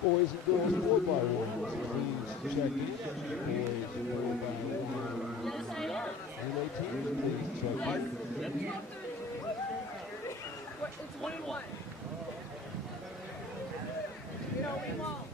Boys and girls 4x1. Please check in. Boys 4x1. Relay team, please check in. It's 1-1. No, we won't.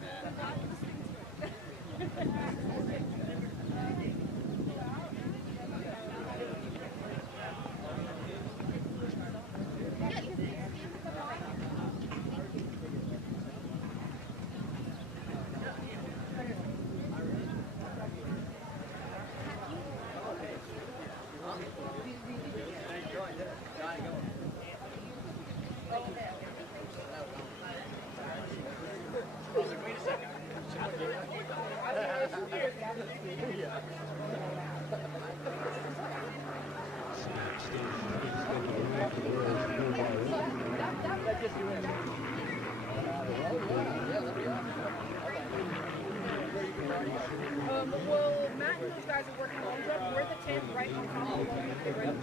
Well, Matt and those guys are working on them. We're the 10 right on top of them.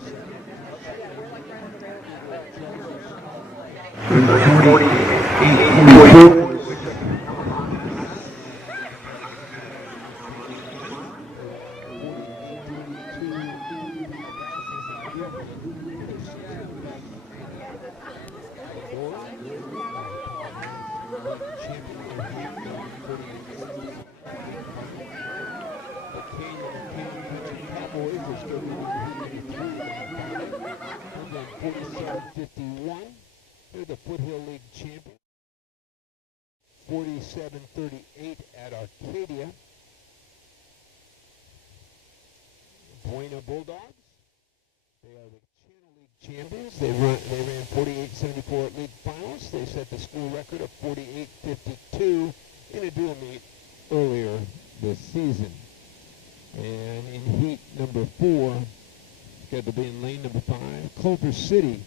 Yeah, we're like right on the rail. They're the Foothill League champions. 47-38 at Arcadia. Buena Bulldogs. They are the Channel League champions. They ran 48-74 at league finals. They set the school record of 48-52 in a dual meet earlier this season. And in heat number 4, scheduled to be in lane number 5, Culver City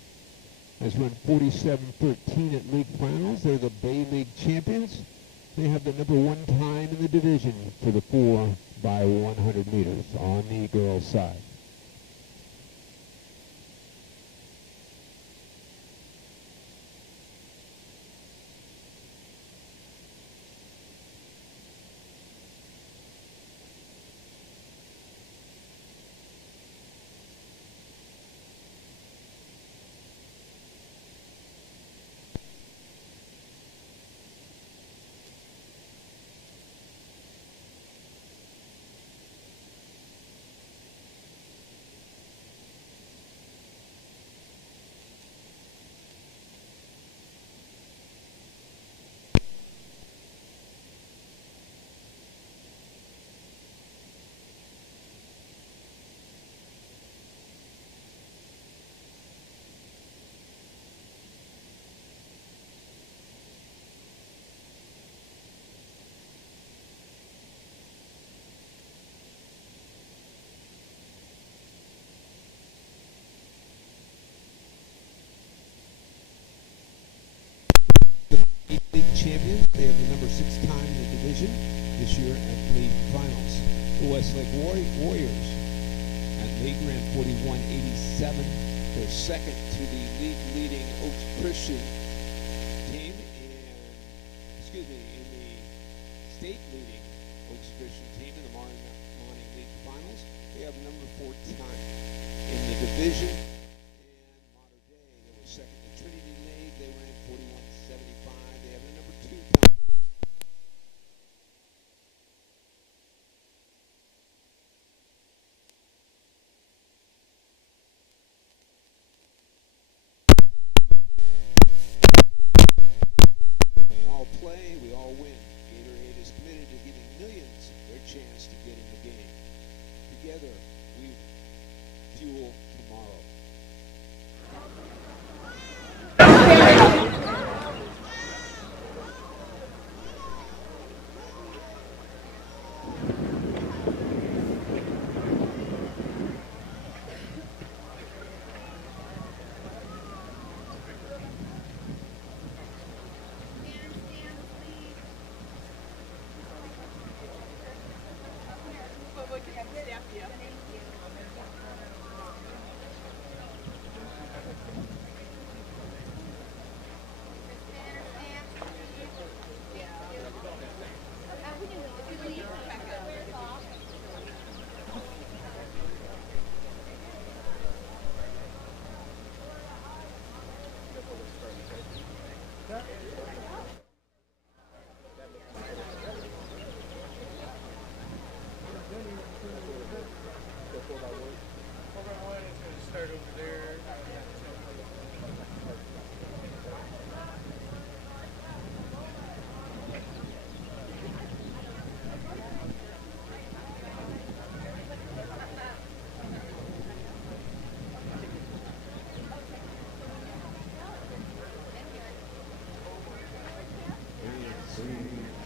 has run 47-13 at league finals. They're the Bay League champions. They have the number 1 time in the division for the 4x100 meters on the girls' side. League champions. They have the number 6 time in the division this year at league finals. The Westlake Warriors at league ran 41-87. They're second to the league leading Oaks Christian team in the state leading together we fuel tomorrow.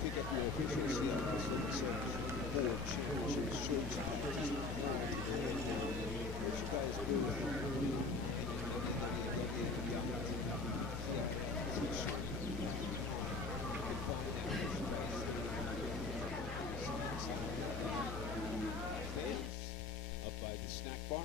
Pick up your efficiency on this board championships shows you guys do up by the snack bar.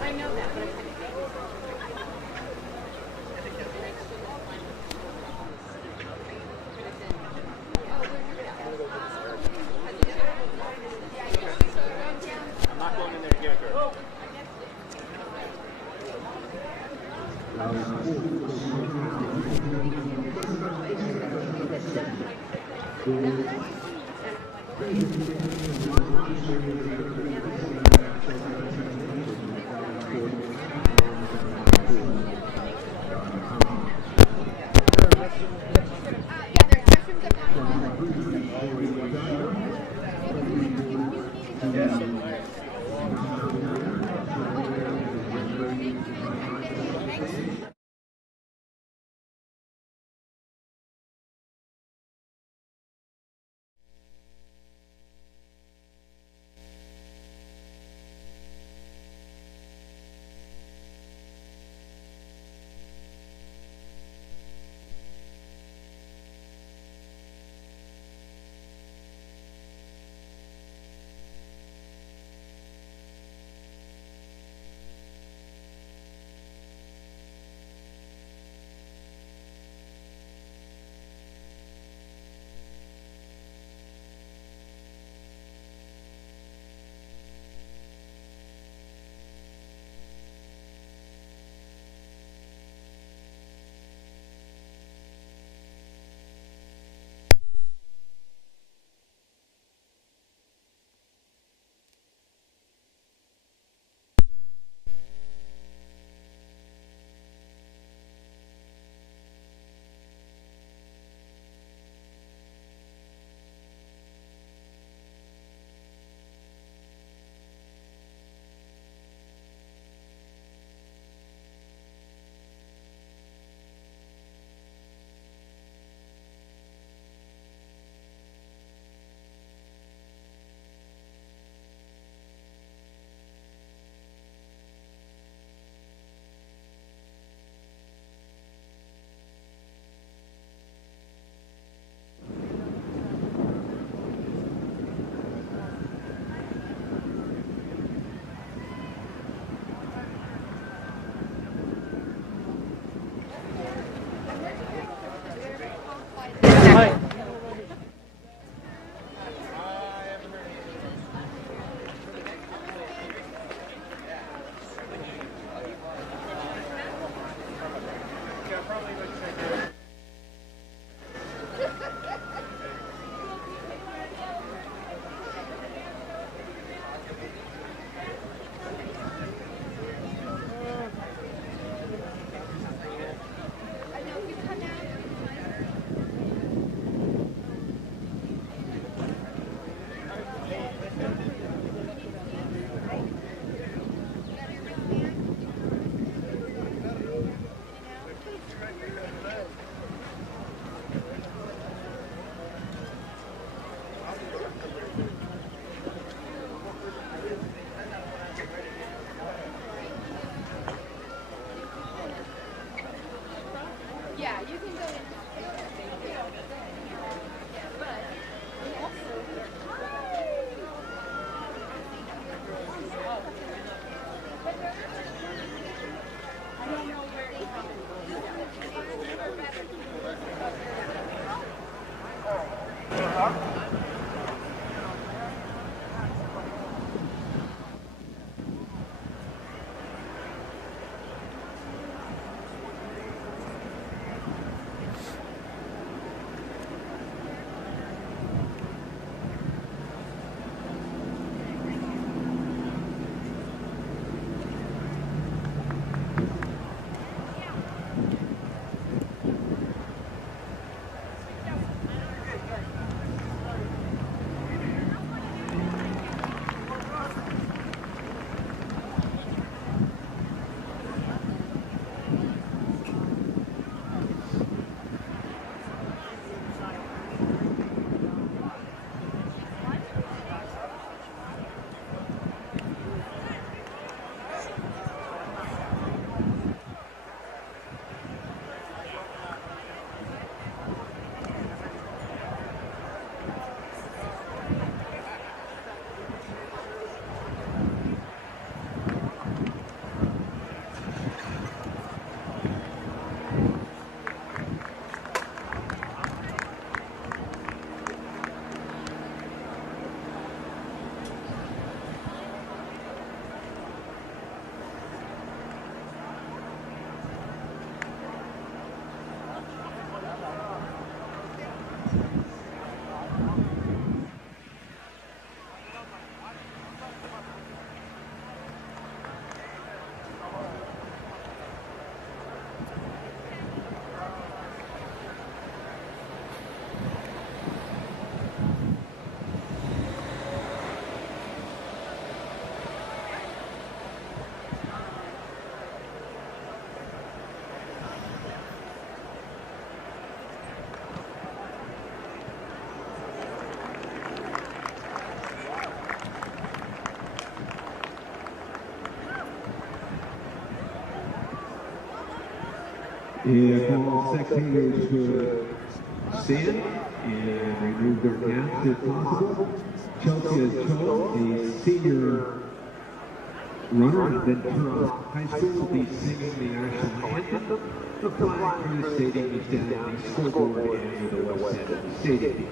I know that, but I'm not going in there to get a girl. If all spectators would stand and remove their caps if possible. Chelsea Cho, a senior runner at Ventura High School, will be singing the national anthem. The flag for the stadium is down the scoreboard and the west end of the stadium.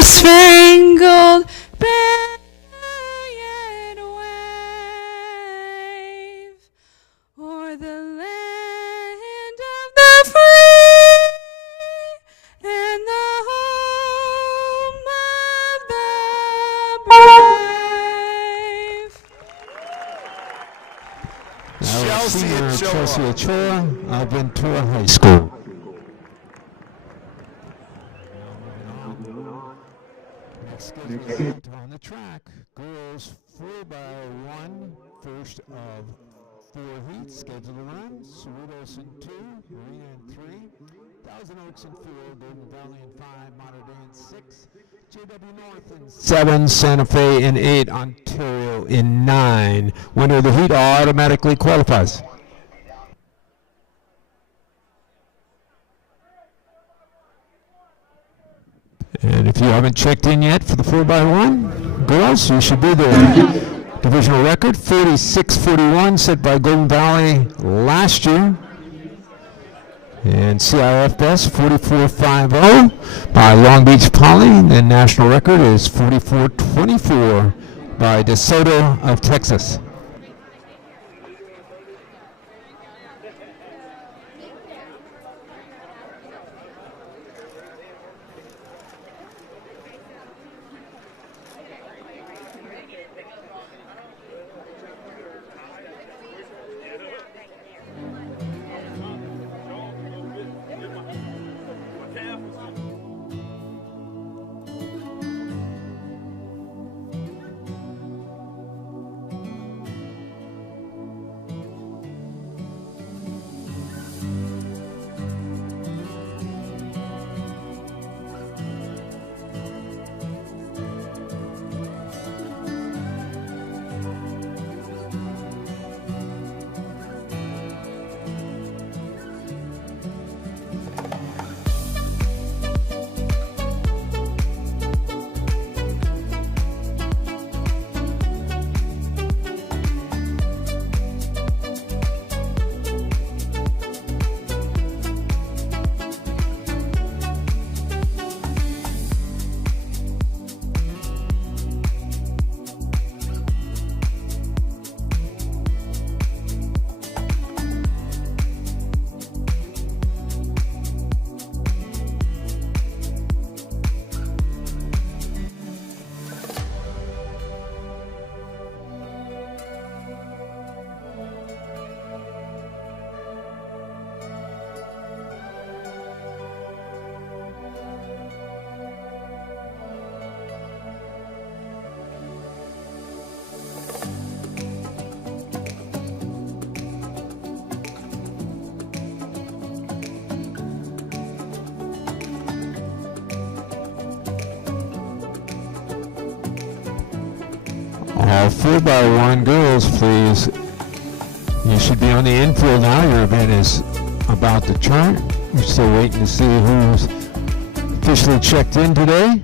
Spangled banner yet wave o'er the land of the free and the home of the brave. Chelsea Ochoa of Ventura High School. Next on the track, girls 4x1, first of 4 heats, scheduled to run. Cerritos in 2, Marina in 3, Thousand Oaks in 4, Golden Valley in 5, Mater Dei in 6, JW North in 7, Santa Fe in 8, Ontario in 9. Winner of the heat automatically qualifies. And if you haven't checked in yet for the 4x1, girls, you should be there. Divisional record, 46-41, set by Golden Valley last year. And CIF-SS 44-50 by Long Beach Poly. The national record is 44-24 by DeSoto of Texas. foul. 4x1 girls, please. You should be on the infield now. Your event is about to turn. We're still waiting to see who's officially checked in today.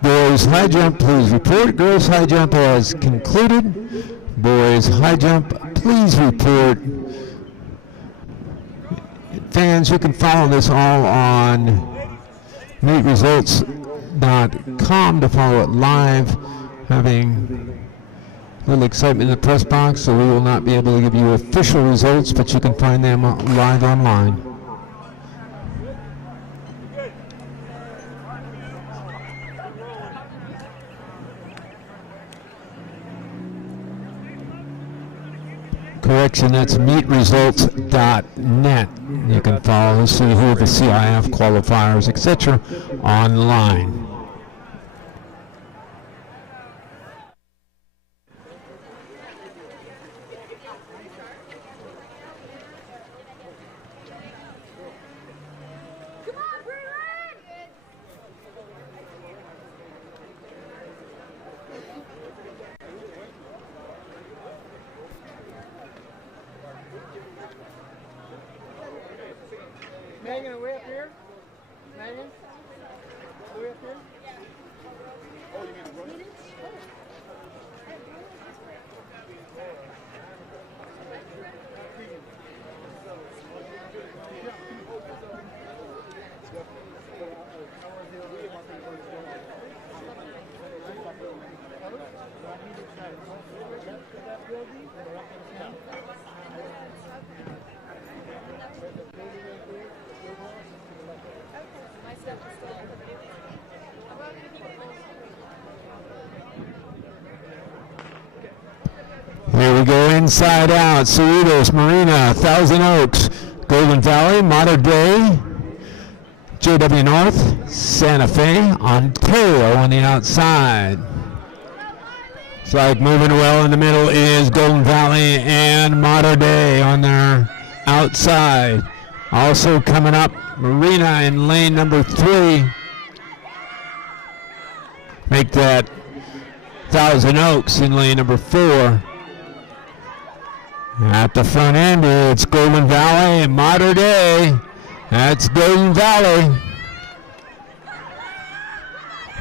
Boys high jump, please report. Girls high jump has concluded. Boys high jump, please report. Fans, you can follow this all on meetresults.com to follow it live. Having a little excitement in the press box, so we will not be able to give you official results, but you can find them live online. Correction, that's meetresults.net. You can follow, see who the CIF qualifiers, etc. online. Megan, are we up here? Megan? Are we up here? Oh, you mean the road? Here we go inside out. Cerritos, Marina, Thousand Oaks, Golden Valley, Mater Dei, JW North, Santa Fe, Ontario on the outside. It's like moving well in the middle is Golden Valley and Mater Dei on their outside. Also coming up, Marina in lane number 3. Make that Thousand Oaks in lane number 4. At the front end, it's Golden Valley and Mater Dei. That's Golden Valley.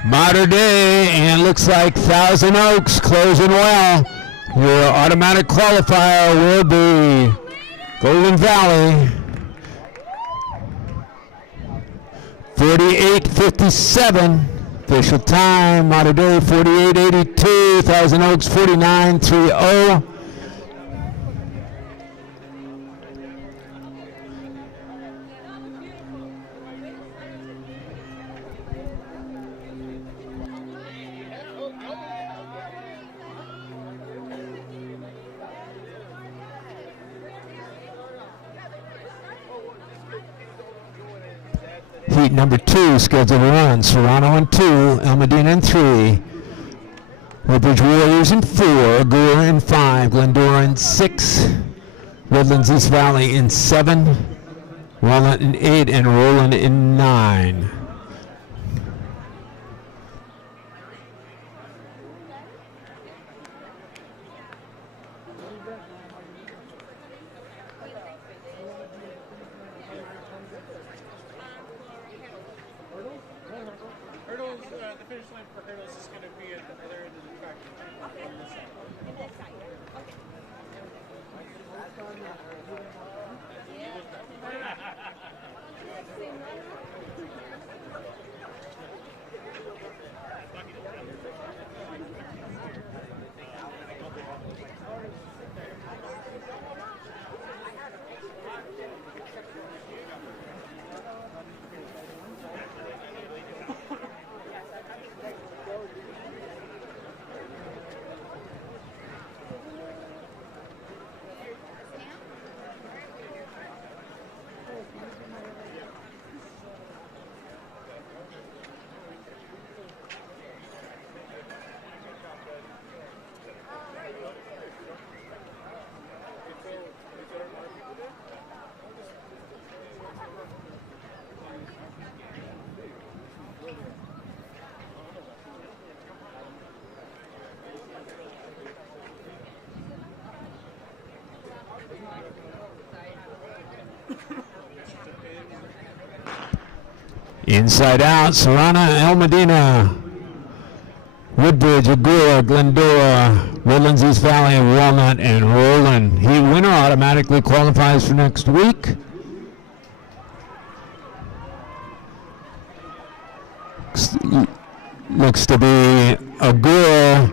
Mater Dei, and looks like Thousand Oaks closing well. Your automatic qualifier will be Golden Valley. 48:57. Official time, Mater Dei 48:82. Thousand Oaks 49:30. Heat number 2 scheduled to run. Serrano in 2, El Medina in 3, Woodbridge Warriors in 4, Agoura in 5, Glendora in 6, Redlands East Valley in 7, Walnut in 8, and Roland in 9. The finish line for hurdles is going to be at the other end of the track. Okay. On this side. This side. Inside out, Serrano, El Medina, Woodbridge, Agoura, Glendora, Redlands East Valley, Walnut, and Roland. Heat winner automatically qualifies for next week. Looks to be Agoura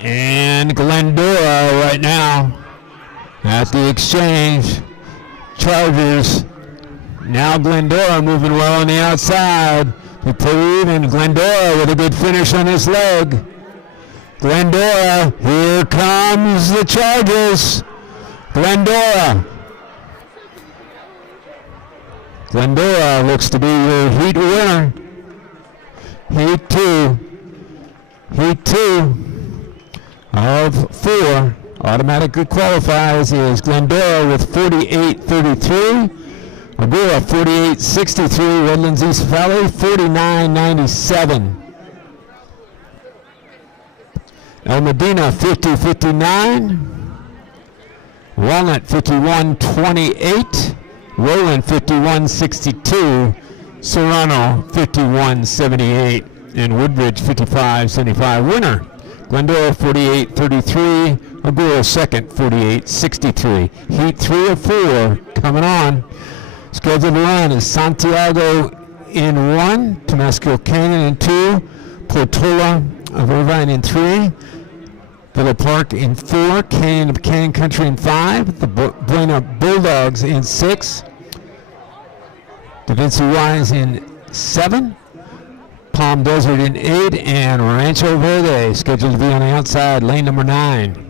and Glendora right now at the exchange. Chargers. Now Glendora moving well on the outside. To prove, and Glendora with a good finish on his leg. Glendora, here comes the Chargers. Glendora. Glendora looks to be your heat winner. Heat 2. Heat 2 of 4 automatically qualifies is Glendora with 48.33. Agoura 48.63, Redlands East Valley 49.97. El Medina 50.59. Walnut 51.28. Roland 51-62, Serrano 51-78, and Woodbridge 55-75. Winner, Glendale 48-33, Agoura second 48-63. Heat 3 of 4 coming on. Scheduled to run is Santiago in 1, Temescal Canyon in 2, Portola of Irvine in 3, Villa Park in 4, Canyon of Canyon Country in 5, the Buena Bulldogs in 6, Da Vinci Wise in 7, Palm Desert in 8, and Rancho Verde scheduled to be on the outside, lane number 9.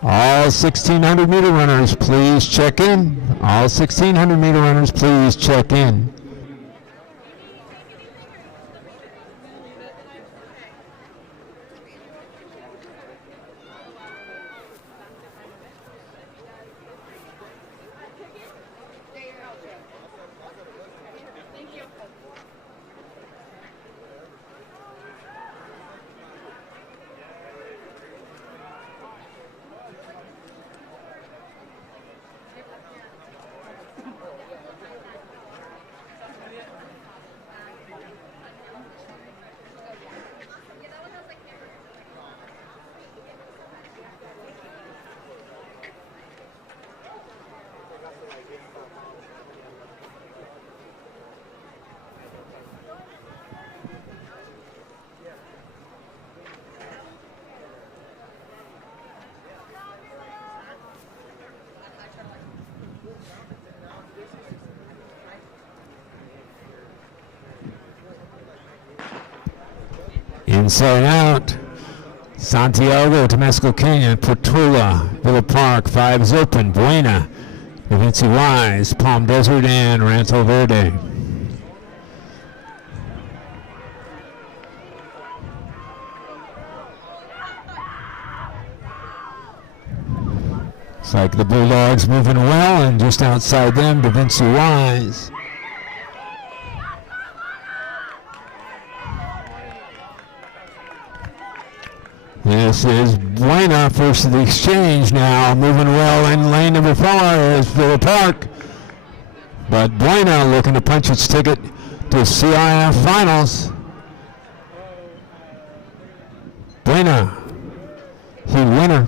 All 1,600 meter runners, please check in. All 1,600 meter runners, please check in. Inside out, Santiago, Temescal Canyon, Portola, Villa Park, 5 is open, Buena, Da Vinci Wise, Palm Desert, and Rancho Verde. Looks like the Bulldogs moving well, and just outside them, Da Vinci Wise. This is Buena, first of the exchange now, moving well in lane number 4 is Villa Park. But Buena looking to punch its ticket to CIF Finals. Buena, he winner.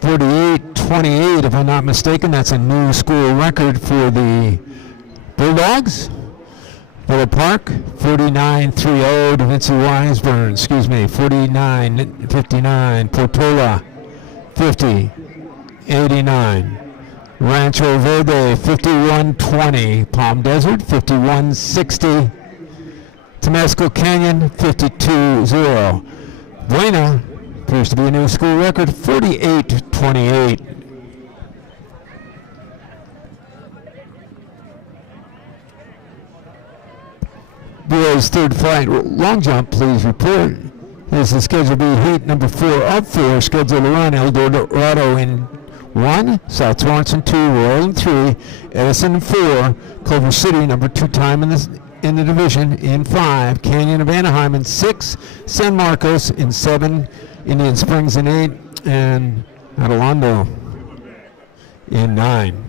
48-28, if I'm not mistaken. That's a new school record for the Bulldogs. Villa Park, 49-30, Da Vinci Wiseburn, 49-59, Portola, 50-89. Rancho Verde, 51-20, Palm Desert, 51-60, Temescal Canyon, 52-0. Buena appears to be a new school record, 48-28. Boys third flight long jump, please report. This is scheduled to be heat number 4 of 4, scheduled to run El Dorado in 1, South Torrance in 2, Royal in 3, Edison in 4, Culver City number 2 time in the division in 5, Canyon of Anaheim in 6, San Marcos in 7, Indian Springs in 8, and Adelanto in 9.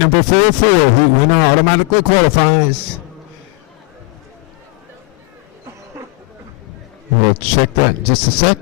number 404, heat winner automatically qualifies. We'll check that in just a sec.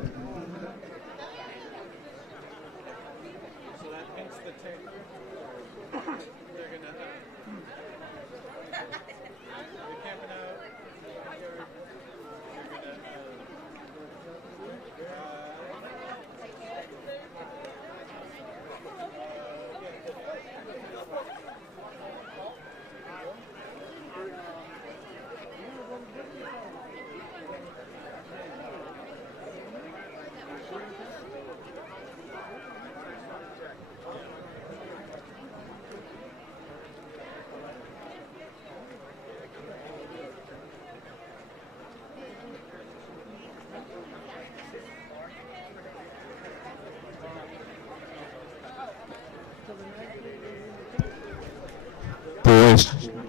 Boys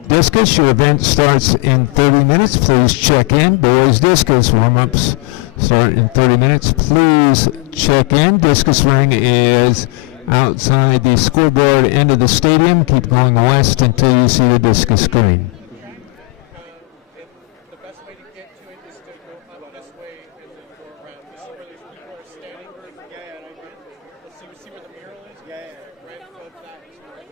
discus, your event starts in 30 minutes. Please check in. Boys discus warm-ups start in 30 minutes. Please check in. Discus ring is outside the scoreboard end of the stadium. Keep going west until you see the discus screen. The best way to get to it is to go up this way and then go around. This is where these people are standing. Let's see where the mural is. Right above that is where the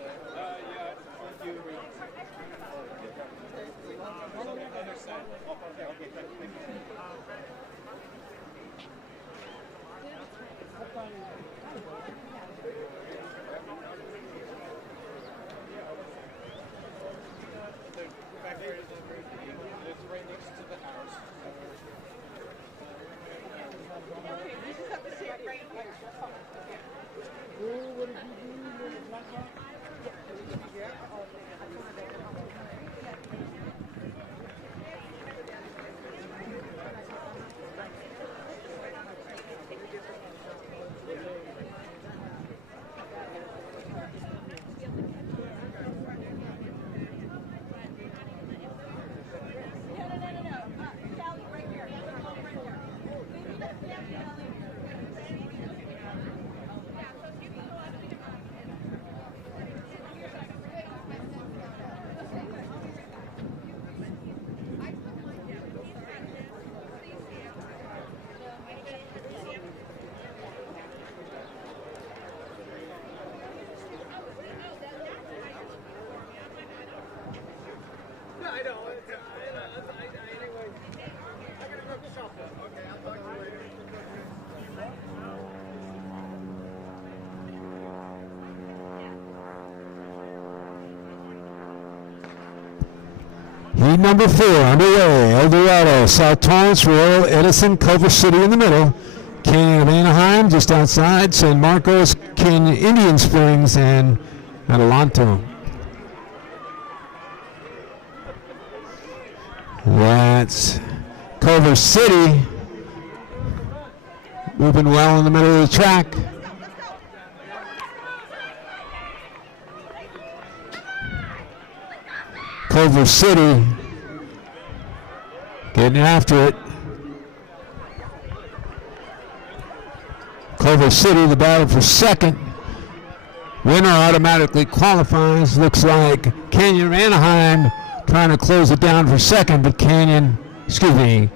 on the other side. Back there is it's right next to the house. You just have to see it right here. Heat number 4 underway. El Dorado, South Torrance, Royal, Edison, Culver City in the middle. Canyon of Anaheim just outside. San Marcos, Canyon, Indian Springs, and Adelanto. That's Culver City. Moving well in the middle of the track. Culver City getting after it. Culver City, the battle for second. Winner automatically qualifies. Looks like Canyon of Anaheim trying to close it down for second, but Culver City,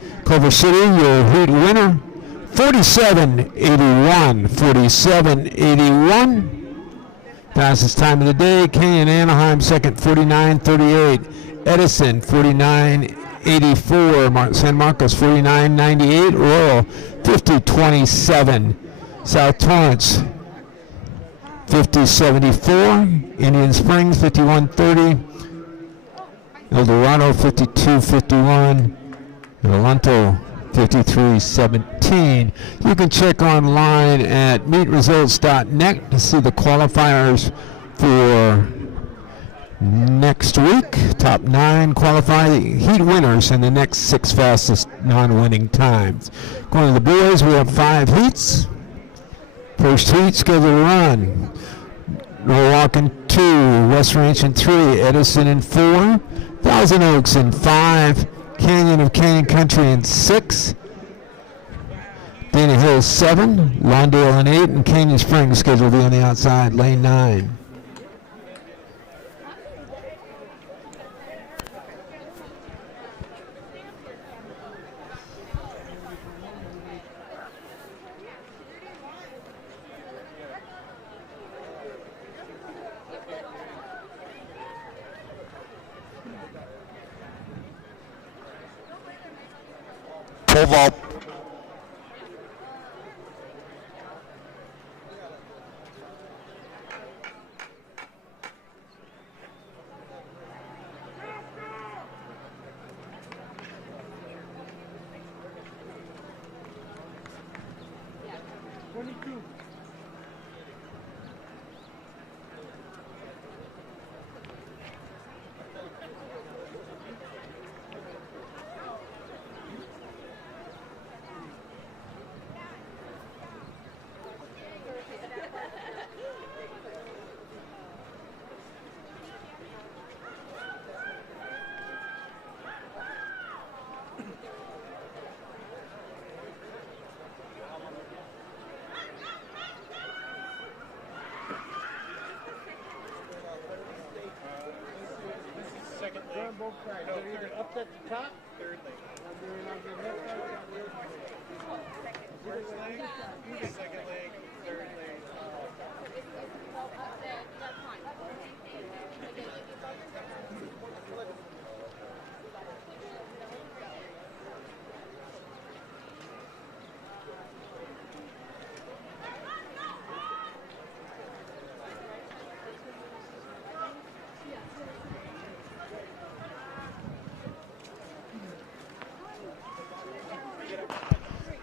your heat winner, 47.81, 47.81. Fastest time of the day, Canyon Anaheim second, 49.38. Edison, 49.84. San Marcos, 49.98. Royal, 50.27. South Torrance, 50.74. Indian Springs, 51.30. El Dorado, 52.51. Adelanto, 53.17. You can check online at meetresults.net to see the qualifiers for next week. Top 9 qualify the heat winners in the next 6 fastest non-winning times. Going to the boys, we have 5 heats. First heat scheduled to run. Norwalk in 2, West Ranch in 3, Edison in 4, Thousand Oaks in 5, Canyon of Canyon Country in 6, Dana Hills 7, Lawndale in 8, and Canyon Springs scheduled to be on the outside, lane 9. Pole vault. Second leg. No, third. Up at the top. Third leg. First leg, second leg, third leg.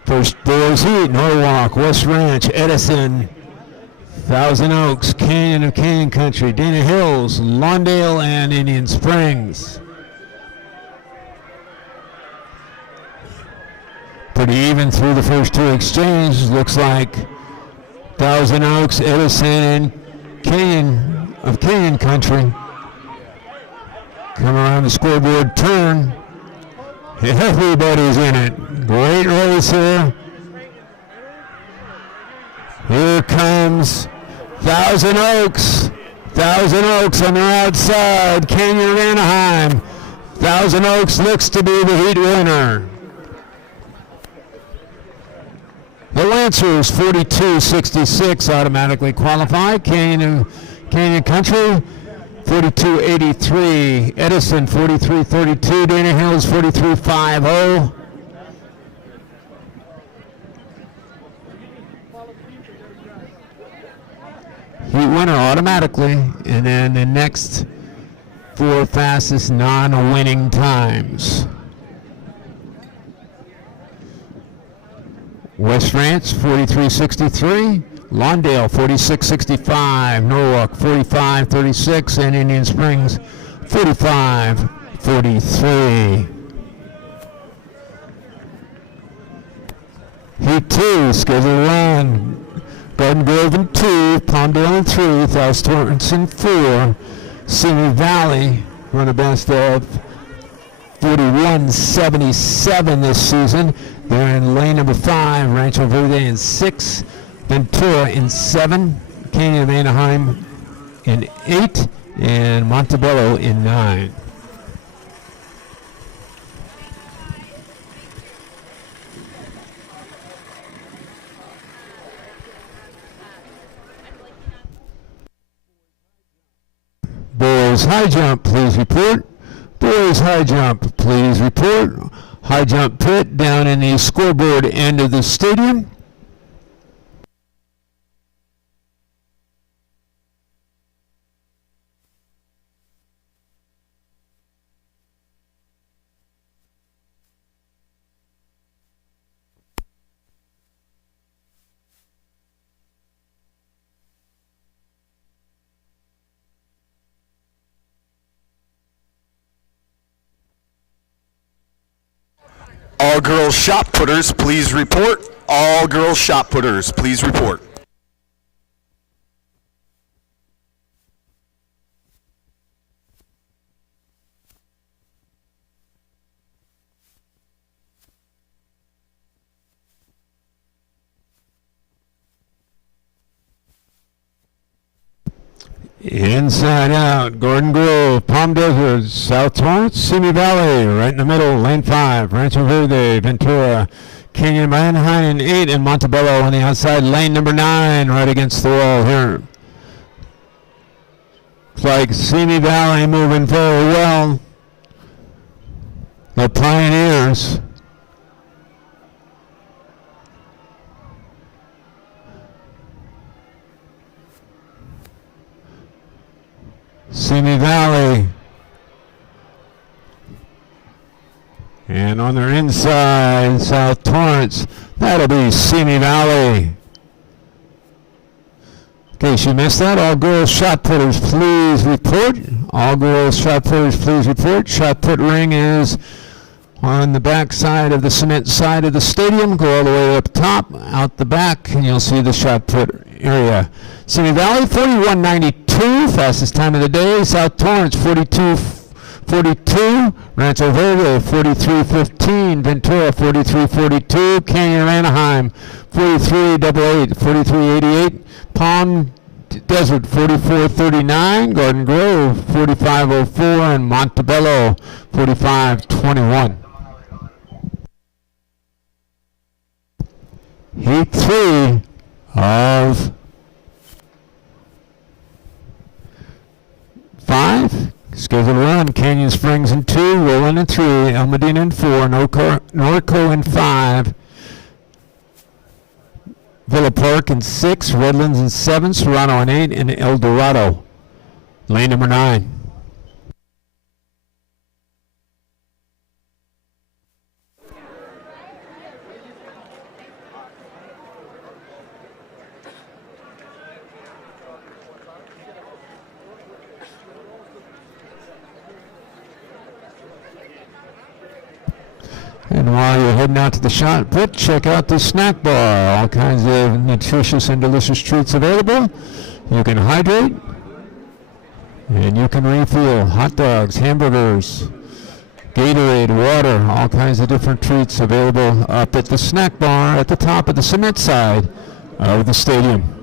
First boys heat, Norwalk, West Ranch, Edison, Thousand Oaks, Canyon of Canyon Country, Dana Hills, Lawndale, and Indian Springs. Pretty even through the first two exchanges. Looks like Thousand Oaks, Edison, and Canyon of Canyon Country. Come around the scoreboard turn. Everybody's in it. Great race here. Here comes Thousand Oaks. Thousand Oaks on the outside. Canyon of Anaheim. Thousand Oaks looks to be the heat winner. The Lancers 42.66 automatically qualify. Canyon Country 42.83. Edison 43.32. Dana Hills 43.50. Heat winner automatically, and then the next four fastest non-winning times. West Ranch 43.63, Lawndale 46.65, Norwalk 45.36, and Indian Springs 45.43. Heat 2, scheduled run. Garden Grove in 2, Palmdale in 3, South Torrance in 4, Simi Valley run a best of 41.77 this season. They're in lane number 5, Rancho Verde in 6, Ventura in 7, Canyon of Anaheim in 8, and Montebello in 9. Boys high jump, please report. Boys high jump, please report. High jump pit down in the scoreboard end of the stadium. All girls shot putters, please report. All girls shot putters, please report. Inside out, Gordon Grove, Palm Desert, South Torrance, Simi Valley, right in the middle, lane 5, Rancho Verde, Ventura, Canyon of Anaheim in 8, and Montebello on the outside, lane number 9, right against the wall here. Looks like Simi Valley moving very well. The Pioneers Simi Valley. And on their inside, South Torrance, that'll be Simi Valley. In case you missed that, all girls shot putters, please report. All girls shot putters, please report. Shot put ring is on the back side of the cement side of the stadium. Go all the way up top, out the back, and you'll see the shot put area. Simi Valley, 41.92, fastest time of the day. South Torrance, 42. Rancho Verde, 43.15. Ventura, 43.42. Canyon Anaheim, 43.88. 43.88. Palm Desert, 44.39. Garden Grove, 45.04. And Montebello, 45.21. Heat 3 of 5. Scheduled run, Canyon Springs in 2, Roland in 3, El Medina in 4, Norco in 5, Villa Park in 6, Redlands in 7, Serrano in 8, and El Dorado. Lane number 9. And while you're heading out to the shot put, check out the snack bar. All kinds of nutritious and delicious treats available. You can hydrate, and you can refuel. Hot dogs, hamburgers, Gatorade, water, all kinds of different treats available up at the snack bar at the top of the cement side of the stadium.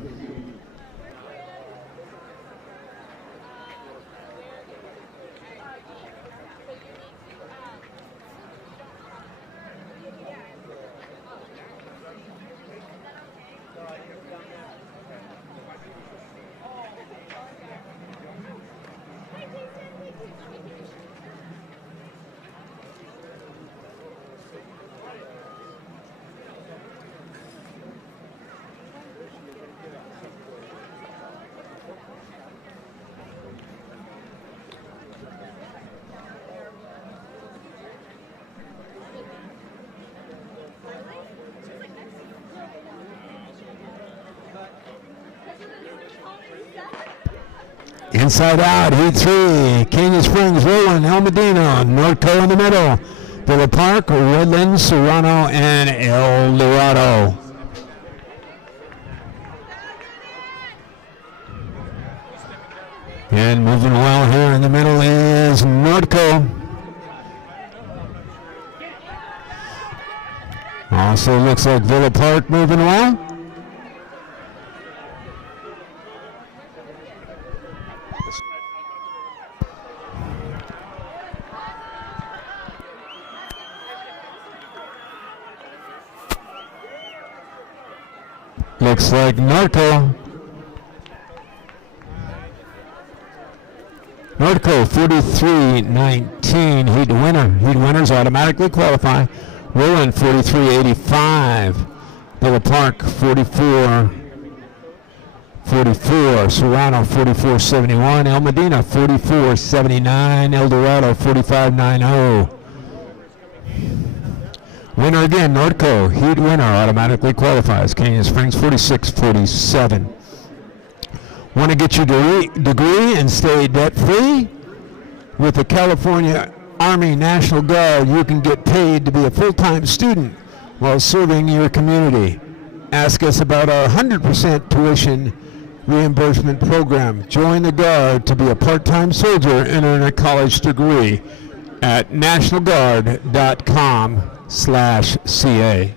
Inside out, Heat 3, Canyon Springs, Roland, El Medina, Norco in the middle, Villa Park, Redlands, Serrano, and El Dorado. And moving well here in the middle is Norco. Also looks like Villa Park moving well. Looks like Norco 43-19, heat winner. Heat winners automatically qualify. Roland 43-85. Villa Park 44-44. Serrano 44-71. El Medina 44-79. El Dorado 45-90. Winner again, Norco. Heat winner automatically qualifies. Canyon Springs 46-47. Want to get your degree and stay debt-free? With the California Army National Guard, you can get paid to be a full-time student while serving your community. Ask us about our 100% tuition reimbursement program. Join the Guard to be a part-time soldier and earn a college degree at nationalguard.com/CA.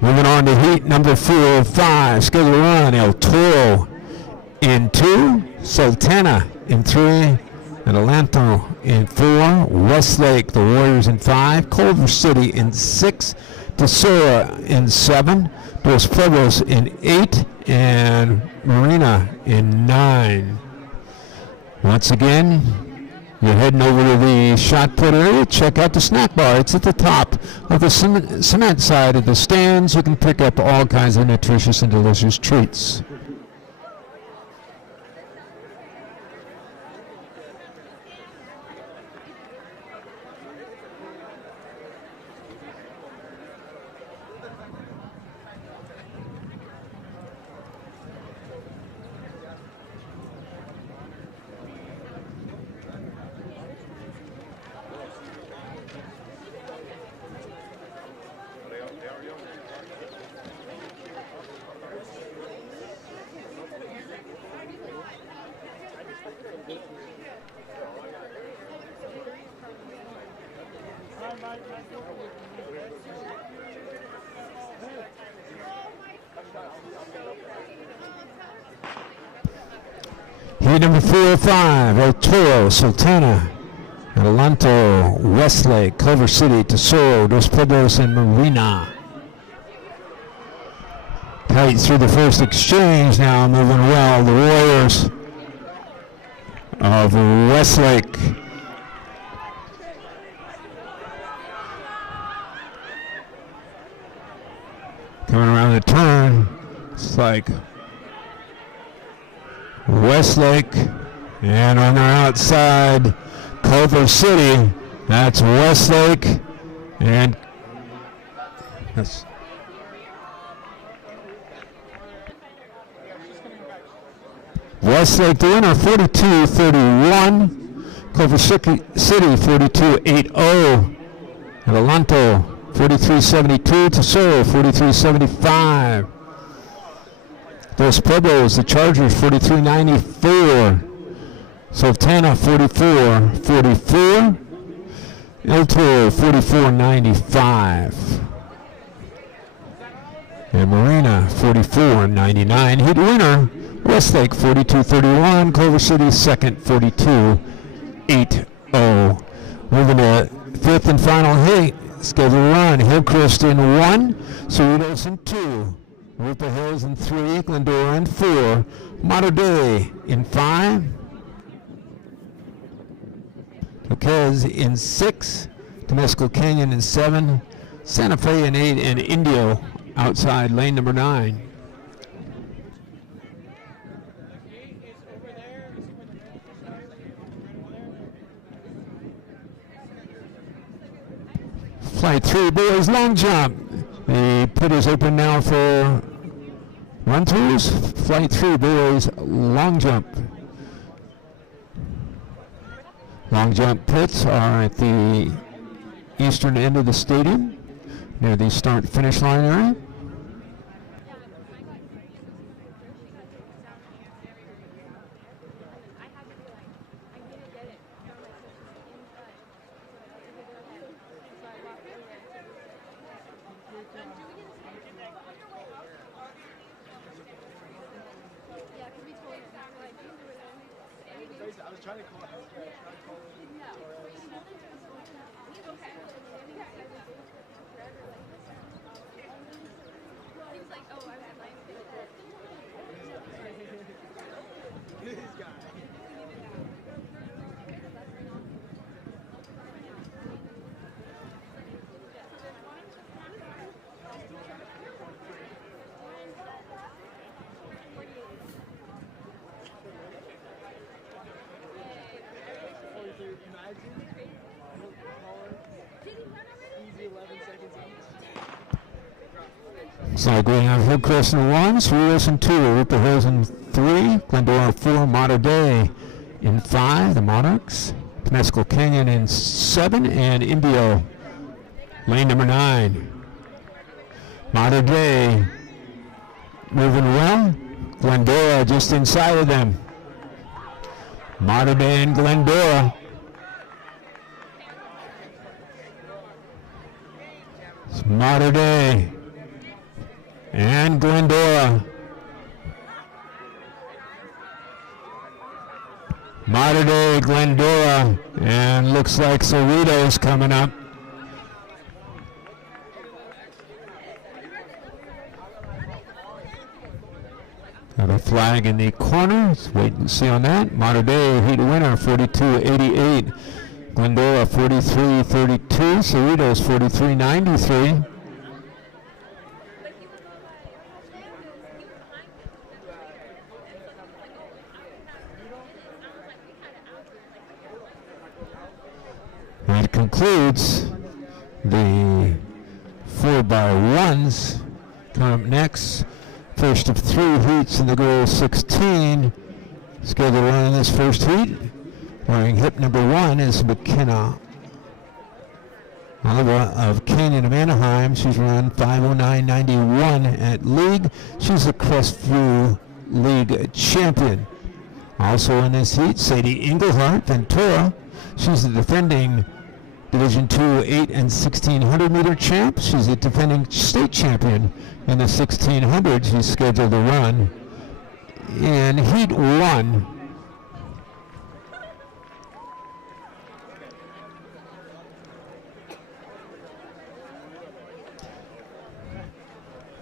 Moving on to heat number 4 of 5. Scheduled run, El Toro in 2, Sultana in 3, Adelanto in 4, Westlake, the Warriors in 5, Culver City in 6, Tesora in 7, Dos Pueblos in 8, and Marina in 9. Once again, You're heading over to the shot put area. Check out the snack bar. It's at the top of the cement side of the stands. You can pick up all kinds of nutritious and delicious treats. Heat number 405, El Toro, Sultana, Adelanto, Westlake, Culver City, Tesoro, Dos Pueblos, and Marina. Tight through the first exchange now, moving well. The Warriors of Westlake. Coming around the turn, it's like Westlake, and on their outside, Culver City. That's Westlake, and that's Westlake, the winner, 42-31. Culver City, 42-80. Adelanto, 43-72. Tesoro, 43-75. Dos Pueblos, the Chargers, 43-94. Sultana, 44-44. El Toro, 44-95. And Marina, 44-99. Heat winner, Westlake, 42-31. Culver City, second, 42-80. Moving to fifth and final heat. Scheduled run, Hillcrest in 1, Cerritos in 2. Rupa Hills in 3, Glendora in 4, Mater Dei in 5, Lopez in 6, Temescal Canyon in 7, Santa Fe in 8, and Indio outside lane number 9. Flight 3, boys long jump. The pit is open now for run-throughs. Flight 3, boys, long jump. Long jump pits are at the eastern end of the stadium, near the start-finish line area. Looks like we have Hillcrest in 1, Cerritos in 2, Rupa Hills in 3, Glendora 4, Mater Dei in 5, the Monarchs, Temescal Canyon in 7, and Indio, lane number 9. Mater Dei moving well, Glendora just inside of them. Mater Dei and Glendora. It's Mater Dei and Glendora. Mater Dei, Glendora, and looks like Cerritos coming up. Got a flag in the corner. Let's wait and see on that. Mater Dei heat winner 42-88. Glendora 43-32. Cerritos 43-93. That concludes the 4x1s. Coming up next, first of 3 heats in the girls 16. Scheduled to run in this first heat. Wearing hip number 1 is McKenna Oliva of Canyon of Anaheim. She's run 5:09.91 at league. She's the Crestview League champion. Also in this heat, Sadie Englehart, Ventura. She's the defending Division II 8 and 1600 meter champ. She's the defending state champion in the 1600. She's scheduled to run in Heat 1.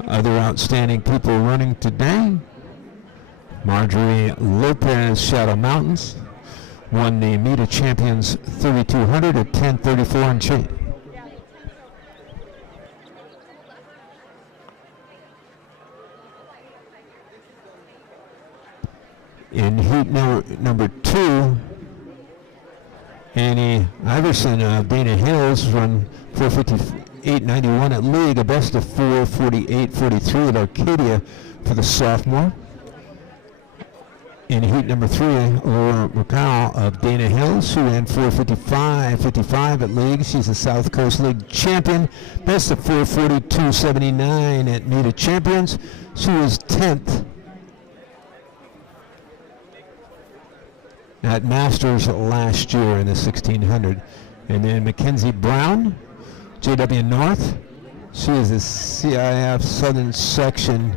Other outstanding people running today: Marjorie Lopez, Shadow Mountains, won the Meta Champions 3200 at 10:34 and change. In heat number 2, Annie Iverson of Dana Hills run 4:58.91 at league, a best of 4:48.43 at Arcadia for the sophomore. In heat number 3, Laura Mercado of Dana Hills, who ran 4:55.55 at league. She's the South Coast League champion. Best of 4:42.79 at Meta Champions. She was 10th at Masters last year in the 1600. And then Mackenzie Brown, JW North. She is the CIF Southern Section,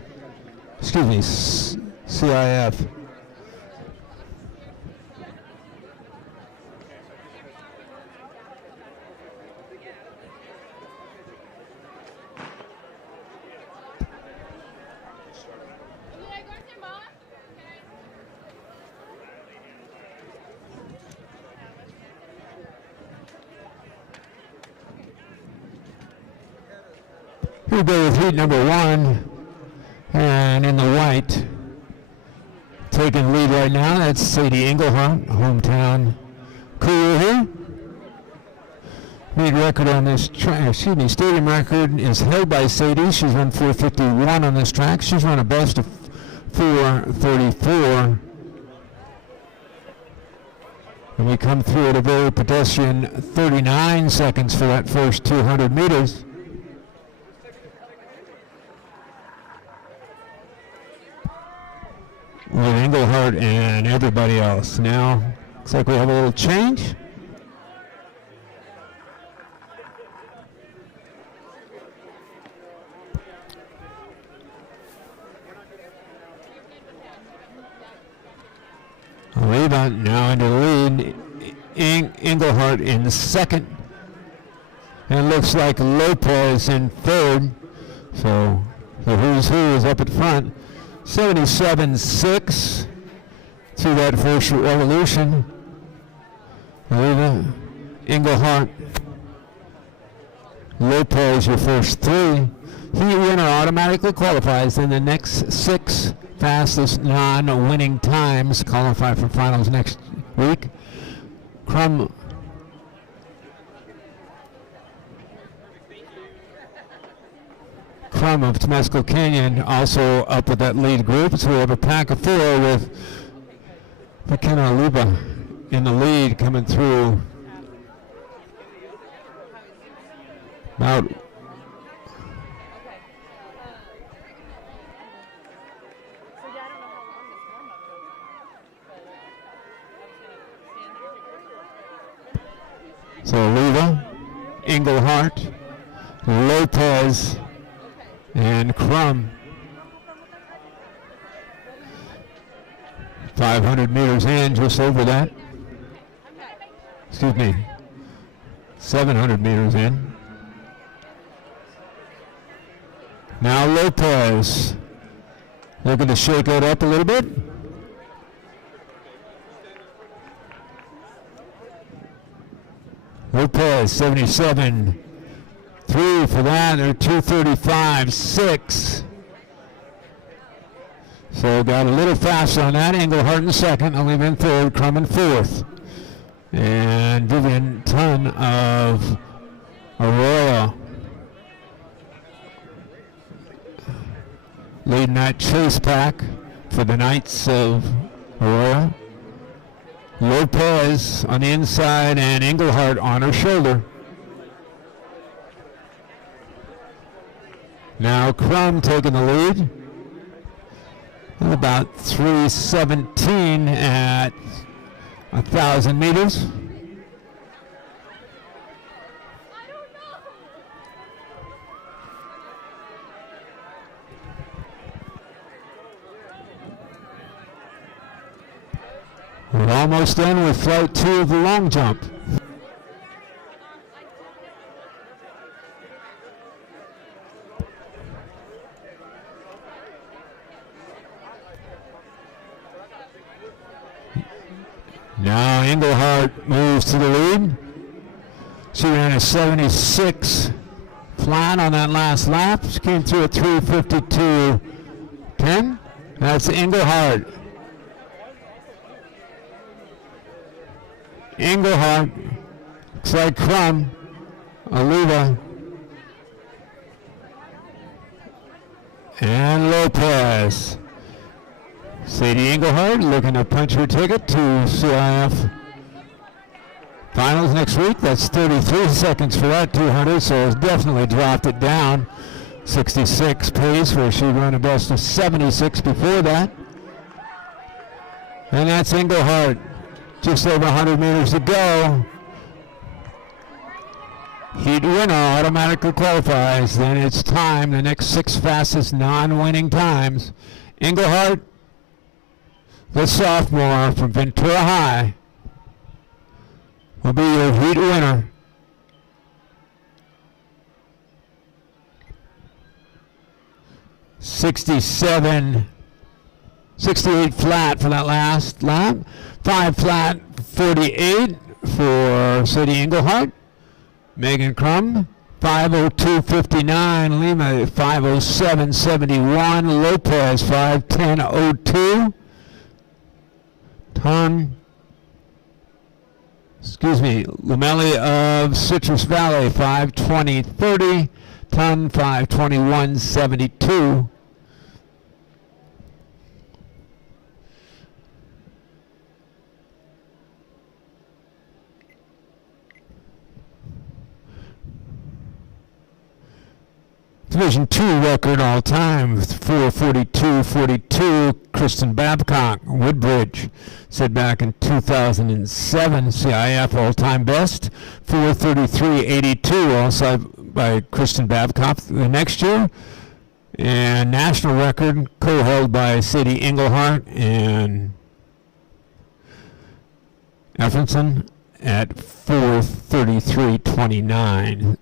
CIF. Here we go with heat number 1, and in the white, taking lead right now, that's Sadie Englehart, hometown courier here. Lead record on this track, stadium record is held by Sadie. She's run 4:51 on this track. She's run a best of 4:34. And we come through at a very pedestrian 39 seconds for that first 200 meters. With Englehart and everybody else. Now, looks like we have a little change. Oliva now into the lead. Englehart in second. And it looks like Lopez in third. So the who's who is up at front. 77.6 through that first revolution. Oliva, Englehart, Lopez, your first 3. Heat winner automatically qualifies. Then the next 6 fastest non-winning times qualify for finals next week. Crum of Temescal Canyon also up with that lead group. So we have a pack of 4 with McKenna Oliva in the lead coming through. About so Oliva, Englehart, Lopez, and Crum. 500 meters in, just over that. Excuse me, 700 meters in. Now Lopez Looking to shake it up a little bit. Lopez, 77. 3 for that. They're 2:35.6. So got a little faster on that. Englehart in second, Alima in third, Crum in fourth. And Vivian Ton of Aurora leading that chase pack for the Knights of Aurora. Lopez on the inside and Englehart on her shoulder. Now Crum taking the lead. About 3:17 at 1,000 meters. We're almost done with flight 2 of the long jump. Now Englehart moves to the lead. She ran a 76 flat on that last lap. She came through at 3:52.10. That's Englehart. Englehart, looks like Crum, Oliva, and Lopez. Sadie Englehart looking to punch her ticket to CIF Finals next week. That's 33 seconds for that 200, so it's definitely dropped it down. 66 pace where she ran a best of 76 before that. And that's Englehart. Just over 100 meters to go. Heat winner automatically qualifies. Then it's time, the next 6 fastest non-winning times. Englehart, the sophomore from Ventura High, will be your heat winner. .68 flat for that last lap. 5 flat 48 for Sadie Englehart. Megan Crum, 5:02.59. Lima, 5:07.71. Lopez, 5:10.02. Lumelli of Citrus Valley, 5:20.30. Ton, 5:21.72. Division II record all time with 4:42.42. Kristen Babcock, Woodbridge, set back in 2007. CIF all-time best, 4:33.82, also by Kristen Babcock the next year. And national record co-held by Sadie Englehart and Efferson at 4:33.29.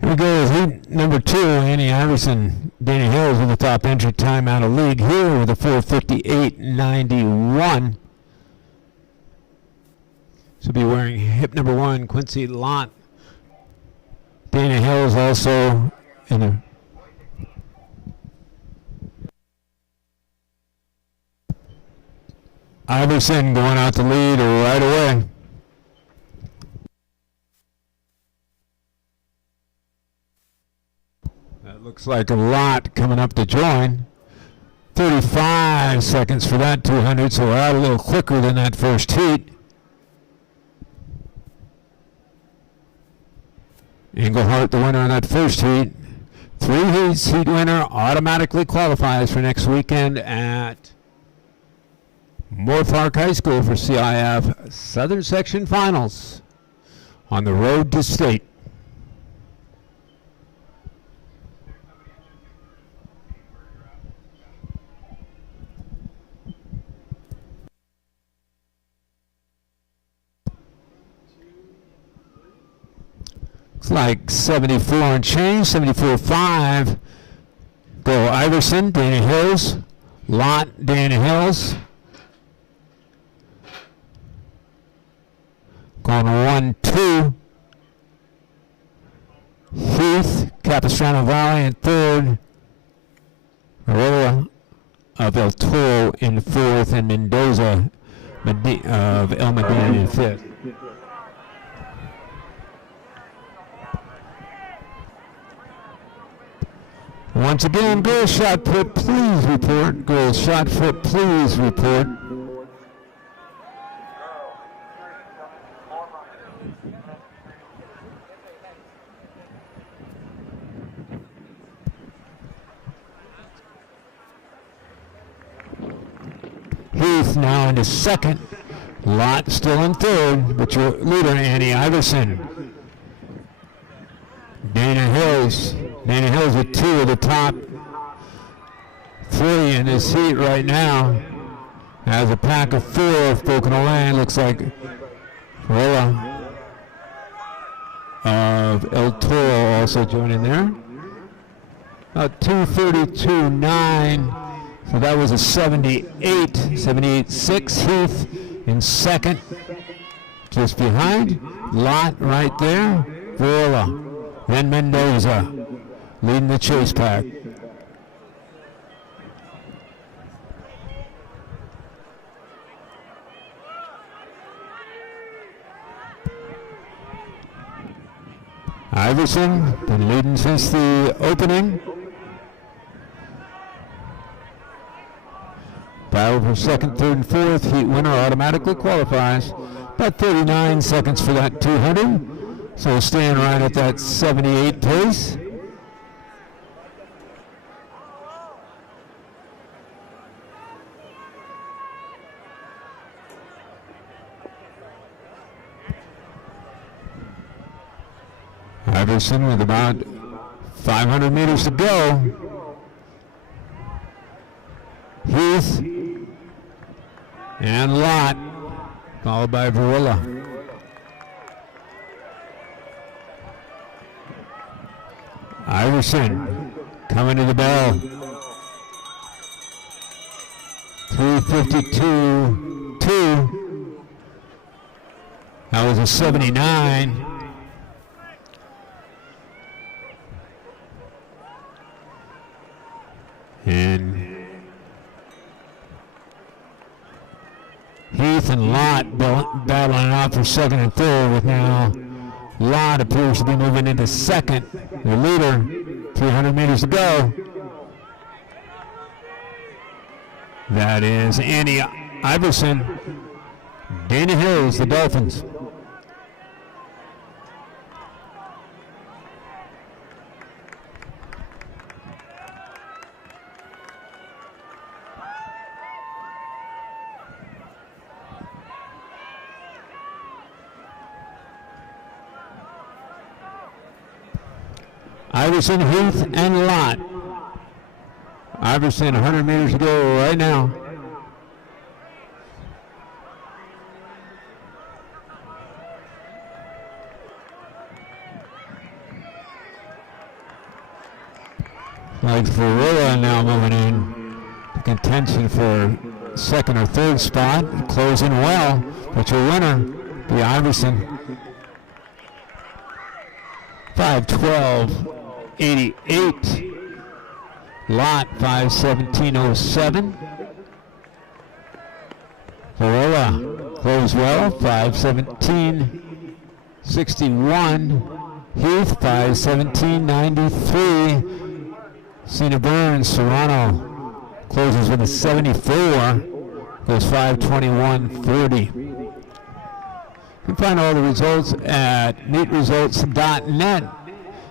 Here we go with heat number 2. Annie Iverson, Dana Hills with the top entry time out of league here with a 4:58.91. She'll be wearing hip number 1, Quincy Lott. Dana Hills also in a Iverson going out to lead right away. That looks like a lot coming up to join. 35 seconds for that 200, so we're out a little quicker than that first heat. Englehart, the winner in that first heat. 3 heats, heat winner automatically qualifies for next weekend at Moorpark High School for CIF Southern Section Finals on the road to state. Looks like 74 and change, 74.5. Go Iverson, Dana Hills. Lot, Dana Hills. Going 1-2. Heath, Capistrano Valley in third. Aurora of El Toro in fourth, and Mendoza of El Medina in fifth. Once again, girls shot put, please report. Girls shot put, please report. Heath now into second. Lot still in third, but your leader, Annie Iverson. Dana Hills with 2 of the top 3 in this heat right now. Has a pack of 4 broken away. Looks like Rolla of El Toro also joining there. About 2:32.9. So that was a 78.6. Heath in second. Just behind. Lot right there. Rolla. Then Mendoza leading the chase pack. Iverson been leading since the opening. Battle for second, third, and fourth. Heat winner automatically qualifies. About 39 seconds for that 200. So staying right at that 78 pace. Iverson with about 500 meters to go. Heath and Lot, followed by Varilla. Iverson coming to the bell. 3:52.2. That was a 79. And Heath and Lot battling out for second and third, with now Lot appears to be moving into second. The leader, 300 meters to go. That is Andy Iverson. Dana Hills, the Dolphins. Iverson, Heath, and Lot. Iverson, 100 meters to go right now. Like Varilla now moving in to contention for second or third spot, closing well, but your winner, the Iverson. 5:12.88. Lot 5:17.07. Corolla closed well, 5:17.61. Heath, 5:17.93. Cena Burns, Serrano closes with a 74, goes 5:21.40. You can find all the results at meetresults.net.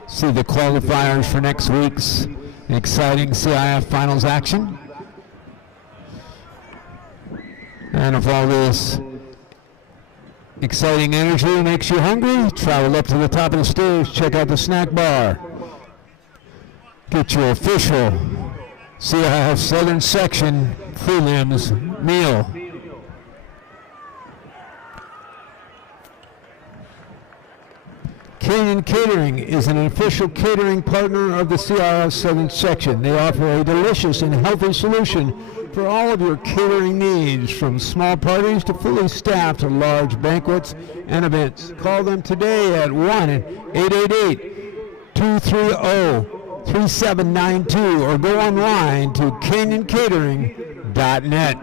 See the qualifiers for next week's exciting CIF Finals action. And if all this exciting energy makes you hungry, travel up to the top of the stage, check out the snack bar. Get your official CIF Southern Section prelims meal. Canyon Catering is an official catering partner of the CIF Southern Section. They offer a delicious and healthy solution for all of your catering needs, from small parties to fully staffed large banquets and events. Call them today at 1-888-230-3792 or go online to canyoncatering.net.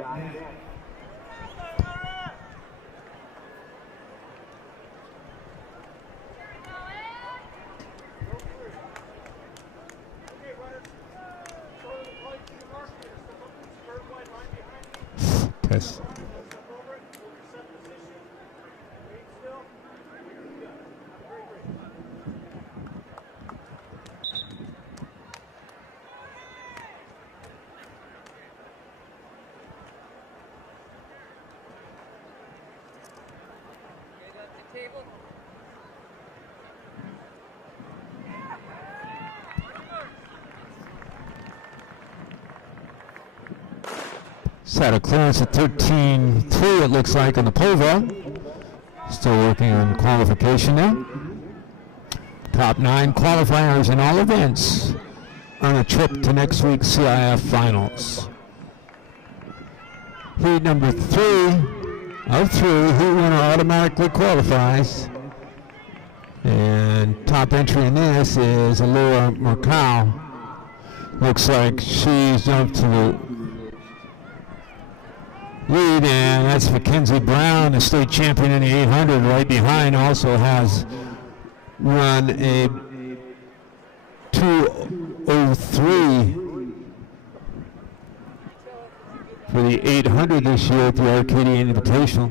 Test. Set a clearance at 13.3, it looks like, on the pole vault. Still working on qualification there. Top 9 qualifiers in all events earn a trip to next week's CIF Finals. Heat number 3 of 3, heat winner automatically qualifies. And top entry in this is Laura Mercado. Looks like she's jumped to the lead, and that's Mackenzie Brown, the state champion in the 800, right behind. Also has run a 2:03 for the 800 this year at the Arcadia Invitational.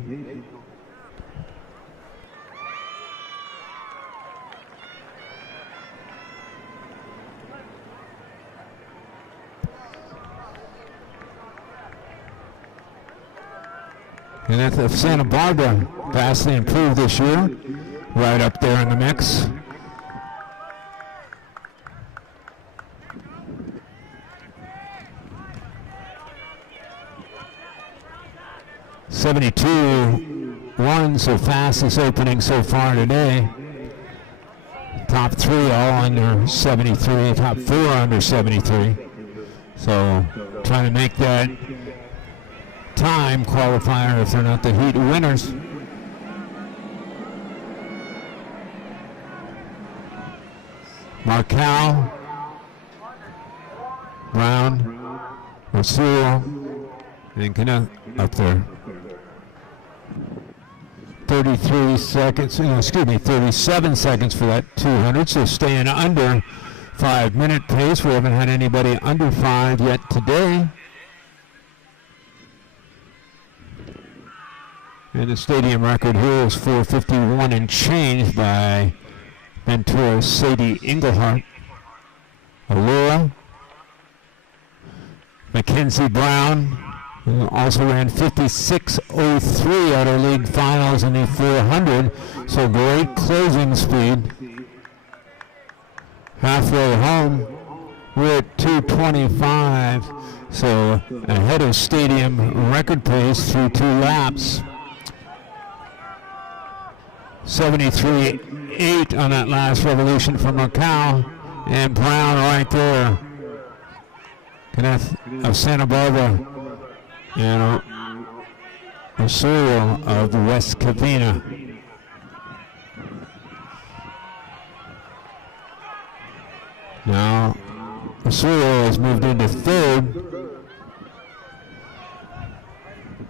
And that's Santa Barbara, vastly improved this year, right up there in the mix. .72.1, so fastest opening so far today. Top 3 all under 73, top 4 under 73. So trying to make that time qualifier if they're not the heat winners. Marcal, Brown, Rosul, and Kenneth up there. 37 seconds for that 200, so staying under 5-minute pace. We haven't had anybody under 5 yet today. And the stadium record here is 4:51 and change by Ventura Sadie Englehart. Allura, Mackenzie Brown, who also ran 56.03 at our league finals in the 400, so great closing speed. Halfway home, we're at 2:25, so ahead of stadium record pace through 2 laps. 73.8 on that last revolution from Macau, and Brown right there. Kenneth of Santa Barbara and Osorio of West Covina. Now Osorio has moved into 3rd.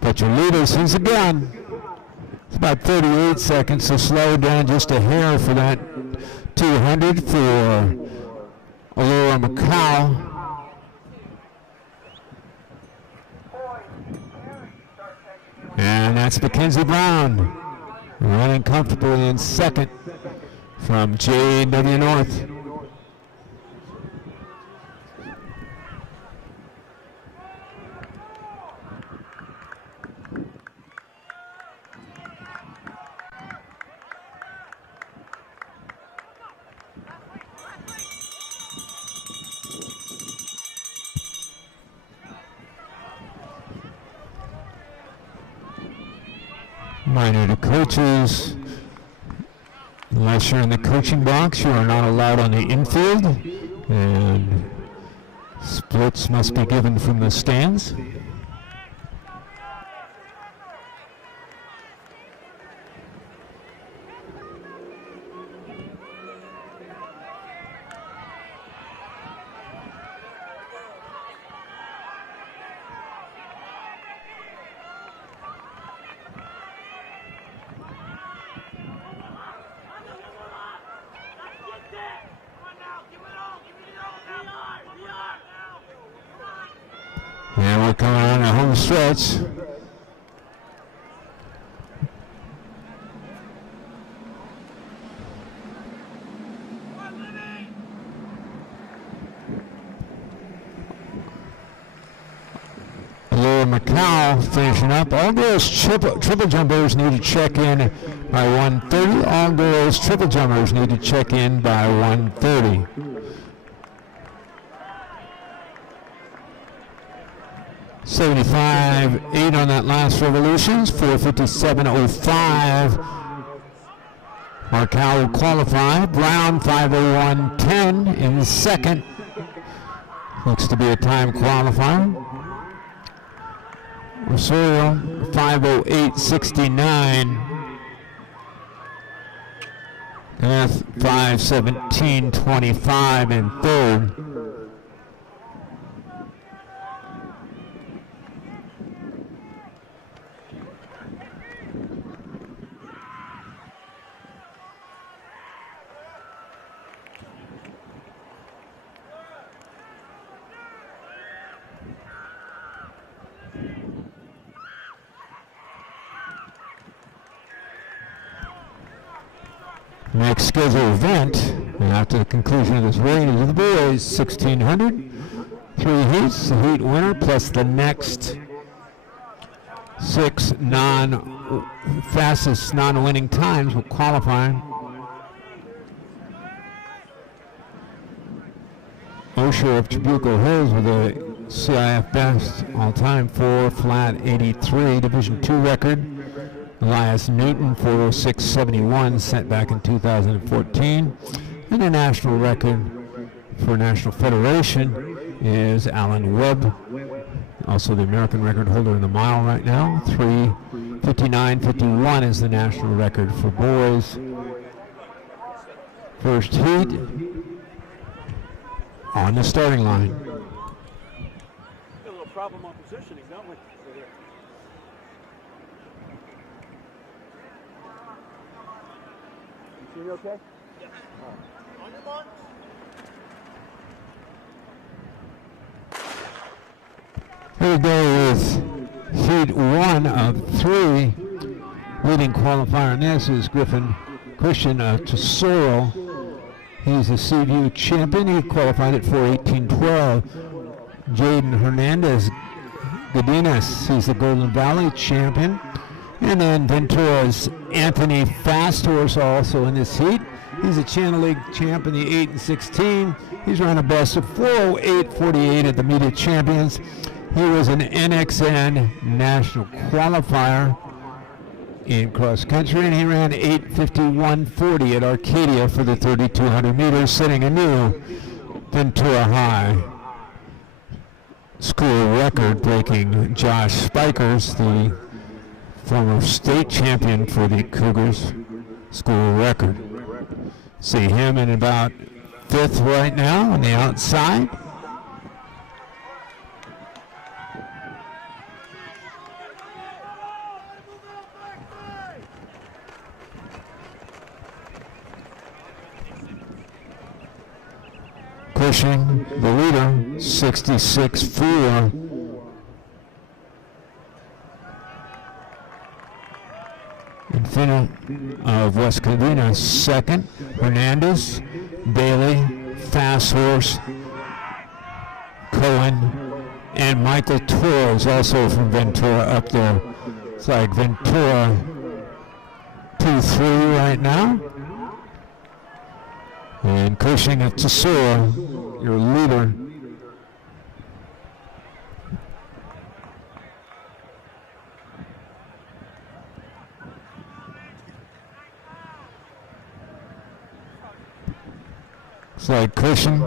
But your leader sees a gun. It's about 38 seconds, so slow down just a hair for that 200 for Allura Macau. And that's Mackenzie Brown running comfortably in second from JW North. Reminder to coaches, unless you're in the coaching box, you are not allowed on the infield, and splits must be given from the stands. And we're coming on a home stretch. Allura Macau finishing up. All girls triple jumpers need to check in by 1:30. All girls triple jumpers need to check in by 1:30. $75.8 on that last revolutions, 4:57.05. Marcal will qualify. Brown 5:01.10 in second. Looks to be a time qualifier. Rosario 5:08.69. Beth 5:17.25 in third. Next scheduled event, after the conclusion of this race, is the boys 1600. 3 heats, the heat winner plus the next 6 fastest non-winning times will qualify. Osher of Trabuco Hills with a CIF best all-time 4:83 Division II record. Elias Newton 4:06.71 set back in 2014. And the national record for National Federation is Alan Webb, also the American record holder in the mile right now. 3:59.51 is the national record for boys. First heat on the starting line. Got a little problem on positioning, don't we? You see me okay? Yeah. On your mark. Here we go with heat 1 of 3. Leading qualifier in this is Christian Tesoro. He's a CVU champion. He qualified at 4:18.12. Jaden Hernandez Godinez, he's the Golden Valley champion. And then Ventura's Anthony Fasthorse also in this heat. He's a Channel League champ in the 8 and 16. He's run a best of 4:08.48 at the Media Champions. He was an NXN national qualifier in cross country, and he ran 8:51.40 at Arcadia for the 3,200 meters, setting a new Ventura High school record, breaking Josh Spikers, the former state champion for the Cougars, school record. See him in about 5th right now on the outside. Cushing, the leader, 66-4. Infinite of West Covina, second. Hernandez, Bailey, Fast Horse, Cohen, and Michael Torres, also from Ventura, up there. It's like Ventura 2-3 right now. And Cushing at Tesoro, your leader. It's like Cushing,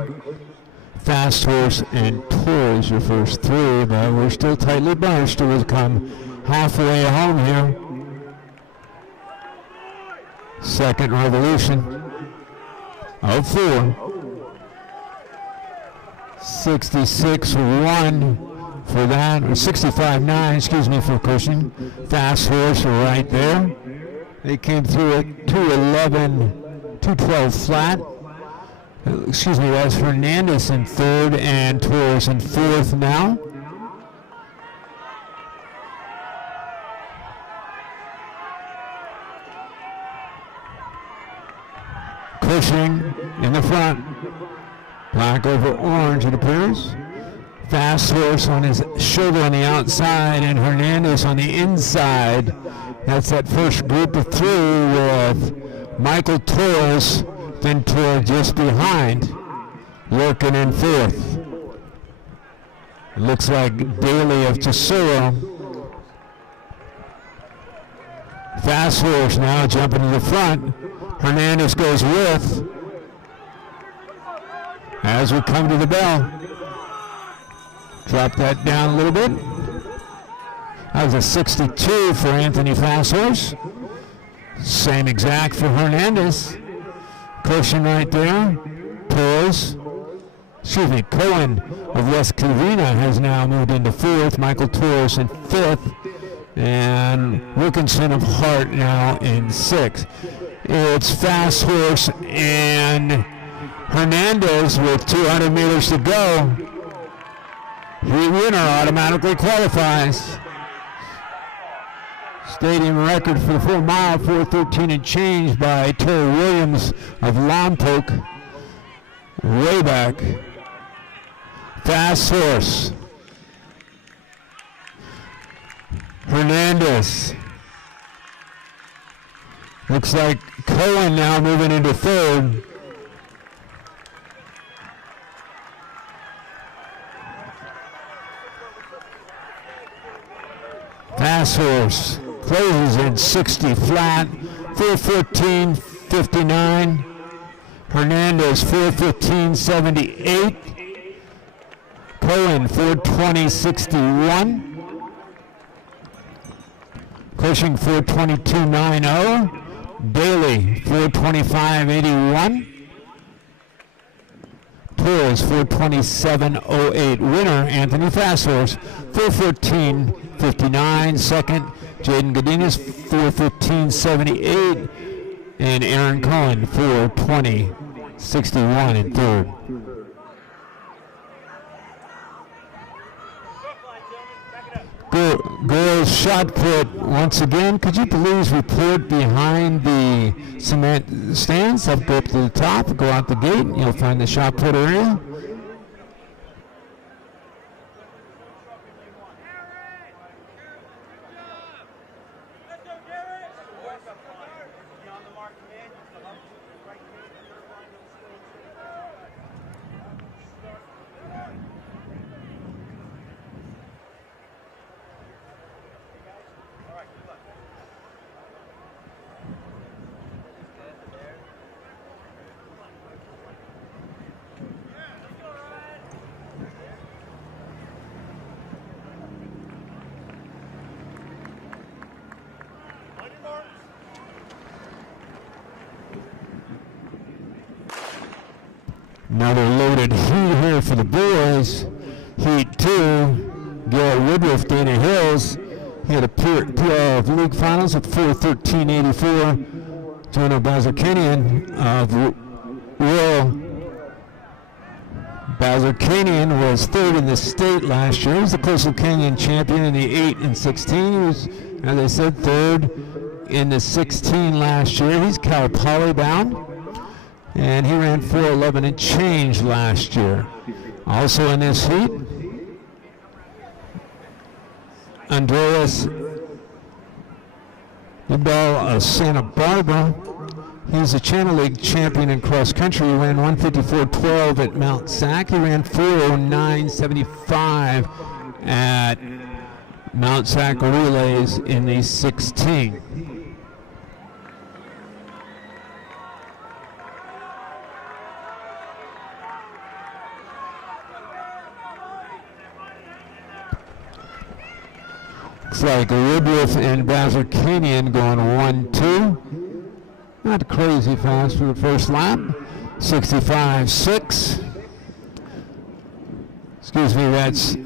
Fast Horse, and Torres your first three, but we're still tightly bunched. We'll come halfway home here. Second revolution of 4. 66-1 for that, or 65-9, excuse me, for Cushing. Fast Horse right there. They came through at 212 flat. Excuse me, that's Hernandez in third and Torres in fourth now. Cushing in the front. Black over orange, it appears. Fast Horse on his shoulder on the outside and Hernandez on the inside. That's that first group of three with Michael Torres, Ventura just behind, lurking in fourth. It looks like Daly of Tesoro. Fast Horse now jumping to the front. Hernandez goes with. As we come to the bell. Drop that down a little bit. That was a 62 for Anthony Fast Horse. Same exact for Hernandez. Cushing right there. Torres. Excuse me, Cohen of West Covina has now moved into fourth. Michael Torres in fifth. And Wilkinson of Hart now in sixth. It's Fast Horse and Hernandez with 200 meters to go. The winner automatically qualifies. Stadium record for the full mile, 4:13 and change by Terry Williams of Lompoc. Way back. Fast Horse. Hernandez. Looks like Cohen now moving into third. Fast Horse closes in 60 flat, 4:14.59. Hernandez 4:15.78. Cohen 4:20.61. Cushing 4:22.90. Daly 4:25.81. Torres 4:27.08. Winner Anthony Fast Horse 4:14.59. Second Jaden Godinez 4:15.78. And Aaron Cohen 4:20.61 in third. Girls shot put once again. Could you please report behind the cement stands? Up, go up to the top, go out the gate, and you'll find the shot put area. Another loaded heat here for the boys. Heat 2. Garrett Woodruff, Dana Hills. He had a PL League Finals at 4:13.84. Jonah Bazarkanian of Will Bowser Canyon was third in the state last year. He was the Coastal Canyon champion in the 8 and 16. He was, as I said, third in the 16 last year. He's Cal Poly bound, and he ran 4:11 and change last year. Also in this heat, Andreas Nibal of Santa Barbara. He's a Channel League champion in cross country. He ran 154.12 at Mount Sac. He ran 4:09.75 at Mount Sac relays in the 16. Looks like Woodruff and Bowser Canyon going 1-2. Not crazy fast for the first lap. 65.6. Excuse me, that's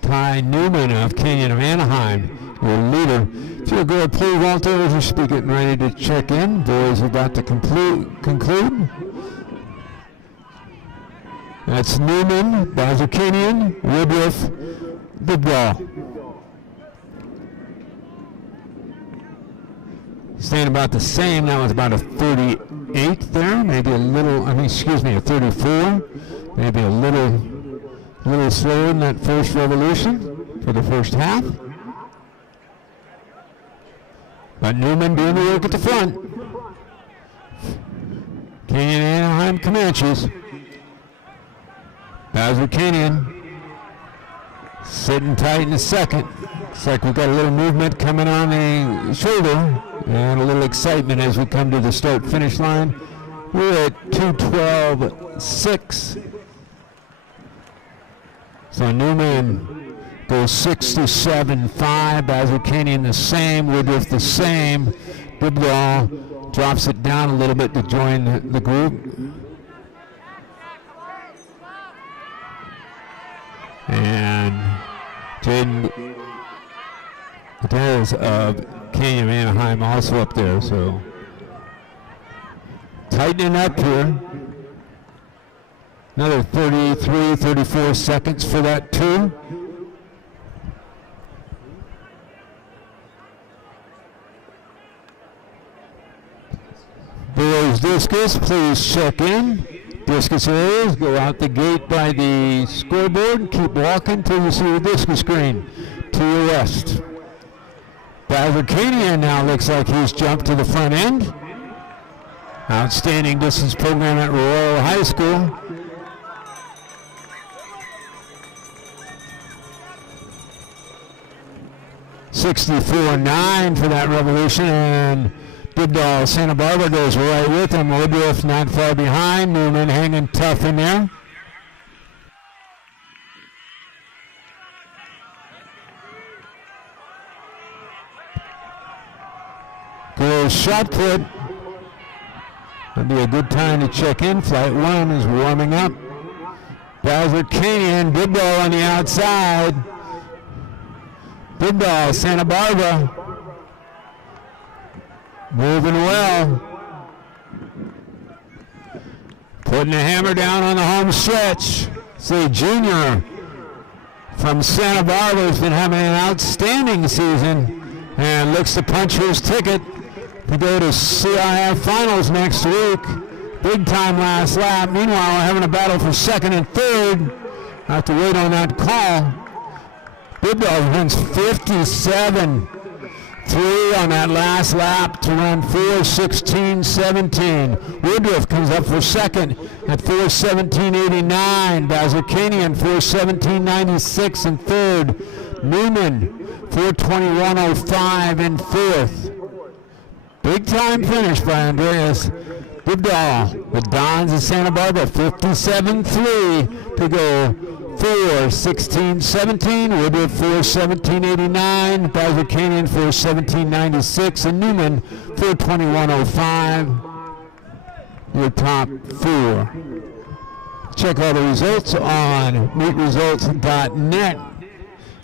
Ty Newman of Canyon of Anaheim, your leader. If you'll go pull Walter as you speak it and ready to check in. Boys are about to conclude. That's Newman, Bowser Canyon, Woodruff, the ball. Staying about the same. That was about a 38 there, maybe a little, a 34. Maybe a little slower in that first revolution for the first half. But Newman doing the work at the front. Canyon Anaheim Comanches. Bowser Canyon sitting tight in the second. Looks like we've got a little movement coming on the shoulder. And a little excitement as we come to the start-finish line. We're at 2:12.6. So Newman goes 67.5. Bowser Canyon the same. Woodruff the same. Bibdall drops it down a little bit to join the group. And Jaden Gutierrez of Canyon of Anaheim also up there, so tightening up here. Another 33, 34 seconds for that two. Boys discus, please check in. Discus areas, go out the gate by the scoreboard. Keep walking till you see the discus green to your west. Bowser Canyon now looks like he's jumped to the front end. Outstanding distance program at Ventura High School. $64.9 for that revolution, and Bibdall Santa Barbara goes right with him. Woodruff not far behind. Newman hanging tough in there. Goes shot put. That'd be a good time to check in. Flight 1 is warming up. Bowser Canyon, Bibdall on the outside. Bibdall, Santa Barbara. Moving well. Putting the hammer down on the home stretch. See, Junior from Santa Barbara has been having an outstanding season and looks to punch his ticket to go to CIF Finals next week. Big time last lap. Meanwhile, having a battle for second and third. I have to wait on that call. Bibdall wins 57.3 on that last lap to run 4:16.17. Woodruff comes up for second at 4:17.89. Bowser Canyon 4:17.96 in third. Newman 4:21.05 in fourth. Big time finish by Andreas Bibdall. The Dons of Santa Barbara 57.3 to go 4:16.17. Woodruff 4:17.89. Bowser Canyon 4:17.96. And Newman 4:21.05. Your top four. Check all the results on meetresults.net.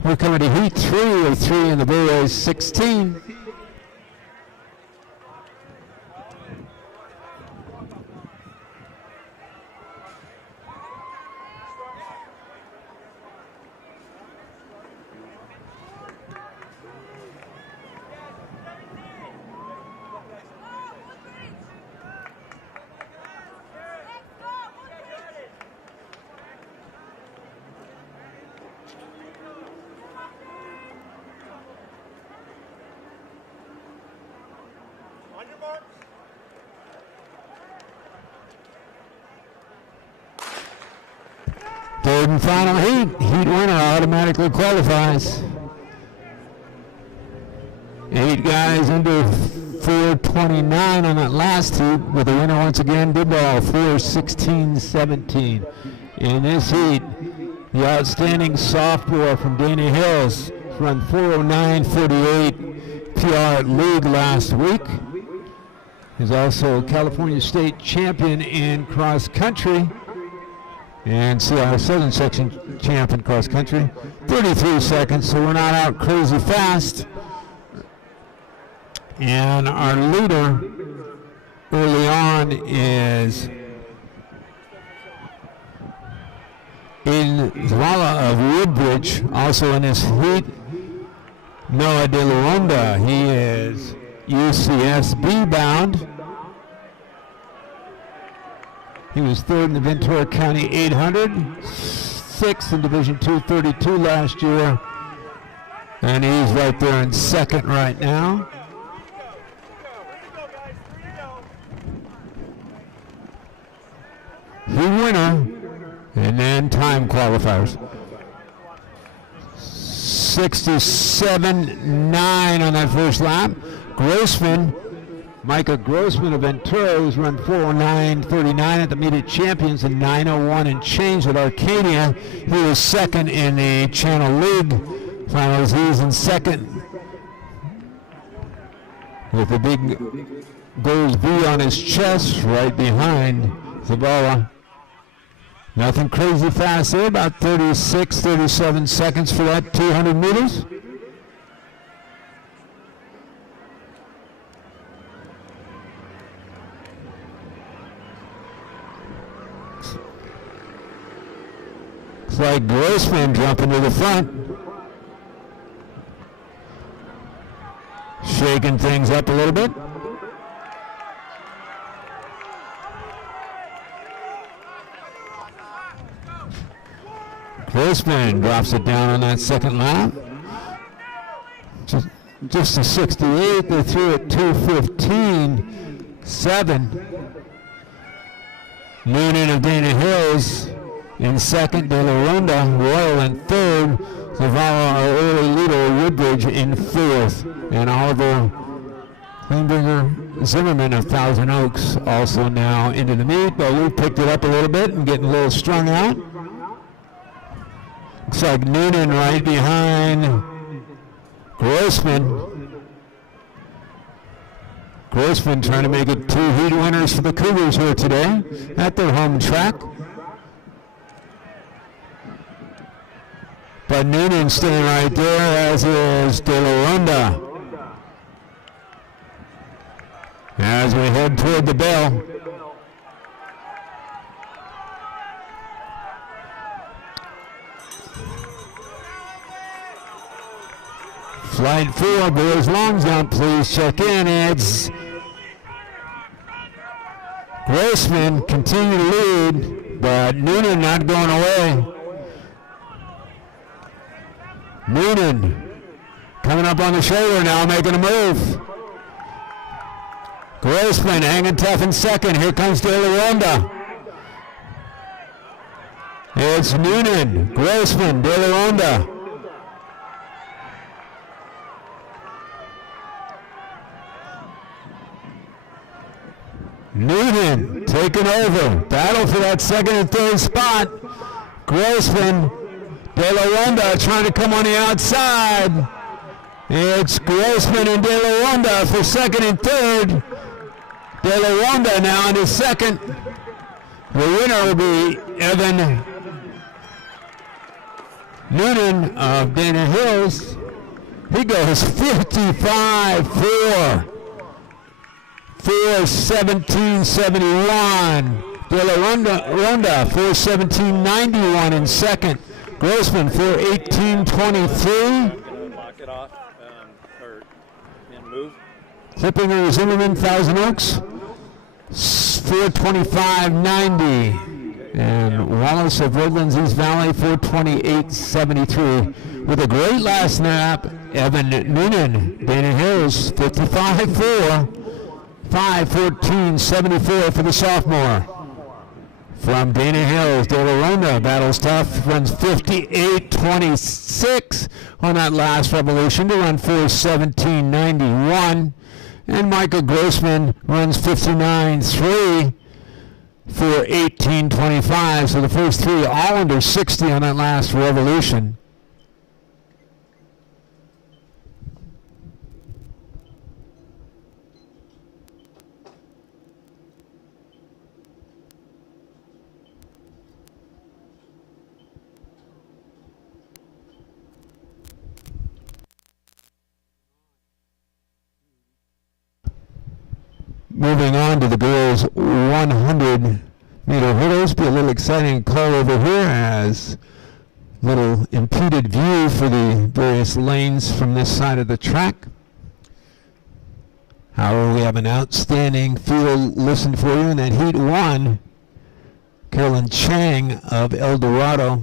We're coming to Heat 3 of 3 in the boys 16. Third and final heat. Heat winner automatically qualifies. 8 guys under 4:29 on that last heat, with the winner once again, Diball, 4:16.17. In this heat, the outstanding sophomore from Dana Hills run 4:09.48 PR at league last week. He's also a California State champion in cross country and CIF Southern Section champ in cross country. 33 seconds, so we're not out crazy fast. And our leader early on is in Zavala of Woodbridge, also in this heat, Noah De La Ronda. He is UCSB bound. He was third in the Ventura County 800, sixth in Division 232 last year, and he's right there in second right now. He winner, and then time qualifiers. 67.9 on that first lap. Grossman, Micah Grossman of Ventura, who's run 4:09.39 at the meet at Champions and 9:01 and change at Arcadia. He was second in the Channel League Finals. He was in second with a big gold V on his chest right behind Zavala. Nothing crazy fast there, about 36, 37 seconds for that 200 meters. Looks like Grossman jumping to the front. Shaking things up a little bit. Grossman drops it down on that second lap. Just a 68. They threw it 2:15.7. Noonan of Dana Hills in second. De La Ronda, Royal in third. Zavala, our early leader, Woodbridge in fourth. And Oliver Kleinberger Zimmerman of Thousand Oaks also now into the meet, but we picked it up a little bit and getting a little strung out. Looks like Noonan right behind Grossman. Grossman trying to make it 2 heat winners for the Cougars here today at their home track. But Noonan staying right there, as is De La Ronda. As we head toward the bell. Flight 4, boys long jump, please check in. It's Grossman continue to lead, but Noonan not going away. Noonan coming up on the shoulder now, making a move. Grossman hanging tough in second. Here comes De La Ronda. It's Noonan, Grossman, De La Ronda. Noonan taking over. Battle for that second and third spot. Grossman, De La Ronda trying to come on the outside. It's Grossman and De La Ronda for second and third. De La Ronda now into second. The winner will be Evan Noonan of Dana Hills. He goes 55-4. 4:17.71. De La Ronda 4:17.91 in second. Grossman 4:18.23. Lock it off or move. Klippinger Zimmerman, Thousand Oaks 4:25.90. And Wallace of Woodlands East Valley 4:28.73. With a great last snap, Evan Noonan, Dana Hills 55-4. 5:14.74 for the sophomore. From Dana Hills, De La Ronda battles tough, runs 58.26 on that last revolution to run 4:17.91. And Michael Grossman runs 59.3 for 18.25. So the first three all under 60 on that last revolution. Moving on to the girls' 100-meter hurdles. Be a little exciting call over here as little impeded view for the various lanes from this side of the track. However, we have an outstanding field listed for you in that Heat 1. Carolyn Chang of El Dorado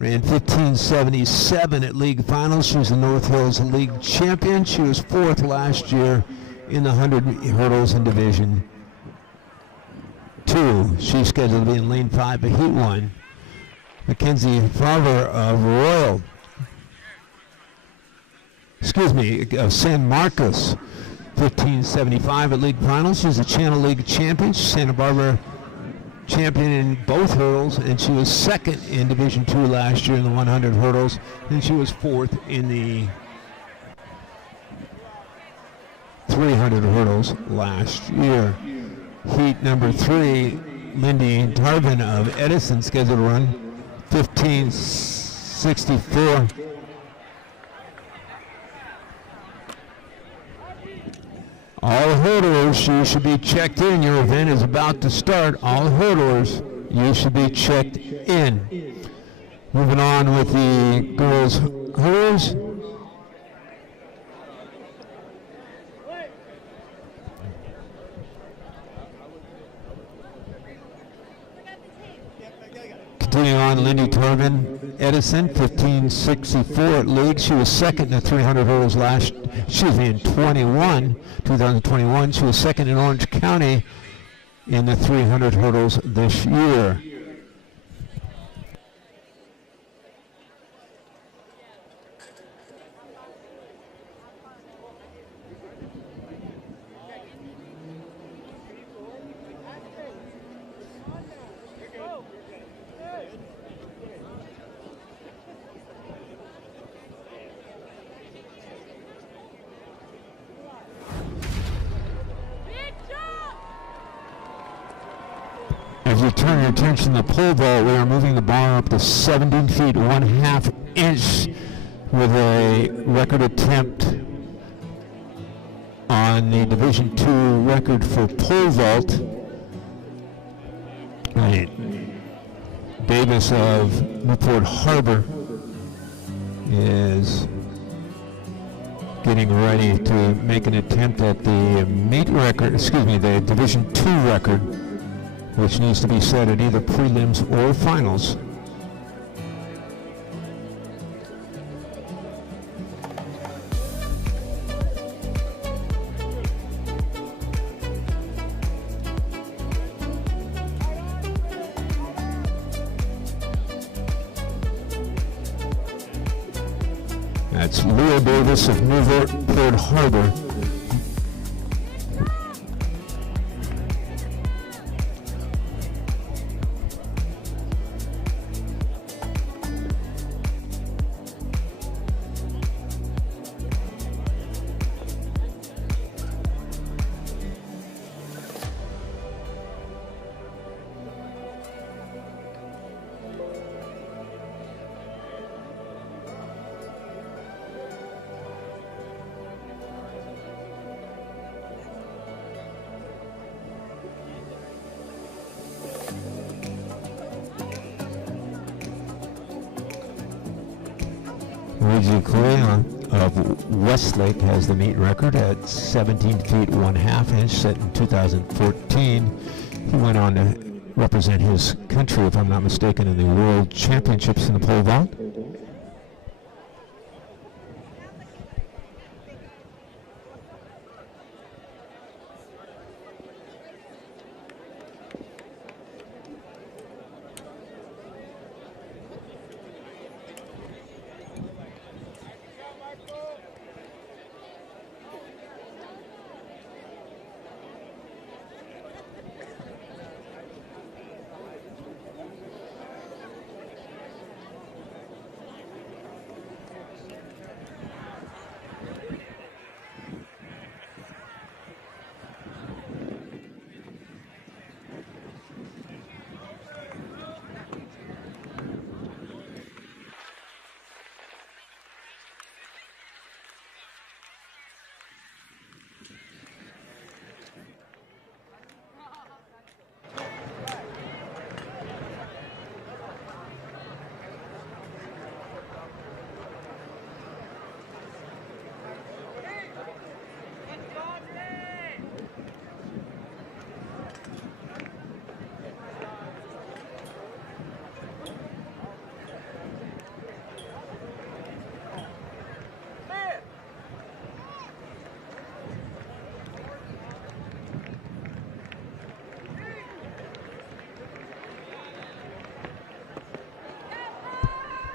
ran 15.77 at league finals. She was the North Hills League champion. She was fourth last year in the 100 hurdles in Division 2. She's scheduled to be in lane 5 of Heat 1. Mackenzie Favre of San Marcos, 15.75 at league finals. She's a Channel League champion. She's Santa Barbara champion in both hurdles, and she was second in Division 2 last year in the 100 hurdles, and she was fourth in the 300 hurdles last year. Heat number 3, Lindy Tarvin of Edison, scheduled to run 15.64. All hurdlers, you should be checked in. Your event is about to start. All hurdlers, you should be checked in. Moving on with the girls' hurdlers. Continuing on, Lindy Torvin, Edison, 15.64 at league. She was second in the 300 hurdles in 2021. She was second in Orange County in the 300 hurdles this year. As you turn your attention to the pole vault, we are moving the bar up to 17 feet 1/2 inch with a record attempt on the Division 2 record for pole vault. Davis of Newport Harbor is getting ready to make an attempt at the the Division 2 record, which needs to be set at either prelims or finals. That's Leah Davis of Newport Harbor. Luigi Correa of Westlake has the meet record at 17 feet 1/2 inch, set in 2014. He went on to represent his country, if I'm not mistaken, in the World Championships in the pole vault.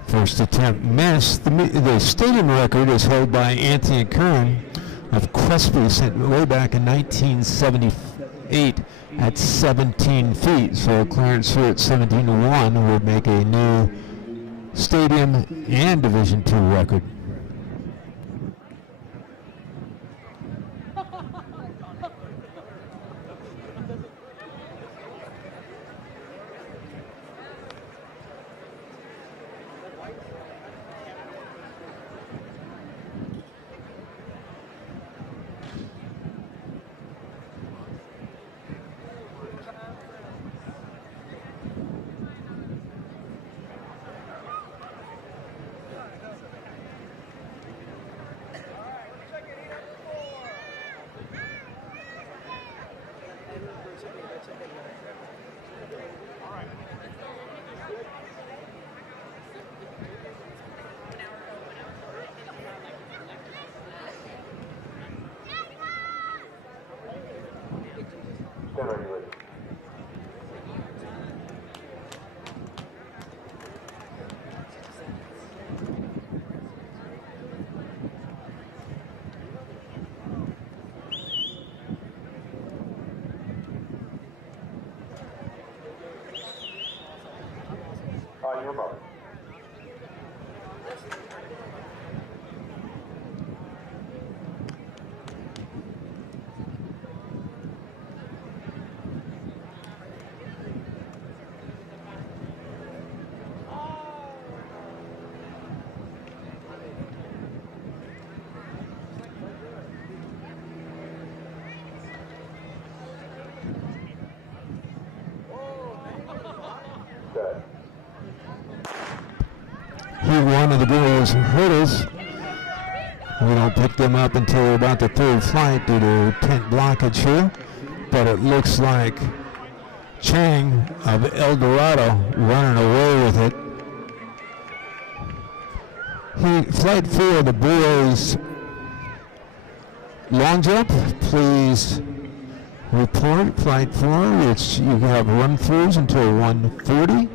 First attempt missed. The stadium record is held by Anthony Kern of Crespi, sent way back in 1978 at 17 feet. So Clarence here at 17-1 would make a new stadium and Division II record. One of the girls hurdles. We don't pick them up until about the third flight due to tent blockage here, but it looks like Chang of El Dorado running away with it. Flight 4, the boys long jump, please report. Flight 4, which you have run-throughs until 1:40.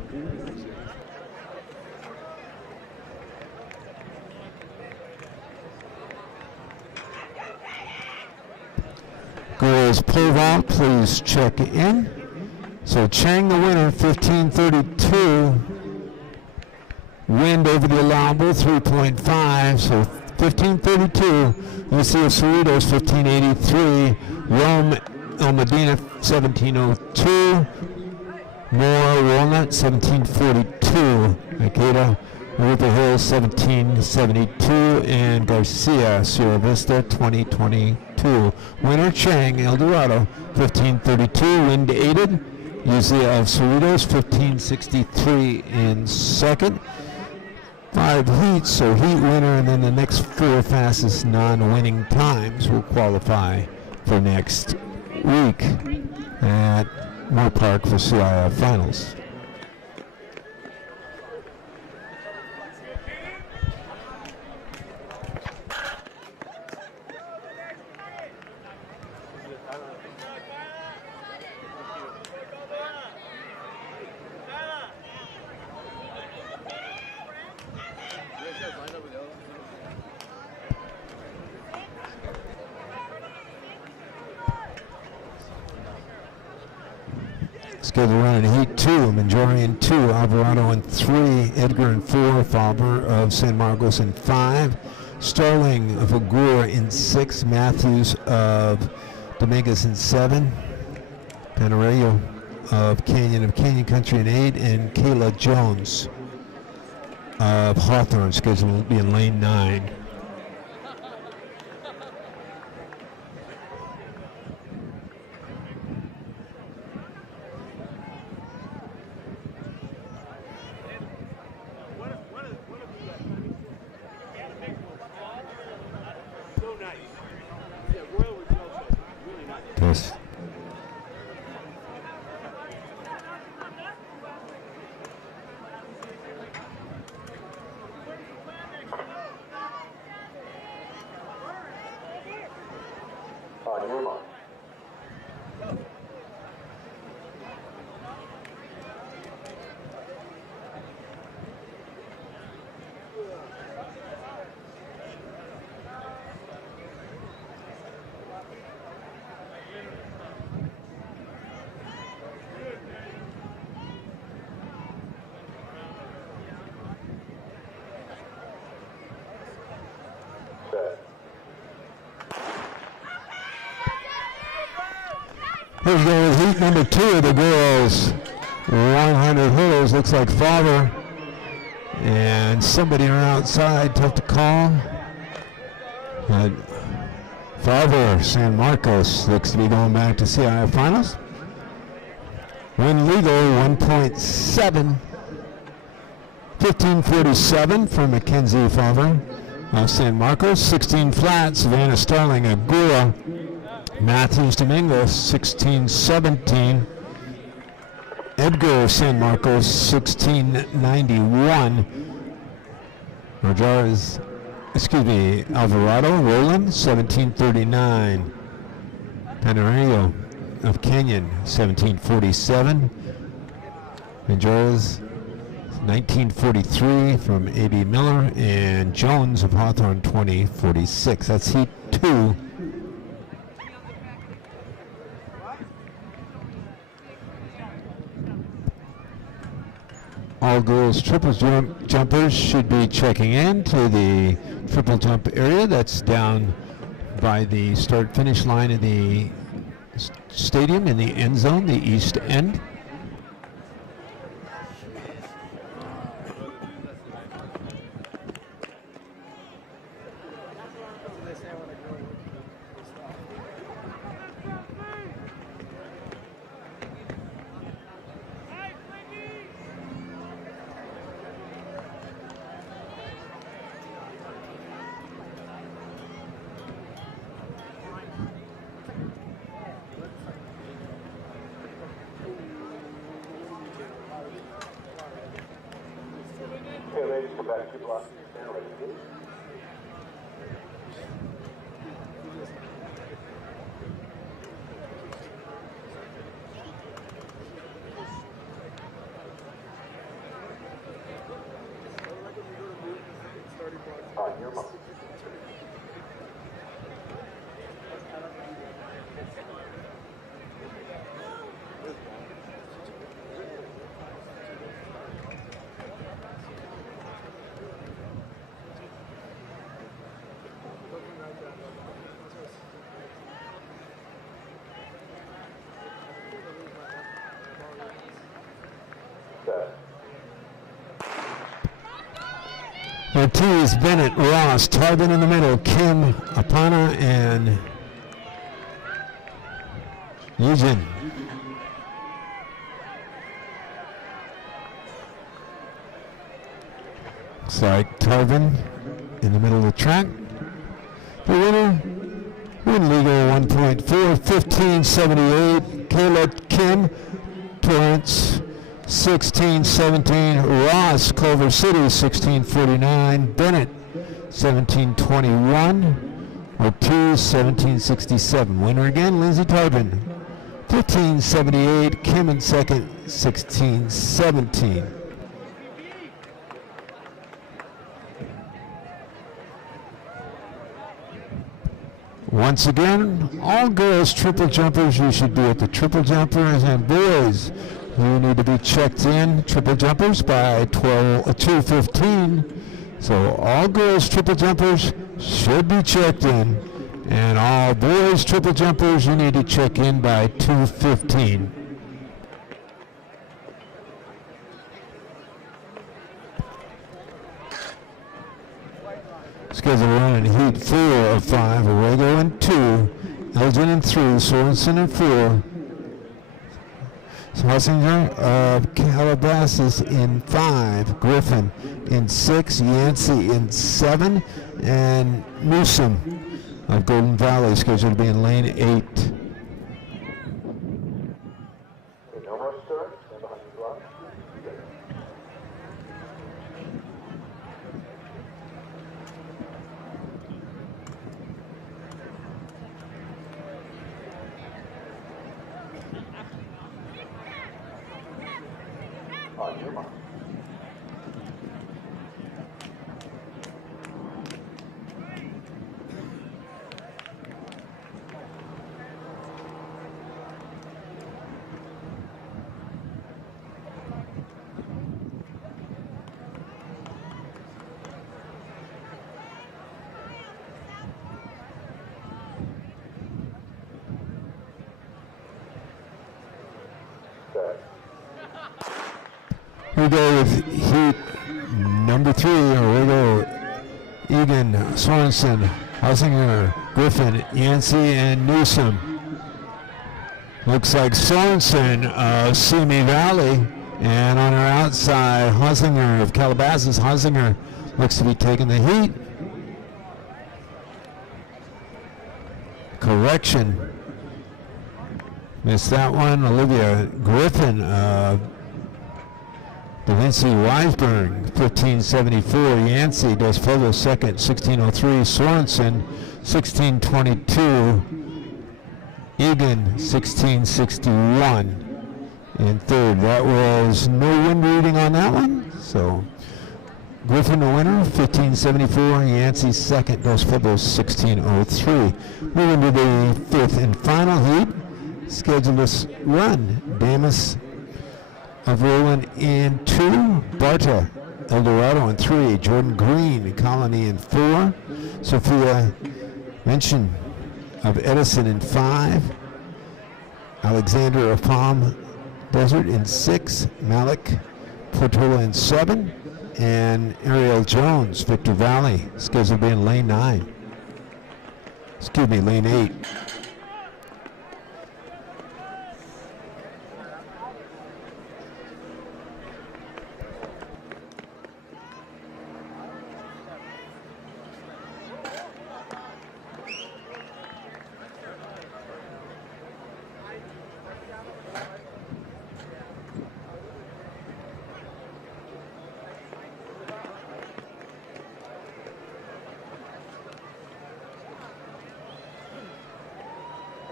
Girls pole vault, please check in. So Chang the winner, 15:32. Wind over the allowable, 3.5. So 15:32. Lucia Cerritos, 15:83. Rome El Medina, 17:02. Moore Walnut, 17:42. Makeda Ruth Hill, 17:72. And Garcia Sierra Vista, 2022. Winner Chang, El Dorado, 15:32. Wind aided. Usually of Cerritos, 15:63 in second. 5 heats, so heat winner, and then the next 4 fastest non-winning times will qualify for next week at Moore Park for CIF Finals. Scheduled run in Heat 2, Manjorian 2, Alvarado in 3, Edgar in 4, Faber of San Marcos in 5, Starling of Agoura in 6, Matthews of Dominguez in 7, Panarello of Canyon Country in 8, and Kayla Jones of Hawthorne scheduled to be in lane 9. Yes. Here we go with heat number 2 of the girls. 100 hurdles. Looks like Favre and somebody on outside. Tough to call. But Favre, San Marcos looks to be going back to CIF Finals. Win legal 1.7. 15:47 for Mackenzie Favre of San Marcos. 16 flat, Savannah Starling, Agura, Matthews Domingos, 16:17. Edgar San Marcos, 16:91. Alvarado Roland, 17:39. Panario of Kenyon, 17:47. Venturas, 19:43 from A.B. Miller, and Jones of Hawthorne, 20:46. That's heat 2. All girls triple jumpers should be checking in to the triple jump area. That's down by the start finish line of the stadium in the end zone, the east end. Okay, ladies, come back 2 blocks. Stand ready, please. On your mark. Ortiz, Bennett, Ross, Tarbin in the middle, Kim, Apana, and Eugen. Looks like Tarbin in the middle of the track. The winner, win legal 1.4, 15:78. Kayla Kim, Torrance, 16:17. Ross, Culver City, 16:49. Bennett, 17:21. Ortiz, 17:67. Winner again, Lindsay Tarbin, 15:78. Kim in second, 16:17. Once again, all girls triple jumpers, you should be at the triple jumpers, and boys, you need to be checked in, triple jumpers, by 2:15. So all girls triple jumpers should be checked in, and all boys triple jumpers, you need to check in by 2:15. Schedule running heat 4 of 5, Arrego in 2, Elgin in 3, Sorensen in 4, Hessinger of Calabasas in 5, Griffin in 6, Yancey in 7, and Newsom of Golden Valley scheduled to be in lane 8. No more start. Stand behind the block. On your mark. We go with heat number 3. We go Egan, Sorensen, Husinger, Griffin, Yancey, and Newsom. Looks like Sorensen of Simi Valley, and on our outside, Husinger of Calabasas. Husinger looks to be taking the heat. Correction. Missed that one. Olivia Griffin of DaVinci Weisberg, 1574. Yancey Dos Fuegos second, 1603. Sorensen, 1622. Egan, 1661 in third. That was no wind reading on that one. So Griffin the winner, 1574. Yancey second, Dos Fuegos, 1603. Moving to the 5th and final heat. Scheduled this run. Damas of Roland in 2, Barta, Eldorado in 3, Jordan Green, Colony in 4, Sophia Mention of Edison in 5, Alexander of Palm Desert in 6, Malik Portola in 7, and Ariel Jones, Victor Valley, scheduled to be in lane 9. Excuse me, lane 8.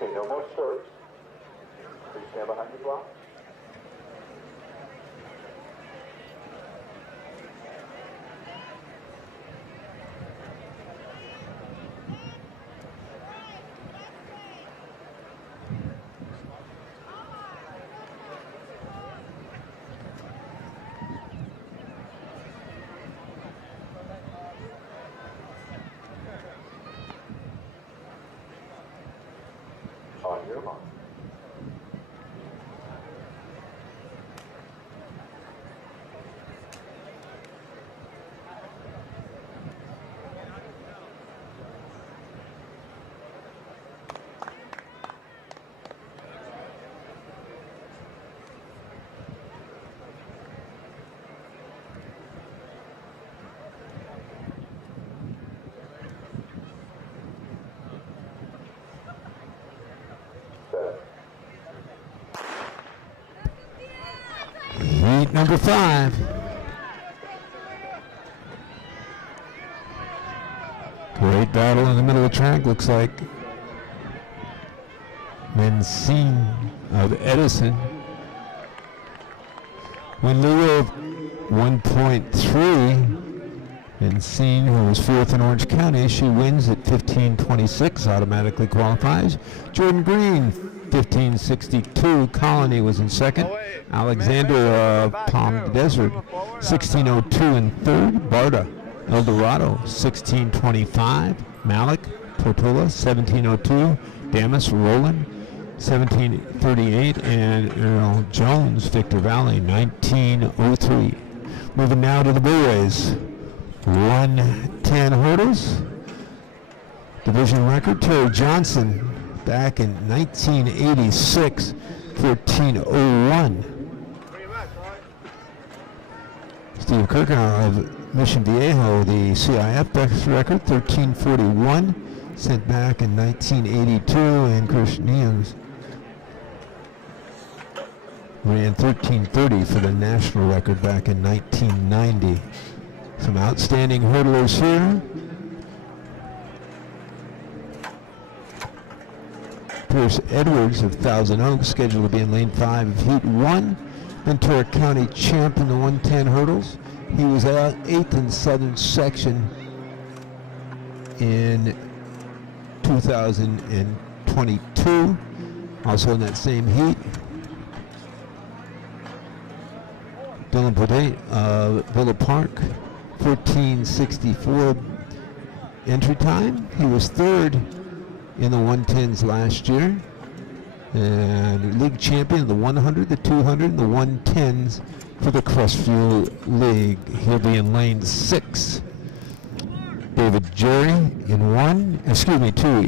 Okay, no more serves. Please stand behind your block. On your mark. Heat number 5. Great battle in the middle of the track. Looks like Mencine of Edison. Wind lead of 1.3. Mencine, who was 4th in Orange County, she wins at 15:26, automatically qualifies. Jordan Green, 15:62. Colony was in 2nd. Alexander of Palm Desert, 16:02 in 3rd. Barta, Eldorado, 16:25. Malik, Portola, 17:02. Damas, Roland, 17:38. And Earl Jones, Victor Valley, 19:03. Moving now to the boys. 110 hurdles. Division record, Terry Johnson, back in 1986, 14:01. Steve Kirkhour of Mission Viejo, the CIF record, 13:41, sent back in 1982, and Chris Neams ran 13:30 for the national record back in 1990. Some outstanding hurdlers here. Pierce Edwards of Thousand Oaks, scheduled to be in lane 5 of Heat 1. Ventura County champ in the 110 hurdles. He was 8th in Southern Section in 2022, also in that same heat. Dylan Podet of Villa Park, 14:64 entry time. He was 3rd in the 110s last year, and league champion of the 100, the 200, and the 110s for the Crestfield League. He'll be in lane 6. David Jerry in 1, 2,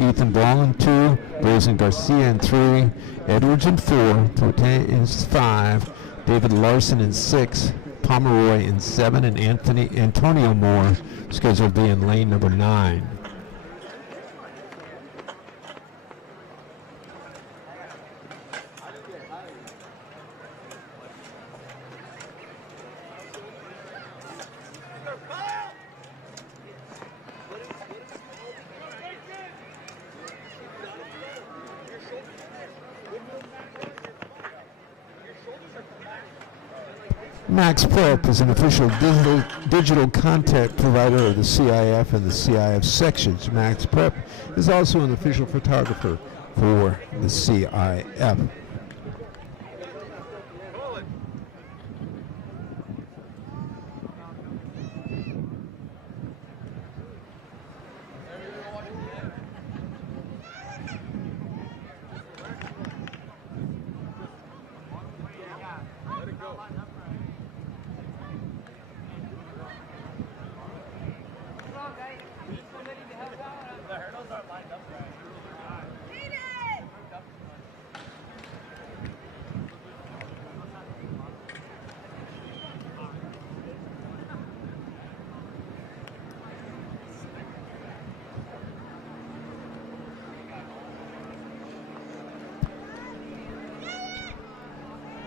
Ethan Ball in 2, Brazen Garcia in 3, Edwards in 4, Fortin in 5, David Larson in 6, Pomeroy in 7, and Antonio Moore scheduled to be in lane number 9. Max Prep is an official digital content provider of the CIF and the CIF sections. Max Prep is also an official photographer for the CIF.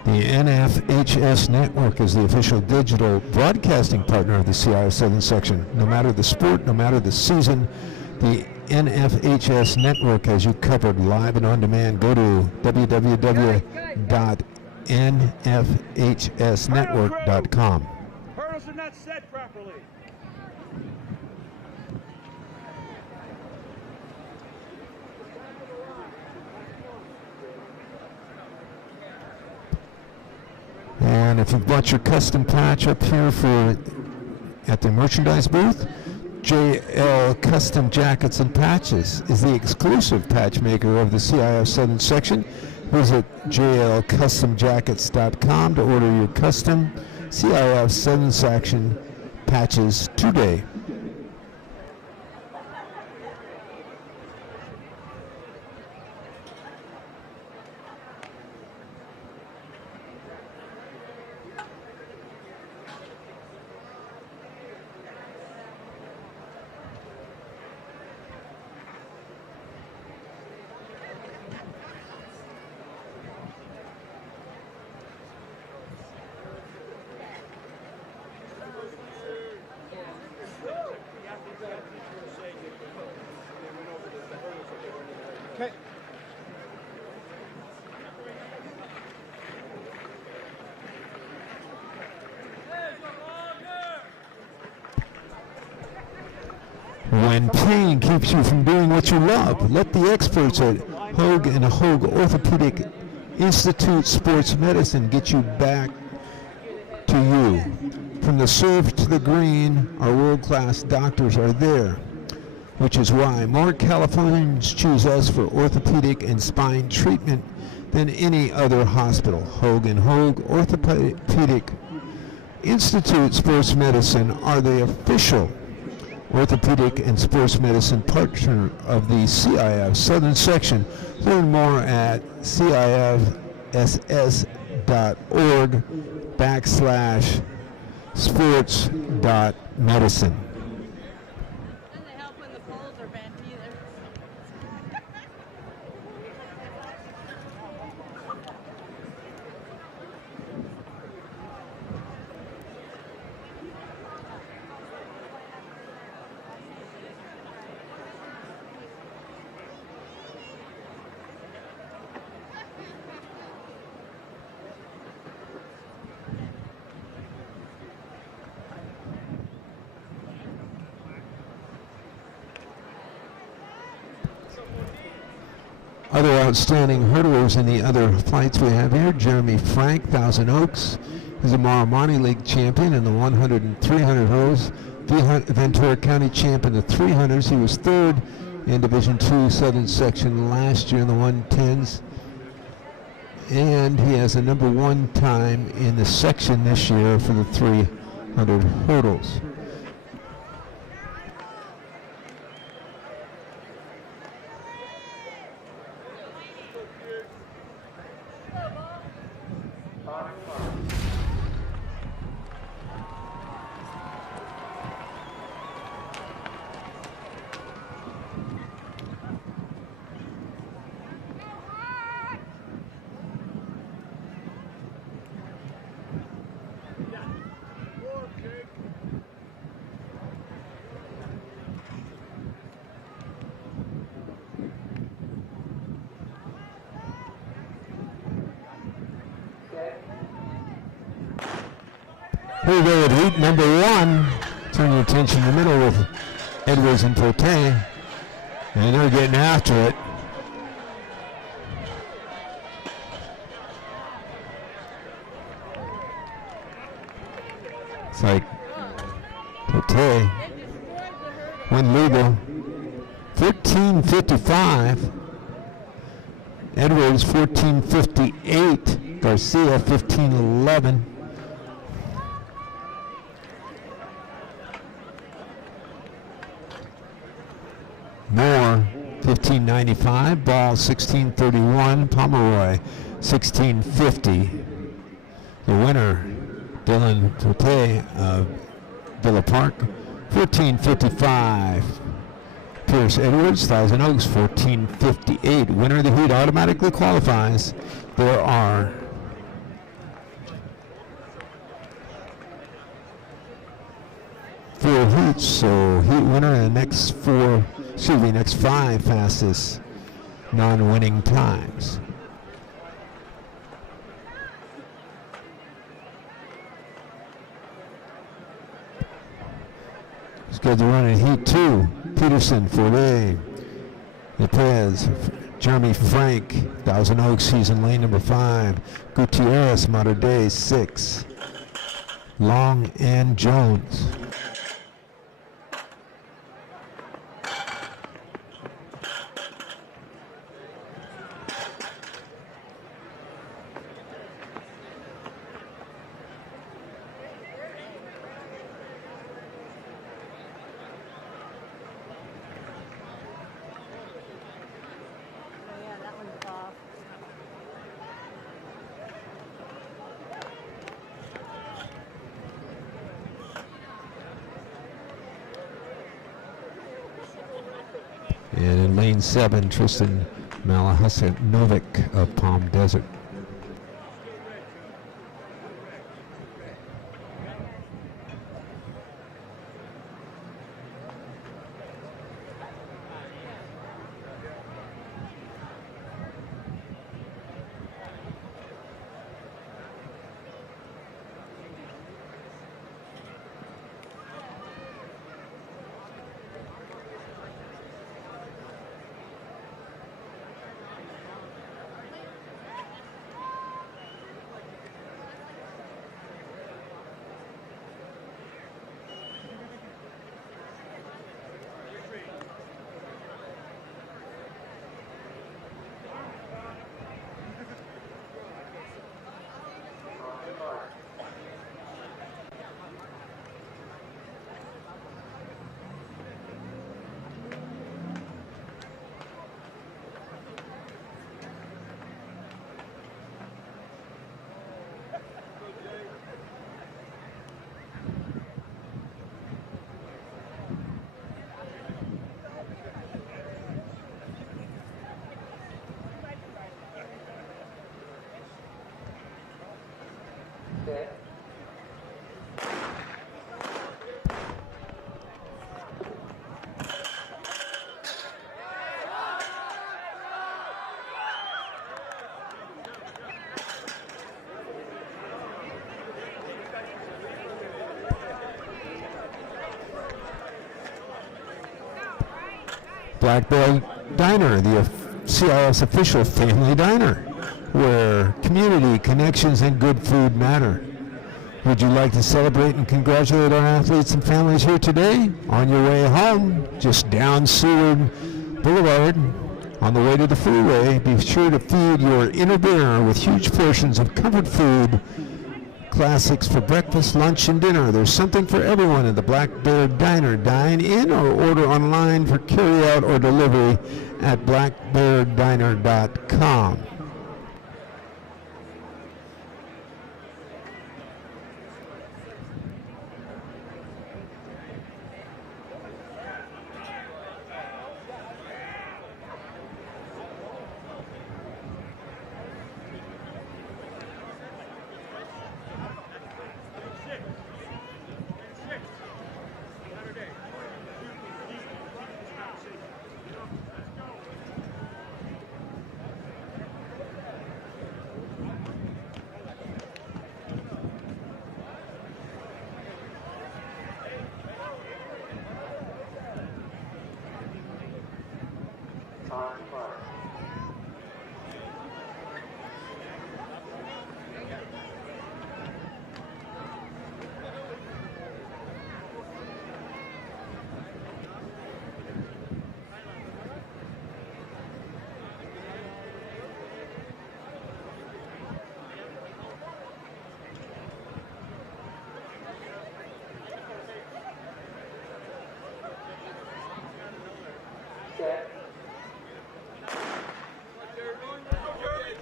The NFHS Network is the official digital broadcasting partner of the CIF Southern Section. No matter the sport, no matter the season, the NFHS Network has you covered live and on demand. Go to www.nfhsnetwork.com. Hurdles are not set properly. And if you've bought your custom patch up here at the merchandise booth, JL Custom Jackets and Patches is the exclusive patch maker of the CIF Southern Section. Visit jlcustomjackets.com to order your custom CIF Southern Section patches today. Okay. When pain keeps you from doing what you love, let the experts at Hoag and Hoag Orthopedic Institute Sports Medicine get you back to you. From the surf to the green, our world-class doctors are there, which is why more Californians choose us for orthopedic and spine treatment than any other hospital. Hoag and Hoag Orthopedic Institute Sports Medicine are the official orthopedic and sports medicine partner of the CIF Southern Section. Learn more at CIF-SS.org/sports.medicine. Doesn't help when the poles are bent either. Other outstanding hurdlers in the other fights we have here: Jeremy Frank, Thousand Oaks, is a Maramani League champion in the 100 and 300 hurdles. Ventura County champ in the 300s. He was third in Division II Southern Section last year in the 110s. and he has a number 1 time in the section this year for the 300 hurdles. Here we go with heat number 1. Turn your attention to the middle with Edwards and Forte. And they're getting after it. It's like Forte went legal. 14:55. Edwards 14:58. Garcia 15:11. Moore 15:95, Ball 16:31, Pomeroy 16:50. The winner, Dylan Forte of Villa Park, 14:55. Pierce Edwards, Thousand Oaks 14:58. Winner of the heat automatically qualifies. There are 4 heats, so heat winner in the next 5 fastest non-winning times. Scheduled to run in heat 2. Peterson, Forte, Lopez, Jeremy Frank, Thousand Oaks, he's in lane number 5. Gutierrez, Mater Dei 6. Long and Jones. And in lane 7, Tristan Malahasanovic of Palm Desert. Black Bear Diner, the CIF's official family diner, where community, connections, and good food matter. Would you like to celebrate and congratulate our athletes and families here today? On your way home, just down Seward Boulevard On the way to the freeway, be sure to feed your inner bear with huge portions of comfort food classics for breakfast, lunch, and dinner. There's something for everyone at the Black Bear Diner. Dine in or order online for carryout or delivery at blackbeardiner.com.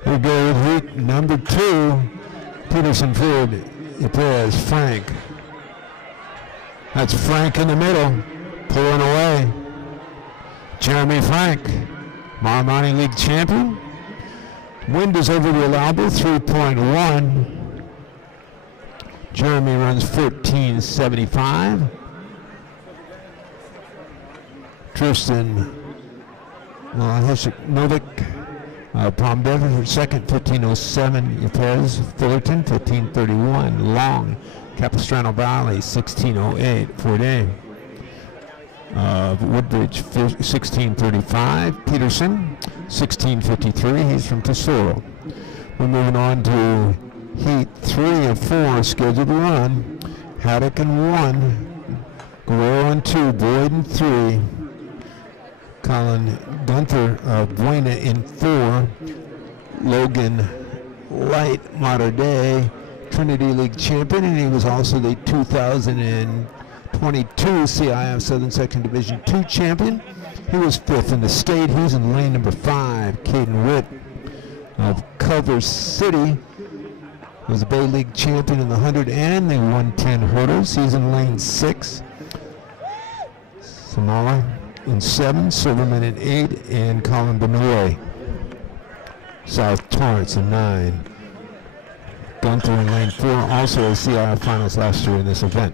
We go with heat number 2. Peterson Ford. It is Frank. That's Frank in the middle, pulling away. Jeremy Frank, Marmoni League champion. Wind is over the allowable, 3.1. Jeremy runs 14.75. Tristan Novik, Palm Bever second, 15.07. Ypres Fullerton, 15.31. Long, Capistrano Valley, 16.08. Forday, Woodbridge, 16.35. Peterson, 16.53. He's from Tesoro. We're moving on to Heat 3 of 4 scheduled to run. Haddock in 1. Guerrero in 2. Boyd in 3. Colin Gunther of Buena in 4. Logan Light, Mater Dei, Trinity League champion, and he was also the 2022 CIF Southern Section Division 2 champion. He was 5th in the state. He's in lane number 5. Caden Witt of Culver City was the Bay League champion in the 100 and the 110 hurdles. He's in lane 6. Samala in 7, Silverman in 8, and Colin Benoit. South Torrance in 9. Gunther in lane 4, also a CIF Finals last year in this event.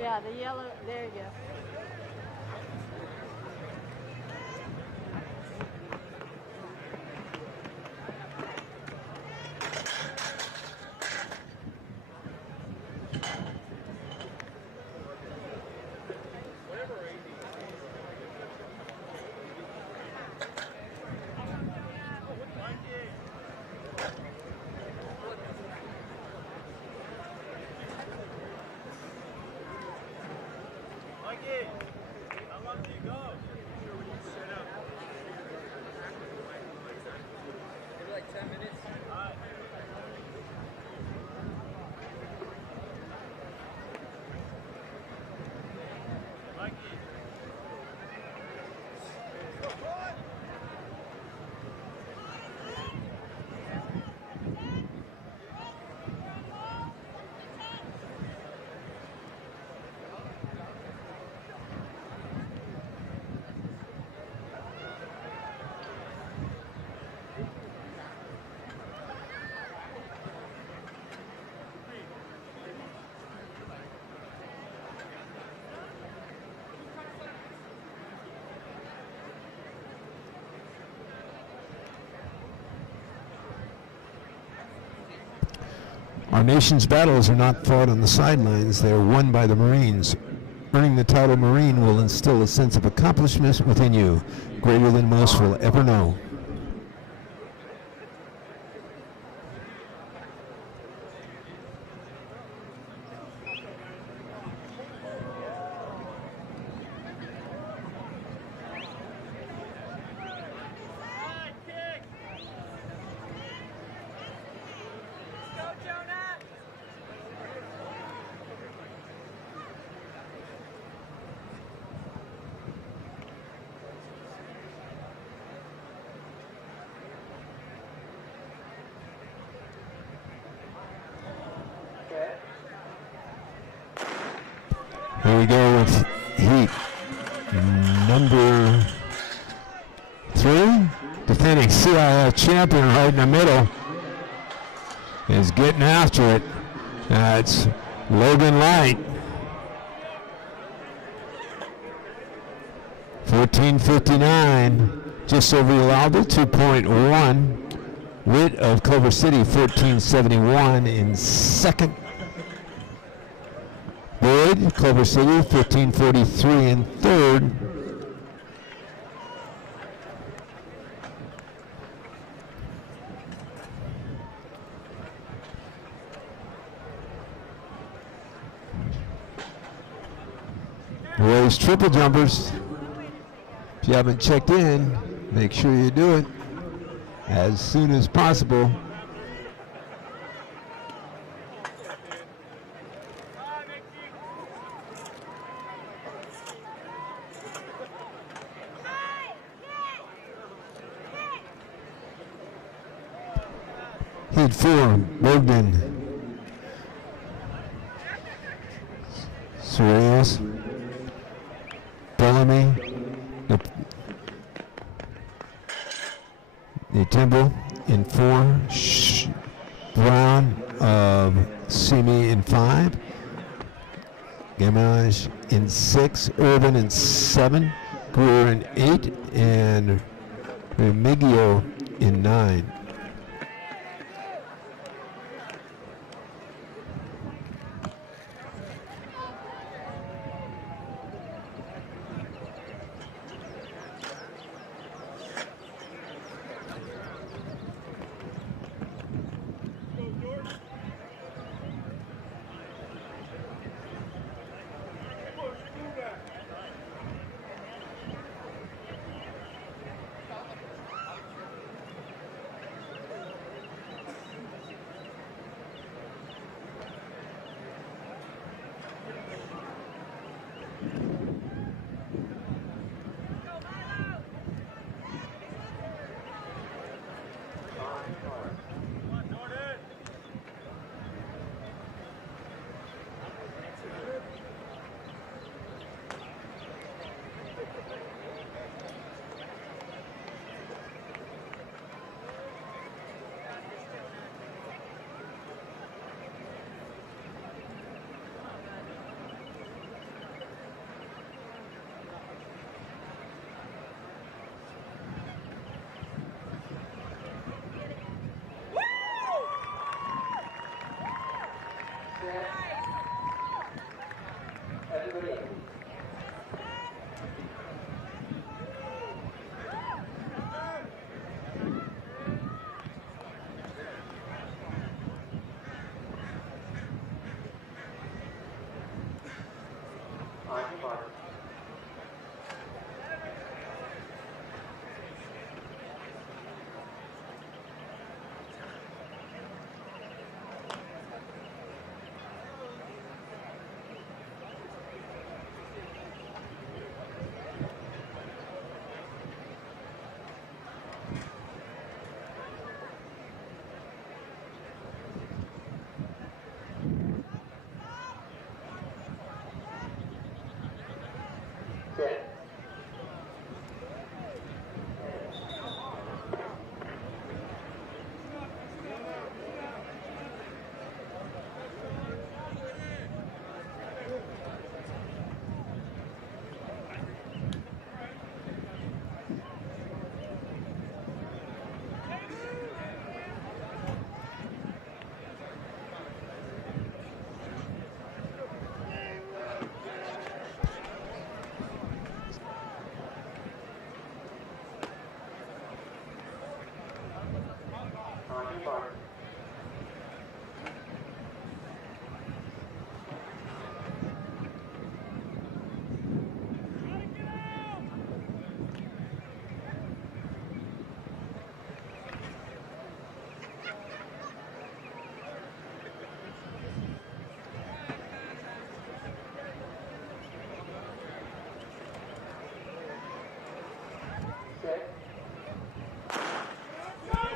Yeah, the yellow, there you go. Our nation's battles are not fought on the sidelines, they are won by the Marines. Earning the title Marine will instill a sense of accomplishment within you, greater than most will ever know. Here we go with heat number 3. Defending CIF champion right in the middle is getting after it. It's Logan Light. 14:59, just over Uvalde, 2.1. Witt of Culver City, 14:71 in second. Boyd, Culver City, 15:43 in third. Boys triple jumpers. If you haven't checked in, make sure you do it as soon as possible. Heat 4, Bogdan, Sorrells, Bellamy, Temple in 4, Brown of Simi in 5, Gamage in 6, Irvin in 7, Greer in 8, and Remigio in 9.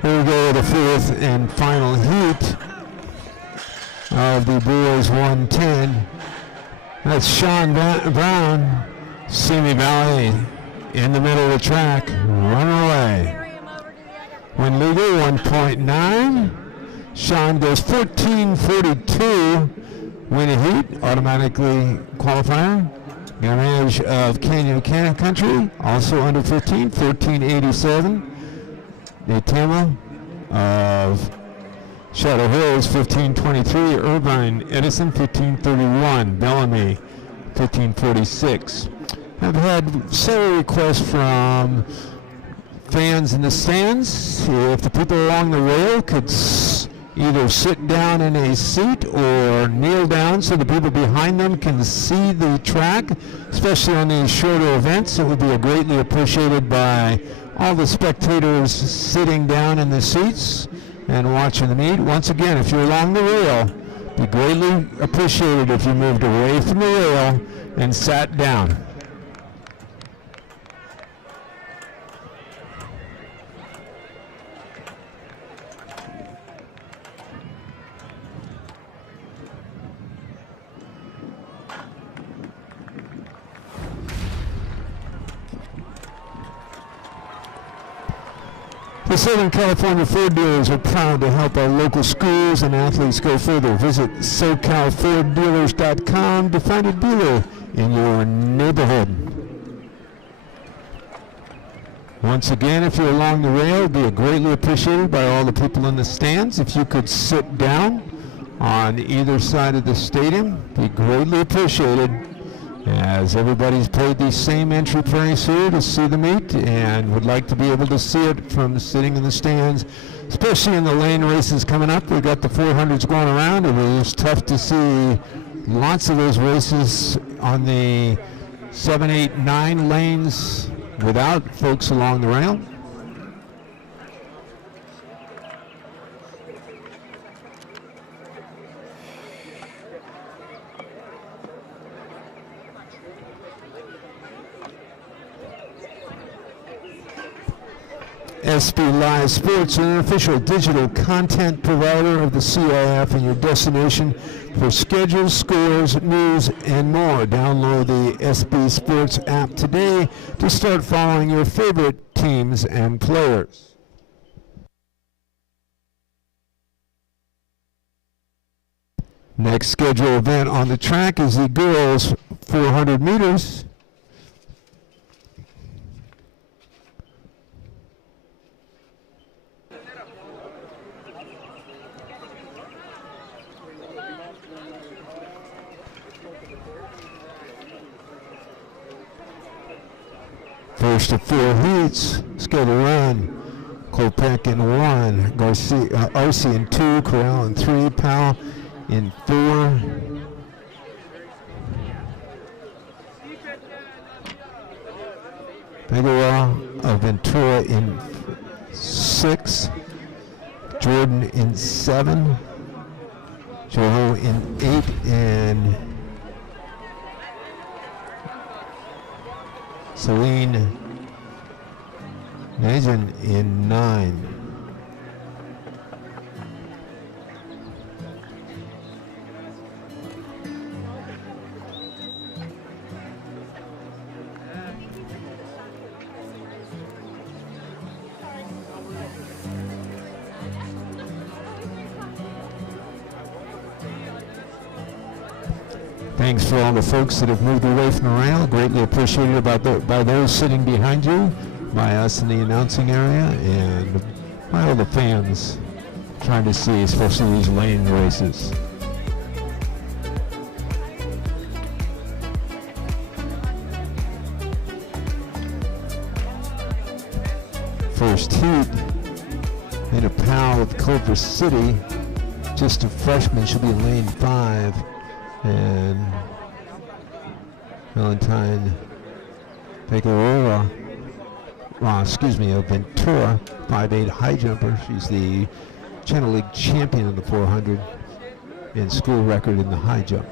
Here we go with the fourth and final heat of the boys 110. That's Sean Brown, Simi Valley, in the middle of the track, running away. When legal, 1.9. Sean goes 14:42. Win a heat, automatically qualifier. Garage of Canyon Country, also under 15, 14:87. Daytona of Shadow Hills, 15:23. Irvine Edison, 15:31. Bellamy, 15:46. I've had several requests from fans in the stands if the people along the rail could either sit down in a seat or kneel down so the people behind them can see the track, especially on these shorter events. It would be greatly appreciated by all the spectators sitting down in the seats and watching the meet. Once again, if you're along the rail, it'd be greatly appreciated if you moved away from the rail and sat down. The Southern California Ford dealers are proud to help our local schools and athletes go further. Visit SoCalFordDealers.com to find a dealer in your neighborhood. Once again, if you're along the rail, it would be greatly appreciated by all the people in the stands. If you could sit down on either side of the stadium, it would be greatly appreciated, as everybody's paid the same entry price here to see the meet and would like to be able to see it from sitting in the stands, especially in the lane races coming up. We've got the 400s going around, and it was tough to see lots of those races on the 7, 8, 9 lanes without folks along the rail. SB Live Sports, an official digital content provider of the CIF and your destination for schedules, scores, news, and more. Download the SB Sports app today to start following your favorite teams and players. Next scheduled event on the track is the girls 400 meters. First of 4 heats, scheduled run. Kopek in 1, Arce in 2, Corral in 3, Powell in 4. Figueroa of Ventura in 6, Jordan in 7, Joe in 8, and Celine Najan in 9. Thanks for all the folks that have moved away from the rail. Greatly appreciated by those sitting behind you, by us in the announcing area, and by all the fans trying to see, especially these lane races. First heat in a pal with Culver City. Just a freshman, should be in lane 5. And Valentine Figueroa, of Ventura, 5'8" high jumper. She's the Channel League champion in the 400 and school record in the high jump.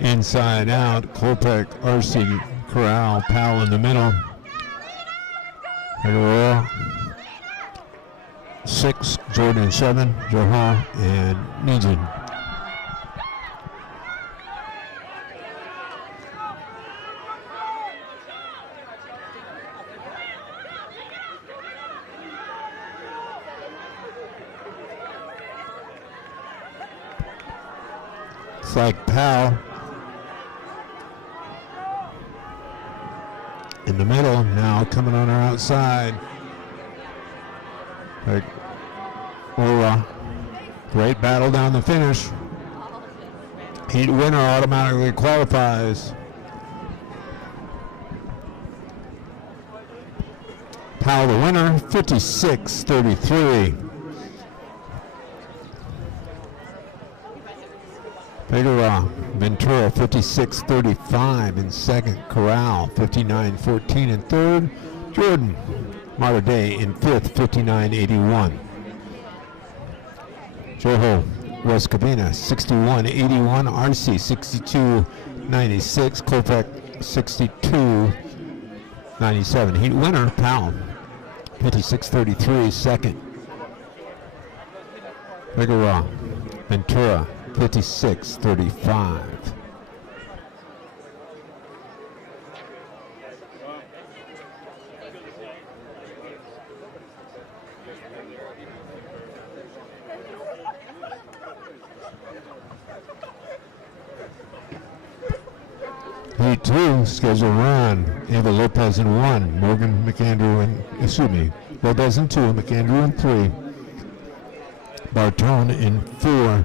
inside out. Kolpek, RC, Corral, Powell in the middle. Figueroa, 6, Jordan 7, Johal, and Nugent. It's like Powell in the middle, now coming on our outside. Like Ora. Great battle down the finish. Heat winner automatically qualifies. Powell the winner, 56-33. Figueroa, Ventura 56-35 in second. Corral 59-14 in third. Jordan, Mater Dei in fifth, 59-81. Joho, West Covina 61-81. RC 62-96. Kolpek 62-97. Heat winner, Powell 56-33 second. Figueroa, Ventura 56-35. Heat 2, scheduled run. Ava Lopez in 1, Morgan McAndrew Lopez in 2, McAndrew in 3. Bartone in 4.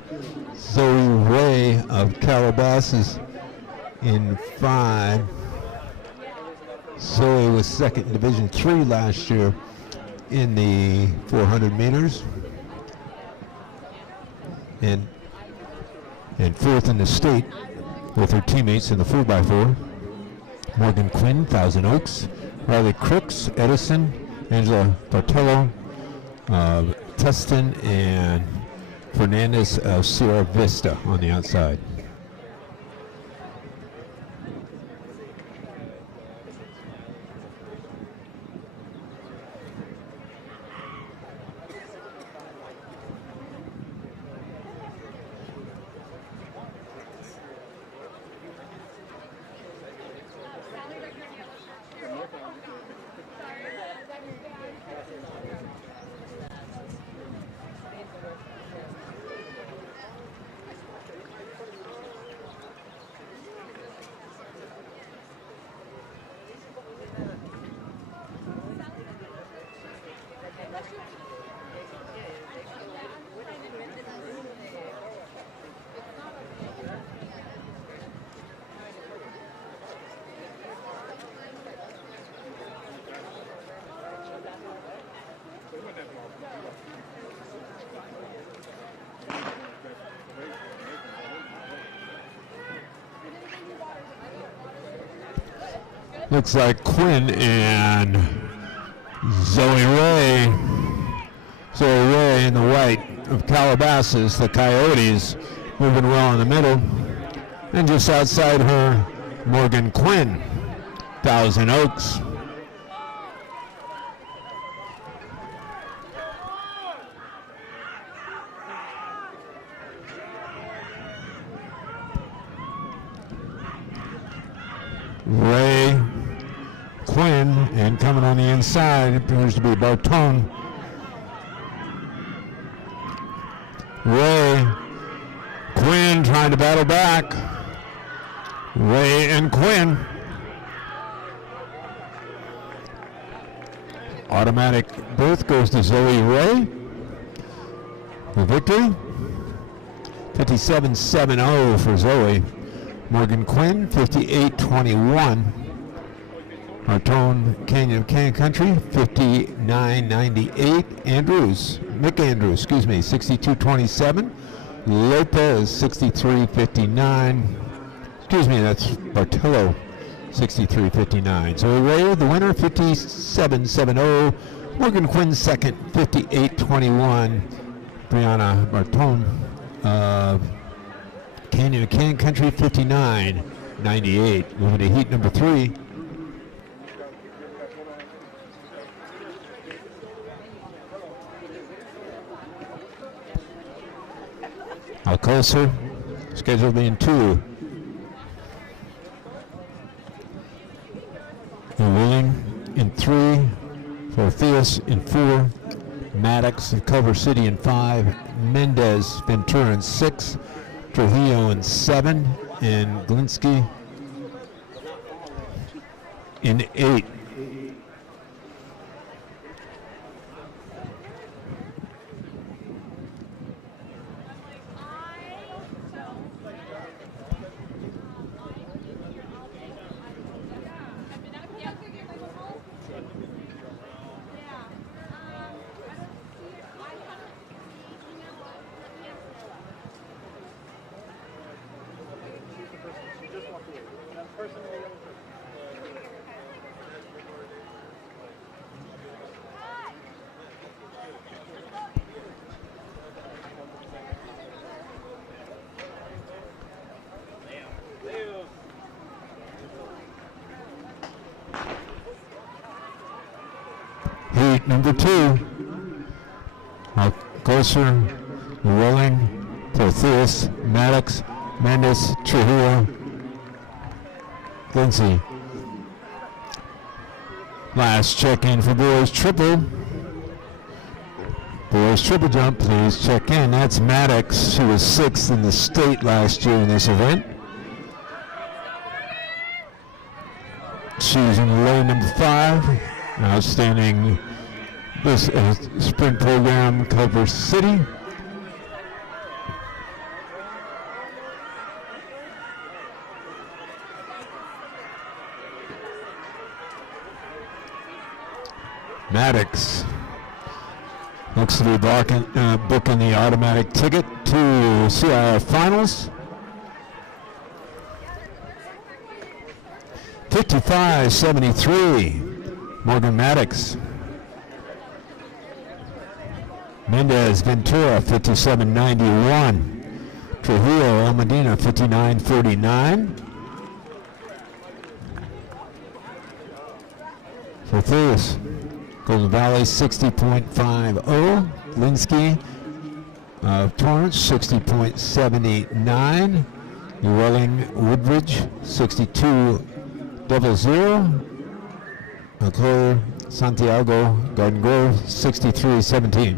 Zoe Ray of Calabasas in 5. Zoe was second in Division 3 last year in the 400 meters. And fourth in the state with her teammates in the 4x4. Morgan Quinn, Thousand Oaks. Riley Crooks, Edison. Angela Bartello, Tustin, and Fernandez of Sierra Vista on the outside. Looks like Quinn and Zoe Ray in the white of Calabasas, the Coyotes, moving well in the middle. And just outside her, Morgan Quinn, Thousand Oaks. Ray, Quinn, and coming on the inside appears to be Bartone. Ray, Quinn trying to battle back. Ray and Quinn. Automatic berth goes to Zoe Ray. The victory, 57-7-0 for Zoe. Morgan Quinn, 58-21. Martone Canyon Country, 59-98. Mick Andrews, 62-27. Lopez, 63-59. That's Bartello, 63-59. So Ray, the winner, 57-7-0. Morgan Quinn, second, 58-21. Brianna Bartone, Canyon Country 59-98. Moving to heat number 3. Alcocer, scheduled in 2. Willing in 3. Fortheus in 4. Maddox of Culver City in 5. Mendez, Ventura in 6. Trujillo in 7. And Glinsky in 8. Heat number 2. Alcocer, Rolling, Fortheus, Maddox, Mendez, Trujillo, Lindsay. Last check-in for boys triple. Boys triple jump, please check in. That's Maddox. She was 6th in the state last year in this event. She's in lane number 5. Outstanding this sprint program, Culver City. Maddox looks to be booking the automatic ticket to CIF Finals. 55-73, Morgan Maddox. Mendez Ventura, 57-91. Trujillo El Medina, 59-49. Fortheus, Golden Valley, 60.50. Linsky of Torrance, 60.79. New Welling Woodbridge, 62.00. McClure Santiago Garden Grove, 63.17.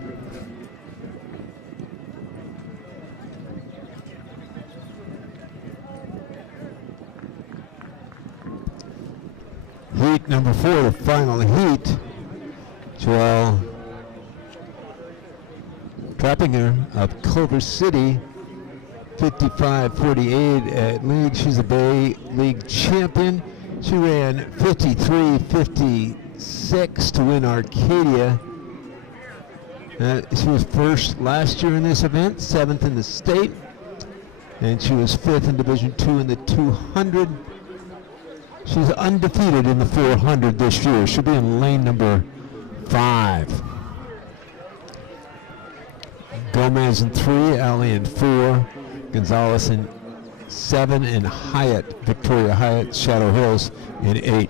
Heat number 4, the final heat. Joelle Trappinger of Culver City, 55-48 at league. She's a Bay League champion. She ran 53-56 to win Arcadia. She was first last year in this event, 7th in the state, and she was 5th in Division II in the 200. She's undefeated in the 400 this year. She'll be in lane number 5. Gomez in 3, Ali in 4, Gonzalez in 7, and Hyatt, Victoria Hyatt, Shadow Hills in 8.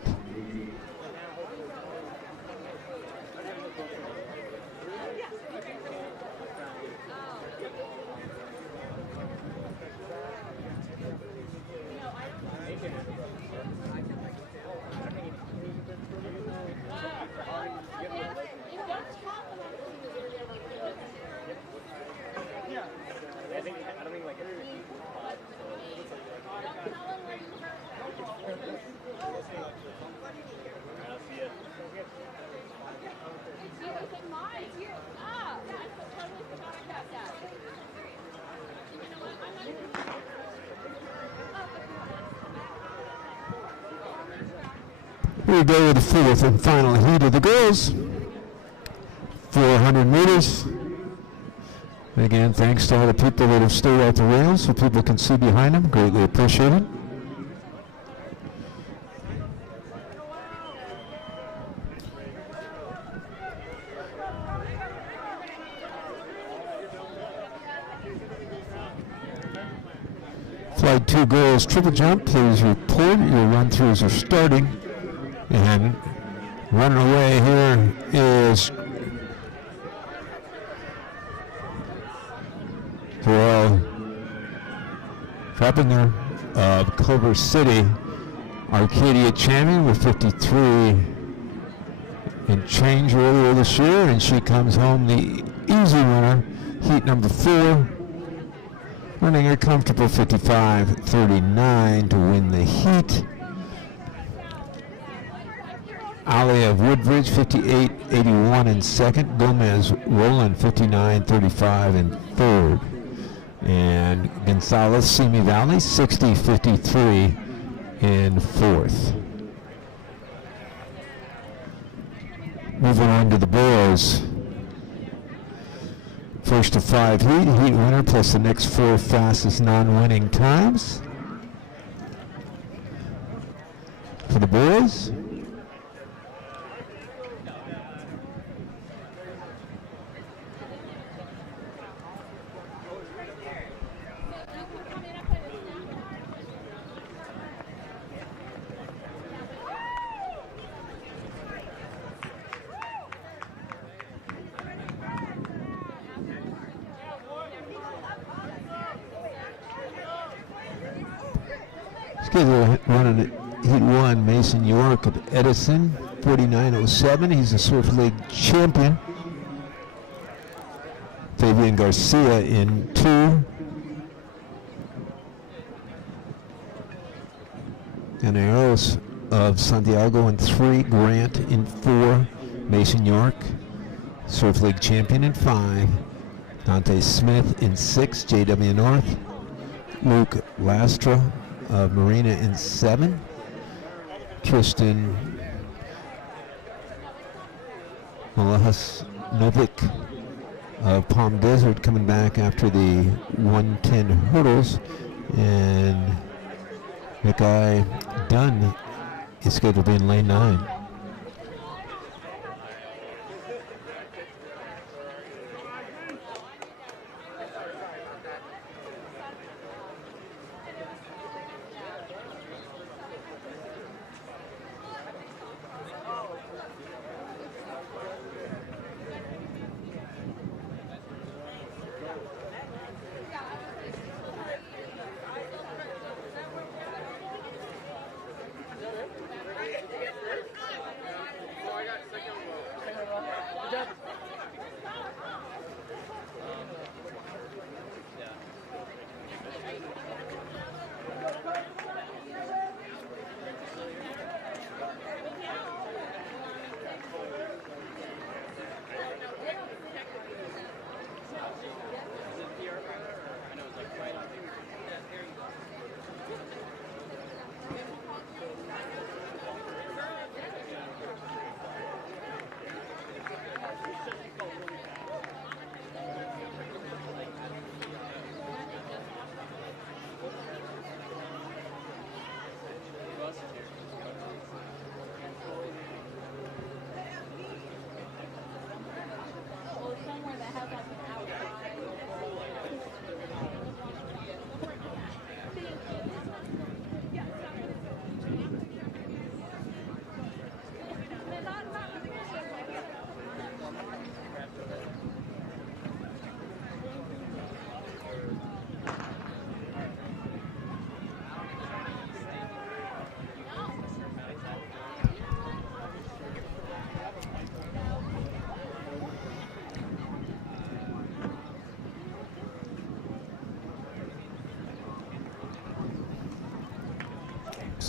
Here we go with the 4th and final heat of the girls. 400 meters. And again, thanks to all the people that have stayed at the rails so people can see behind them. Greatly appreciated. Slide 2 girls triple jump. Please report. Your run-throughs are starting. And running away here is Joelle Trappinger of Culver City, Arcadia champion with 53 and change earlier this year, and she comes home the easy winner, heat number 4, running a comfortable 55.39 to win the heat. Ali of Woodbridge, 58.81 in second. Gomez Roland, 59.35 in third. And Gonzalez Simi Valley, 60.53 in fourth. Moving on to the boys. First to 5 heat winner plus the next 4 fastest non-winning times. For the boys, running heat 1, Mason York of Edison, 49.07. He's a Surf League champion. Fabian Garcia in 2. Ganaros of Santiago in 3. Grant in 4. Mason York, Surf League champion in 5. Dante Smith in 6. JW North. Luke Lastra of Marina in 7. Tristan Malahas Novik of Palm Desert coming back after the 110 hurdles, and Mikai Dunn is scheduled to be in lane 9.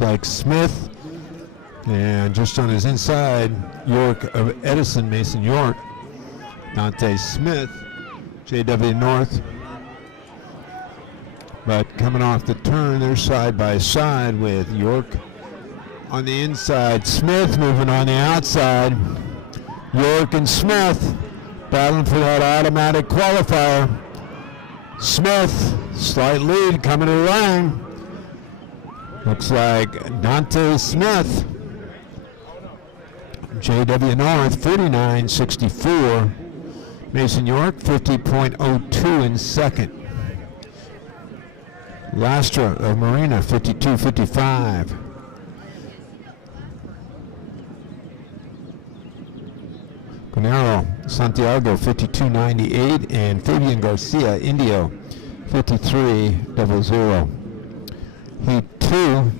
Looks like Smith, and just on his inside, York of Edison, Mason York. Dante Smith, JW North. But coming off the turn, they're side by side with York on the inside. Smith moving on the outside. York and Smith battling for that automatic qualifier. Smith, slight lead coming to the line. Looks like Dante Smith, JW North, 49.64. Mason York, 50.02 in second. Lastra of Marina, 52-55. Conero Santiago, 52-98. And Fabian Garcia, Indio, 53-00. Heat 2.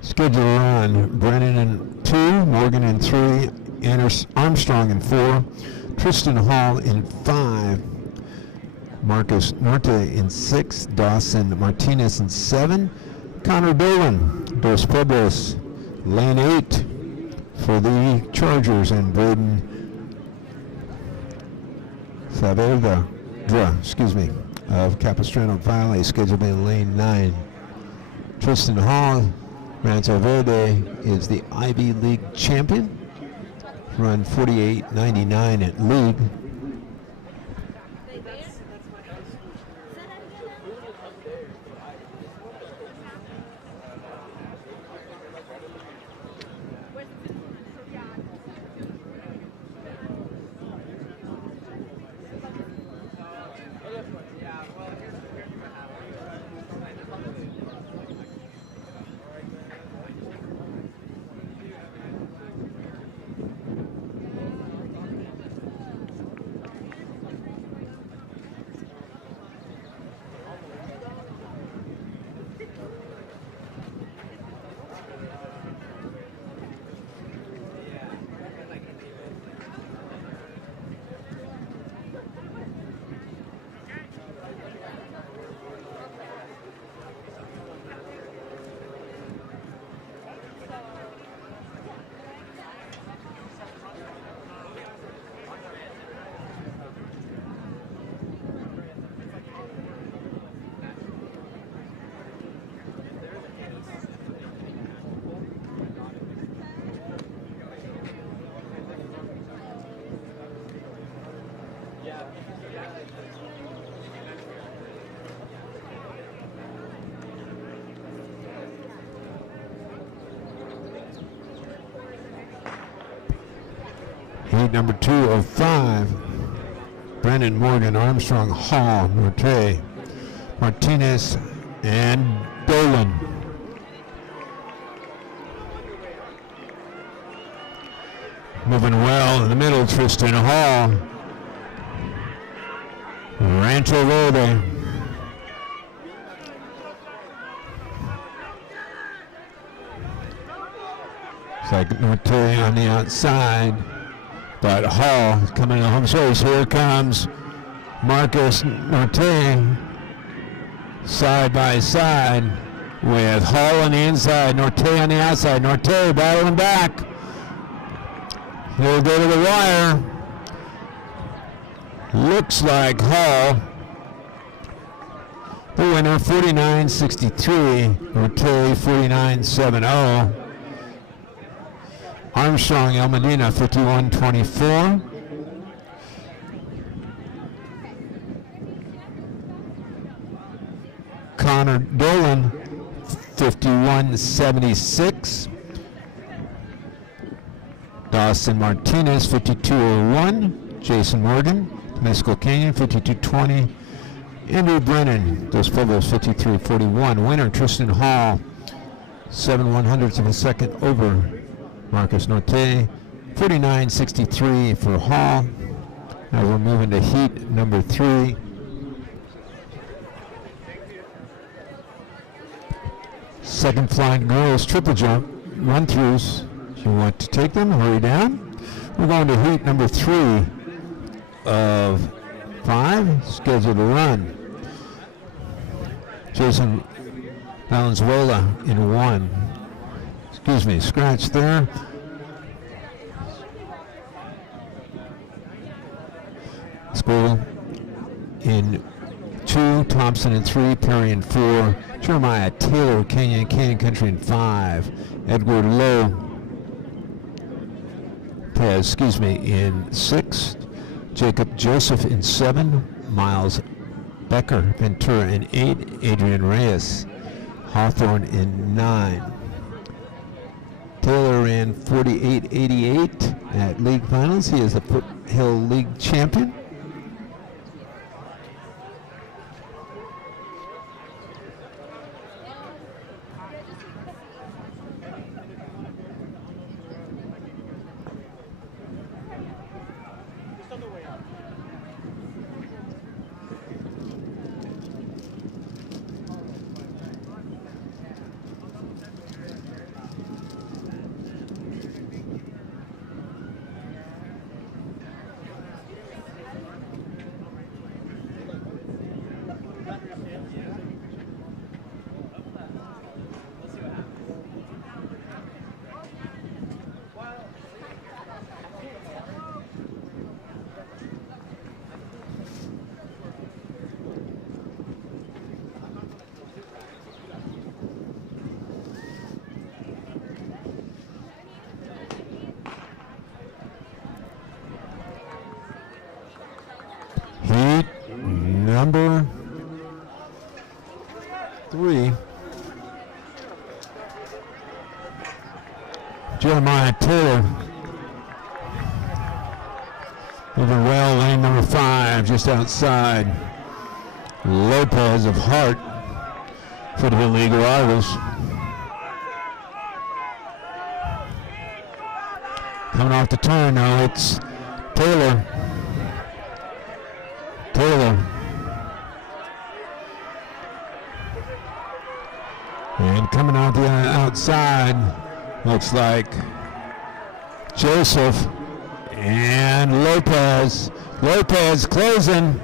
Schedule run, Brennan in 2, Morgan in 3, Armstrong in 4, Tristan Hall in 5, Marcus Norte in 6, Dawson Martinez in 7, Connor Dolan, Dos Pueblos, lane 8 for the Chargers, and Braden Saavedra, of Capistrano Valley, scheduled in lane 9. Tristan Hall, Rancho Verde, is the Ivy League champion. Run 48.99 at league. Heat number 2 of 5. Brennan, Morgan, Armstrong, Hall, Norte, Martinez, and Dolan. Moving well in the middle, Tristan Hall. Rancho Verde. It's like Norte on the outside. But Hall coming to home race. Here comes Marcus Norte side by side with Hall on the inside, Norte on the outside. Norte battling back. He'll go to the wire. Looks like Hall. The winner, 49-63. Norte, 49-70. Armstrong, El Medina, 51-24. Connor Dolan, 51-76. Dawson Martinez, 52-01. Jason Morgan, Mescal Canyon, 52-20. Andrew Brennan, Dos Pueblos, 53-41. Winner, Tristan Hall, 7/100ths of a second over Marcus Norte, 49-63 for Hall. Now we're moving to heat number 3. Second flying girls triple jump run-throughs. If you want to take them, hurry down. We're going to heat number 3 of 5, scheduled to run. Jason Valenzuela in 1. Scratch there. School in 2, Thompson in 3, Perry in 4, Jeremiah Taylor, Canyon Country in 5, Edward Lowe, in 6, Jacob Joseph in 7, Miles Becker, Ventura in 8, Adrian Reyes, Hawthorne in 9. Taylor ran 48.88 at league finals. He is the Foothill League champion. number 3, Jeremiah Taylor. Moving well, lane number 5, just outside. Lopez of Hart for the Illegal Rivals. Coming off the turn now, it's Taylor. And coming out the outside, looks like Joseph and Lopez. Lopez closing.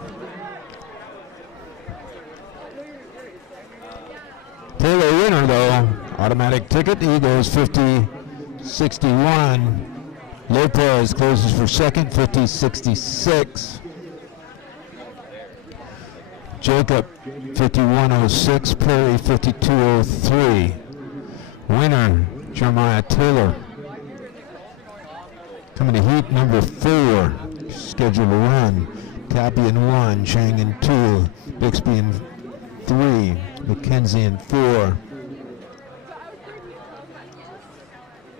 Taylor winner though, automatic ticket. He goes 50-61. Lopez closes for second, 50-66. Jacob 51-06, Perry 52-03. Winner Jeremiah Taylor. Coming to heat number 4, scheduled to run. Tappy in 1, Chang in 2, Bixby in 3, McKenzie in 4.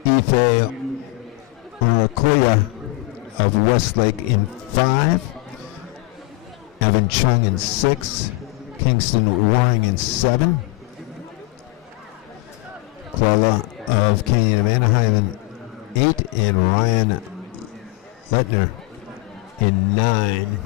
Ife Orakoya of Westlake in 5. Evan Chung in 6. Kingston Waring in 7. Clella of Canyon of Anaheim in 8. And Ryan Letner in 9.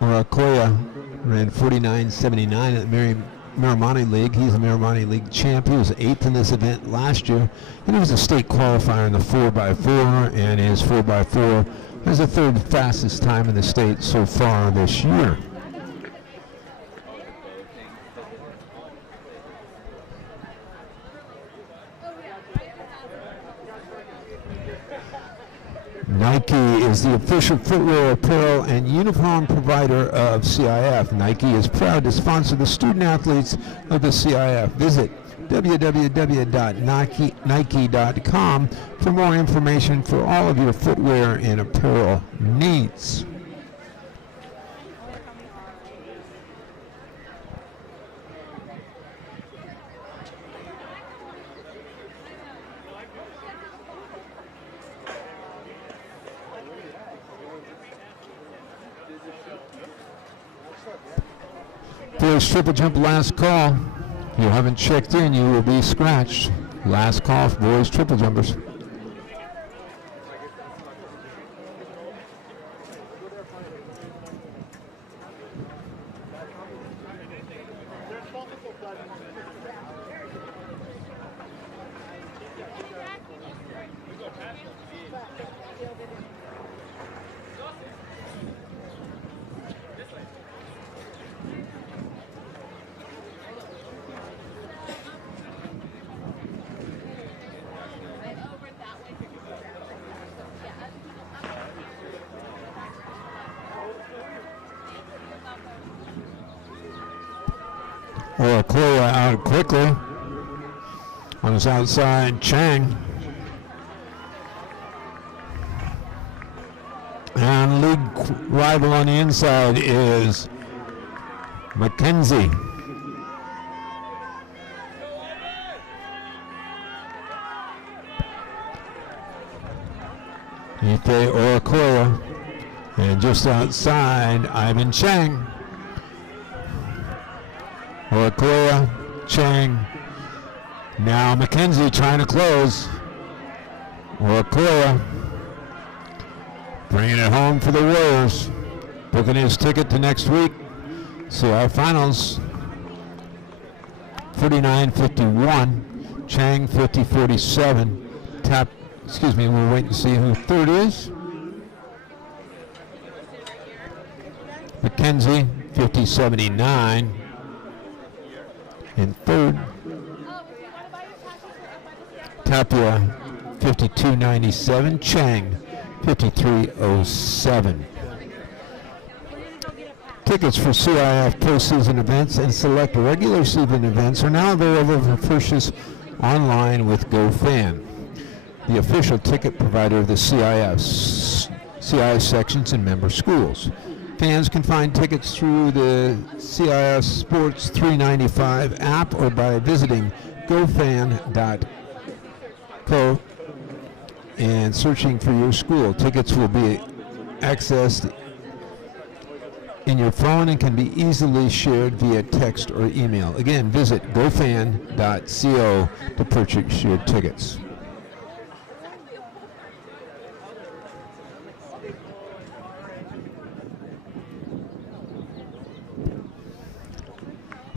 Orakoya ran 49.79 at the Miramani League. He's a Miramani League champ. He was 8th in this event last year, and he was a state qualifier in the 4x4, and his 4x4 is the 3rd fastest time in the state so far this year. Nike is the official footwear, apparel, and uniform provider of CIF. Nike is proud to sponsor the student athletes of the CIF. Visit www.nike.com for more information for all of your footwear and apparel needs. Boys triple jump last call. If you haven't checked in, you will be scratched. Last call for boys triple jumpers. Orakoya out quickly. On his outside, Chang. And league rival on the inside is McKenzie. Ife Orakoya. And just outside, Ivan Chang. Orakoya, Chang. Now McKenzie trying to close. Orakoya bringing it home for the Warriors. Booking his ticket to next week. CIF Finals. 49-51. Chang 50-47. We'll wait and see who third is. McKenzie 50-79. In third, Tapia 52.97, Chang 53.07. Tickets for CIF postseason events and select regular season events are now available for purchase online with GoFan, the official ticket provider of the CIF. CIF sections in member schools. Fans can find tickets through the CIF Sports 395 app or by visiting gofan.co and searching for your school. Tickets will be accessed in your phone and can be easily shared via text or email. Again, visit gofan.co to purchase your tickets.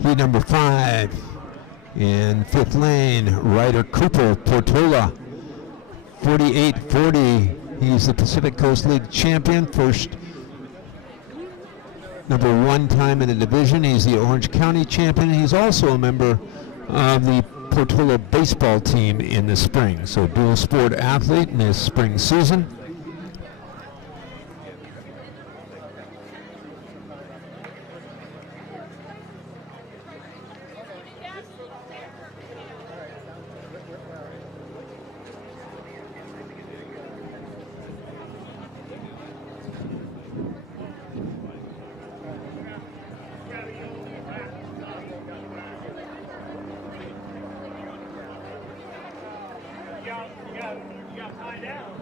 Heat number 5 in 5th lane, Ryder Cooper, Portola, 48-40. He's the Pacific Coast League champion, first number 1 time in the division. He's the Orange County champion. He's also a member of the Portola baseball team in the spring. So dual sport athlete in his spring season. You got tied down.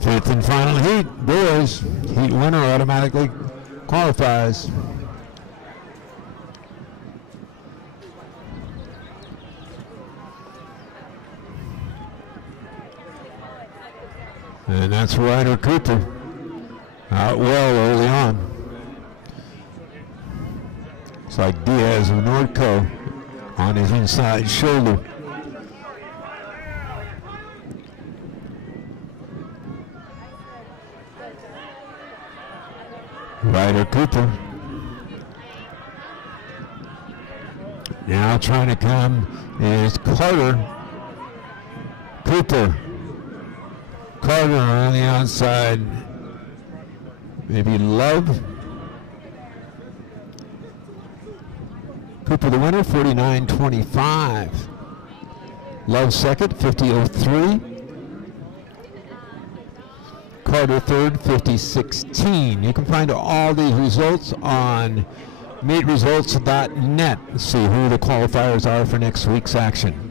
5th and final heat, boys. Heat winner automatically qualifies. And that's Ryder Cooper. Out well early on. It's like Diaz of Nordco on his inside shoulder. Ryder Cooper. Now trying to come is Carter. Cooper. Carter on the outside. Maybe Love. Cooper the winner, 49-25. Love second, 50-03. Carter third, 50-16. You can find all these results on meetresults.net. Let's see who the qualifiers are for next week's action.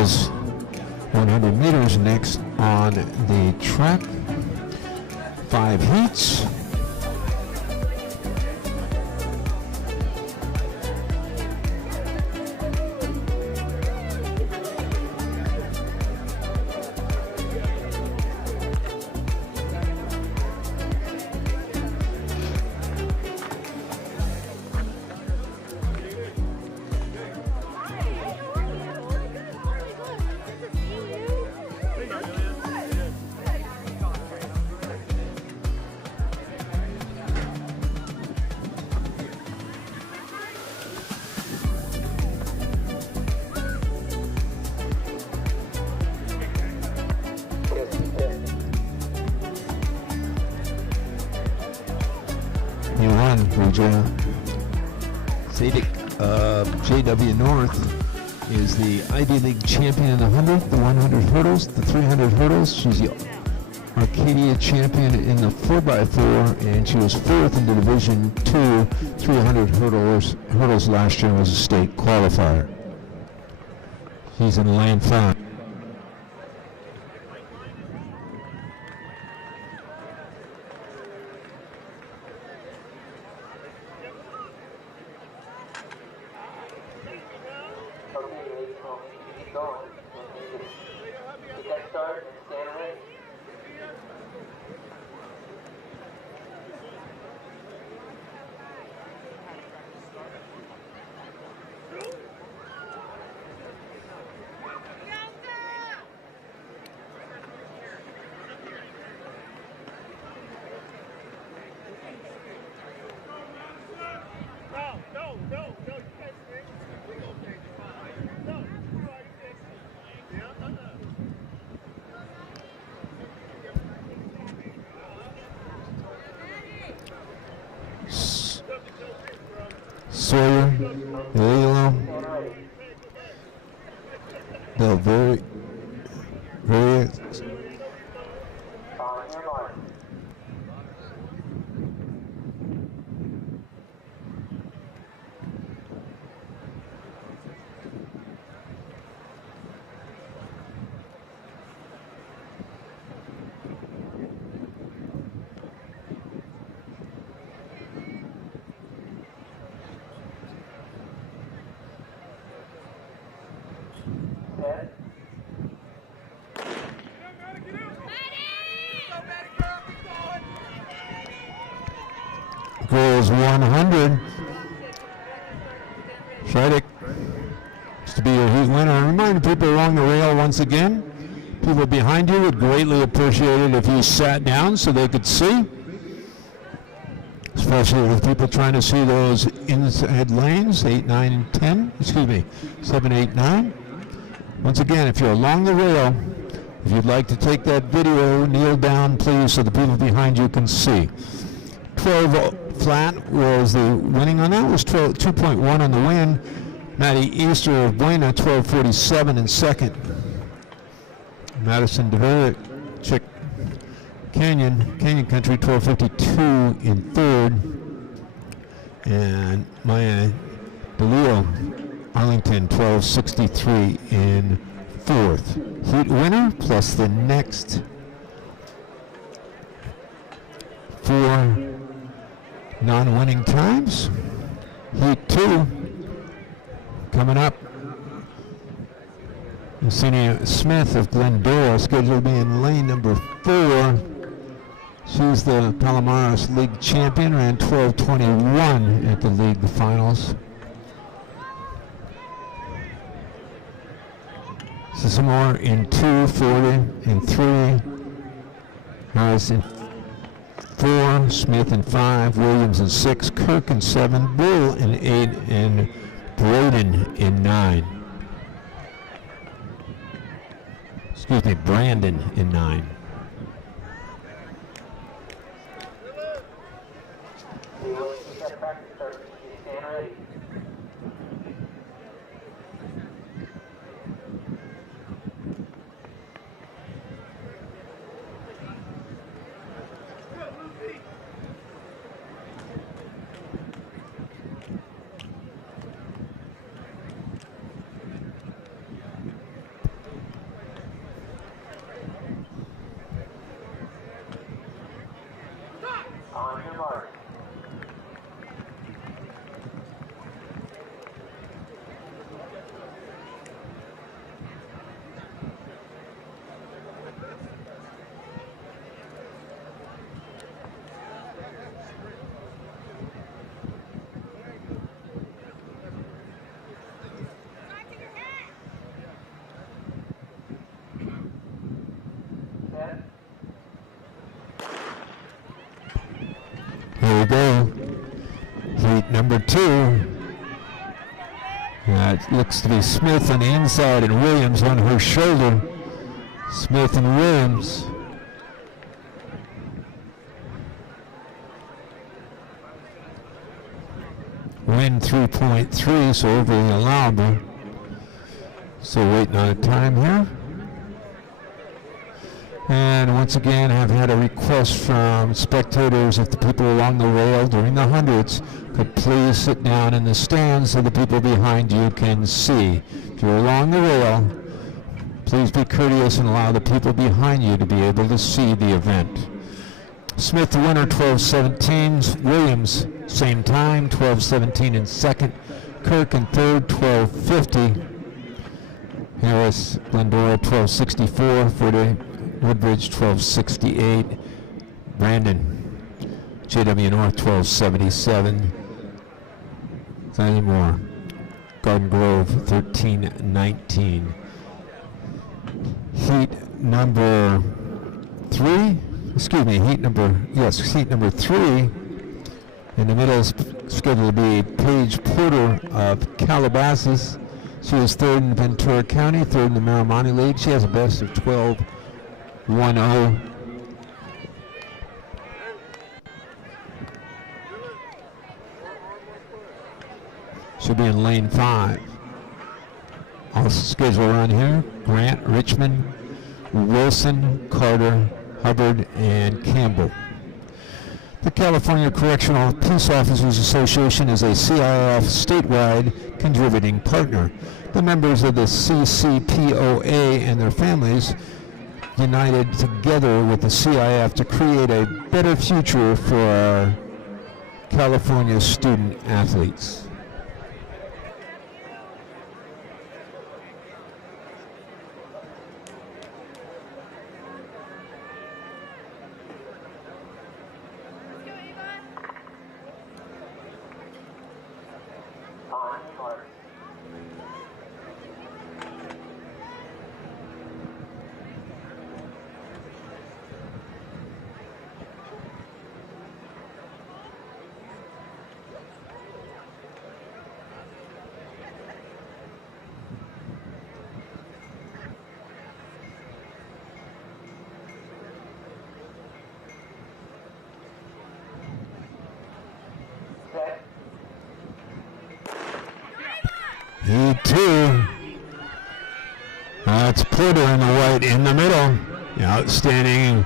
girls 100 meters next on the track. 5 heats. You won, Virginia. Zadig of JW North is the Ivy League champion in the 100, the 100 hurdles, the 300 hurdles. She's the Arcadia champion in the 4x4, and she was 4th in the Division II 300 hurdles last year and was a state qualifier. She's in lane 5. Sawyer, Ililo, Del very girls 100. Scheidick is to be your heat winner. And remind people along the rail once again, people behind you would greatly appreciate it if you sat down so they could see. Especially with people trying to see those inside lanes, 8, 9, and 10. Excuse me, 7, 8, 9. Once again, if you're along the rail, if you'd like to take that video, kneel down, please, so the people behind you can see. 12 flat was the winning on that. Was 2.1 on the win. Maddie Easter of Buena, 12:47 in second. Madison DeVerick, Chick Canyon Country, 12:52 in third. And Maya DeLeo, Arlington, 12:63 in fourth. Heat winner plus the next 4 non-winning times. Heat 2 coming up. Yesenia Smith of Glendora, scheduled to be in lane number 4. She's the Palomares League champion, ran 12:21 at the league finals. So some more in 2, 40, and 3. Harris in 4, Smith in 5, Williams in 6, Kirk in 7, Bull in 8, and Braden in 9. Excuse me, Brandon in 9. 2. That looks to be Smith on the inside and Williams on her shoulder. Smith and Williams. Wind 3.3, so over the allowable. So waiting on a time here. And once again, I've had a request from spectators if the people along the rail during the hundreds could please sit down in the stands so the people behind you can see. If you're along the rail, please be courteous and allow the people behind you to be able to see the event. Smith, the winner, 12:17. Williams, same time, 12:17 in second. Kirk in third, 12:50. Harris, Glendora, 12:64. Forde, Woodbridge, 12:68. Brandon, JW North, 12:77. Plenty more. Garden Grove, 13:19. Heat number 3. Heat number 3. In the middle is scheduled to be Paige Porter of Calabasas. She is third in Ventura County, third in the Marimani League. She has a best of 12:10. She'll be in lane 5. Also scheduled around here, Grant, Richmond, Wilson, Carter, Hubbard, and Campbell. The California Correctional Peace Officers Association is a CIF statewide contributing partner. The members of the CCPOA and their families united together with the CIF to create a better future for our California student athletes. Heat 2. That's Porter in the white in the middle. The outstanding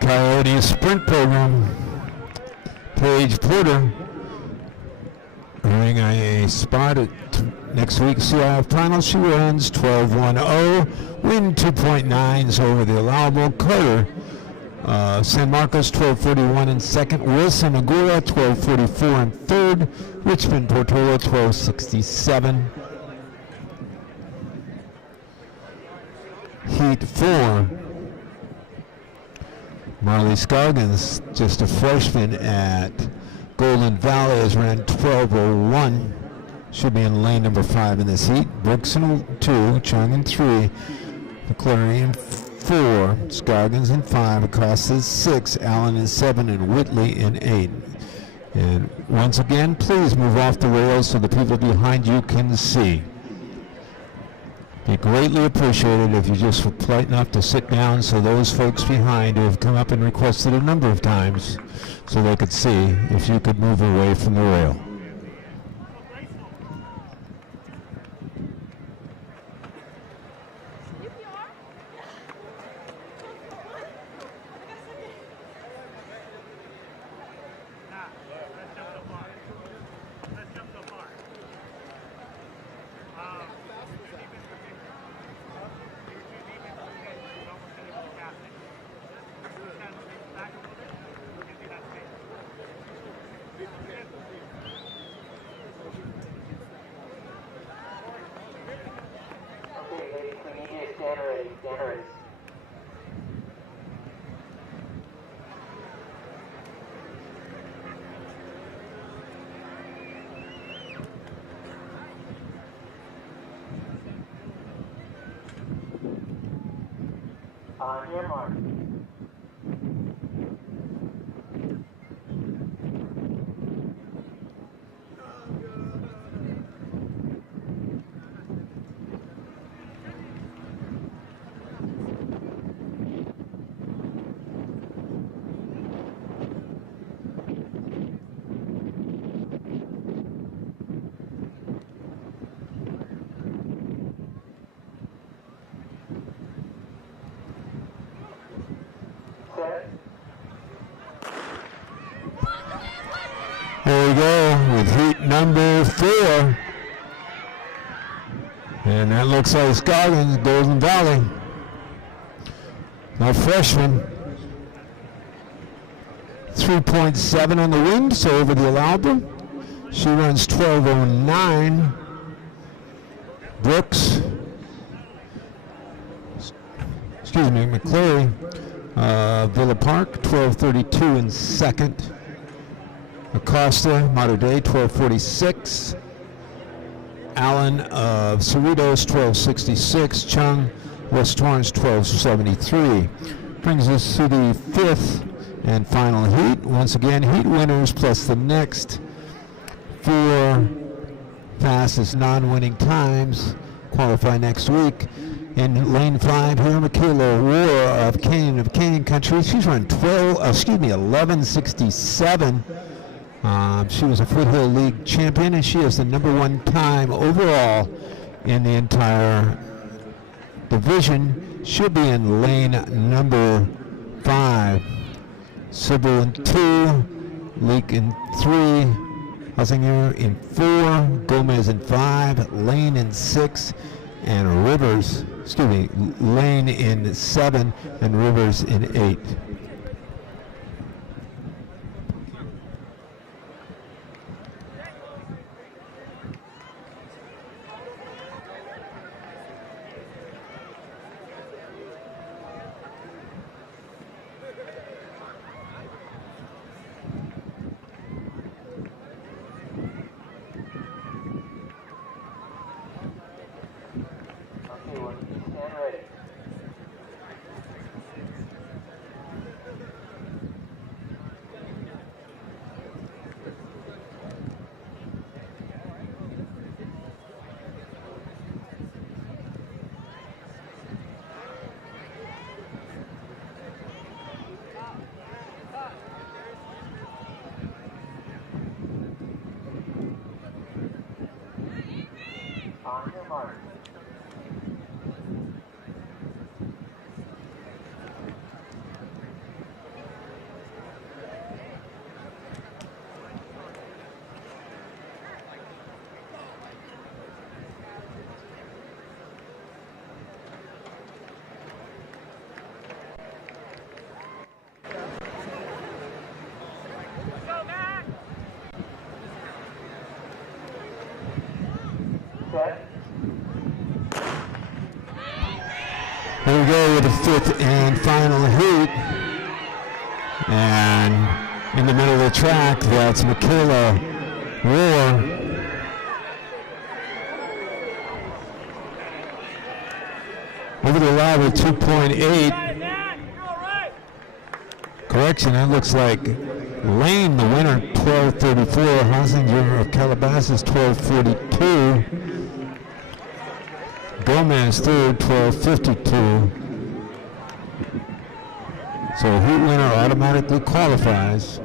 Coyote sprint program. Paige Porter earning a spot at next week's CIF Finals. She runs 12:10. Wind 2.9s over the allowable. Carter, San Marcos 12:41 in second. Wilson Agura 12:44 in third. Richmond Portola 12:67. Heat 4. Marley Scoggins, just a freshman at Golden Valley, has ran 12:01. Should be in lane number 5 in this heat. Brooks in 2, Chung in 3, McClary in 4, Scoggins in 5, Acosta in 6, Allen in 7, and Whitley in 8. And once again, please move off the rails so the people behind you can see. Be greatly appreciated if you just were polite enough to sit down so those folks behind who have come up and requested a number of times so they could see, if you could move away from the rail. On your mark. There we go with heat number 4. And that looks like Scoggins, Golden Valley. A freshman. 3.7 on the wind, so over the allowable. She runs 12:09. Brooks, McClary, Villa Park, 12:32 in second. Acosta, Mater Dei, 12:46. Allen of Cerritos, 12:66. Chung, West Torrance, 12:73. Brings us to the 5th and final heat. Once again, heat winners plus the next 4 fastest non-winning times qualify next week. In lane 5 here, Michaela War of Canyon Country. She's run 11:67. She was a Foothill League champion, and she is the number 1 time overall in the entire division. She'll be in lane number 5. Sybil in 2, Leak in 3, Hussinger in 4, Gomez in 5, Lane in 6, and Lane in 7, and Rivers in 8. Here we go with the 5th and final heat. And in the middle of the track, that's Michaela Rohr. Over the allowable 2.8. Correction, that looks like Lane, the winner, 12:34. Hosinger of Calabasas, 12:42. Gomez third, 12:52. So heat winner automatically qualifies.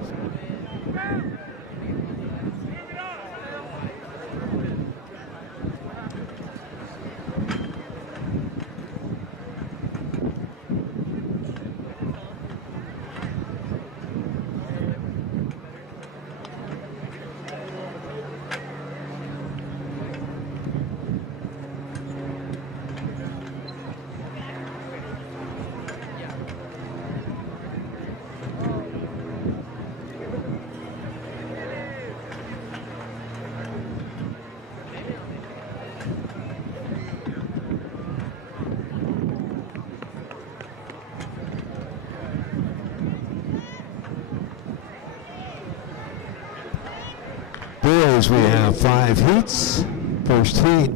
Boys, we have 5 heats. First heat,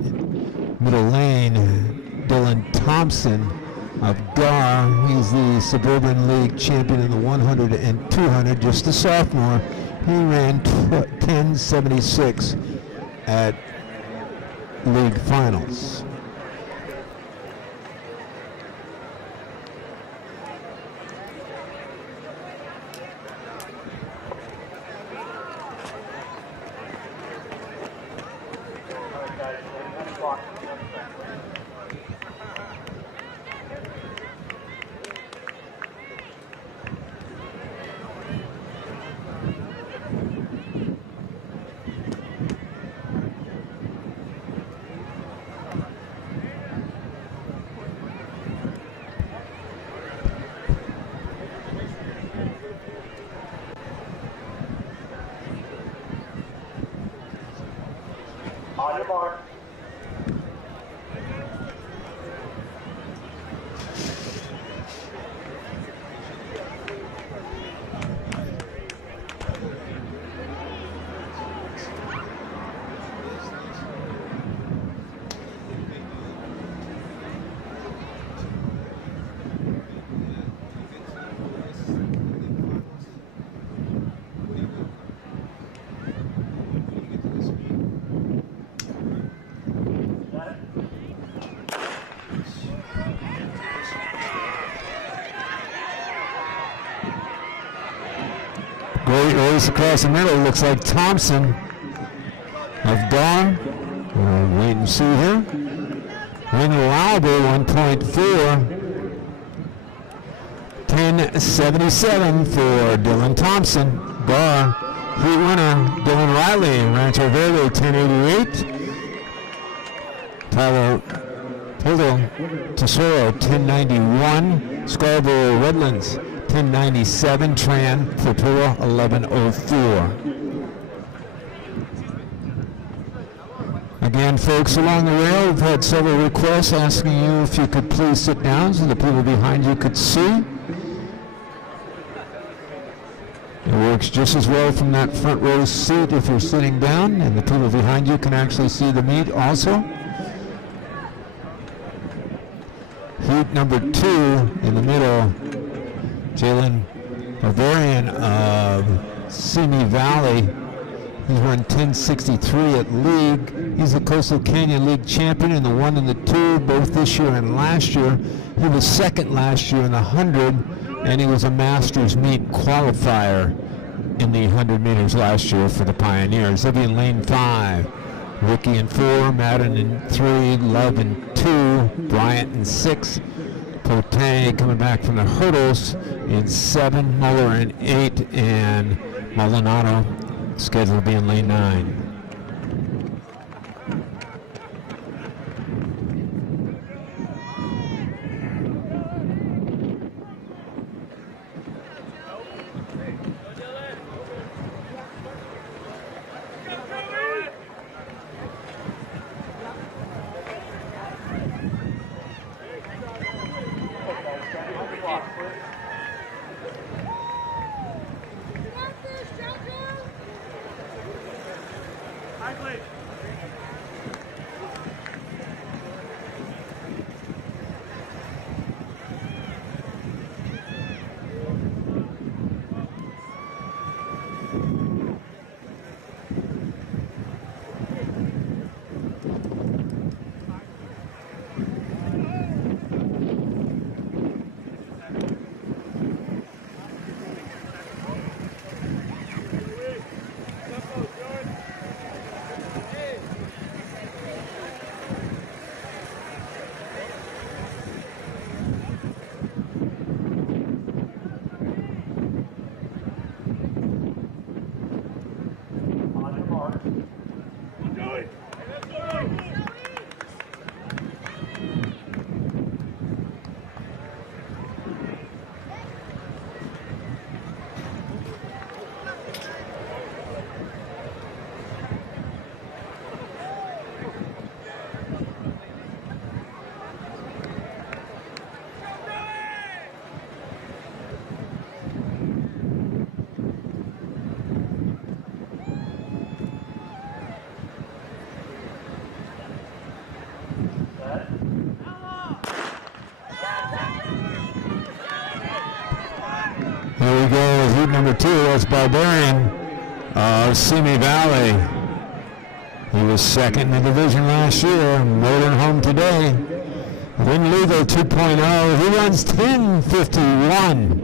middle lane, Dylan Thompson of Gar. He's the Suburban League champion in the 100 and 200, just a sophomore. He ran 10:76 at league finals. the mark. Great race across the middle. Looks like Thompson of Dawn. We'll wait and see here. Win allowable 1.4. 10.77 for Dylan Thompson. Gar. Heat winner Dylan Riley. Rancho Verde 10.88. Tyler Tesoro 10.91. Scarborough Redlands 10.97. Tran Fortuna 11.04. Again, folks along the rail, we've had several requests asking you if you could please sit down so the people behind you could see. It works just as well from that front row seat if you're sitting down, and the people behind you can actually see the meet also. Heat number 2 in the middle, Jalen Bavarian of Simi Valley. He's run 10.63 at league. He's the Coastal Canyon League champion in the 1 and the 2, both this year and last year. He was second last year in the 100, and he was a Masters meet qualifier in the 100 meters last year for the Pioneers. They'll be in lane 5. Ricky in 4, Madden in 3, Love in 2, Bryant in 6, Pote coming back from the hurdles in 7, Muller in 8, and Molinado scheduled to be in lane 9. Here we go with heat number 2. That's Barbarian of Simi Valley. He was second in the division last year, motoring home today. Win legal 2.0. He runs 10.51.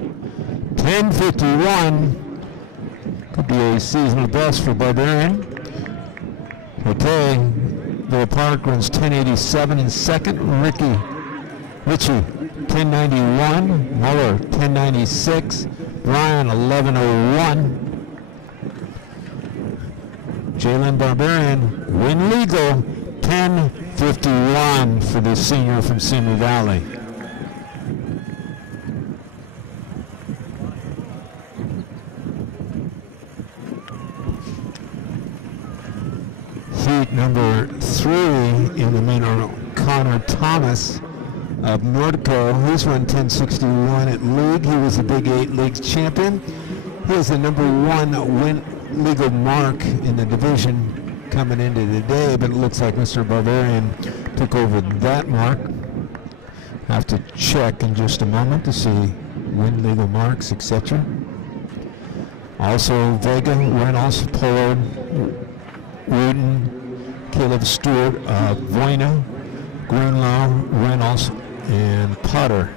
10.51. Could be a seasonal best for Barbarian. Okay, Bill Park runs 10.87 in second. Richie 10.91. Muller 10.96. Ryan 11.01. Jalen Barbarian, win legal, 10.51 for the senior from Simi Valley. Heat up number 3 in the men are Connor Thomas of Nordico. He's run 1061 at league. He was the Big 8 league champion. He has the number 1 win legal mark in the division coming into today, but it looks like Mr. Barbarian took over that mark. Have to check in just a moment to see win legal marks, etc. Also Vega, Reynolds, Pollard, Wooten, Caleb Stewart, Voina, Greenlaw, Reynolds, and Potter.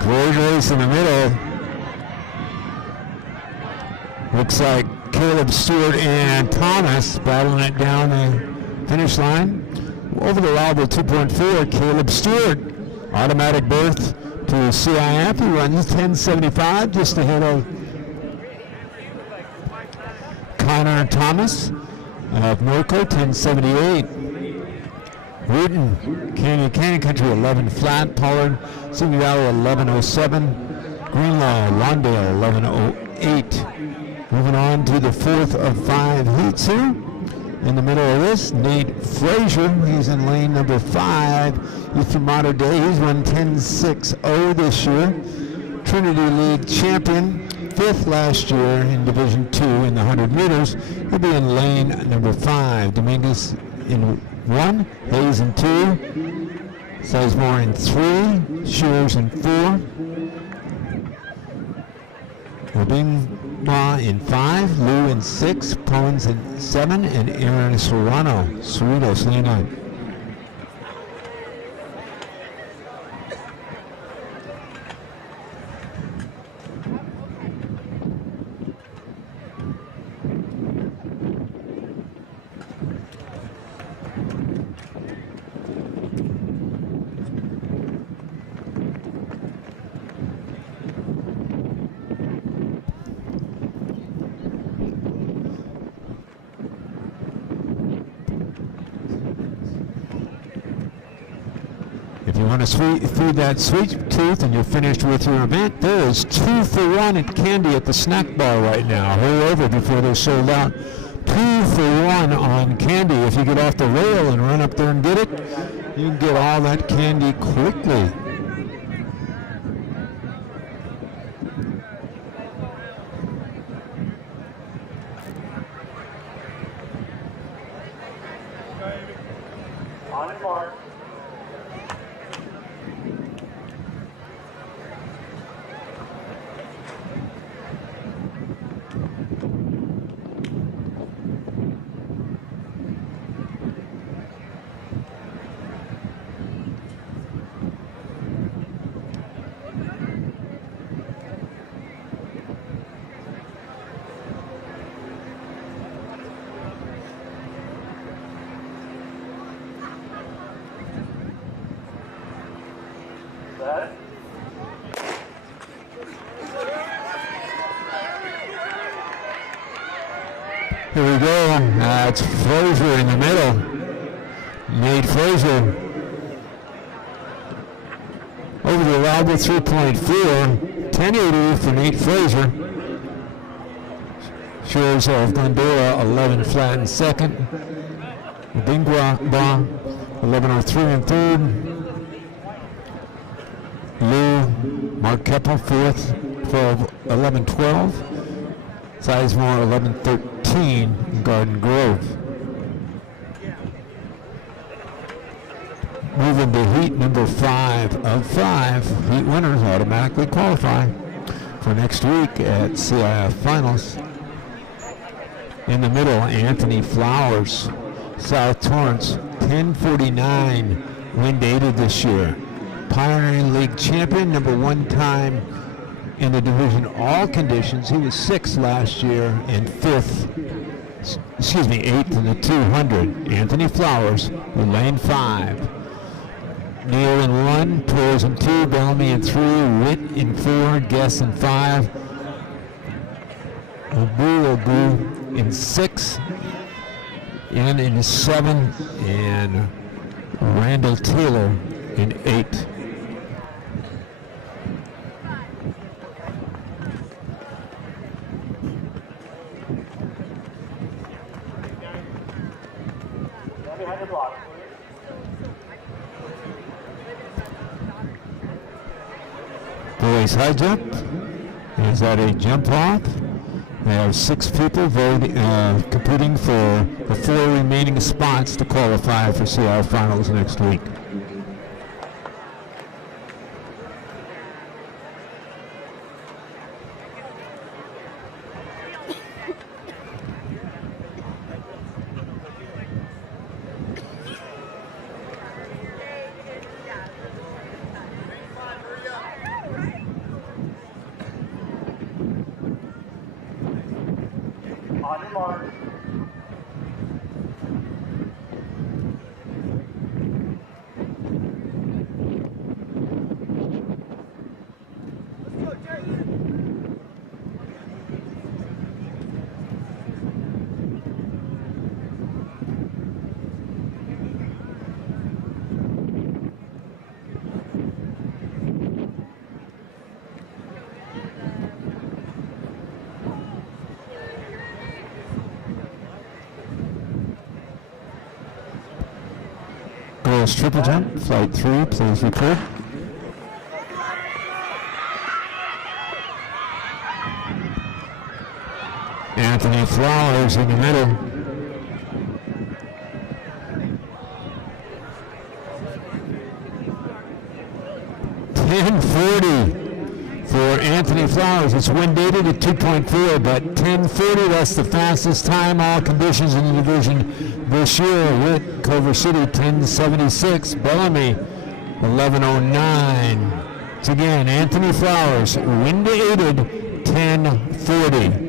Great race in the middle. Looks like Caleb Stewart and Thomas battling it down the finish line. Over the allowable 2.4, Caleb Stewart, automatic berth to CIF. He runs 1075, just ahead of Connor Thomas of Norco, 1078. Wooten, Canyon Country 11 flat, Pollard, Simi Valley 1107, Greenlaw, Lawndale 1108. Moving on to the 4th of 5 heats here. In the middle of this, Nate Frazier, he's in lane number 5. He's from Mater Dei, he's run 10.60 this year. Trinity League champion, 5th last year in Division 2 in the 100 meters. He'll be in lane number 5. Dominguez in 1, Hayes in 2, Sizemore in 3, Shears in 4, Obingma in 5, Lou in 6, Collins in 7, and Aaron Serrano, Cerritos, lane 9. Want to feed that sweet tooth and you're finished with your event. There is 2 for 1 at candy at the snack bar right now. Hurry over before they're sold out. 2 for 1 on candy. If you get off the rail and run up there and get it, you can get all that candy quickly. Here we go. It's Frazier in the middle. Nate Frazier. Over the allowable 3.4. 10.80 for Nate Frazier. Shores of Glendora 11 flat in second. Bingwa 11.03 in third. Lou Mark Keppel fourth, 11.12. Sizemore 11.13 in Garden Grove. Moving to heat number 5 of 5. Heat winners automatically qualify for next week at CIF Finals. In the middle, Anthony Flowers, South Torrance, 1049, wind aided this year. Pioneering League champion, number 1 time in the division all conditions. He was 6th last year and 8th in the 200. Anthony Flowers with lane 5. Neal in 1, Torres in 2, Bellamy in 3, Witt in 4, Guess in 5, Obu in 6, Ian in 7, and Randall Taylor in 8. Boys high jump is at a jump off. They have 6 people competing for the 4 remaining spots to qualify for CIF Finals next week. On your mark. Girls triple jump, flight 3, please report. Anthony Flowers in the middle. For Anthony Flowers. It's wind dated at 2.4, but 10:40, that's the fastest time, all conditions in the division this year. Witt, Culver City, 10:76. Bellamy, 11:09. It's again, Anthony Flowers, wind aided, 10:40.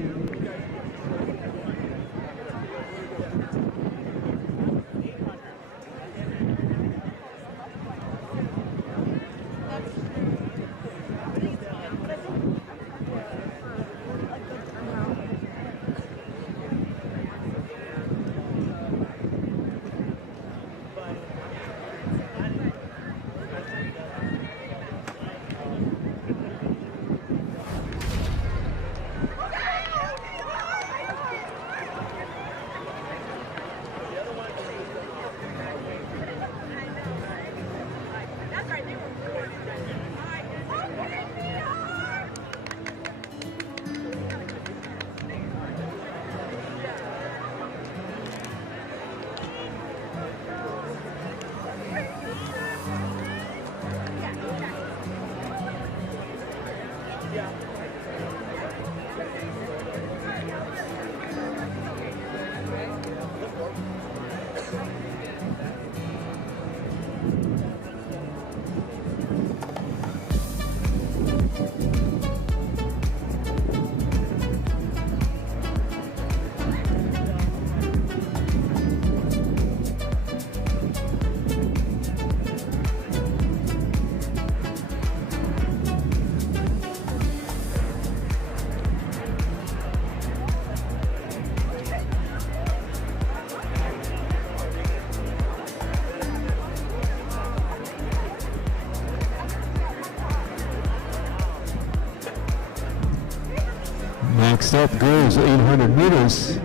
Next up goes 800 meters.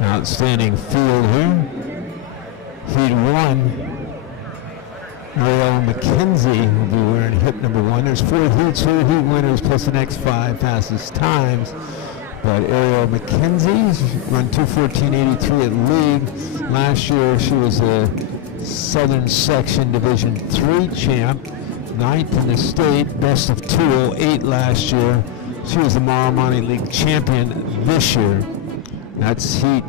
Outstanding field here. Heat 1. Ariel McKenzie will be wearing hip number 1. There's 4 heats here, heat winners plus the next 5 fastest times. But Ariel McKenzie's run 2:14.83 at league. Last year she was a Southern Section Division 3 champ, 9th in the state, best of 2:08 last year. She was the Maramani League champion this year. That's heat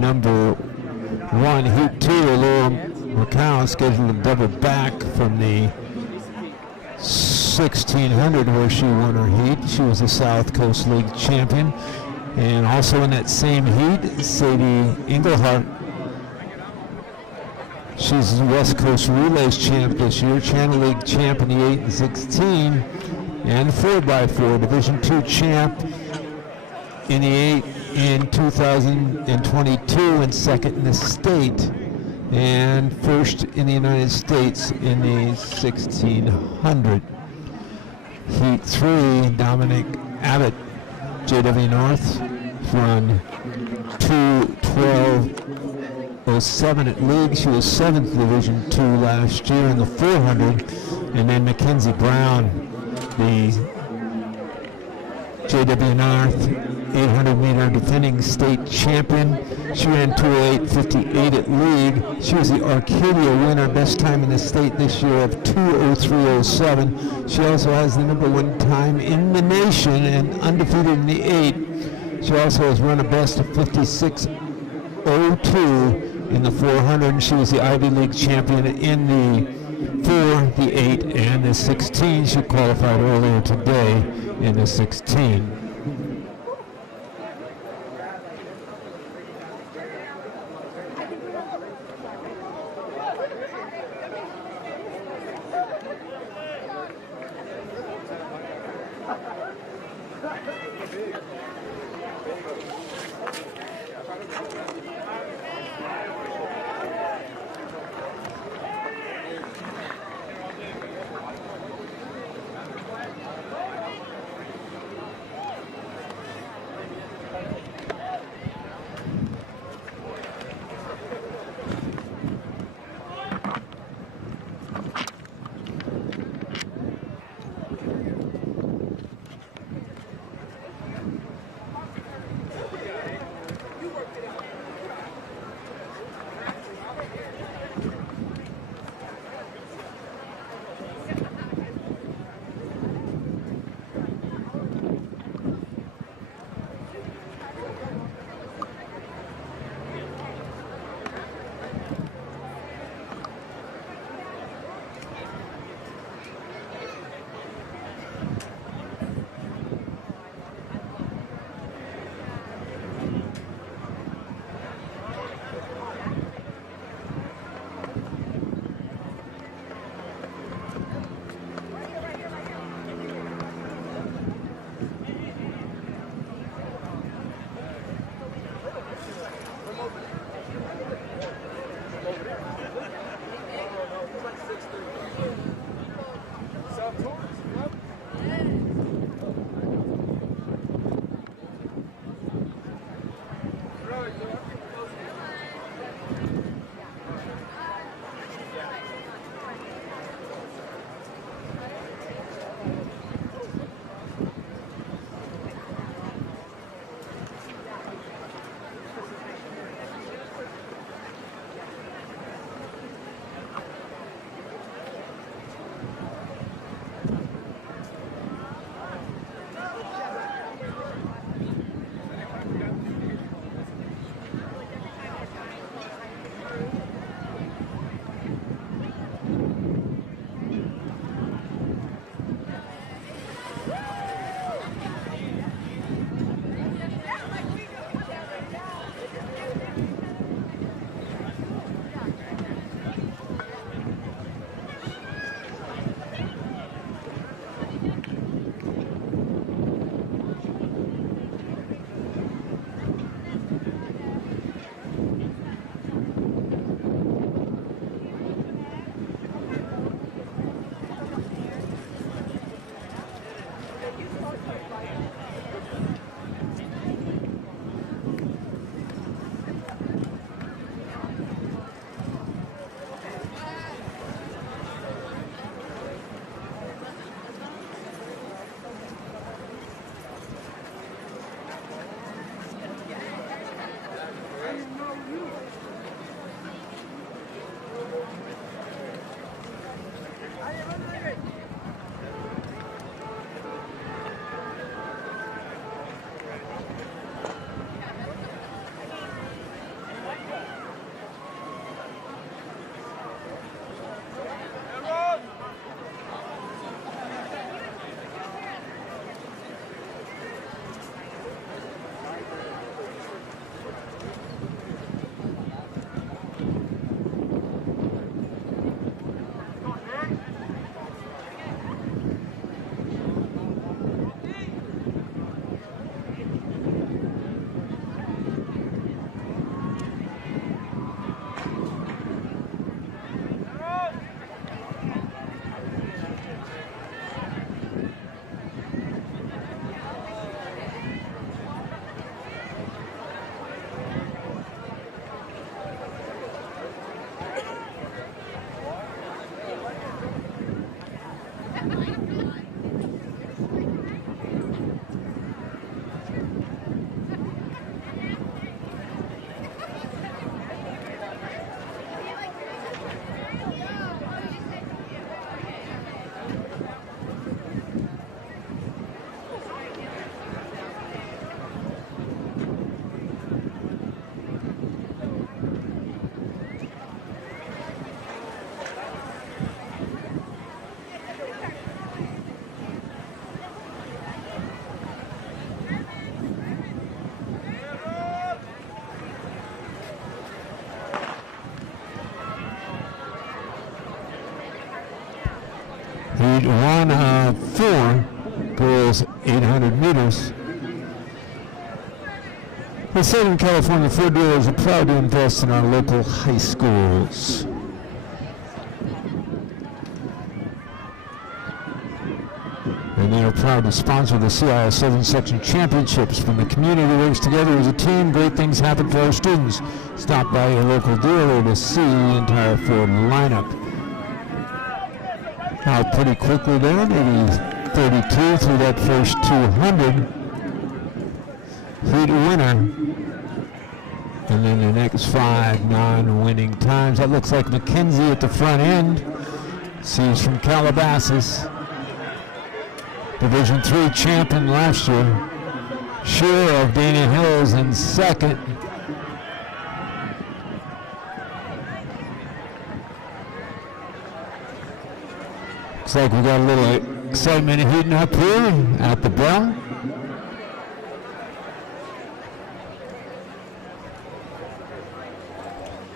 number 1. Heat 2, Laura Macau scheduled to double back from the 1600 where she won her heat. She was the South Coast League champion. And also in that same heat, Sadie Engelhart. She's the West Coast Relays champ this year, Channel League champ in the 8 and 16, and 4x4 Division 2 champ in the 8 in 2022 and second in the state, and first in the United States in the 1600. Heat 3, Dominic Abbott, JW North, run 2:12.07 at league. She was 7th Division 2 last year in the 400. And then Mackenzie Brown, the JW North 800 meter defending state champion. She ran 2:08.58 at league. She was the Arcadia winner, best time in the state this year of 2:03.07. She also has the number 1 time in the nation and undefeated in the 8. She also has run a best of 56.02 in the 400. And she was the Ivy League champion in the 4, the 8, and the 16. She qualified earlier today in the 16. heat one of 4, girls 800 meters. The Southern California Ford dealers are proud to invest in our local high schools. And they are proud to sponsor the CIF Southern Section Championships. When the community works together as a team, great things happen for our students. Stop by your local dealer to see the entire Ford lineup. Out pretty quickly there, maybe 32 through that first 200. Heat winner. And then the next 5 non-winning times. That looks like Mackenzie at the front end. She's from Calabasas. Division III champion last year. Shearer of Dana Hills in second. Looks like we got a little excitement heating up here at the bell.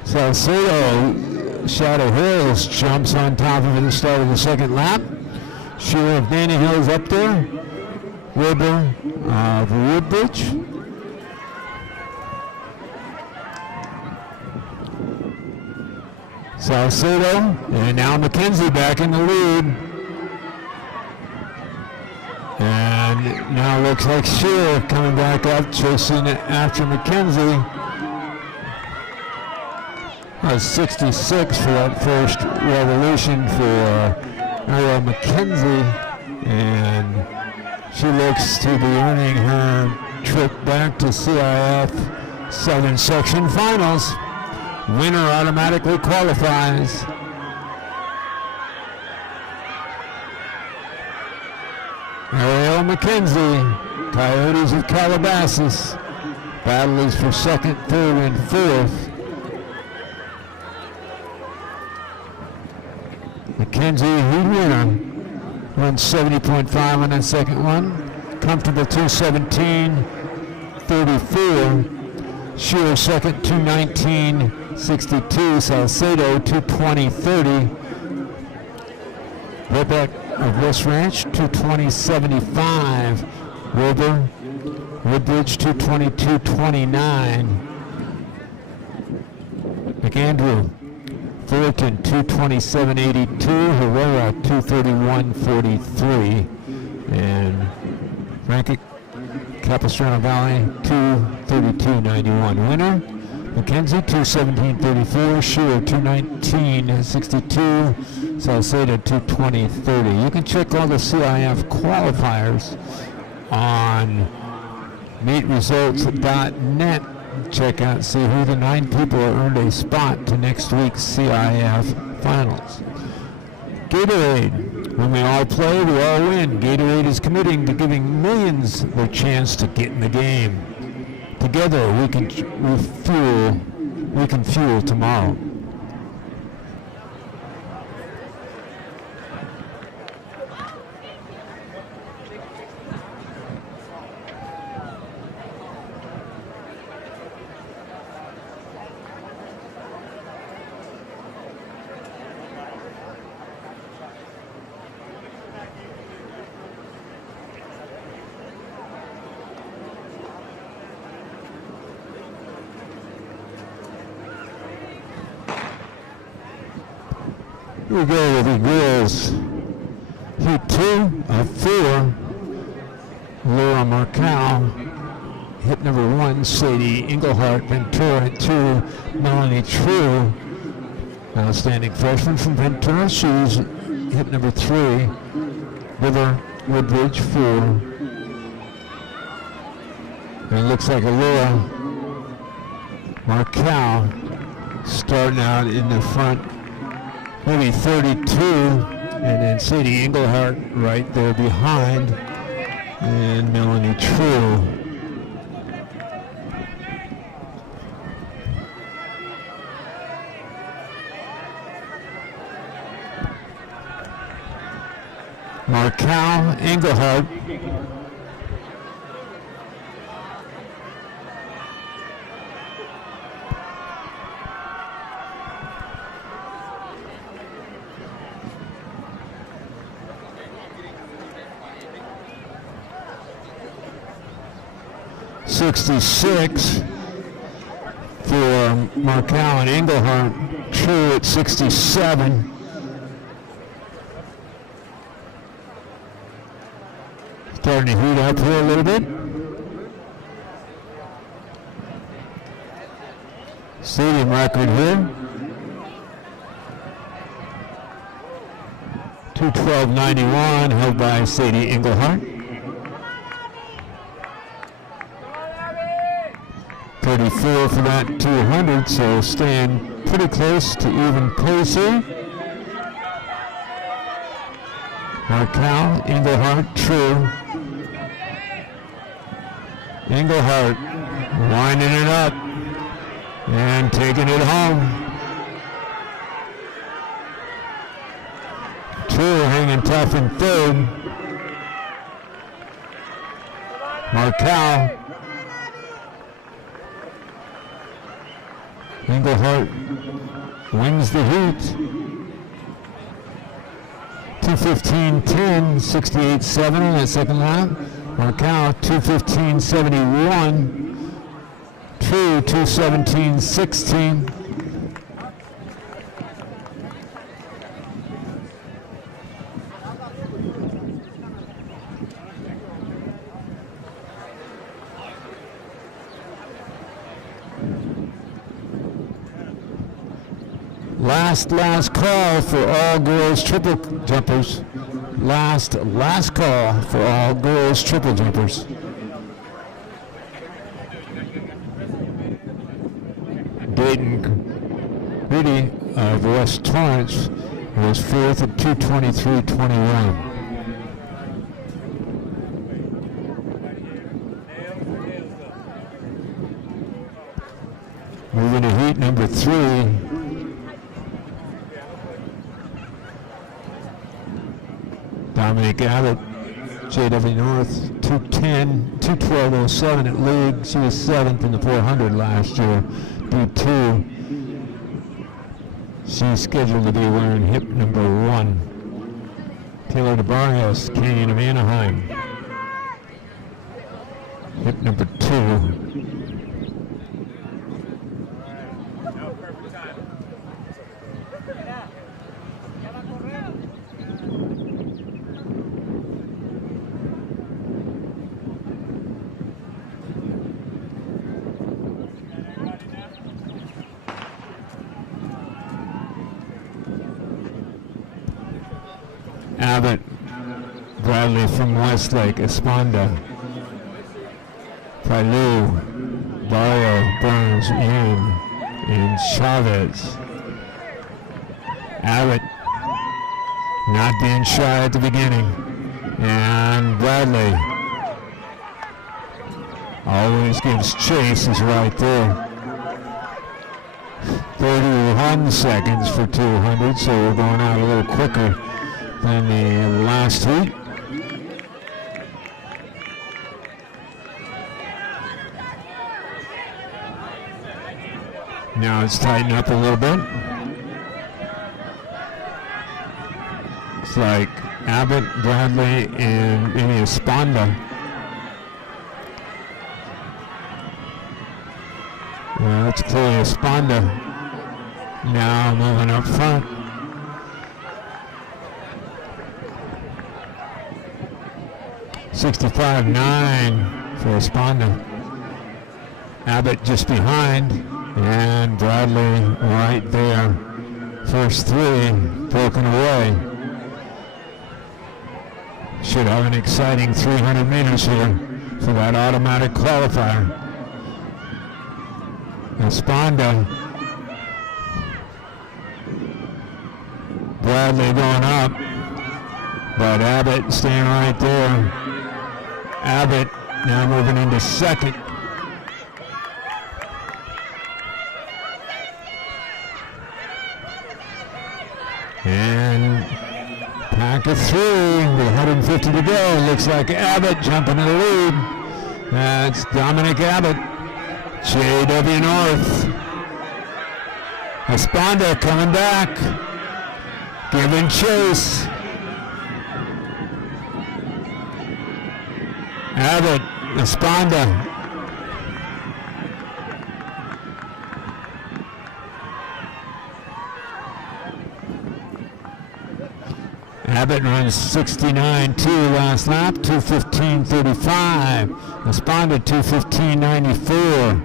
Salcedo, Shadow Hills jumps on top of it at the start of the second lap. Shearer of Dana Hills up there. Wilbur of Woodbridge. Salcedo, and now Mackenzie back in the lead. And now looks like Shearer coming back up, chasing after Mackenzie. 66 for that first revolution for Ella Mackenzie, and she looks to be earning her trip back to CIF Southern Section Finals. Winner automatically qualifies. Ariel Mackenzie, Coyotes of Calabasas, battle is for second, third, and fourth. Mackenzie, heat winner, runs 70.5 on that second one. Comfortable 217.34. Shearer second, 219.62. Salcedo 220.30. Rebek of West Ranch 220.75. Wilbur, Woodbridge 222.29. McAndrew, Fullerton 227.82, Herrera 231.43, and Frank Capistrano Valley 232.91. Winner Mackenzie 217.34, Shearer 219.62, Salcedo 220.30. You can check all the CIF qualifiers on meetresults.net. Check out, see who the 9 people are earned a spot to next week's CIF Finals. Gatorade. When we all play, we all win. Gatorade is committing to giving millions the chance to get in the game. Together, we can fuel tomorrow. Here we go with the girls. Heat 2 of 4. Laura Marcal. Hit number 1, Sadie Englehart. Ventura at 2. Melanie True. Outstanding freshman from Ventura. She's hit number 3. River Woodbridge 4. And it looks like Laura Marcal starting out in the front. Maybe 32, and then Sadie Englehart right there behind, and Melanie True. Marcal, Englehart. 66 for Markel and Engelhardt. True at 67. Starting to heat up here a little bit. Stadium record here. 2:12.91 held by Sadie Engelhardt. 34 for that 200, so staying pretty close to even pace here. Markel, Engelhardt, True. Engelhardt winding it up and taking it home. True hanging tough in third. Markel. Engelhardt wins the heat. 2:15.10, 68.7 in that second lap. Markel 2:15.71. True 2:17.16. Last call for all girls triple jumpers. Last call for all girls triple jumpers. Dayton Rudy of West Torrance was fourth at 2:23.21. Moving to heat number 3. Dominic Abbott, JW North, 2:12.07 at league. She was 7th in the 400 last year, D2. She's scheduled to be wearing hip number 1. Taylor DeBarrios, Canyon of Anaheim, hip number 2. Abbott, Bradley from Westlake, Esponda, Palu, Barrio, Burns, Ian, and Chavez. Abbott not being shy at the beginning, and Bradley always gives chase, is right there. 31 seconds for 200, so we're going out a little quicker than the last heat. Now it's tightened up a little bit. It's like Abbott, Bradley, and maybe Esponda. Well, it's clearly Esponda now moving up front. $65.9 for Esponda. Abbott just behind, and Bradley right there. First 3 broken away. Should have an exciting 300 meters here for that automatic qualifier. Esponda. Bradley going up, but Abbott staying right there. Abbott now moving into second. And pack of 3 with 150 to go. Looks like Abbott jumping to the lead. That's Dominic Abbott, JW North. Esponda coming back, giving chase. Abbott, Esponda, runs 69.2 last lap, 2:15.35. Esponda 2:15.94.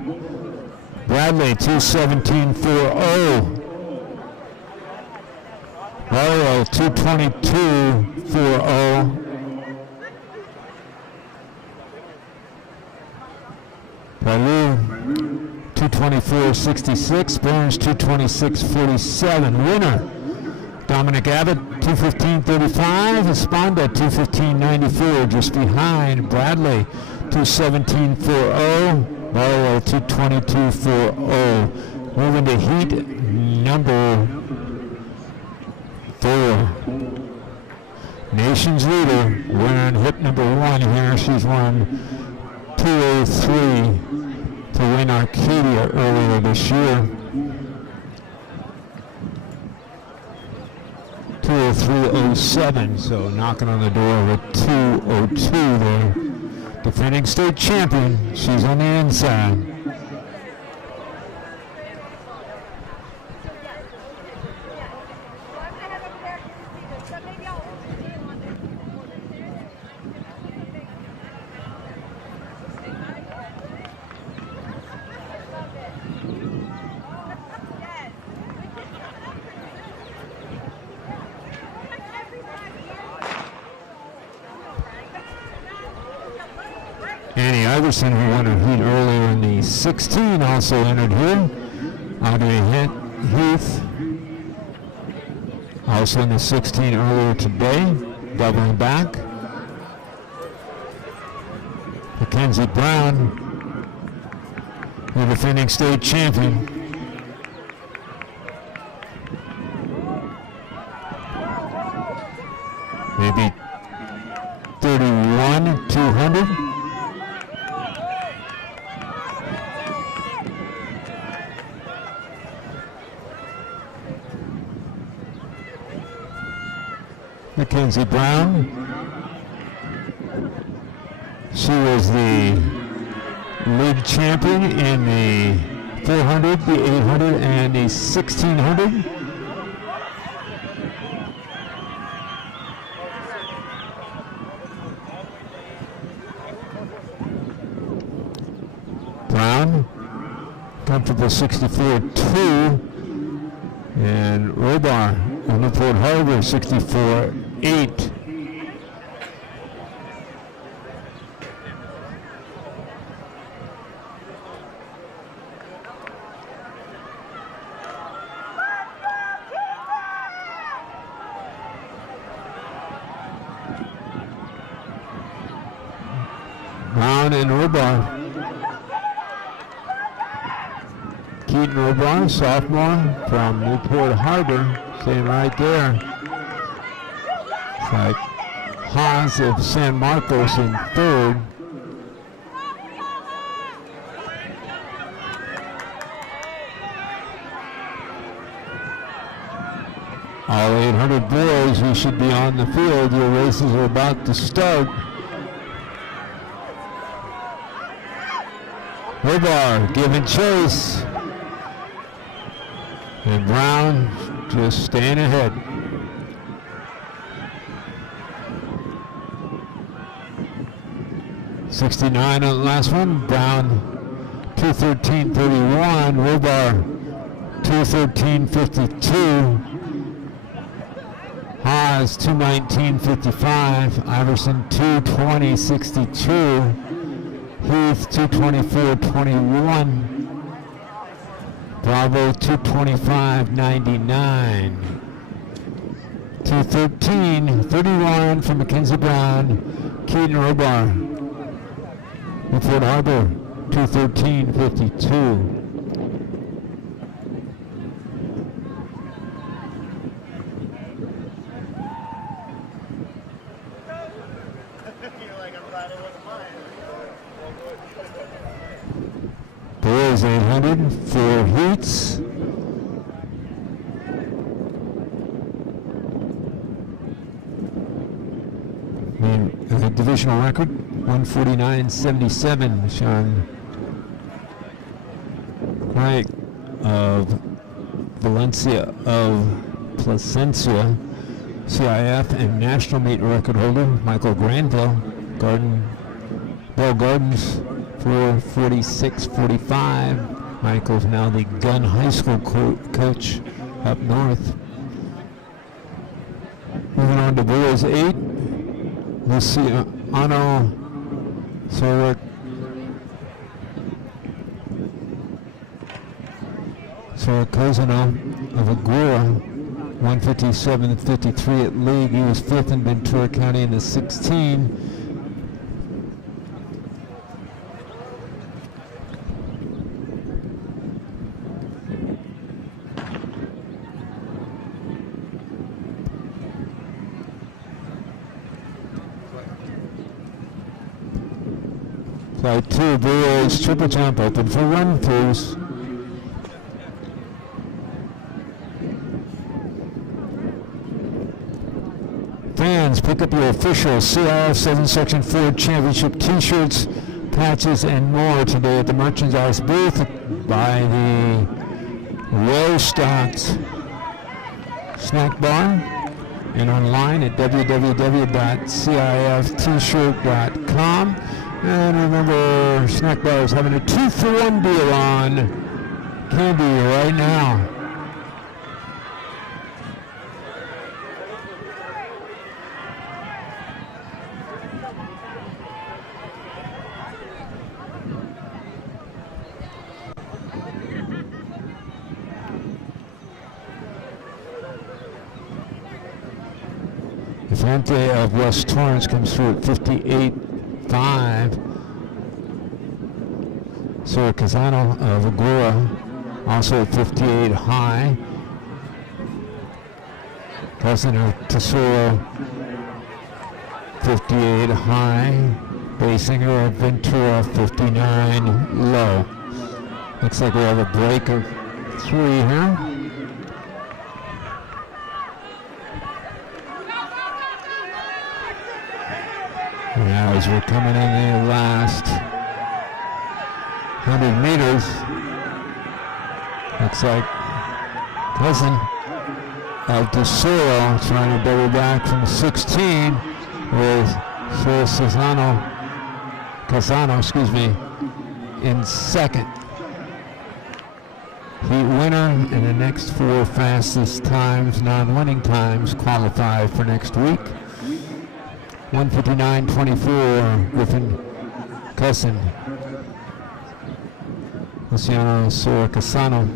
Bradley 2:17.40. Mario 2:22.40. Palu 2:24.66. Burns 2:26.47. Winner Dominic Abbott 2:15.35. Esponda 2:15.94. Just behind Bradley 2:17.40. Mario 2:22.40. Moving to heat number 4. Nation's leader, winner in hit number 1 here. She's won 2:03 to win Arcadia earlier this year. 2:03.07, so knocking on the door with 2:02 there. Defending state champion, she's on the inside. Annie Iverson, who won her heat earlier in the 16, also entered here. Audrey Heath, also in the 16 earlier today, doubling back. Mackenzie Brown, the defending state champion. Maybe 31,200. Mackenzie Brown. She was the league champion in the 400, the 800, and the 1600. Brown, comfortable 64.2, and Robar on the Port Harbor 64.8. Brown and Robar. Keaton Robar, sophomore from Newport Harbor, staying right there. It's like Haas of San Marcos in third. All 800 boys who should be on the field. Your races are about to start. Robar giving chase. And Brown just staying ahead. .69 on the last one. Brown 2:13.31. Robar 2:13.52. Haas 2:19.55. Iverson 2:20.62. Heath 2:24.21. Bravo 2:25.99. 2:13.31 from Mackenzie Brown. Keaton Robar. Newport Harbor 2:13.52. Boys 800, 4 heats. The divisional record 149.77. Sean Wright of Valencia of Plasencia CIF and national meet record holder Michael Granville, Bell Gardens for 46-45. Michael's now the Gunn High School coach up north. Moving on to boys 8, Luciano Sorocosano of Aguirre, 157-53 at league. He was 5th in Ventura County in the 16. Flight 2, boys triple jump open for run-throughs. Fans, pick up your official CIF 7 Section 4 Championship t-shirts, patches, and more today at the merchandise booth by the well-stocked snack bar and online at www.ciftshirt.com. And remember, Snack Bar is having a 2-for-1 deal on candy right now. Infante of West Torrance comes through at 58.5. Sora Casano of Aguirre also at 58 high. Cousin of Tesoro 58 high. Basinger of Ventura 59 low. Looks like we have a break of 3 here. Now as we're coming in the last 100 meters, looks like Cousin of Tesoro trying to double back from 16 with Casano, in second. Heat winner and the next 4 fastest times, non-winning times, qualify for next week. 1:59.24, Griffin Cousin. Luciano Sorocasano,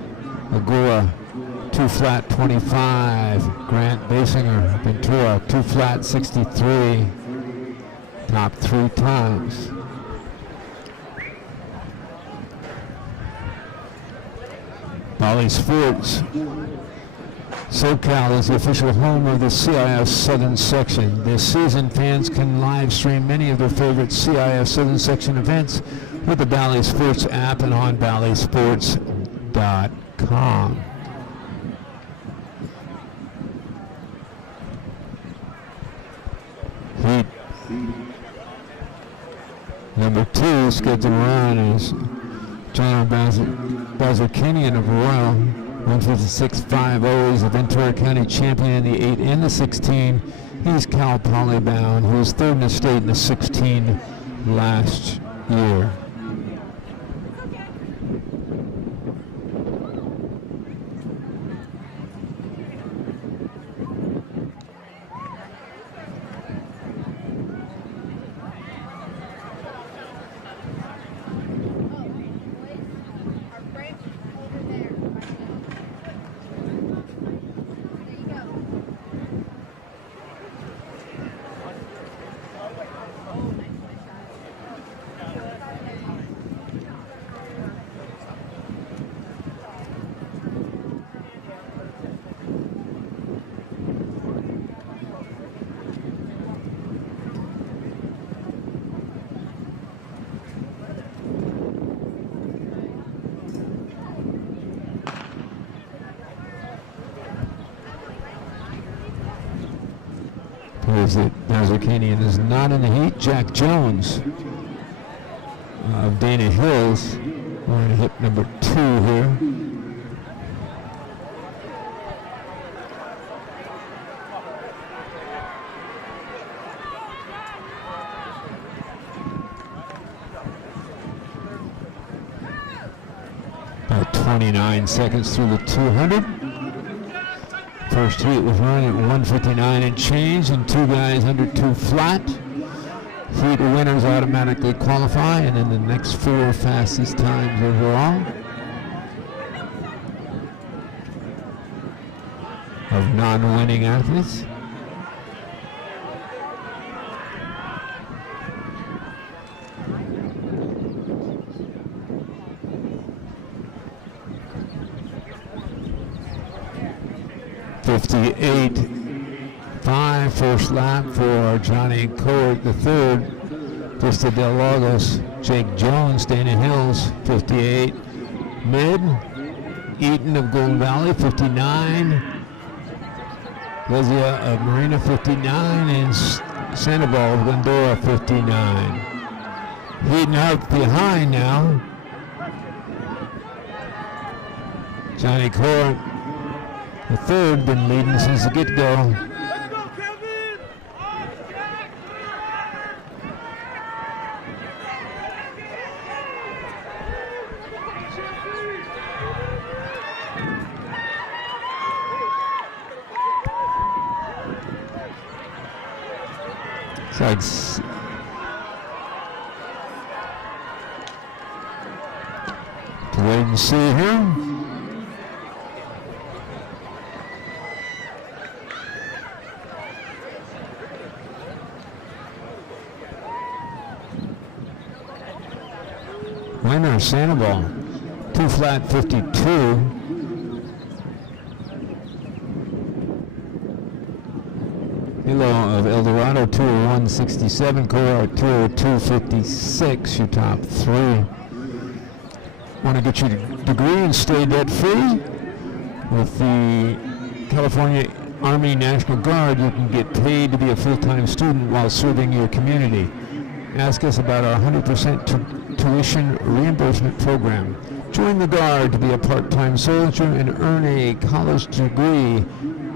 Aguirre, 2 flat 25. Grant Basinger, Ventura, 2 flat 63. Top 3 times. Bali Sports. SoCal is the official home of the CIF Southern Section. This season, fans can live stream many of their favorite CIF Southern Section events with the Bally Sports app and on ballysports.com. Heat number 2 scheduled to run is John Bazarkanian of Royal. 156.50. He's a Ventura County champion in the 8 and the 16. He's Cal Poly bound, who was 3rd in the state in the 16 last year. Bazarkanian is not in the heat. Jack Jones of Dana Hills, wearing hip number 2 here. About 29 seconds through the 200. First heat was run at 1:59 and change, and two guys under 2 flat. Heat winners automatically qualify, and then the next 4 fastest times overall of non-winning athletes. .58.5 first lap for Johnny Court the third. Vista Del Lagos, Jake Jones, Dana Hills, 58 mid. Eaton of Golden Valley, 59. Lesia of Marina, 59, and Sandoval of Glendora, 59. Heating up behind now. Johnny Court the third, been leading since the get-go. Let's wait and see here. Winner Sandoval, 2 flat 52. Hilo of El Dorado, 201.67. Cora, 202.56. Your top 3. Want to get your degree and stay debt-free? With the California Army National Guard, you can get paid to be a full-time student while serving your community. Ask us about our 100% tuition reimbursement program. Join the Guard to be a part-time soldier and earn a college degree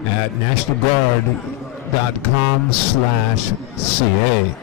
at nationalguard.com/CA.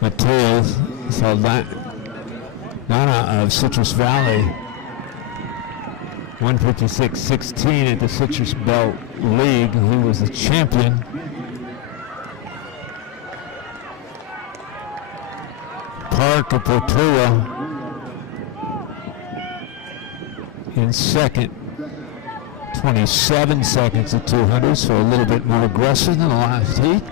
Mateo Saldana of Citrus Valley, 156.16 at the Citrus Belt League. He was the champion. Park of Portola in second, 27 seconds at 200, so a little bit more aggressive than the last heat.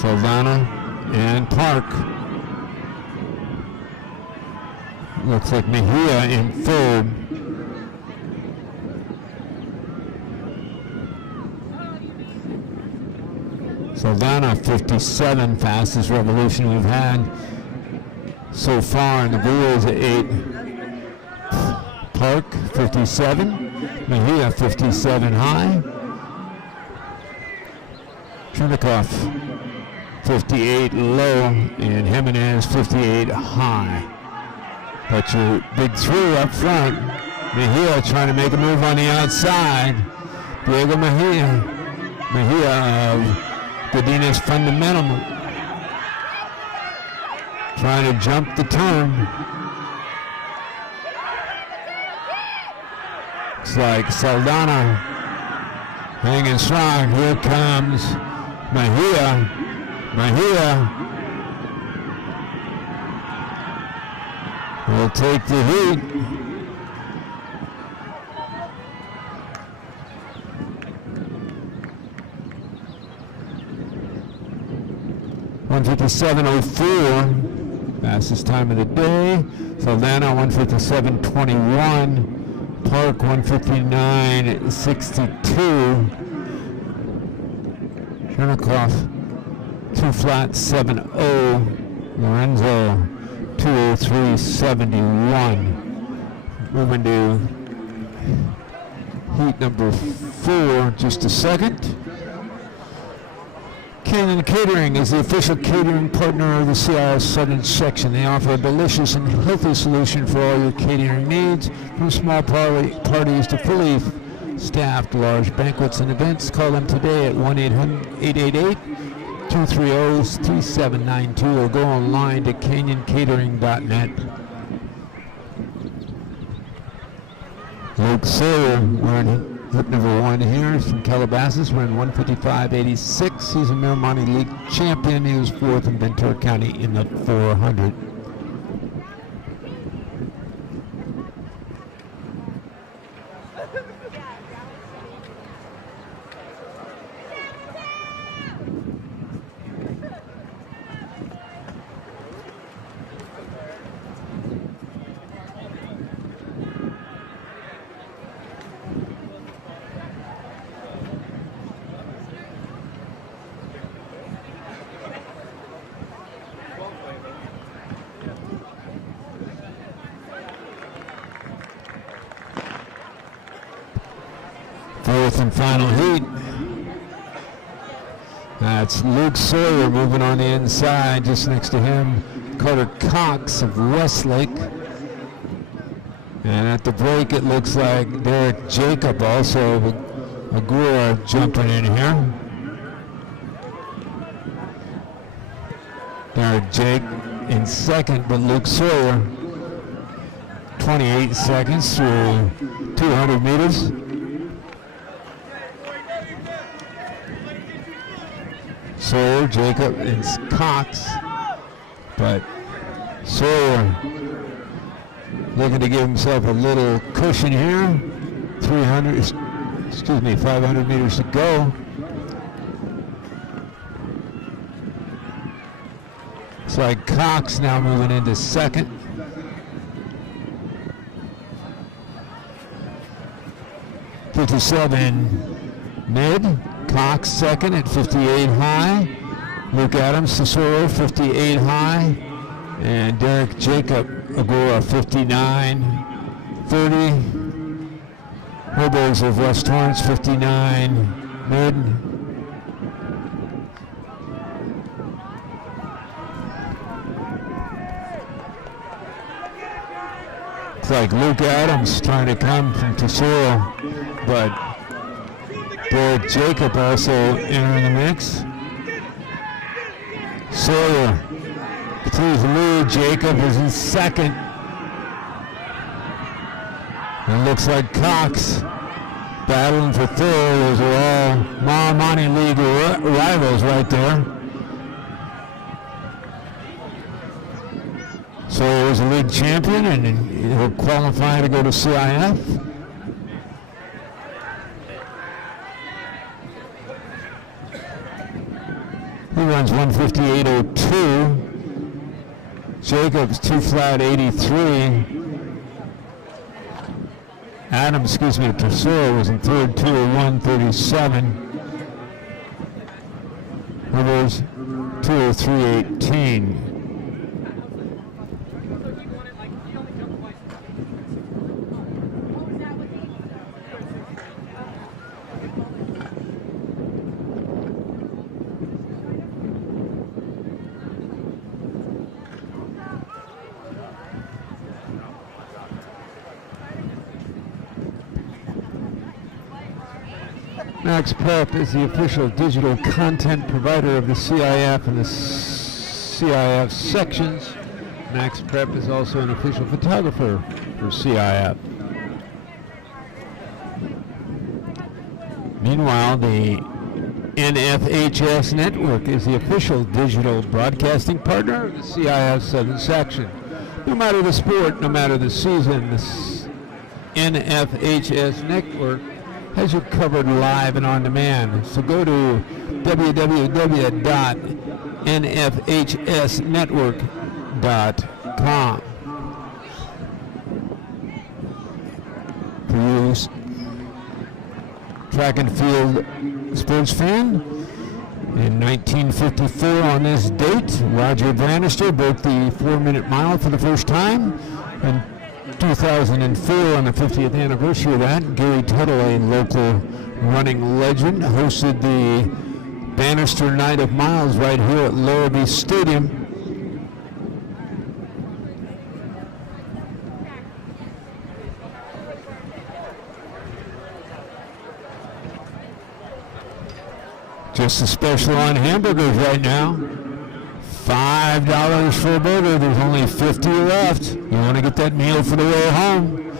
Saldana and Park. Looks like Mejia in third. Saldana, 57, fastest revolution we've had so far in the Brewers at 8. Park, 57. Mejia, 57 high. Trinikoff, 58 low, and Jimenez 58 high. But your big three up front, Mejia trying to make a move on the outside. Diego Mejia of Godinez Fundamental, trying to jump the turn. Looks like Saldana hanging strong. Here comes Mejia. Will take the heat. .157.04, fastest time of the day. Saldana 157.21. Park 159.62. Chernikov 2 flat 7.0. Lorenzo 203.71. Moving to heat number 4, just a second. Canyon Catering is the official catering partner of the CIF Southern Section. They offer a delicious and healthy solution for all your catering needs, from small parties to fully staffed large banquets and events. Call them today at 1-800-888-230-3792 or go online to canyoncatering.net. Luke Sawyer, we're in hit number 1 here from Calabasas. We're in 155.86. He's a Miramonte League champion. He was 4th in Ventura County in the 400. Fourth and final heat. That's Luke Sawyer moving on the inside. Just next to him, Carter Cox of Westlake. And at the break, it looks like Derek Jacob, also Agura, jumping in here. Derek Jake in second, but Luke Sawyer 28 seconds through 200 meters. Sawyer, Jacob, and Cox, but Sawyer looking to give himself a little cushion here. 500 meters to go. It's like Cox now moving into second. .57 mid. Cox second at 58 high. Luke Adams, Tesoro, 58 high. And Derek Jacob, Agora, 59.30. Herbergs of West Torrance, 59 mid. It's like Luke Adams trying to come from Tesoro, but Derek Jacob also entering the mix. Sawyer continues to lead. Jacob is in second. And it looks like Cox battling for third. Those are all Miramonte League rivals right there. Sawyer is a league champion and he'll qualify to go to CIF. He runs 158.02. Jacobs 2 flat 83. Adams, Tesoro was in third, 201.37. Rivers 203.18. Max Prep is the official digital content provider of the CIF and the CIF sections. Max Prep is also an official photographer for CIF. Meanwhile, the NFHS network is the official digital broadcasting partner of the CIF Southern Section. No matter the sport, no matter the season, the NFHS network has you covered live and on demand. So go to www.nfhsnetwork.com. For you track and field sports fan, in 1954 on this date, Roger Bannister broke the 4-minute mile for the first time. In 2004, on the 50th anniversary of that, Gary Tuttle, a local running legend, hosted the Bannister Night of Miles right here at Larrabee Stadium. Just a special on hamburgers right now. $5 for a burger. There's only 50 left. You want to get that meal for the way home?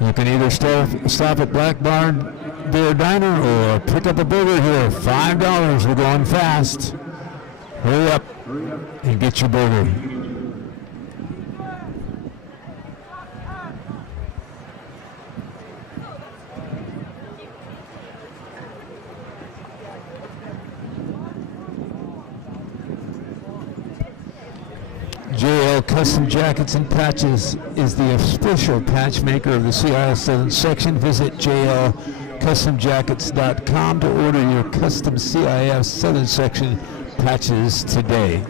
You can either stop at Black Barn Bear Diner or pick up a burger here. $5. We're going fast. Hurry up and get your burger. JL Custom Jackets and Patches is the official patch maker of the CIF Southern Section. Visit jlcustomjackets.com to order your custom CIF Southern Section patches today.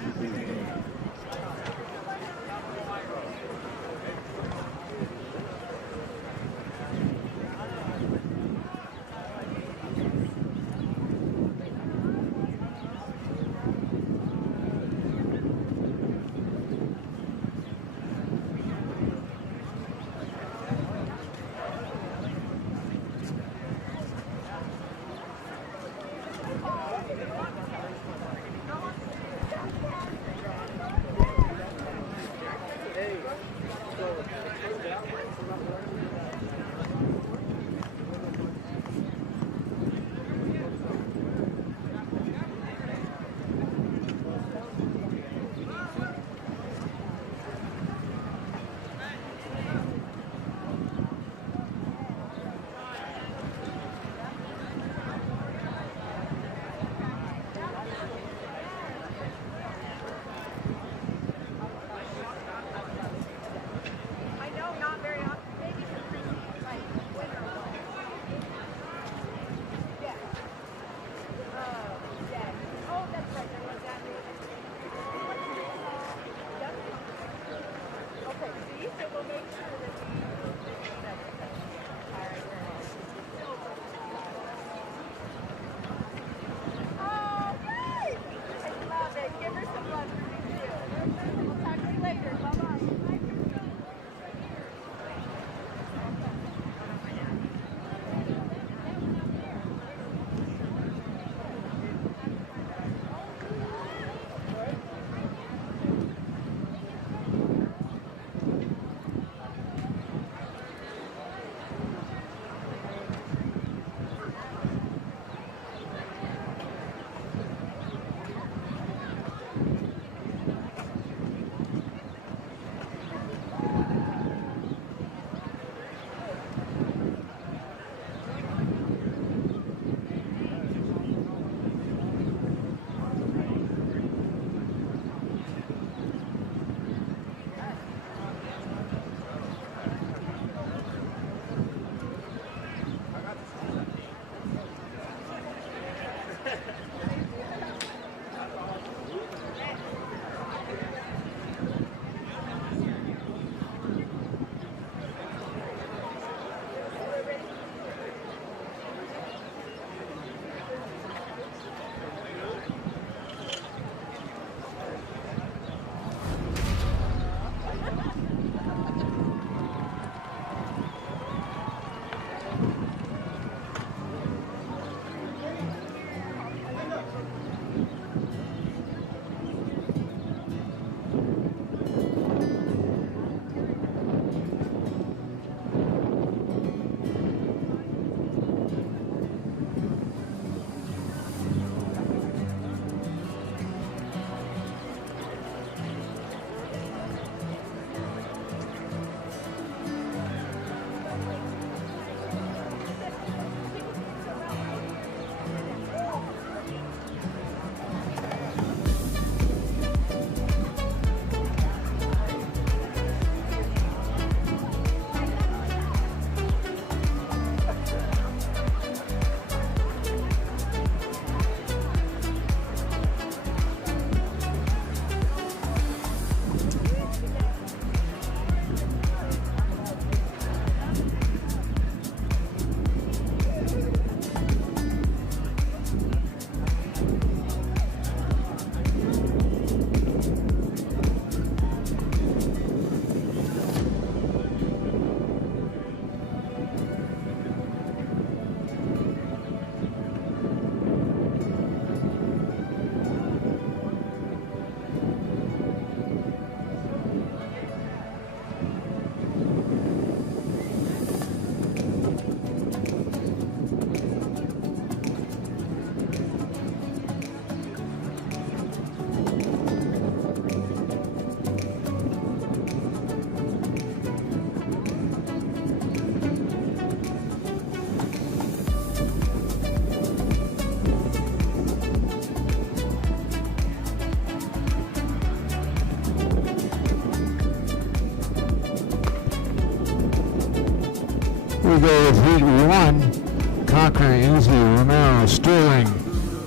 We go with heat 1. Cochran, Inslee, Romero, Sterling.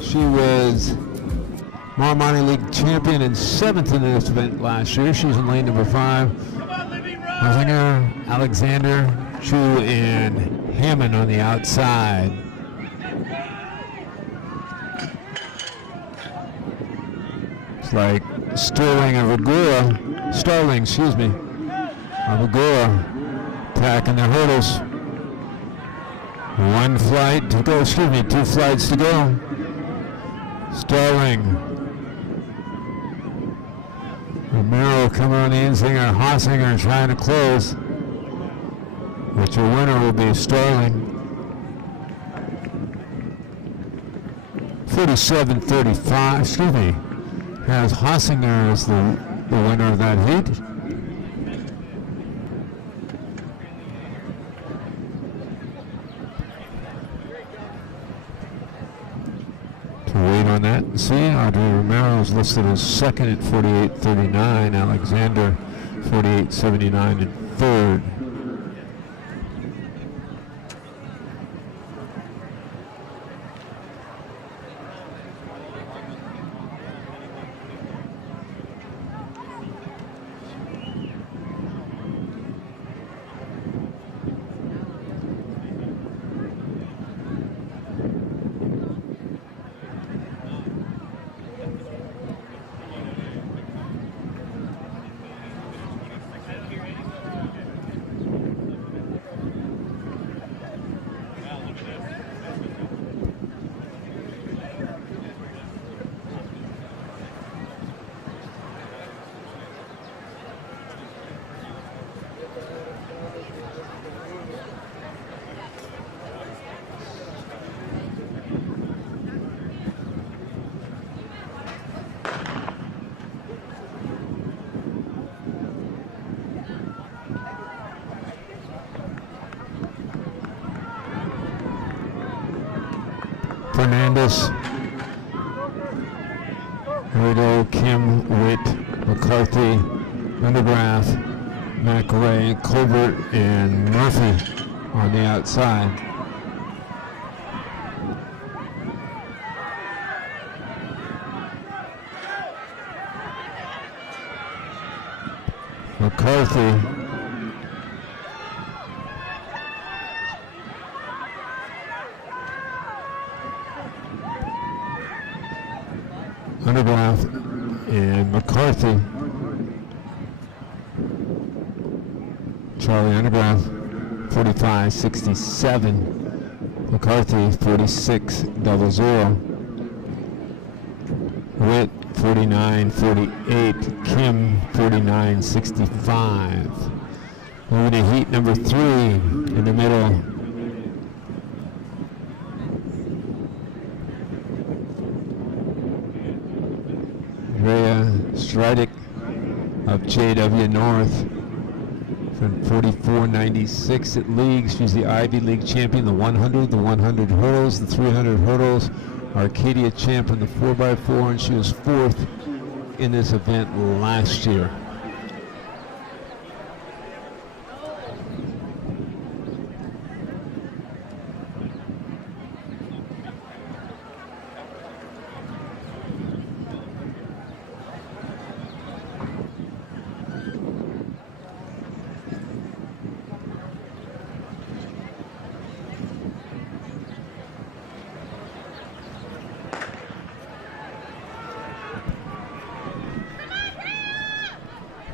She was Marmani League champion and 7th in this event last year. She's in lane number 5. Hosinger, Alexander, Chu, and Hammond on the outside. It's like Starling, excuse me, Avagora attacking the hurdles. 2 flights to go. Starling. Romero coming on the Insinger, Hossinger trying to close. But your winner will be Starling. 47-35, has Hossinger as the winner of that heat. To wait on that and see, Audrey Romero is listed as second at 48-39, Alexander 48-79 in third. Fernandez, Riddle, Kim, Witt, McCarthy, Undergraph, McRae, Colbert, and Murphy on the outside. McCarthy, Undergraph, and McCarthy. Charlie Undergraph, 45-67. McCarthy, 46-00. Witt, 49-48. Kim, 49-65. Moving to heat number 3 in the middle. Stridic of JW North from 44.96 at leagues. She's the Ivy League champion, the 100, the 100 hurdles, the 300 hurdles, Arcadia champion, the 4x4, and she was 4th in this event last year.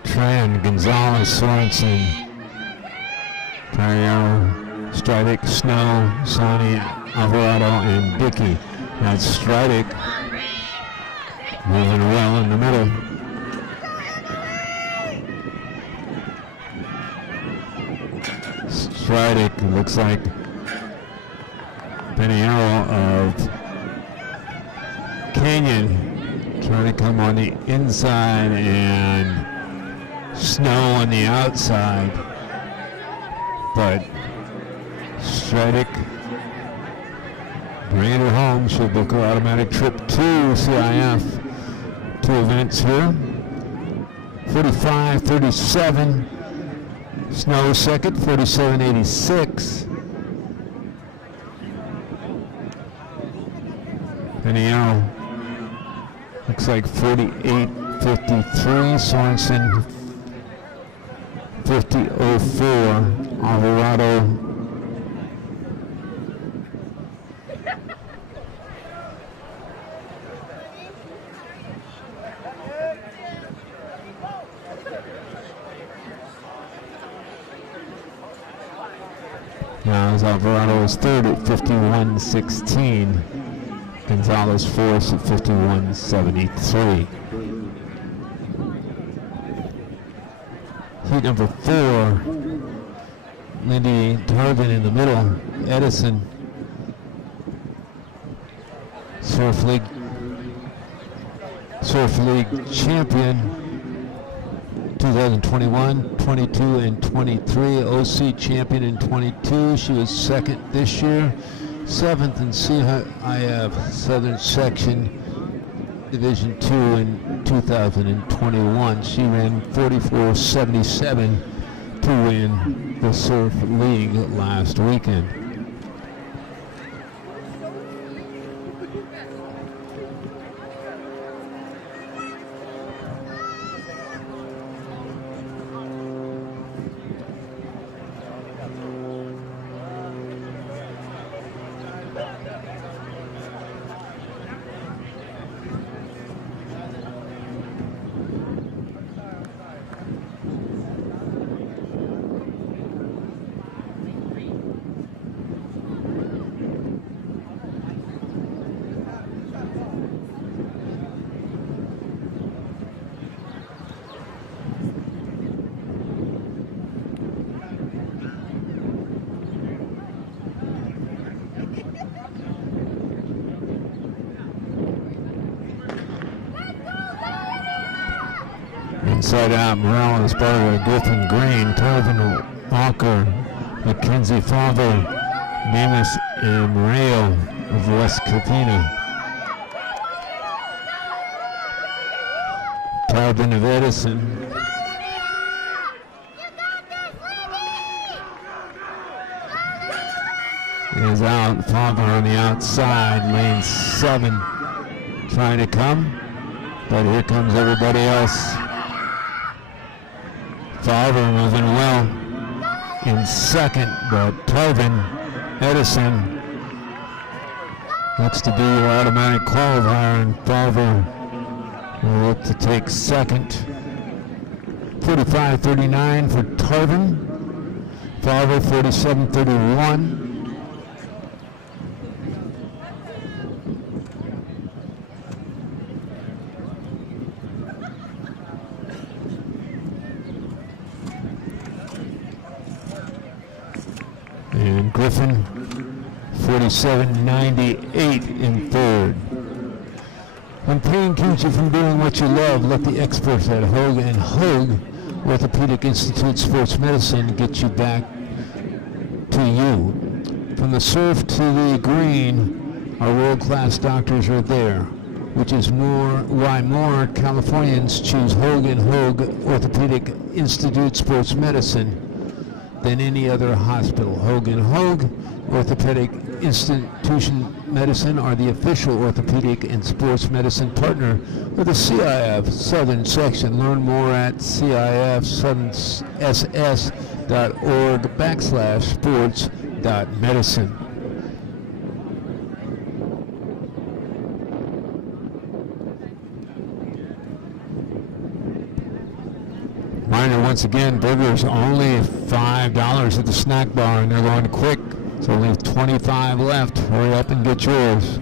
Tran, Gonzalez, Sorensen, Carriero, Stridic, Snow, Sonny, Alvarado, and Dickey. That's Stridic moving well in the middle. Stridic looks like Peniero of Canyon trying to come on the inside, and Snow on the outside, but Stridic bringing her home. She'll book her automatic trip to CIF. 2 events here. 45-37. Snow second, 47-86. And the arrow looks like 48.53. Sorensen 50.04. Alvarado now Alvarado is third at 51.16. Gonzalez fourth at 51.73. Heat number 4, Lindy Tarvin in the middle. Edison, Surf League champion 2021, 22, and 23. OC champion in 22. She was second this year. 7th in CIF Southern Section Division 2 in 2021. She ran 44.77 to win the Surf League last weekend. Inside out, Morale is part of Griffin Green, Tarvin Walker, Mackenzie Favre, Namus, and Moreo of West Covina. Tarvin of Edison. Is out, Favre on the outside, lane 7, trying to come, but here comes everybody else. Favre moving well in second, but Tarvin Edison looks to be your automatic qualifier, and Favre will look to take second. 45.39 for Tarvin. Favre 47.31. And Griffin, 47.98 in third. When pain keeps you from doing what you love, let the experts at Hoag & Hoag Orthopedic Institute Sports Medicine get you back to you. From the surf to the green, our world-class doctors are there, which is why more Californians choose Hoag & Hoag Orthopedic Institute Sports Medicine than any other hospital. Hoag & Hoag Orthopedic Institution Medicine are the official orthopedic and sports medicine partner of the CIF Southern Section. Learn more at CIF-SS.org/sports.medicine. Reminder once again, burgers only $5 at the snack bar, and they're going quick. So only 25 left. Hurry up and get yours.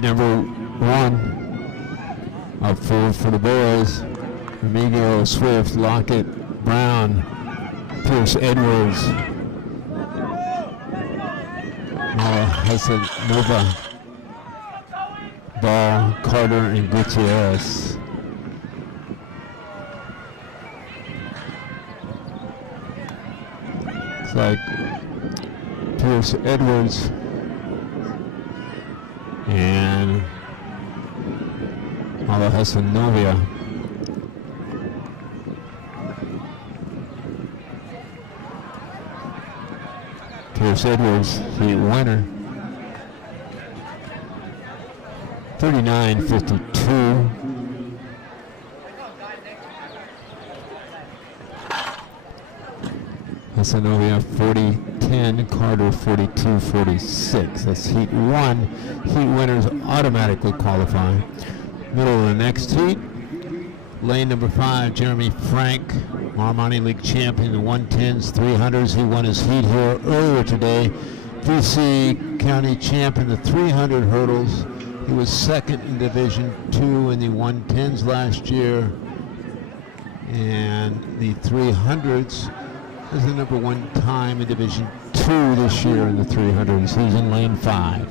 Heat number 1. Up forward for the boys. Remigio, Swift, Lockett, Brown, Pierce, Edwards, Hassan, Nova, Ball, Carter, and Gutierrez. It's like Pierce, Edwards, and Hassan Novia. Pierce Edwards, heat winner. 39-52. Hassan Novia 40-10, Carter 42-46. That's heat 1. Heat winners automatically qualify. Middle of the next heat, lane number 5, Jeremy Frank, Armani League champion, the 110s, 300s. He won his heat here earlier today. VC County champ in the 300 hurdles. He was second in Division 2 in the 110s last year. And the 300s is the number 1 time in Division 2 this year in the 300s. He's in lane 5.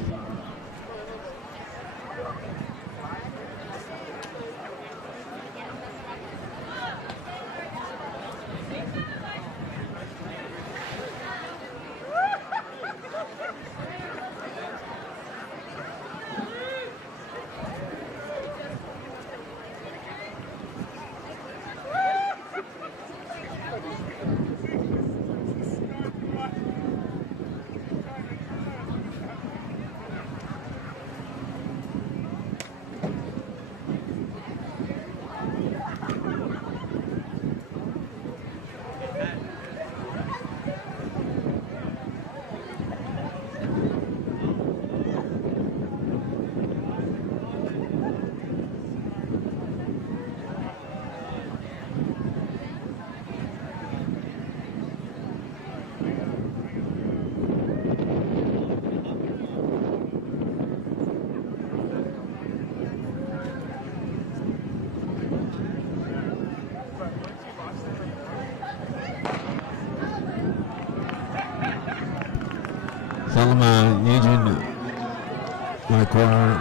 Selma, Nugent,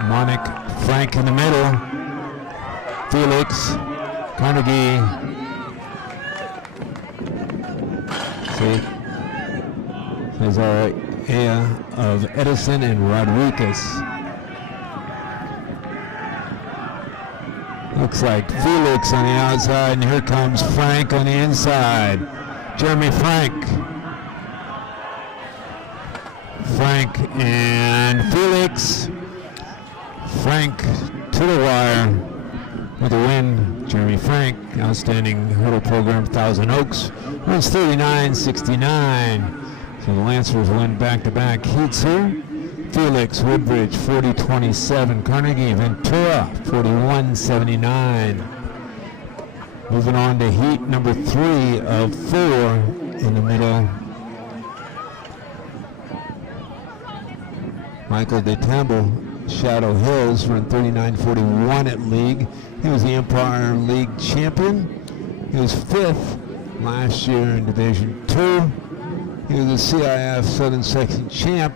Monic, Frank in the middle, Felix, Carnegie, Cesar Ea of Edison, and Rodriguez. Looks like Felix on the outside, and here comes Frank on the inside. Jeremy Frank. Frank and Felix. Frank to the wire with a win. Jeremy Frank, outstanding hurdle program, Thousand Oaks, runs 39-69. So the Lancers win back-to-back heats here. Felix, Woodbridge, 40-27. Carnegie, Ventura, 41-79. Moving on to heat number 3 of 4 in the middle. Michael DeTamble, Shadow Hills, run 39-41 at league. He was the Empire League champion. He was 5th last year in Division 2. He was the CIF Southern Section champ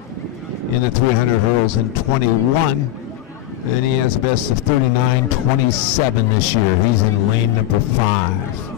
in the 300 hurdles in 21. And he has a best of 39-27 this year. He's in lane number 5.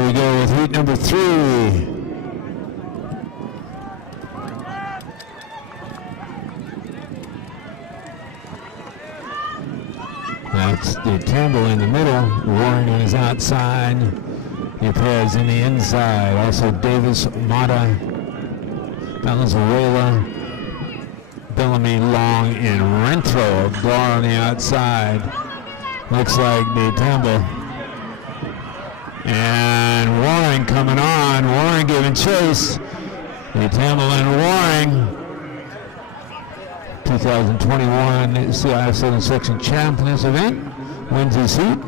Here we go with heat number 3. That's the Campbell in the middle, Roaring on his outside. Yepes in the inside. Also Davis, Mata, Valenzuela, Bellamy, Long, and Renthro. Gar on the outside. Looks like the Campbell. And Roaring coming on. Roaring giving chase. The Campbell and Roaring. 2021 CIF 7 section champ in this event, wins his heat,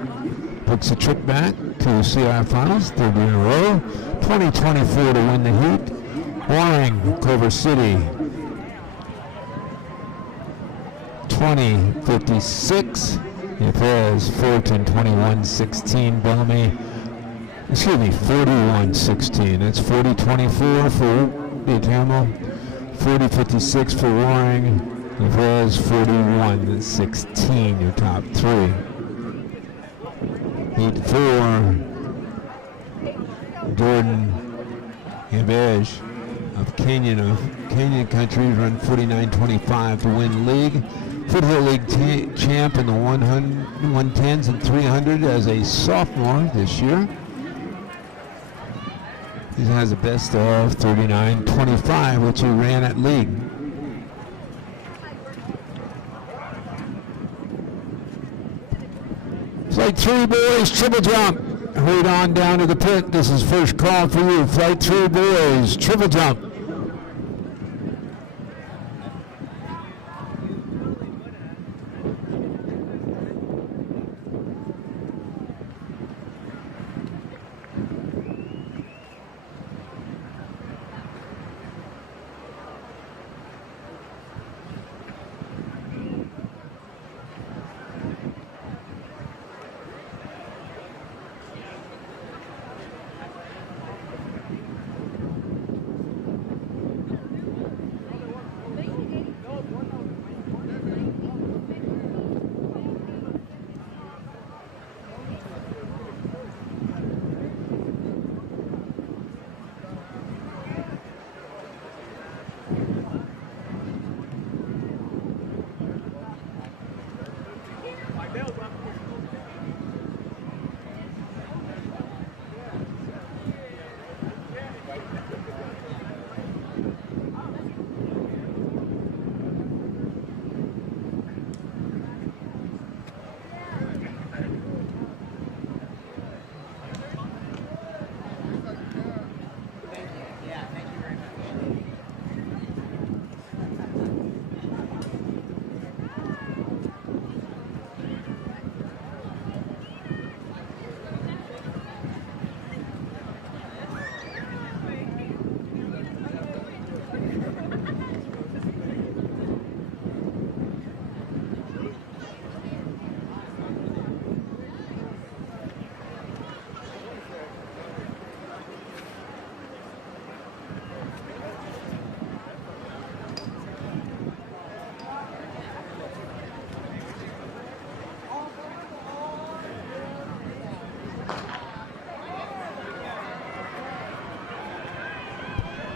books a trip back to CIF Finals, third year in a row, 2024 to win the heat. Roaring, Culver City, 2056, Yepes, Fullerton, 2116, Bellamy, 4116, that's 4024 for the Campbell, 4056 for Roaring. Yepes 41-16, your top 3. Heat 4, Jordan Yepes of Kenyan country, run 49.25 to win league. Foothill League champ in the 110s and 300 as a sophomore this year. He has a best of 39.25, which he ran at league. Flight 3 boys, triple jump. Hurried on down to the pit. This is first call for you. Flight 3 boys, triple jump.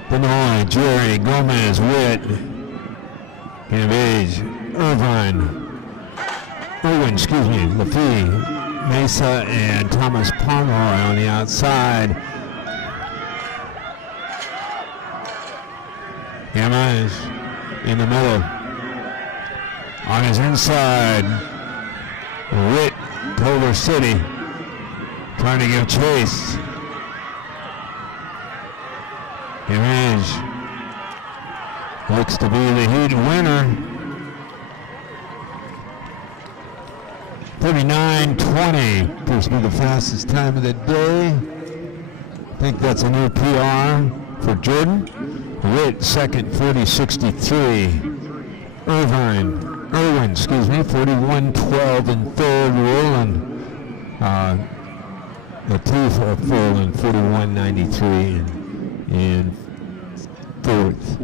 Benoit, Jerry, Gomez, Witt, Cambage, Irvine, Lafee, Mesa, and Thomas Pomeroy on the outside. Gomez in the middle. On his inside, Witt, Culver City, trying to give chase. Image looks to be the heat winner. 39:20 appears to be the fastest time of the day. I think that's a new PR for Jordan. Witt second, 40:63. Irwin, 41:12 in third. Roland Latif or full in 41:93 in fourth.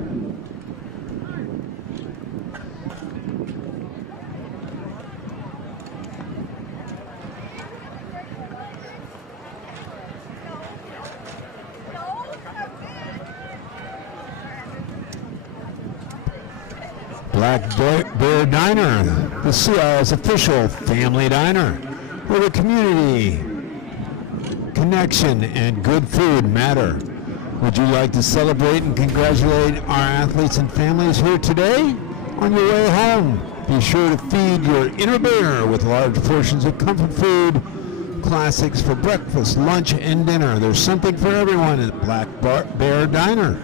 Black Bear Diner, the CIF's official family diner, where the community, connection, and good food matter. Would you like to celebrate and congratulate our athletes and families here today? On your way home, be sure to feed your inner bear with large portions of comfort food, classics for breakfast, lunch, and dinner. There's something for everyone at Black Bear Diner.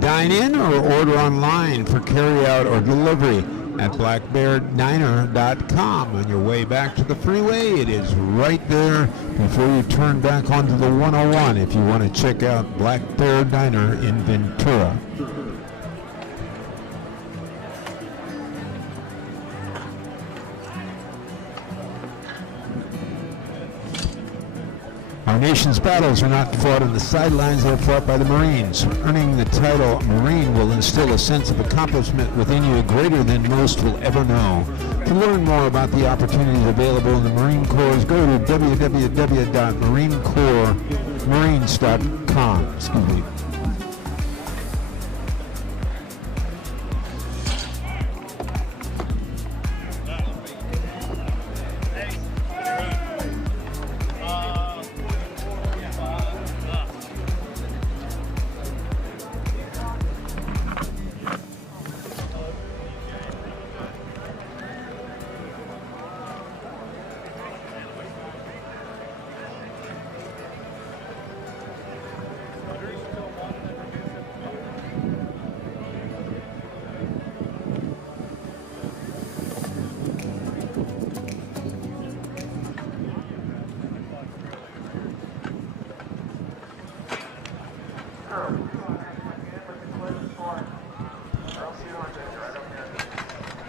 Dine in or order online for carry-out or delivery at blackbeardiner.com. On your way back to the freeway, it is right there before you turn back onto the 101 if you want to check out Black Bear Diner in Ventura. Our nation's battles are not fought on the sidelines, they're fought by the Marines. Earning the title Marine will instill a sense of accomplishment within you greater than most will ever know. To learn more about the opportunities available in the Marine Corps, go to www.marinecorpsmarines.com. Excuse me.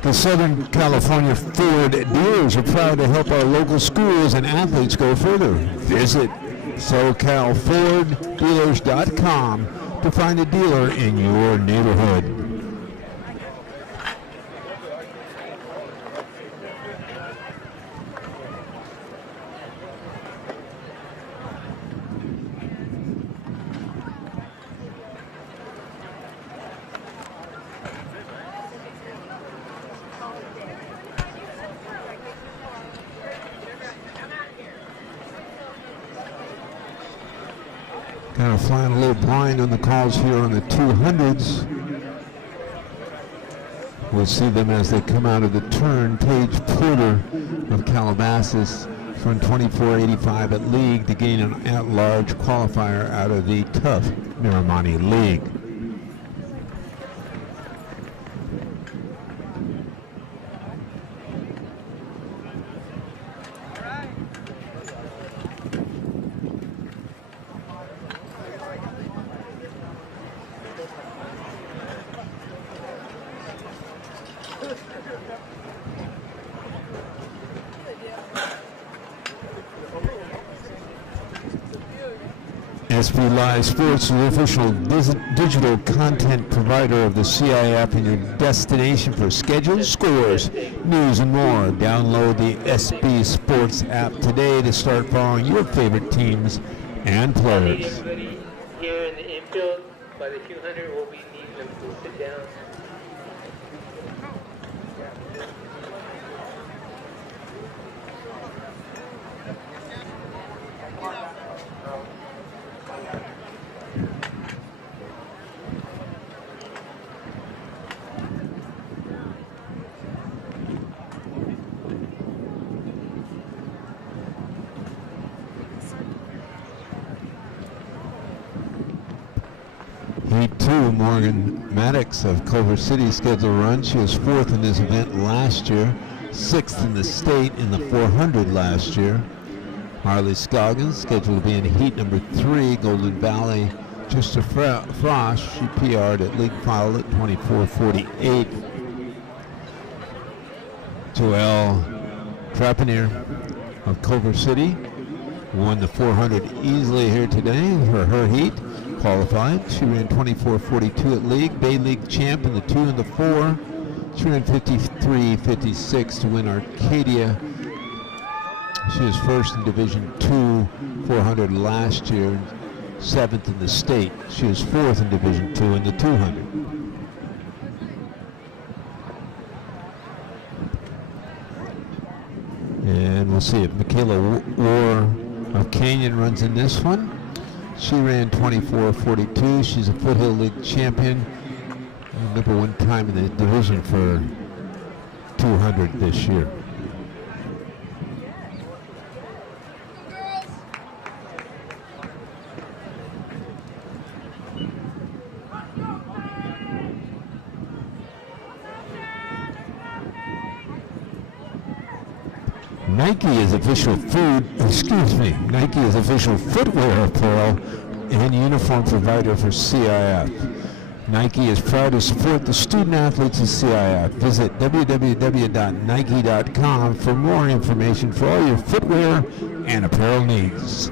The Southern California Ford dealers are proud to help our local schools and athletes go further. Visit SoCalFordDealers.com to find a dealer in your neighborhood. Kind of flying a little blind on the calls here on the 200s. We'll see them as they come out of the turn. Paige Porter of Calabasas from 24.85 at league to gain an at-large qualifier out of the tough Miramani League. SB Live Sports is the official digital content provider of the CIF and your destination for schedules, scores, news, and more. Download the SB Sports app today to start following your favorite teams and players. Anybody here in the infield by the 200 will be needing them to sit down. Heat 2, Morgan Maddox of Culver City scheduled a run. She was 4th in this event last year, 6th in the state in the 400 last year. Harley Scoggins scheduled to be in heat number 3, Golden Valley. Just a Frost, she PR'd at league final at 24.48. Joelle Trapanier of Culver City won the 400 easily here today. Her heat qualified. She ran 24.42 at league, Bay League champ in the 2 and the 4. She ran 53.56 to win Arcadia. She was 1st in Division 2 400 last year, 7th in the state. She was 4th in Division 2 in the 200. We'll see if Michaela War of Canyon runs in this one. She ran 24:42. She's a Foothill League champion. Number one time in the division for 200 this year. Nike is official Nike is official footwear apparel and uniform provider for CIF. Nike is proud to support the student athletes of CIF. Visit www.nike.com for more information for all your footwear and apparel needs.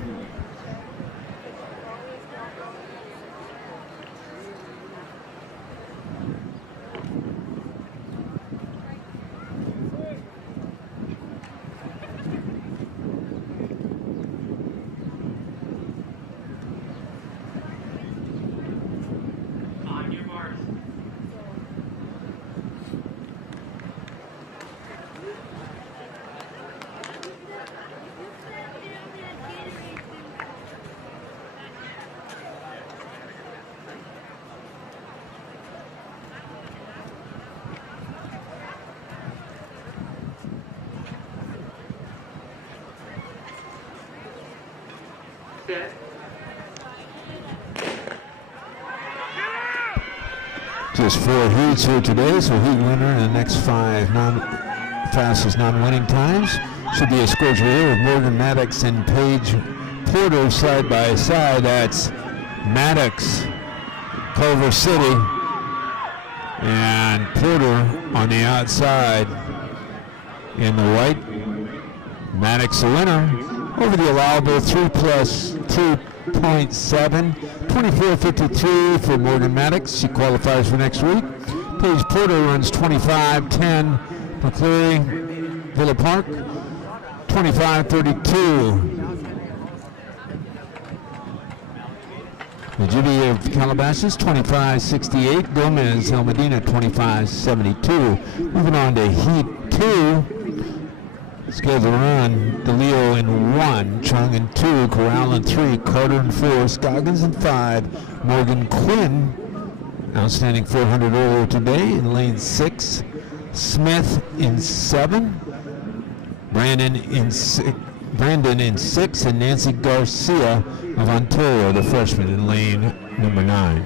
Just 4 heats here today, so heat winner in the next 5 fastest non-winning times should be a scorcher here with Morgan Maddox and Paige Porter side by side. That's Maddox, Culver City, and Porter on the outside in the white. Maddox the winner over the allowable 3 plus 2.7. 24:52 for Morgan Maddox. She qualifies for next week. Paige Porter runs 25:10. McCleary, Villa Park, 25:32. Najibby of Calabasas, 25:68. Gomez, El Medina, 25:72. Moving on to Heat 2. Scheduled to run DeLeo in 1, Chung in 2, Corral in 3, Carter in 4, Scoggins in 5, Morgan Quinn, outstanding 400 earlier today, in lane 6, Smith in 7, Brandon in 6, and Nancy Garcia of Ontario, the freshman, in lane number 9.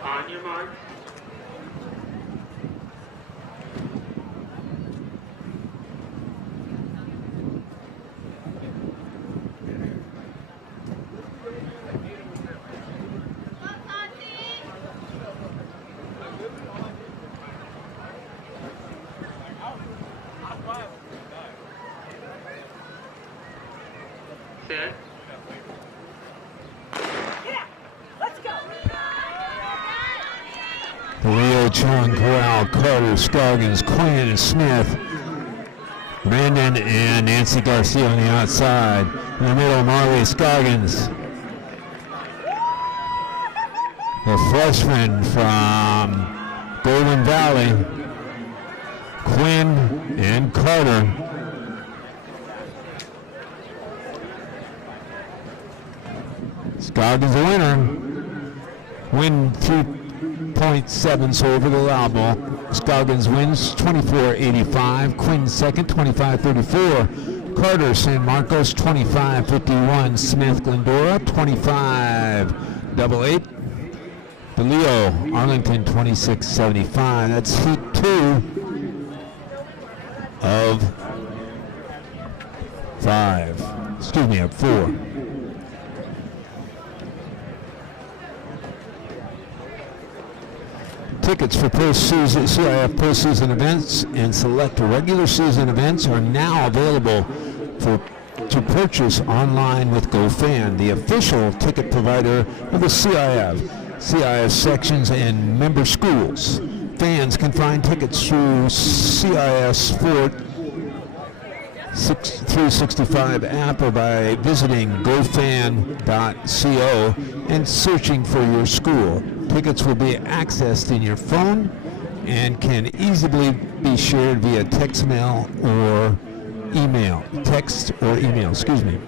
On your mark. Set. DeLeo, Chung, Corral, Carter, Scoggins, Quinn, and Smith Brandon and Nancy Garcia on the outside. In the middle, Marley Scoggins, the freshman from Golden Valley. Quinn and Carter. Scoggins the winner. Win 3.7, so over the allow ball. Scoggins wins 24-85. Quinn second, 25-34. Carter San Marcos 25-51. Smith Glendora 25-88. DeLeo Arlington 26-75. That's heat 2 of 5. Excuse me, of 4. Tickets for postseason CIF postseason events and select regular season events are now available to purchase online with GoFan, the official ticket provider of the CIF sections and member schools. Fans can find tickets through CIS Sport 365 app or by visiting gofan.co and searching for your school. Tickets will be accessed in your phone and can easily be shared via text or email. Excuse me.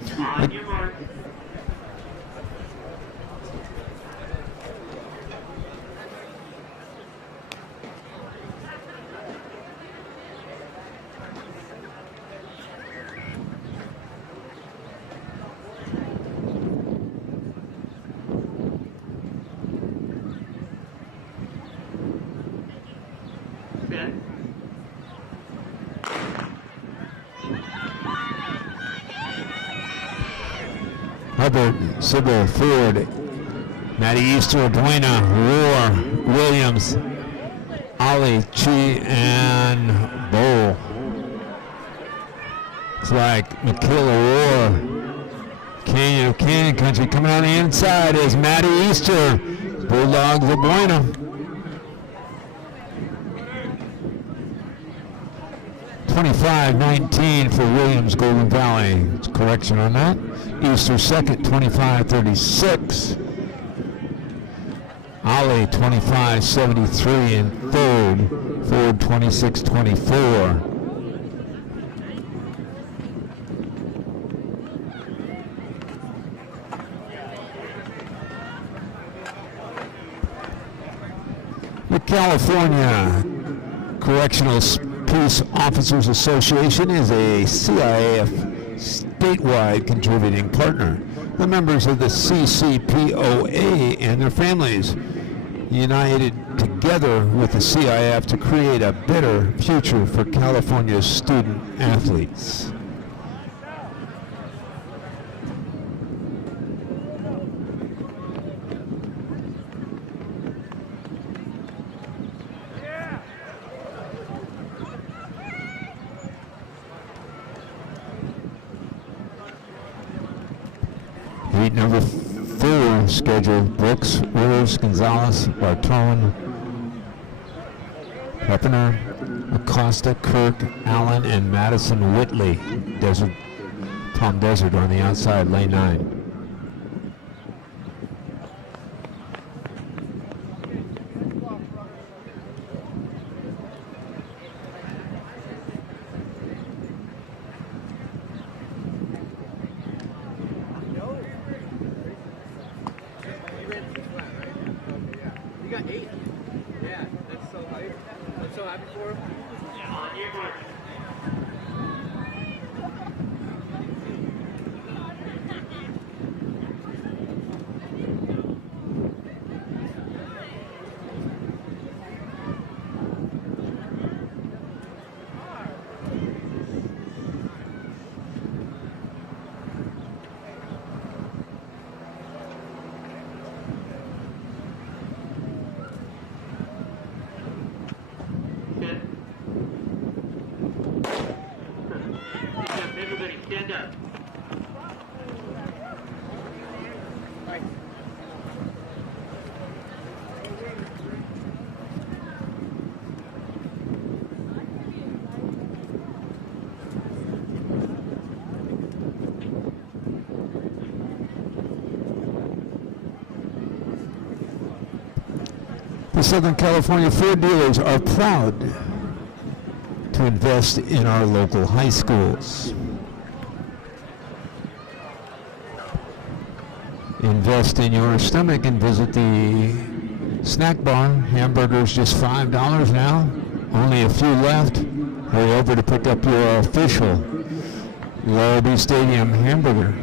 Hubbard, Sybil, Ford, Maddie Easter, Buena, Roar, Williams, Ollie, Chi, and Bowl. Looks like Michaela Roar. Canyon of Canyon Country coming on the inside is Maddie Easter. Bulldogs of Buena. $25-19 for Williams Golden Valley. Correction on that. Easter second, 25-36. Ollie 25-73 in third. Ford 26-24. The California Correctional Peace Officers Association is a CIF statewide contributing partner. The members of the CCPOA and their families united together with the CIF to create a better future for California's student athletes. Heat number 4 scheduled: Brooks, Rose, Gonzalez, Bartone, Pepiner, Acosta, Kirk, Allen, and Madison Whitley. Tom Desert on the outside, lane 9. The Southern California Ford dealers are proud to invest in our local high schools. Invest in your stomach and visit the snack bar. Hamburgers just $5 now. Only a few left. Hurry over to pick up your official Larrabee Stadium hamburger.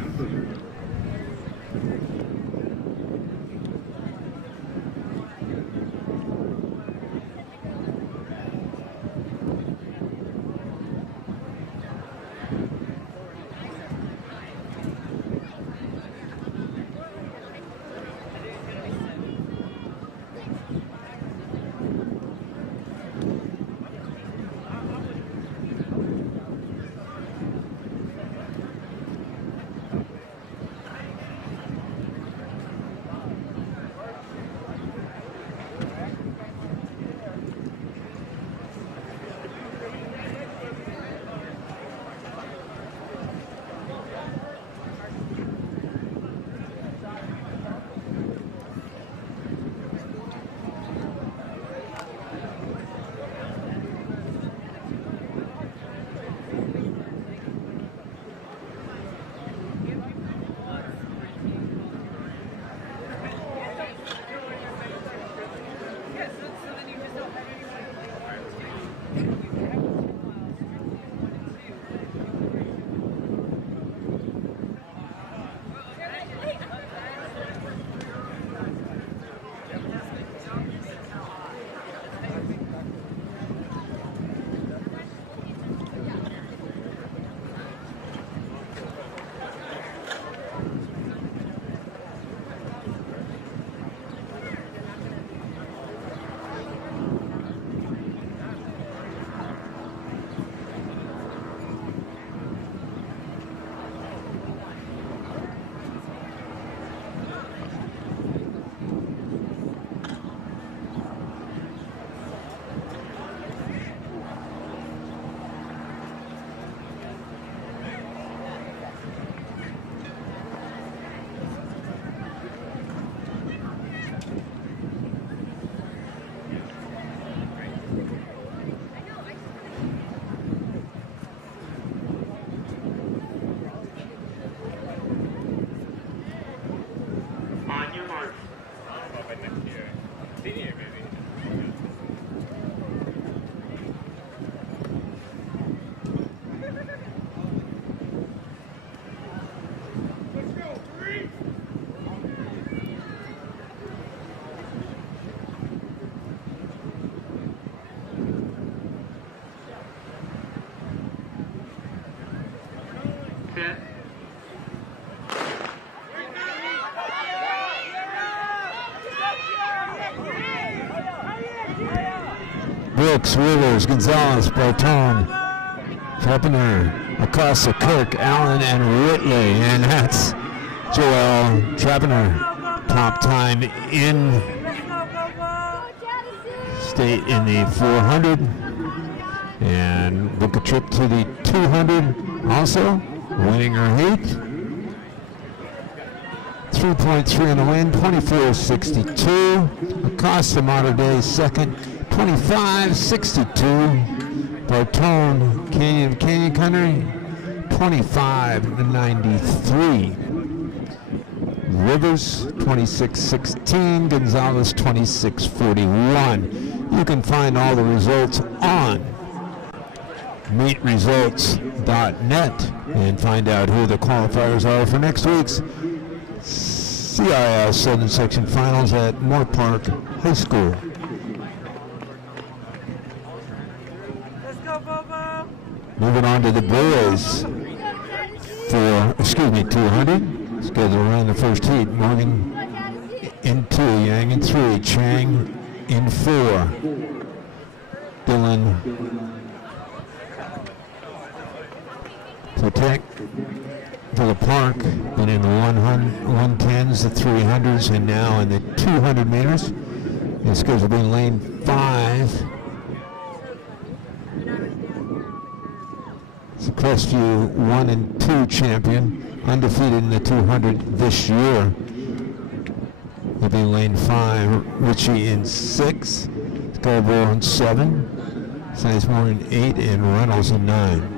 Brooks, Withers, Gonzalez, Bartone, Treppener, Acosta, Kirk, Allen, and Whitley. And that's Joel Treppener. Top time in state in the 400. And book a trip to the 200 also, winning her heat. 3.3 on the win, 24.62. Acosta, Mater Dei second, 25.62. Bartone, Canyon Country, 25.93. Rivers, 26.16. Gonzalez, 26.41. You can find all the results on meetresults.net and find out who the qualifiers are for next week's CIF Southern Section Finals at Moore Park High School. Moving on to the boys for, 200. Scheduled to run the first heat. Morgan in 2, Yang in 3, Chang in 4. Dylan Protect for the park, been in the 110s, the 300s, and now in the 200 meters. It's scheduled to be in lane 5. It's a Crestview 1 and 2 champion, undefeated in the 200 this year. It'll be lane 5, Ritchie in 6, Scarborough in 7, Sizemore in 8, and Reynolds in 9.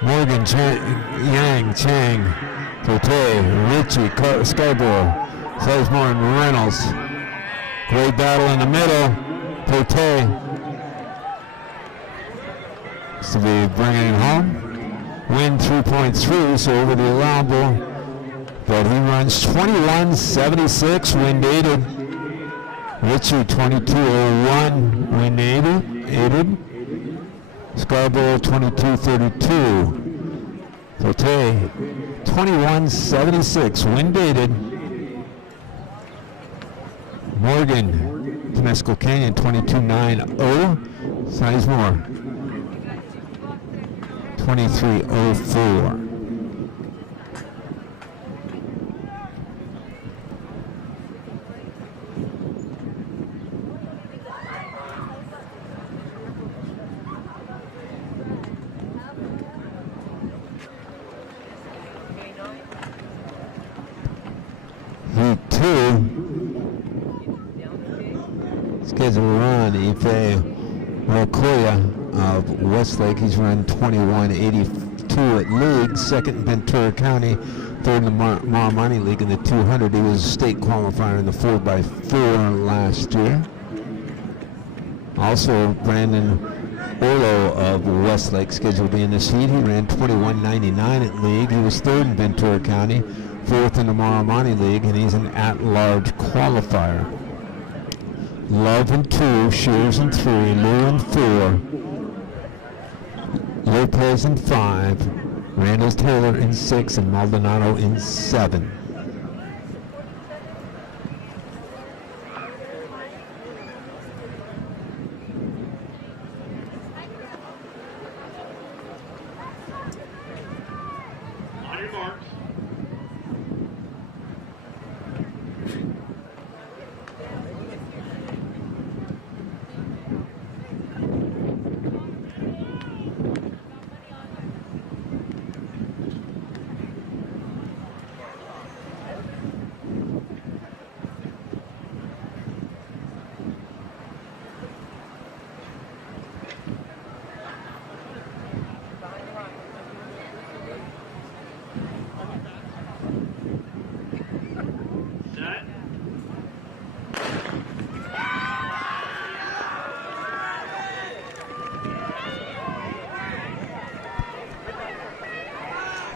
Morgan, Yang, Chang, Forte, Ritchie, Scarborough, Sizemore, and Reynolds. Great battle in the middle. Forte to be bringing it home. Win 3.3, so over the allowable. But he runs 21.76, wind aided. Ritchie 22.01, wind aided. Scarborough 22.32. Forte 21.76, wind aided. Morgan, Temescal Canyon 22.90. Sizemore 23.04. Scheduled run, Ife Wakoya of Westlake. He's run 21.82 at league, second in Ventura County, third in the Maramani League in the 200. He was a state qualifier in the 4x4 last year. Also, Brandon Orlo of Westlake scheduled to be in this heat. He ran 21.99 at league. He was third in Ventura County, fourth in the Maramani League, and he's an at-large qualifier. Love in 2, Shears in 3, Lou in 4, Lopez in 5, Randall Taylor in 6, and Maldonado in 7. On your marks.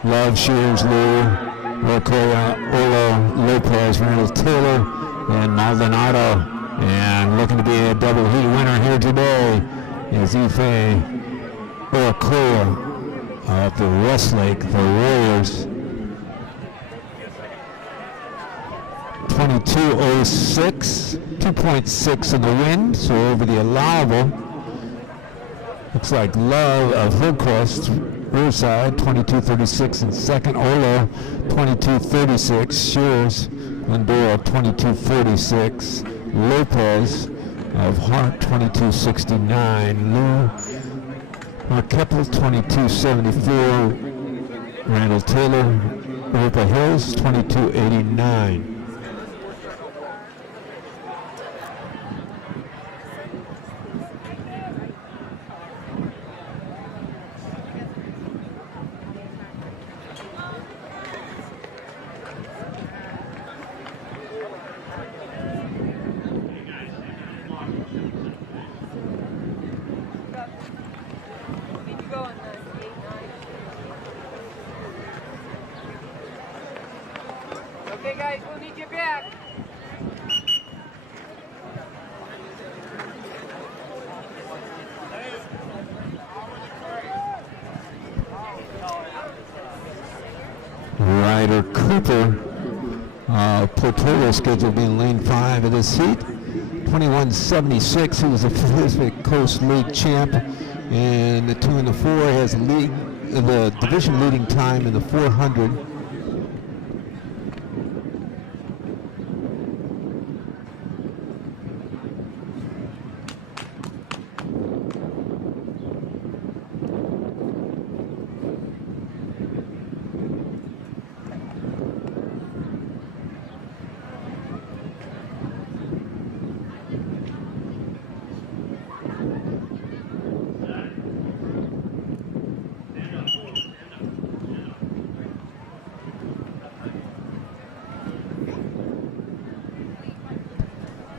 Love, Shears, Lou, Rocola, Olo, Lopez, Randall Taylor, and Maldonado. And looking to be a double heat winner here today is Ife Rocola of the Westlake, the Warriors. 22.06, 2.6 in the wind, so over the allowable. Looks like Love of Hillcrest, Riverside, 22.36 in second. Olo, 22.36. Shears, Glendora, 22.46. Lopez of Hart, 22.69. Lou Markeppel, 22.74. Randall Taylor, Europa Hills, 22.89. Cooper. Portola scheduled to be in lane 5 of this heat. 21.76. He was the Pacific Coast League champ. And the 2 and the 4 has the division leading time in the 400.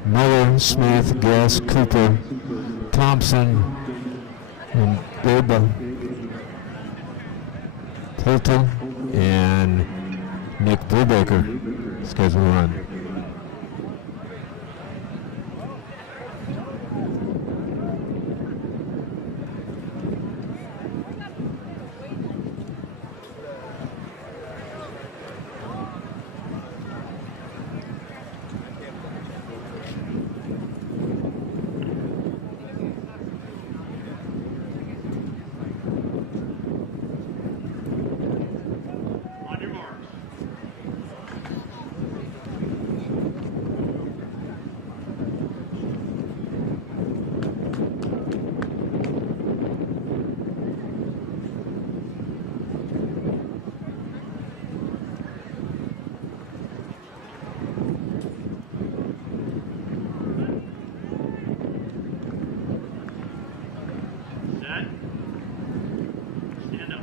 Miller, Smith, Guess, Cooper, Thompson, and Bilba, Tilton, and Nick Brubaker scheduled to run. On your marks. Set. Stand up.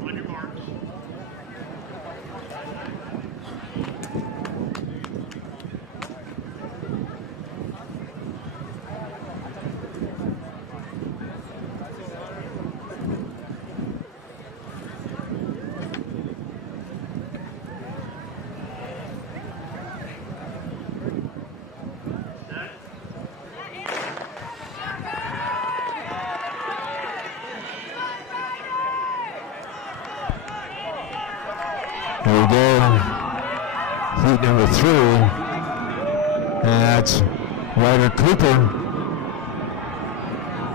On your marks. Set. There we go. Heat number 3. And that's Ryder Cooper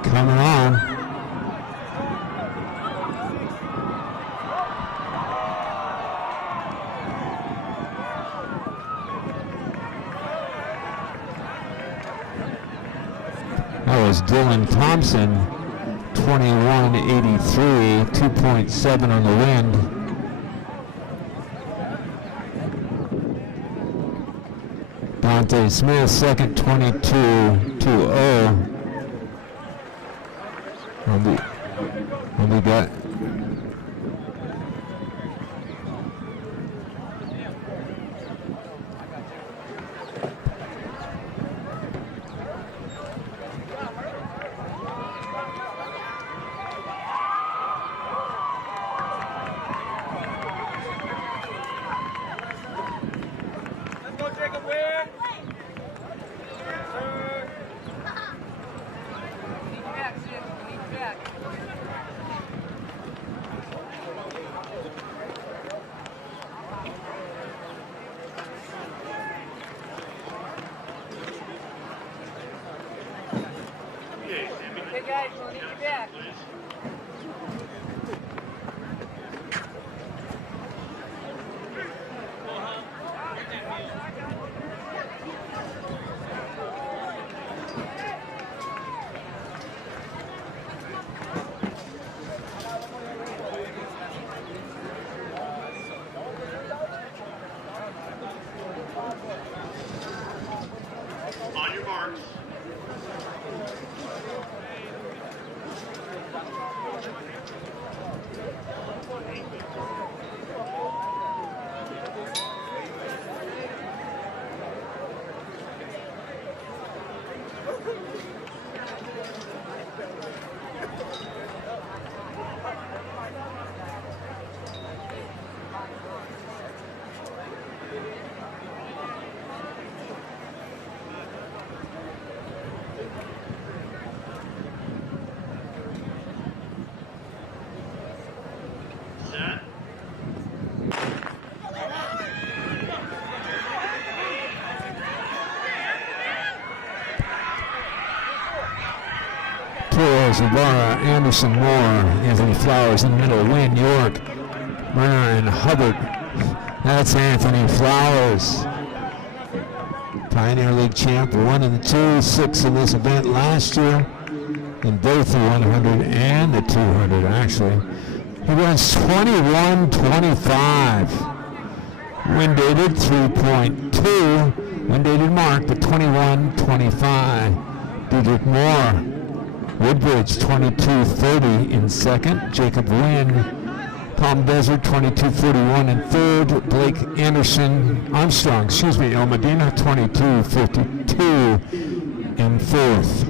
coming on. That was Dylan Thompson, 21.83, 2.7 on the wind. Dante Smith, second, 22.20. And we got Hey guys, we'll need you back. On your marks. Torres, Ibarra, Anderson, Moore, Anthony Flowers in the middle, Wynn, York, Murner, and Hubbard. That's Anthony Flowers. Pioneer League champ, 1 and the 2, 6 in this event last year, in both the 100 and the 200 actually. He runs 21:25. Wind dated 3.2. Wind dated mark, but 21:25. Diedrich Moore. Woodbridge 22:30 in second. Jacob Wynn. Palm Desert 22:41 in third. Blake Armstrong, El Medina 22:52 in fourth.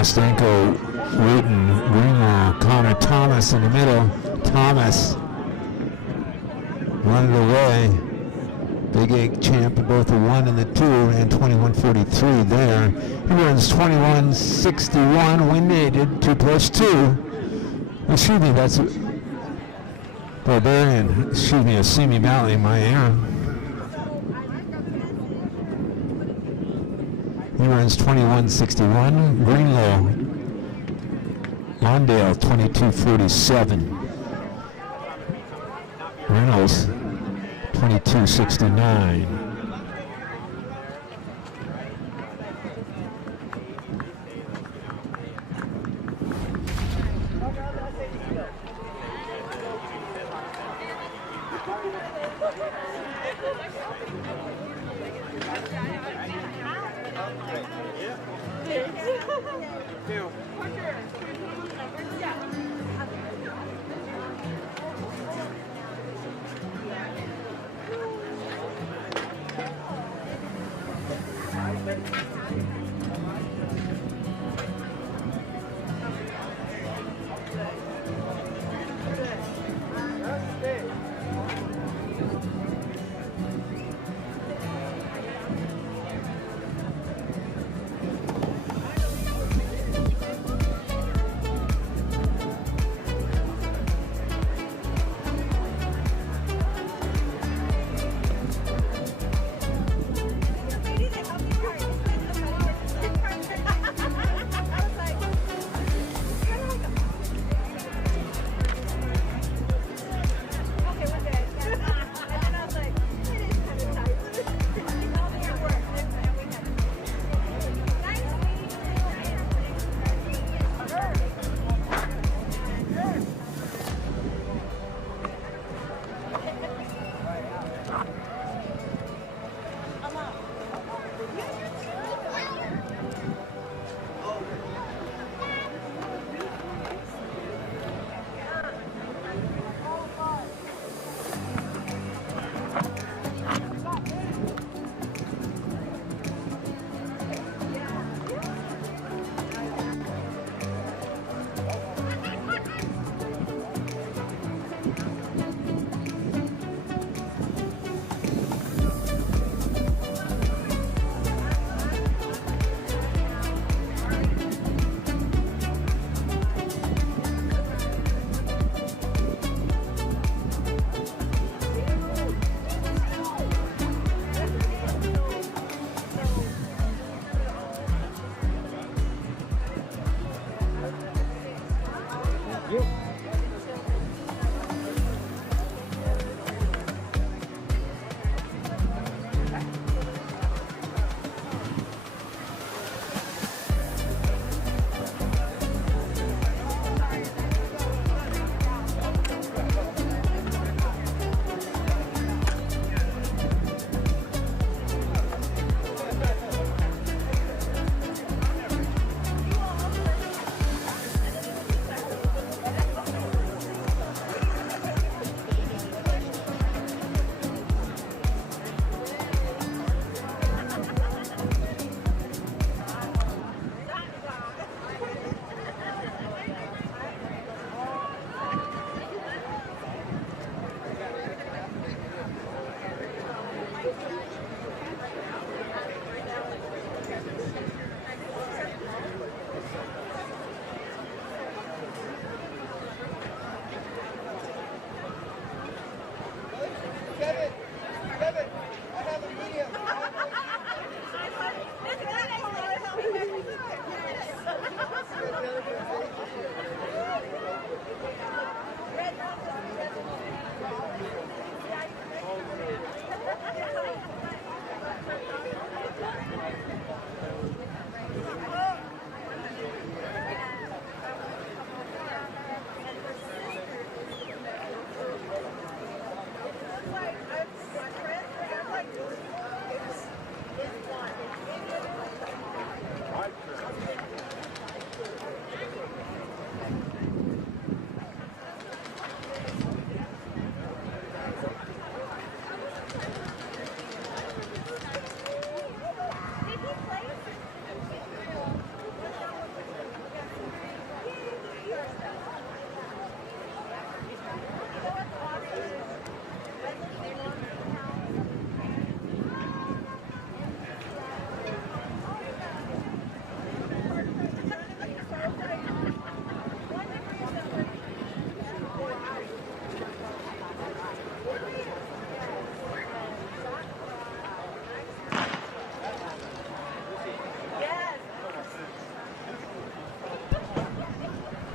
Stanko, Wooten, Greenlaw, Connor Thomas in the middle. Thomas running away. Big 8 champ of both the 1 and the 2, and 21:43 there. He runs 21:61, wind dated 2+2. Excuse me, that's Barbarian. Excuse me, a Simi Valley, my error. He runs 21:61. Greenlow, Mondale 22:47. Reynolds 22:69.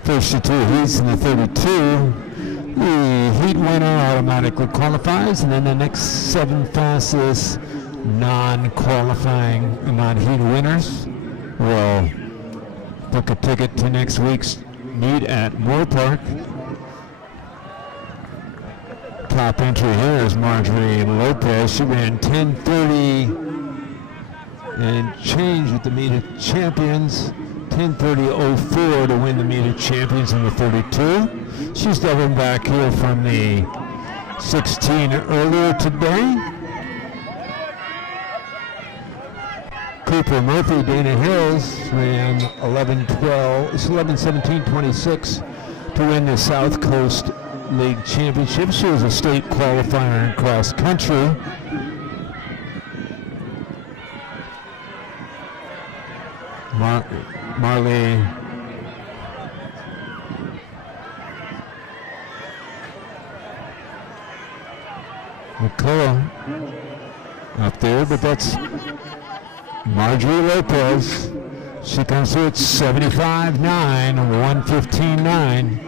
First of two heats in the 32. The heat winner automatically qualifies, and then the next 7 fastest non-qualifying, non-heat winners will book a ticket to next week's meet at Moore Park. Top entry here is Marjorie Lopez. She ran 10:30 and change with the meet of champions. 10:30.04 to win the meet of champions in the 32. She's doubling back here from the 16 earlier today. Cooper Murphy, Dana Hills, ran 11:17.26 to win the South Coast League Championship. She was a state qualifier in cross country. Marley McCullough up there, but that's Marjorie Lopez. She comes through at 75.9, 115.9.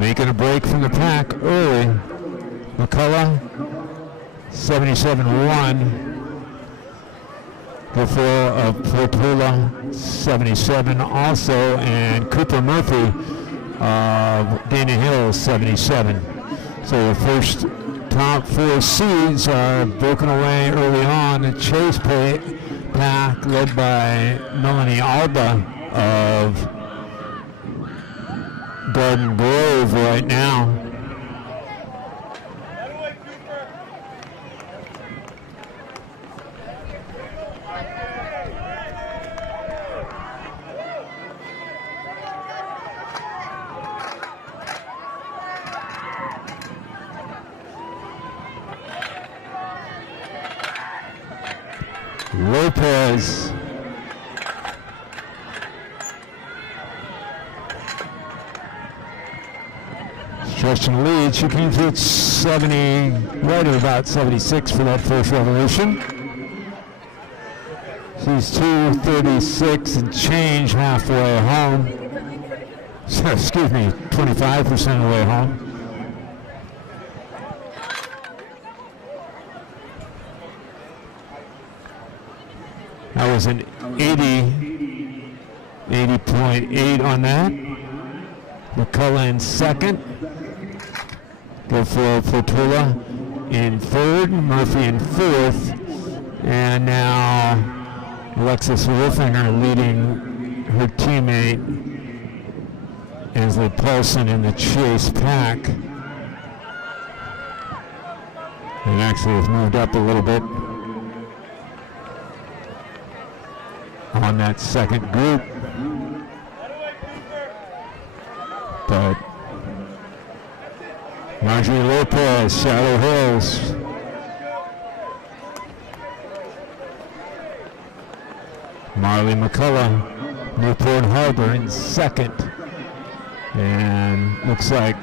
Making a break from the pack early. McCullough 77.1. Before of Portula 77 also, and Cooper Murphy of Dana Hills 77. So the first top 4 seeds are broken away early on. The chase pack led by Melanie Alba of Garden Grove right now. Lopez stretching the lead. She came through at 70, right at about 76 for that first revolution. She's 2:36 and change halfway home. Excuse me, 25% of the way home. That was an 80.8 on that. McCullough in second. Go for Fortula in third. Murphy in fourth. And now Alexis Wolfinger leading her teammate Ansley Paulson in the chase pack. And actually has moved up a little bit on that second group. But Marjorie Lopez, Shadow Hills. Marley McCullough, Newport Harbor in second. And looks like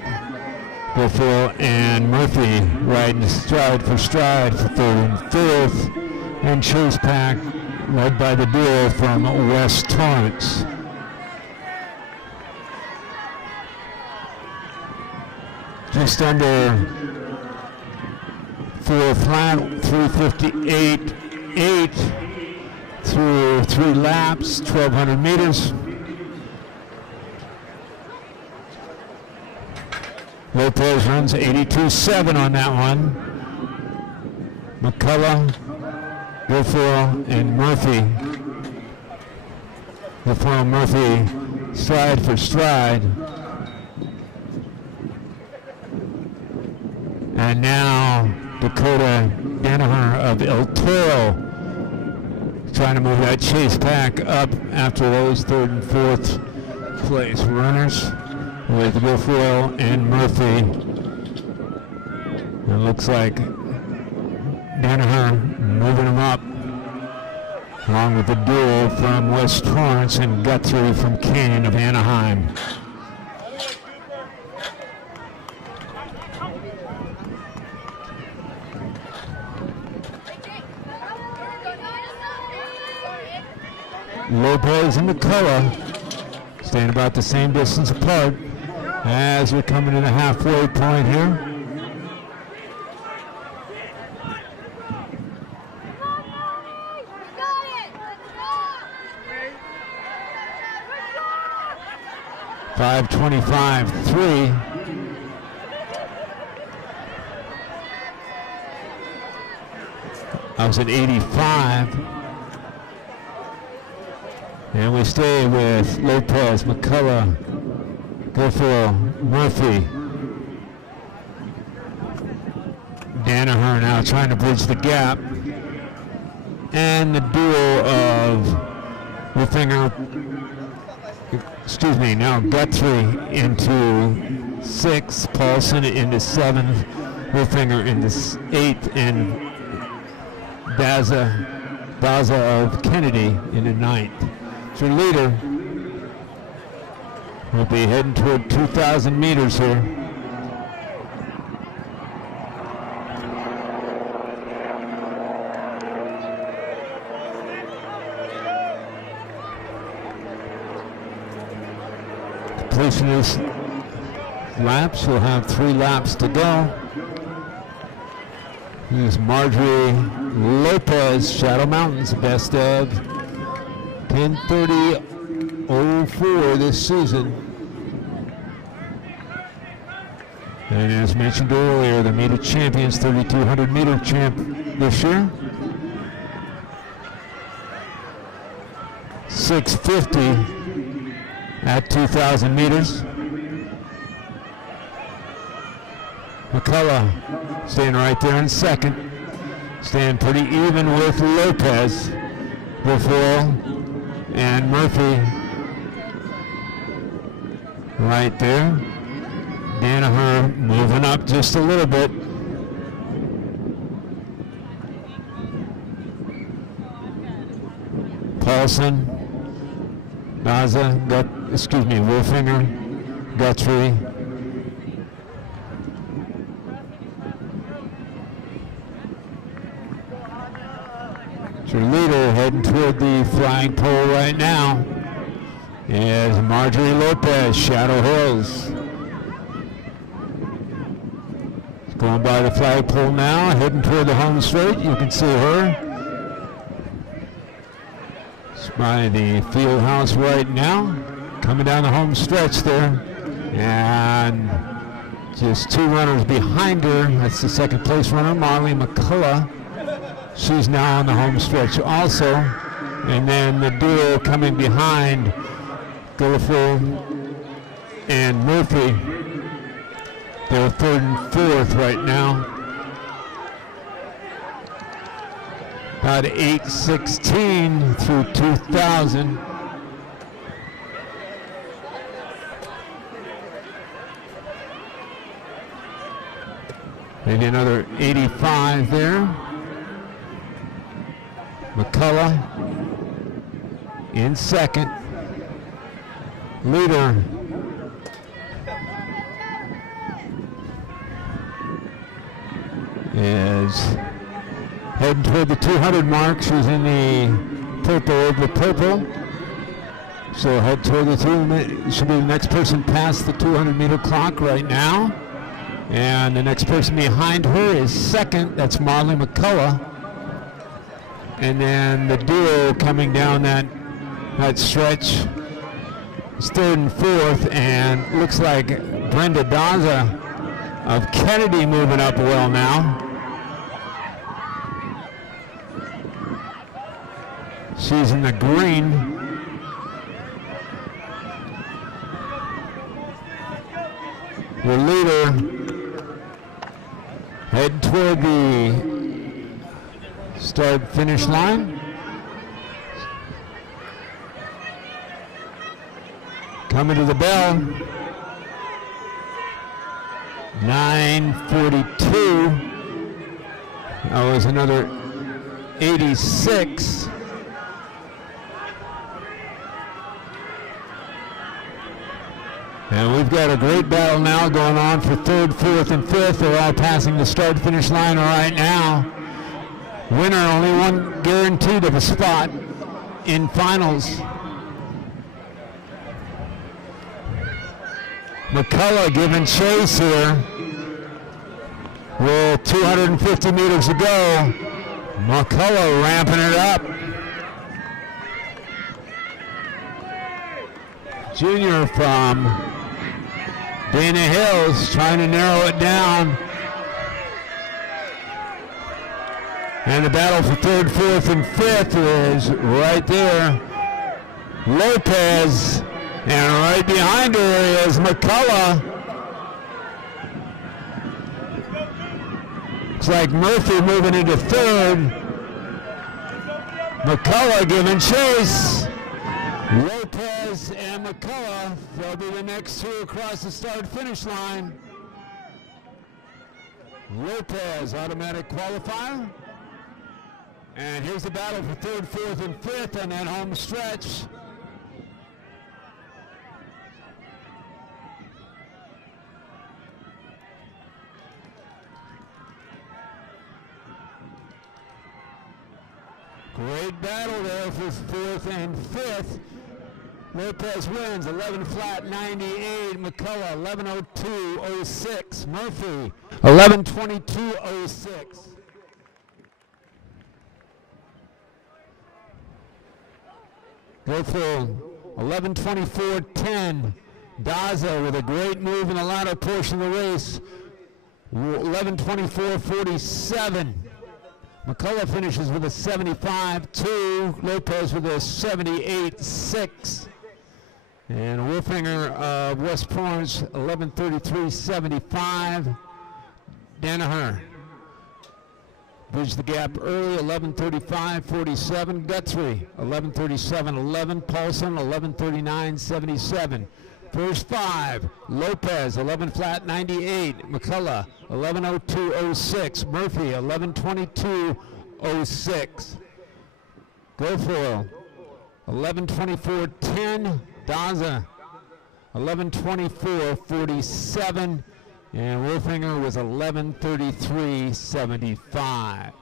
Biffle and Murphy riding stride for third and fourth. And chase pack led by the duo from West Torrance. Just under 4 flat, 3:58.8 through 3 laps, 1,200 meters. Lopez runs 82.7 on that one. McCullough, Guilfoyle, and Murphy. Guilfoyle and Murphy stride for stride. And now Dakota Danaher of El Toro trying to move that chase pack up after those third and fourth place runners with Guilfoyle and Murphy. It looks like Danaher moving them up along with the duo from West Torrance and Guthrie from Canyon of Anaheim. Lopez and McCullough staying about the same distance apart as we're coming to the halfway point here. .525.3. I was at 85. And we stay with Lopez, McCullough, Guilfoyle, Murphy. Danaher now trying to bridge the gap. And the duo of Wolfinger, now Guthrie into 6th, Paulson into 7th, Wolfinger into 8th, and Daza of Kennedy into 9th. So leader will be heading toward 2,000 meters here. Completion of this laps, we'll have 3 laps to go. Here's Marjorie Lopez, Shadow Mountains, best of 10:30.04 this season. And as mentioned earlier, the meet of champions, 3,200 meter champ this year. 6:50 at 2,000 meters. McCullough staying right there in second. Staying pretty even with Lopez. Guilfoyle and Murphy right there. Danaher moving up just a little bit. Paulson, Wolfinger, Guthrie. Your leader heading toward the flag pole right now is Marjorie Lopez, Shadow Hills. Going by the flagpole now, heading toward the home straight. You can see her. It's by the field house right now. Coming down the home stretch there. And just two runners behind her. That's the second place runner, Marley McCullough. She's now on the home stretch also. And then the duo coming behind, Guilfoyle and Murphy. They're third and fourth right now. About 8:16 through 2,000. Maybe another 85 there. McCullough in second. Leader is heading toward the 200 mark. She's in the purple over purple. So head toward the 200. Should be the next person past the 200 meter clock right now. And the next person behind her is second. That's Marley McCullough. And then the duo coming down that stretch is third and fourth. And looks like Brenda Daza of Kennedy moving up well now. She's in the green. Your leader heading toward the start finish line. Coming to the bell. 9:42. That was another 86. And we've got a great battle now going on for third, fourth, and fifth. They're all passing the start-finish line right now. Winner, only one guaranteed of a spot in finals. McCullough giving chase here with 250 meters to go. McCullough ramping it up. Junior from Dana Hills trying to narrow it down. And the battle for third, fourth, and fifth is right there. Lopez, and right behind her is McCullough. Looks like Murphy moving into third. McCullough giving chase. Lopez and McCullough, they'll be the next two across the start-finish line. Lopez, automatic qualifier. And here's the battle for third, fourth, and fifth on that home stretch. Great battle there for fourth and fifth. Lopez wins 11 flat 98. McCullough 11:02.06. Murphy 11:22.06. Guilfoyle 11:24.10. Daza with a great move in the latter portion of the race. 11:24.47. McCullough finishes with a 75.2. Lopez with a 78.6. And Wolfinger of West Florence 11:33.75. Danaher bridged the gap early, 11:35.47. Guthrie 11:37.11. Paulson 11:39.77. First five, Lopez 11 flat 98. McCullough 11:02.06. Murphy 11:22.06. Guilfoyle 11:24.10. Daza 11:24.47. And Wolfinger was 11:33.75.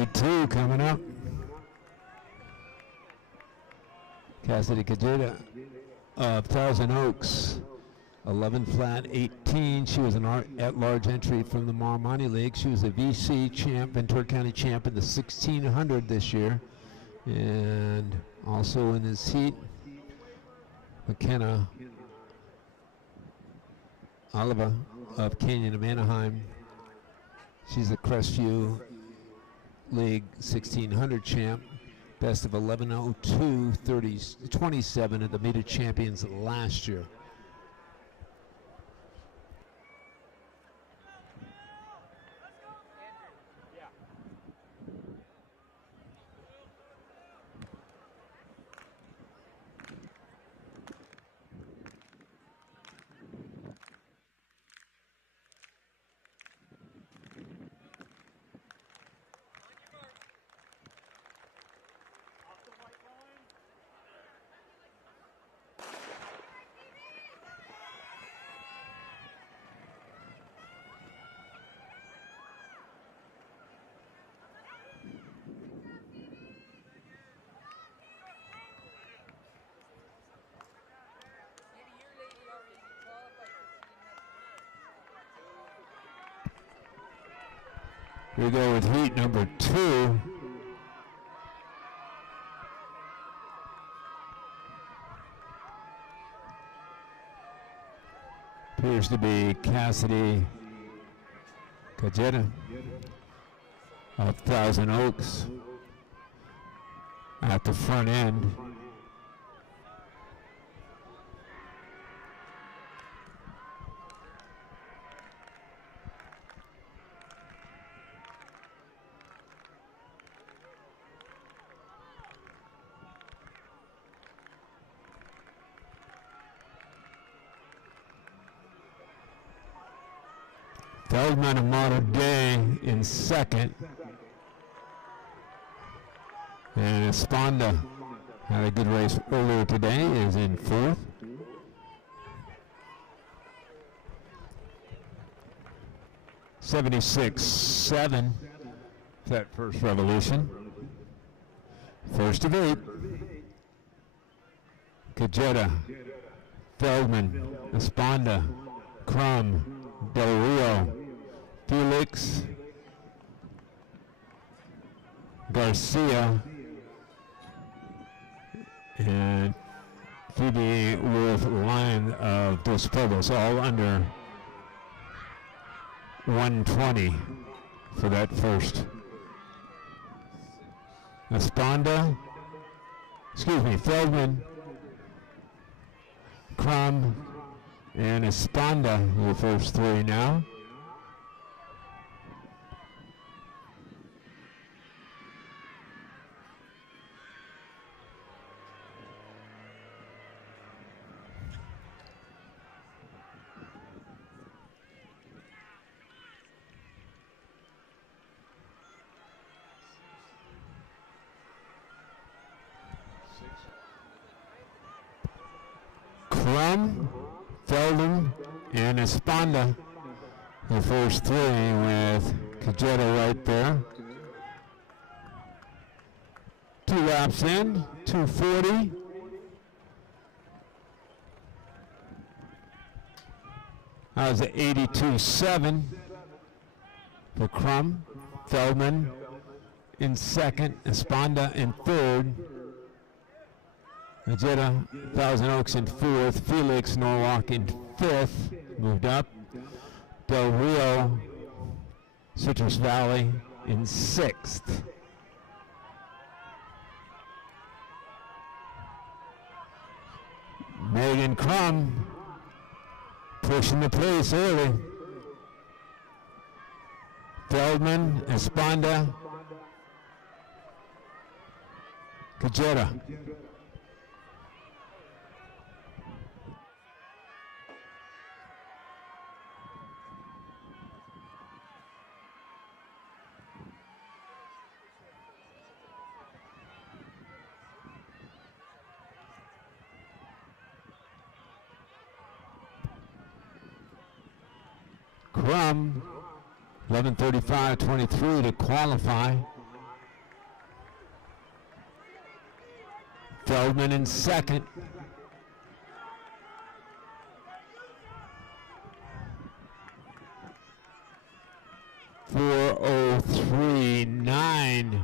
Lead 2 coming up. Cassidy Kajeda of Thousand Oaks, 11 flat 18. She was an at-large entry from the Marmani League. She was a VC champ, Ventura County champ in the 1600 this year. And also in this heat, McKenna Oliva of Canyon of Anaheim. She's a Crestview League 1600 champ. Best of 11:02, 27 at the meter champions last year. We go with heat number 2. Appears to be Cassidy Kajeda of Thousand Oaks at the front end. Feldman of Mater Dei in second. And Esponda had a good race earlier today, is in fourth. .76.7, that first revolution. First of 8. Kajeda, Feldman, Esponda, Crum, Del Rio, Felix, Garcia, and Phoebe Wolf Lion of Dos Pueblos, all under 120 for that first. Feldman, Crum, and Esponda, the first 3 now. Crum, Feldman, and Esponda, the first 3 with Kajeda right there. 2 laps in, 2:40. That was at 82.7 for Crum. Feldman in second, Esponda in third. Kajeda, Thousand Oaks in fourth. Felix Norwalk in fifth, moved up. Del Rio, Citrus Valley in sixth. Megan Crum pushing the pace early. Feldman, Esponda, Kajeda. Crum, 11:35.23 to qualify. Feldman in second. .403.9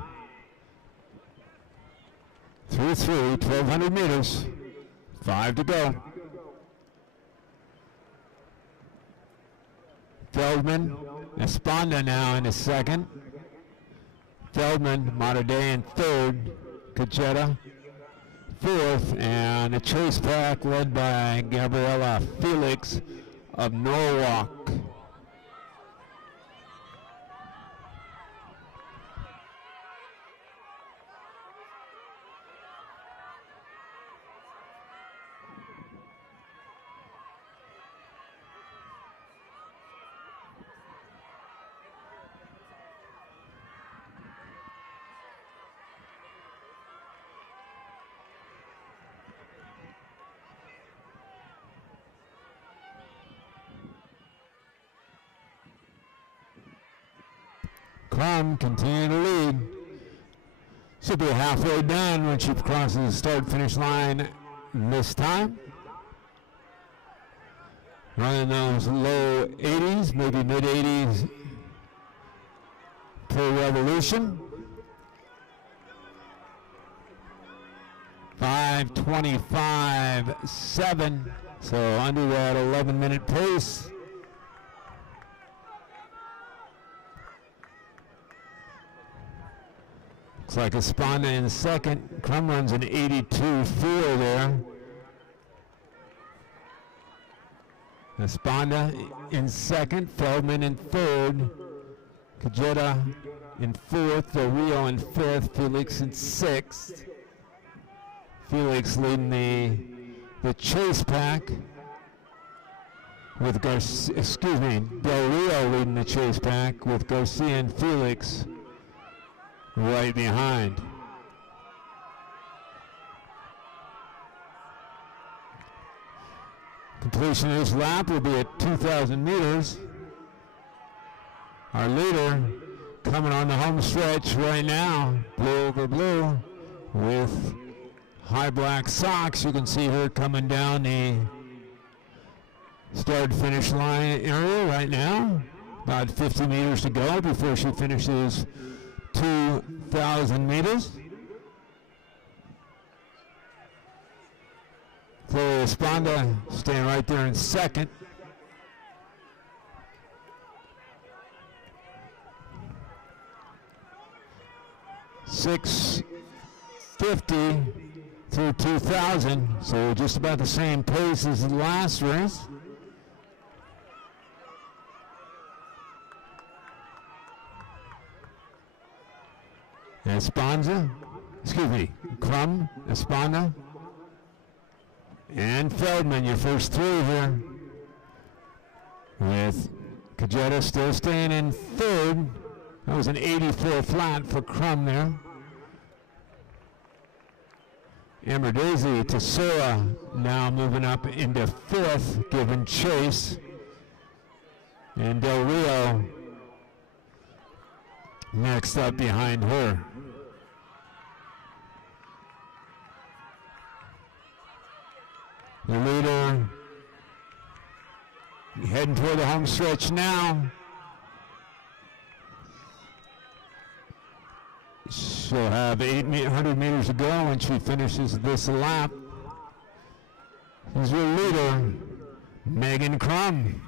through 1,200 meters. 5 to go. Feldman, Esponda now in the second. Feldman, Mater Dei in third. Cajeta fourth, and the chase pack led by Gabriela Felix of Norwalk. Crum continue to lead. Should be halfway done when she crosses the start-finish line this time. Running those low 80s, maybe mid 80s per revolution. 5:25.7, so under that 11-minute pace. Looks like Esponda in second. Crum runs an 82.4 there. Esponda in second. Feldman in third. Cajeta in fourth. Del Rio in fifth. Felix in sixth. Felix leading the chase pack with Del Rio leading the chase pack with Garcia and Felix right behind. Completion of this lap will be at 2,000 meters. Our leader coming on the home stretch right now, blue over blue, with high black socks. You can see her coming down the start-finish line area right now. About 50 meters to go before she finishes 2,000 meters. Chloe Esponda staying right there in second. .650 through 2,000, so just about the same pace as the last race. Crum, Esponda, and Feldman, your first three here, with Cajeta still staying in third. That was an 84 flat for Crum there. Amerdezi Tesora now moving up into fourth, giving chase. And Del Rio next up behind her. The leader heading toward the home stretch now. She'll have 800 meters to go when she finishes this lap. Here's your leader, Megan Crum.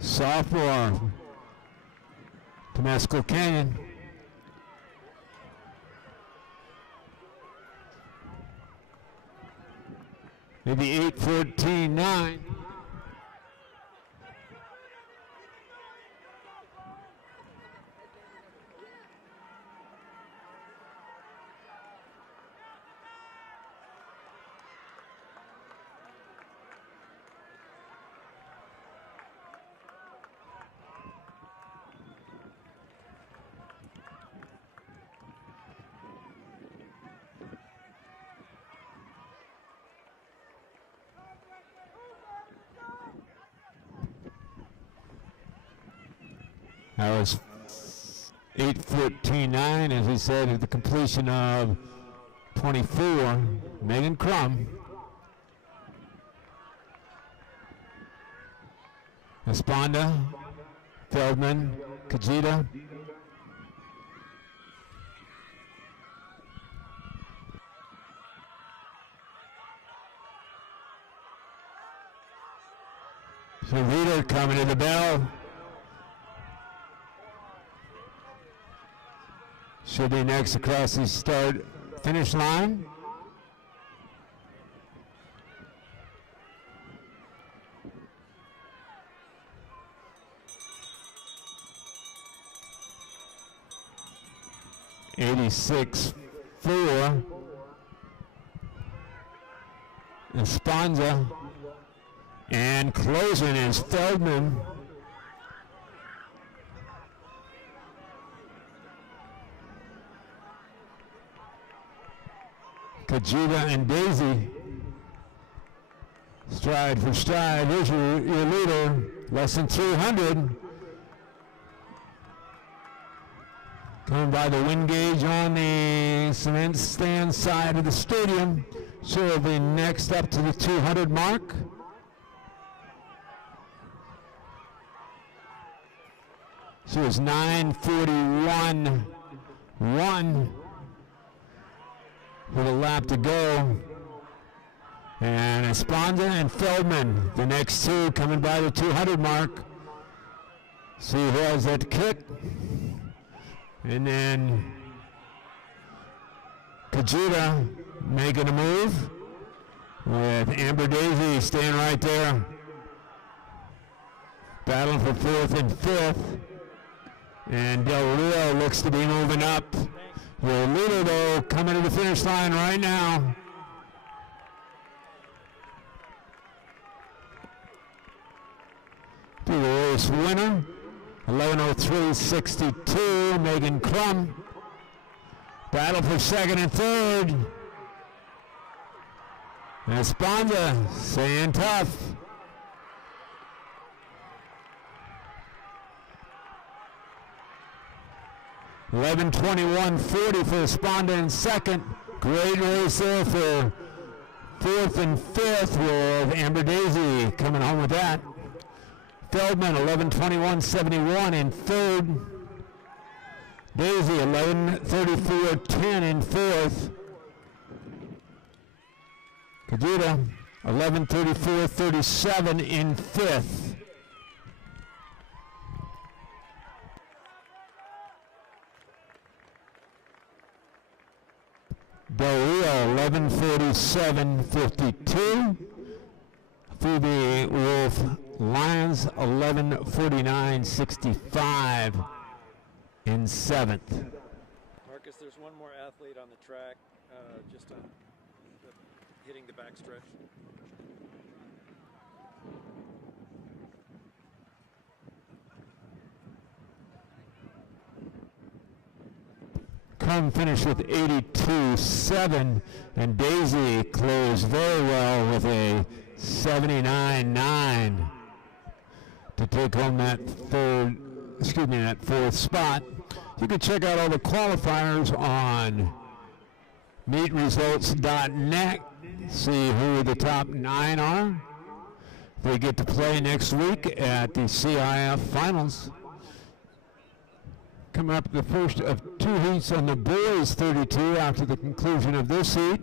Sophomore, Temescal Canyon. Maybe 8:14.9. That was 8:14.9, as we said, at the completion of 24. Megan Crum. Esponda, Feldman, Kajita. So Rita coming to the bell. She'll be next across the finish line. (86.4). Esponza. And closing is Feldman. Kajita and Daisy. Stride for stride. Here's your leader. Less than 300. Coming by the wind gauge on the cement stand side of the stadium. She'll be next up to the 200 mark. She was 9:41.1 with a lap to go. And Esponza and Feldman, the next two, coming by the 200 mark. See who has that kick. And then Kajita making a move with Amber Daisy staying right there. Battling for 4th and 5th. And Del Rio looks to be moving up. Your leader, though, coming to the finish line right now. To the race winner, 11:03.62, Megan Crum. Battle for 2nd and 3rd. Esponza staying tough. 11:21.40 for Esponda in 2nd. Great race there for 4th and 5th with Amber Daisy coming home with that. Feldman 11:21.71 in 3rd. Daisy 11:34.10 in 4th. Kajita 11:34.37 in 5th. Del Rio 11:47.52. Phoebe Wolf Lyons 11:49.65 in 7th. Marcus, there's one more athlete on the track, just on hitting the backstretch. Crum finished with 82.7, and Daisy closed very well with a 79.9 to take home that that 4th spot. You can check out all the qualifiers on meetresults.net. See who the top 9 are. They get to play next week at the CIF Finals. Coming up the first of 2 heats on the boys 32 after the conclusion of this heat.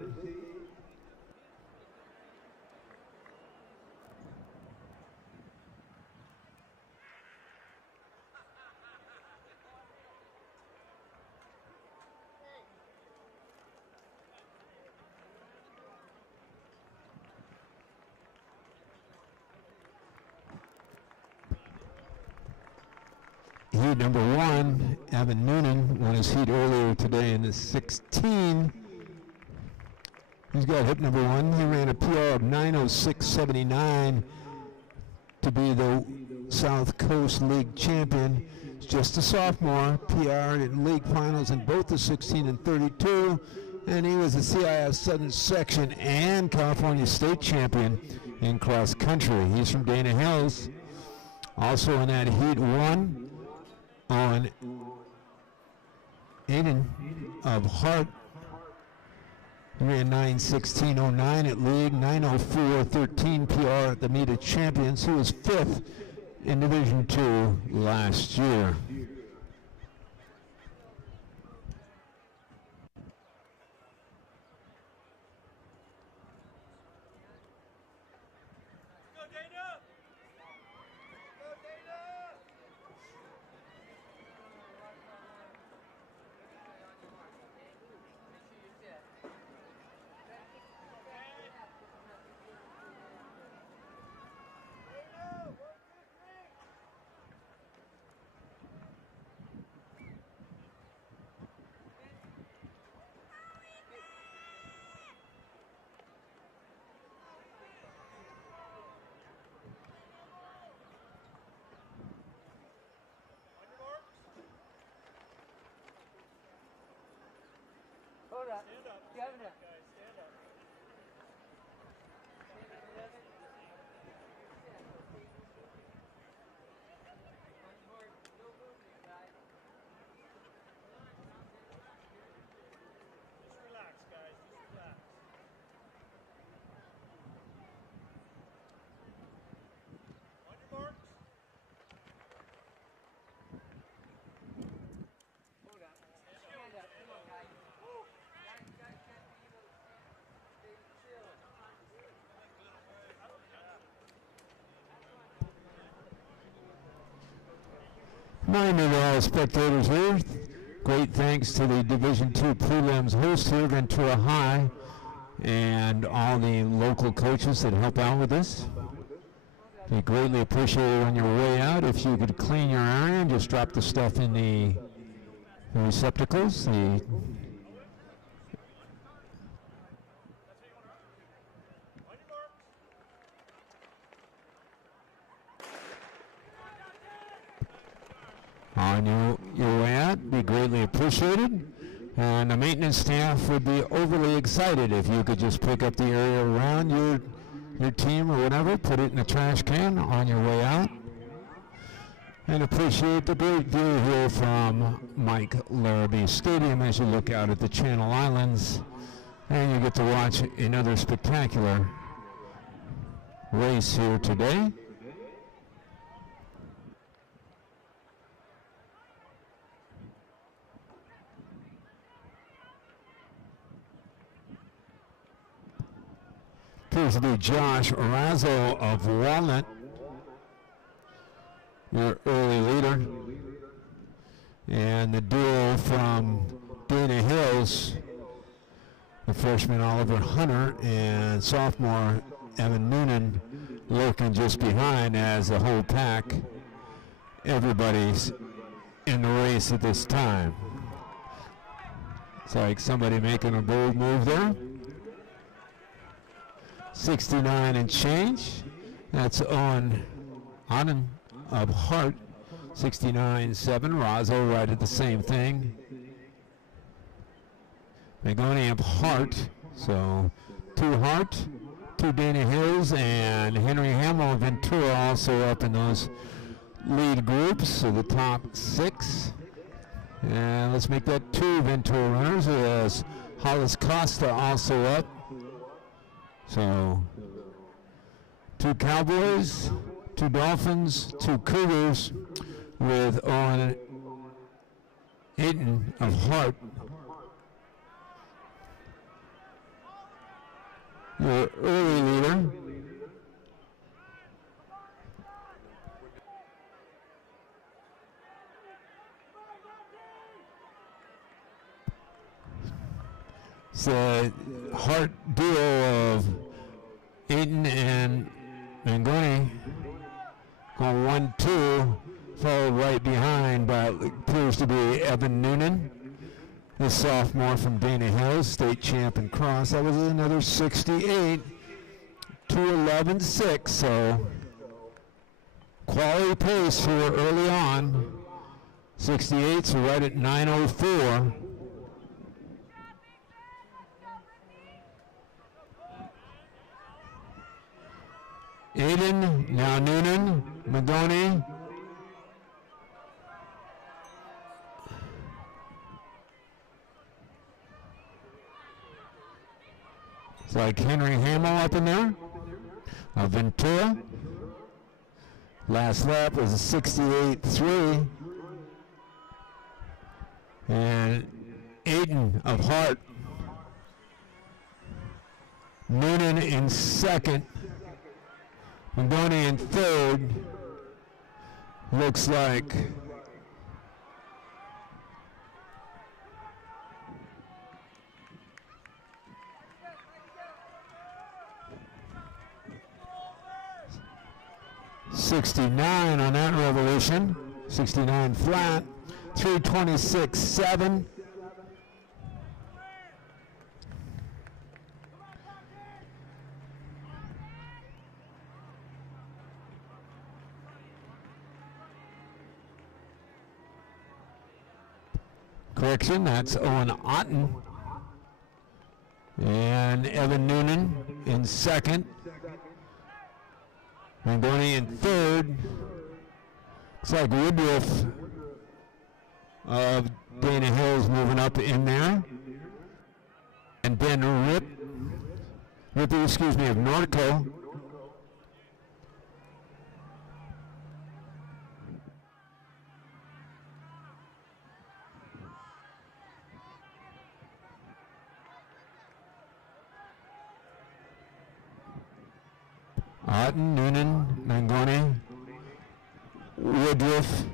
Heat number 1, Evan Noonan won his heat earlier today in the 16. He's got hit number 1. He ran a PR of 9:06.79 to be the South Coast League champion. He's just a sophomore, PR in league finals in both the 16 and 32, and he was the CIF Southern Section and California State champion in cross country. He's from Dana Hills. Also in that heat 1 on Aiden of Hart ran 9:16.09 at league, 9:04.13 PR at the meet of champions, who was 5th in Division II last year. Hold up. Governor. Just relax, guys. Just relax. On your marks. Hold up. Stand up. Come on, guys. Guys, stay chill. Reminder to all spectators here, great thanks to the Division II prelims host here, Ventura High, and all the local coaches that help out with this. We greatly appreciate it on your way out. If you could clean your area and just drop the stuff in the receptacles. On your way out, be greatly appreciated. And the maintenance staff would be overly excited if you could just pick up the area around your team or whatever, put it in the trash can on your way out. And appreciate the great view here from Mike Larrabee Stadium as you look out at the Channel Islands. And you get to watch another spectacular race here today. Appears to be Josh Razzo of Walnut, your early leader. And the duo from Dana Hills, the freshman Oliver Hunter and sophomore Evan Noonan, lurking just behind as the whole pack. Everybody's in the race at this time. It's like somebody making a bold move there. 69 and change. That's Owen Anand of Hart. 69.7. Razzo right at the same thing. Magoni of Hart. So 2 Hart, 2 Dana Hills, and Henry Hamill of Ventura also up in those lead groups. So the top 6. And let's make that 2 Ventura runners as Hollis Costa also up. So 2 Cowboys, 2 Dolphins, 2 Cougars, with Owen Ayton of Hart, your early leader. It's the Hart duo of Ayton and Mangoni going 1-2, followed right behind by what appears to be Evan Noonan, the sophomore from Dana Hills, state champ in cross. That was another 68, 2:11.6, so quality pace here early on. 68's right at 9:04. Aiden, now Noonan, Magoni. It's like Henry Hamill up in there. Ventura. Last lap was a 68.3. And Aiden of Hart. Noonan in second. Mangoni in third. Looks like .69 on that revolution. 69 flat. 3:26.7. Correction, that's Owen Otten. And Evan Noonan in second. Mangoni in third. Looks like Woodruff of Dana Hills moving up in there. And Ben Rippey, of Norco. Otten, Noonan, Mangoni, Woodruff.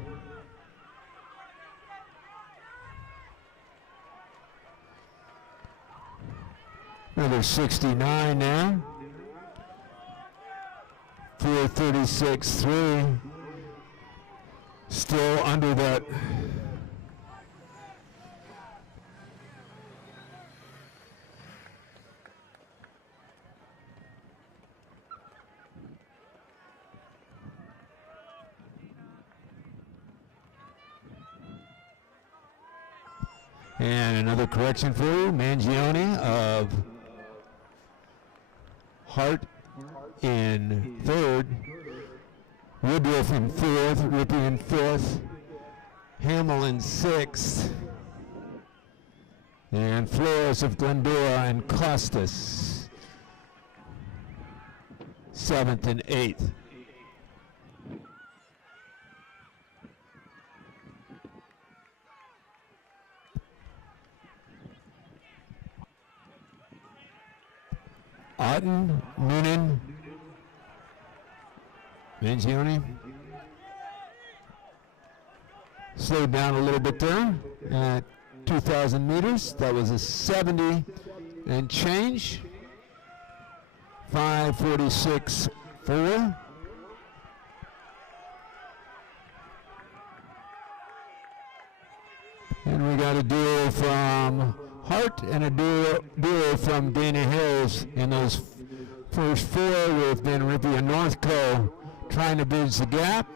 Another 69 now. 4:36.3. Still under that. And another correction for you, Mangione of Hart in third, Woodruff in fourth, Rippey in fifth, Hamill in sixth, and Flores of Glendora and Costas, seventh and eighth. Otten, Noonan, Mangione. Slowed down a little bit there at 2,000 meters. That was a 70 and change. 5:46.4. And we got a duo from Hart and a duo from Dana Hills in those first four, with Ben Rippey and Northco trying to bridge the gap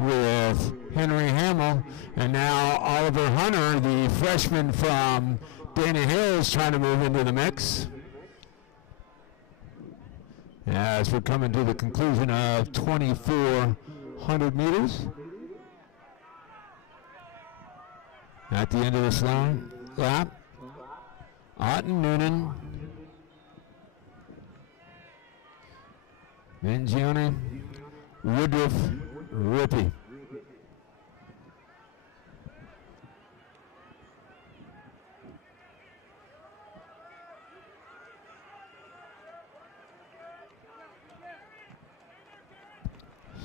with Henry Hamill, and now Oliver Hunter, the freshman from Dana Hills, trying to move into the mix. As we're coming to the conclusion of 2,400 meters. At the end of this lap, Otten, Noonan, Mangione, Woodruff, Rippey.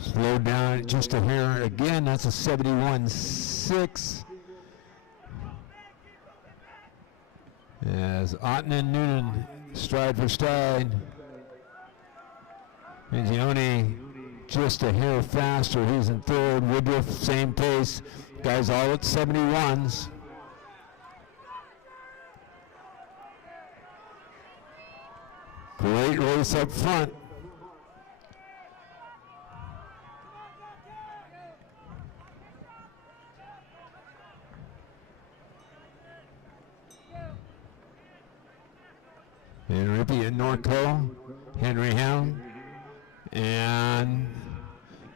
Slowed down just a hair again. That's a 71.6. As Otten and Noonan stride for stride. Mangione just a hair faster. He's in third. Woodruff, same pace. Guys all at 71s. Great race up front. And Rippey and Norco, Henry Hound, and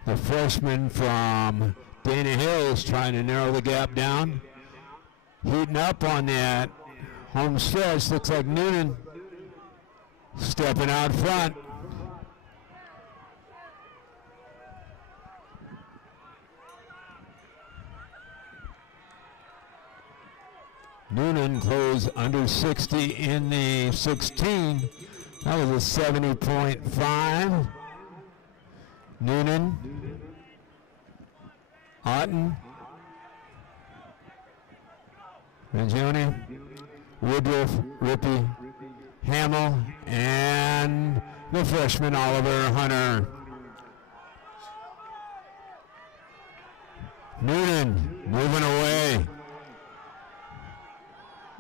the freshman from Dana Hills trying to narrow the gap down. Heating up on that home stretch, looks like Noonan Stepping out front. Noonan closed under 60 in the 16. That was a 70.5. Noonan, Otten, Mangione, Woodruff, Rippey, Hamill, and the freshman Oliver Hunter. Noonan moving away.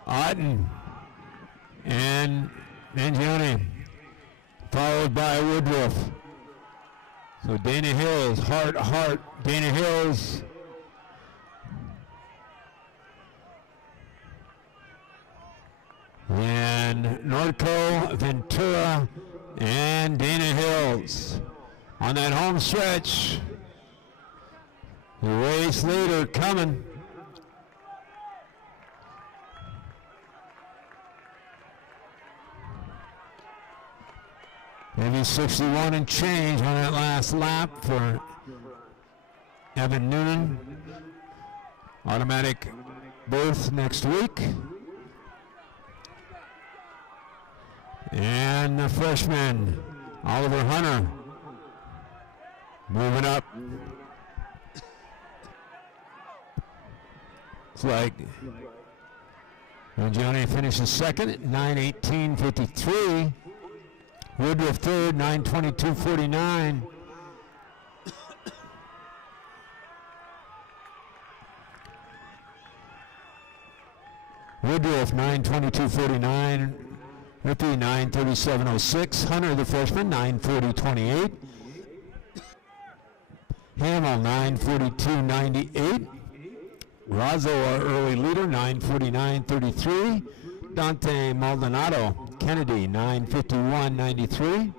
Otten and Mangione, followed by Woodruff. So Dana Hills, Hart, Dana Hills. And Norco, Ventura, and Dana Hills on that home stretch. The race leader coming. Maybe 61 and change on that last lap for Evan Noonan. Automatic berth next week. And the freshman, Oliver Hunter, moving up. It's like Mangione finishes second at 9:18.53. Woodruff third, 9:22.49. Woodruff 9:22.49. Rippey 9:37.06. Hunter the freshman 9:40.28. Hamill 9:42.98. Razzo our early leader 9:49.33. Dante Maldonado Kennedy 9:51.93.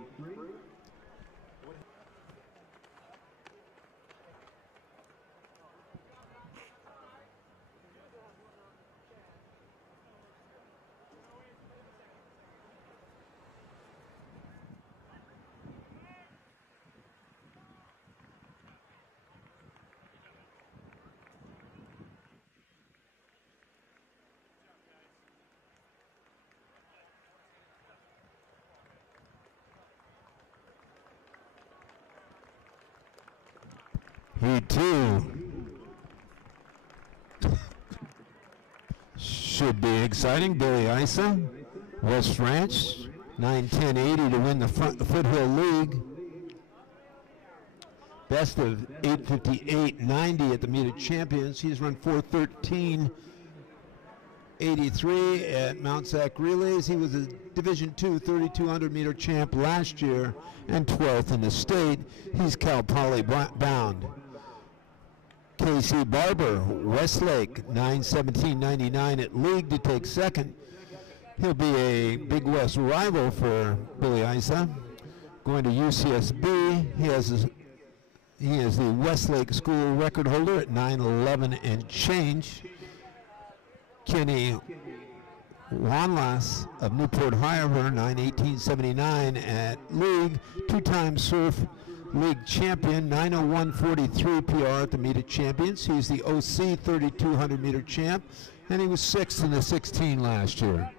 Heat 2 should be exciting. Billy Isa, West Ranch, 9:10.80 to win the Foothill League. Best of 8:58.90 at the Meet of Champions. He's run 4:13.83 at Mount Sac Relays. He was a Division II 3,200 meter champ last year and 12th in the state. He's Cal Poly bound. Casey Barber, Westlake, 9:17.99 at League to take second. He'll be a Big West rival for Billy Isa. Going to UCSB, he is the Westlake school record holder at 9:11 and change. Kenny Wanlas of Newport Harbor, 9:18.79 at League, two-time surf league champion, 9:01.43 PR at the Meet of Champions. He's the OC 3,200 meter champ, and he was sixth in the 16 last year.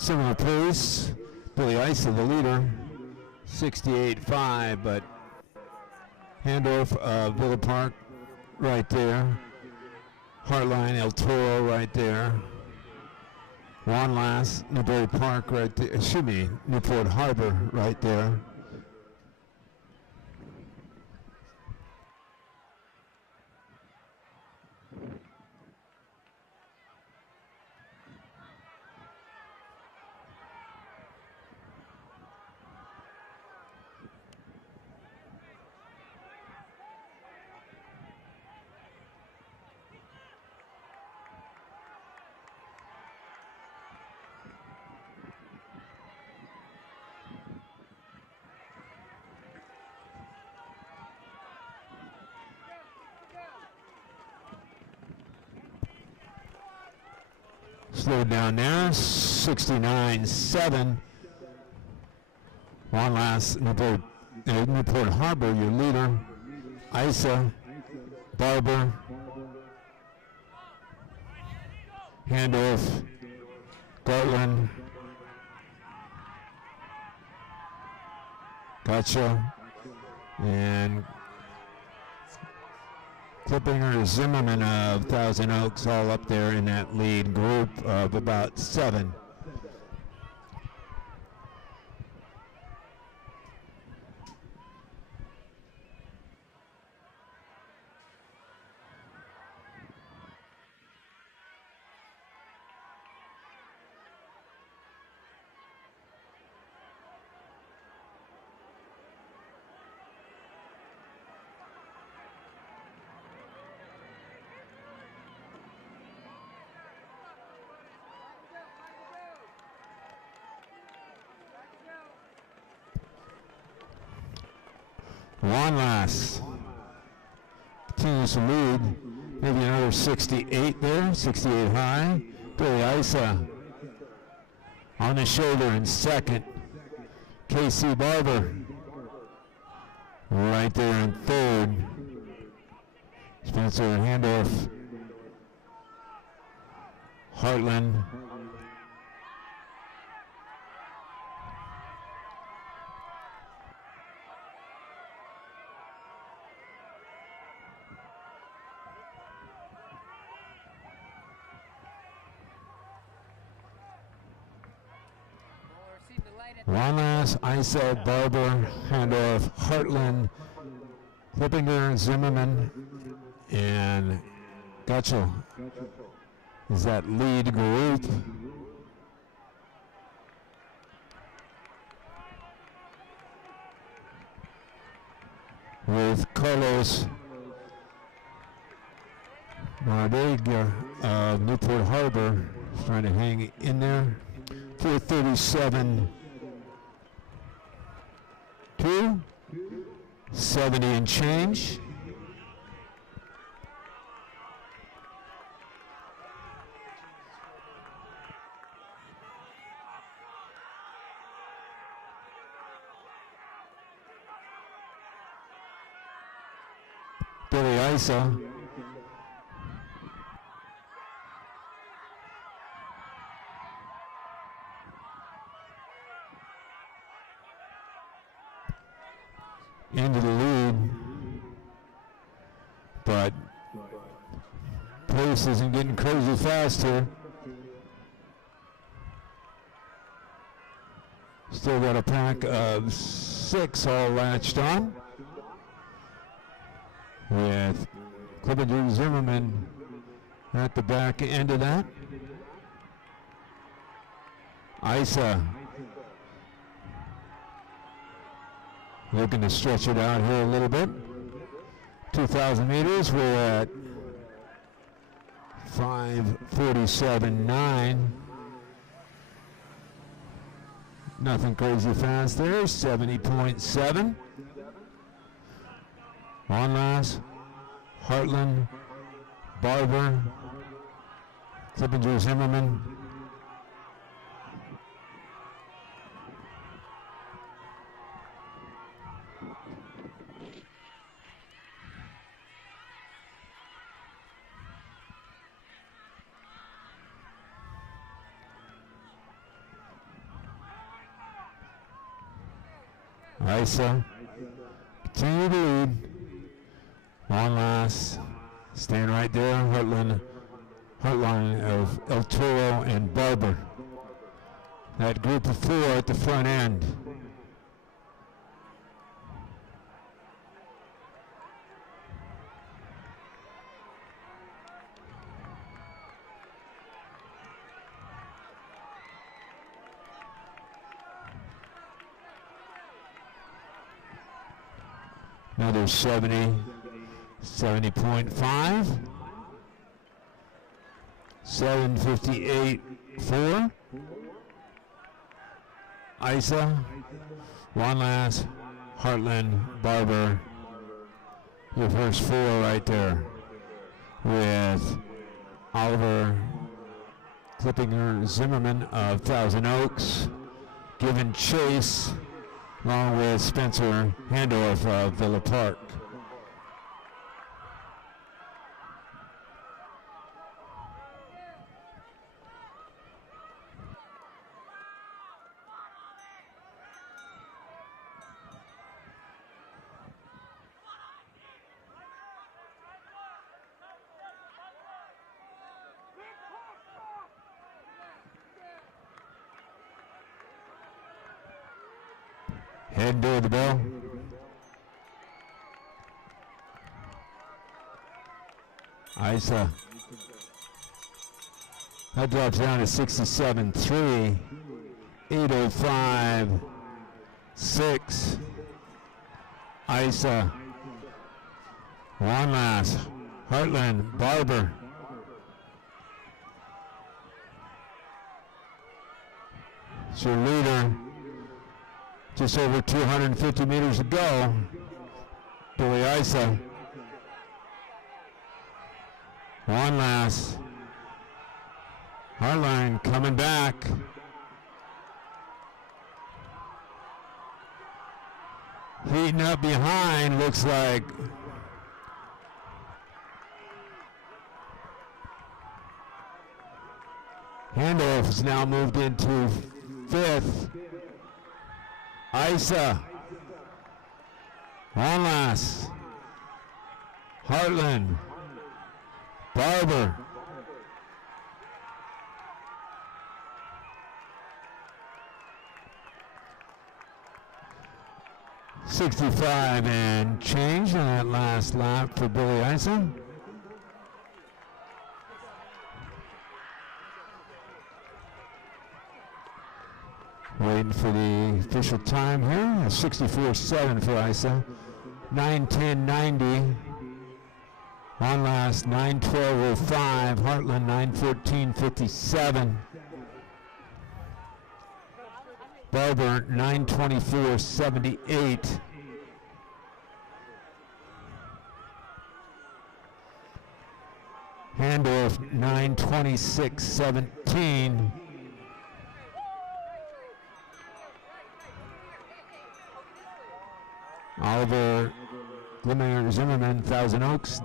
Similar pace. Billy Isa, the leader, 68.5, but handoff of Villa Park right there. Heartline El Toro right there. Juan Lass, Newbury Park right there. Excuse me, Newport Harbor right there. Slowed down there, 69.7. One last, Newport Harbor, your leader. Isa, Barber. Handoff, Gartland. Gotcha. And Klippinger, Zimmerman of Thousand Oaks, all up there in that lead group of about 7. One last. Continues to lead. Maybe another 68 there, 68 high. Billy Isa on the shoulder in second. KC Barber right there in third. Spencer handoff. Heartland. One last, Isa, Barber, handoff, Heartland, Klippinger, Zimmerman, and Gotchel is that lead group. With Carlos Mardega of Newport Harbor trying to hang in there. 437. 70 and change. Billy Isa. Into the lead, but pace isn't getting crazy fast here. Still got a pack of 6 all latched on, with Klippinger Zimmerman at the back end of that. Isa looking to stretch it out here a little bit. 2,000 meters, we're at 5:47.9. Nothing crazy fast there, 70.7. On last, Heartland, Barber, Klippinger Zimmerman. Isa continue to lead. One last. Staying right there. Heartline of El Toro and Barber. That group of four at the front end. Another 70.5. 7:58.4. Isa, one last. Heartland, Barber. Your first four right there. With Oliver Klippinger Zimmerman of Thousand Oaks giving chase, along with Spencer Handorf of Villa Park. Head toward the bell. Isa. That drops down to 67.3. 8:05.6. Isa. One last. Heartland, Barber. It's your leader. Just over 250 meters to go. Billy Isa. One last. Heartline coming back. Heating up behind, looks like. Handorf has now moved into fifth. Isa. One last. Heartland. Barber. .65 and change on that last lap for Billy Isa. Waiting for the official time here. 64.7 for Isa. 9:10.90. One last 9:12.05. Heartland 9:14.57. Barber 9:24.78. Handorf 9:26.17. Oliver Glimmer Zimmerman, Thousand Oaks,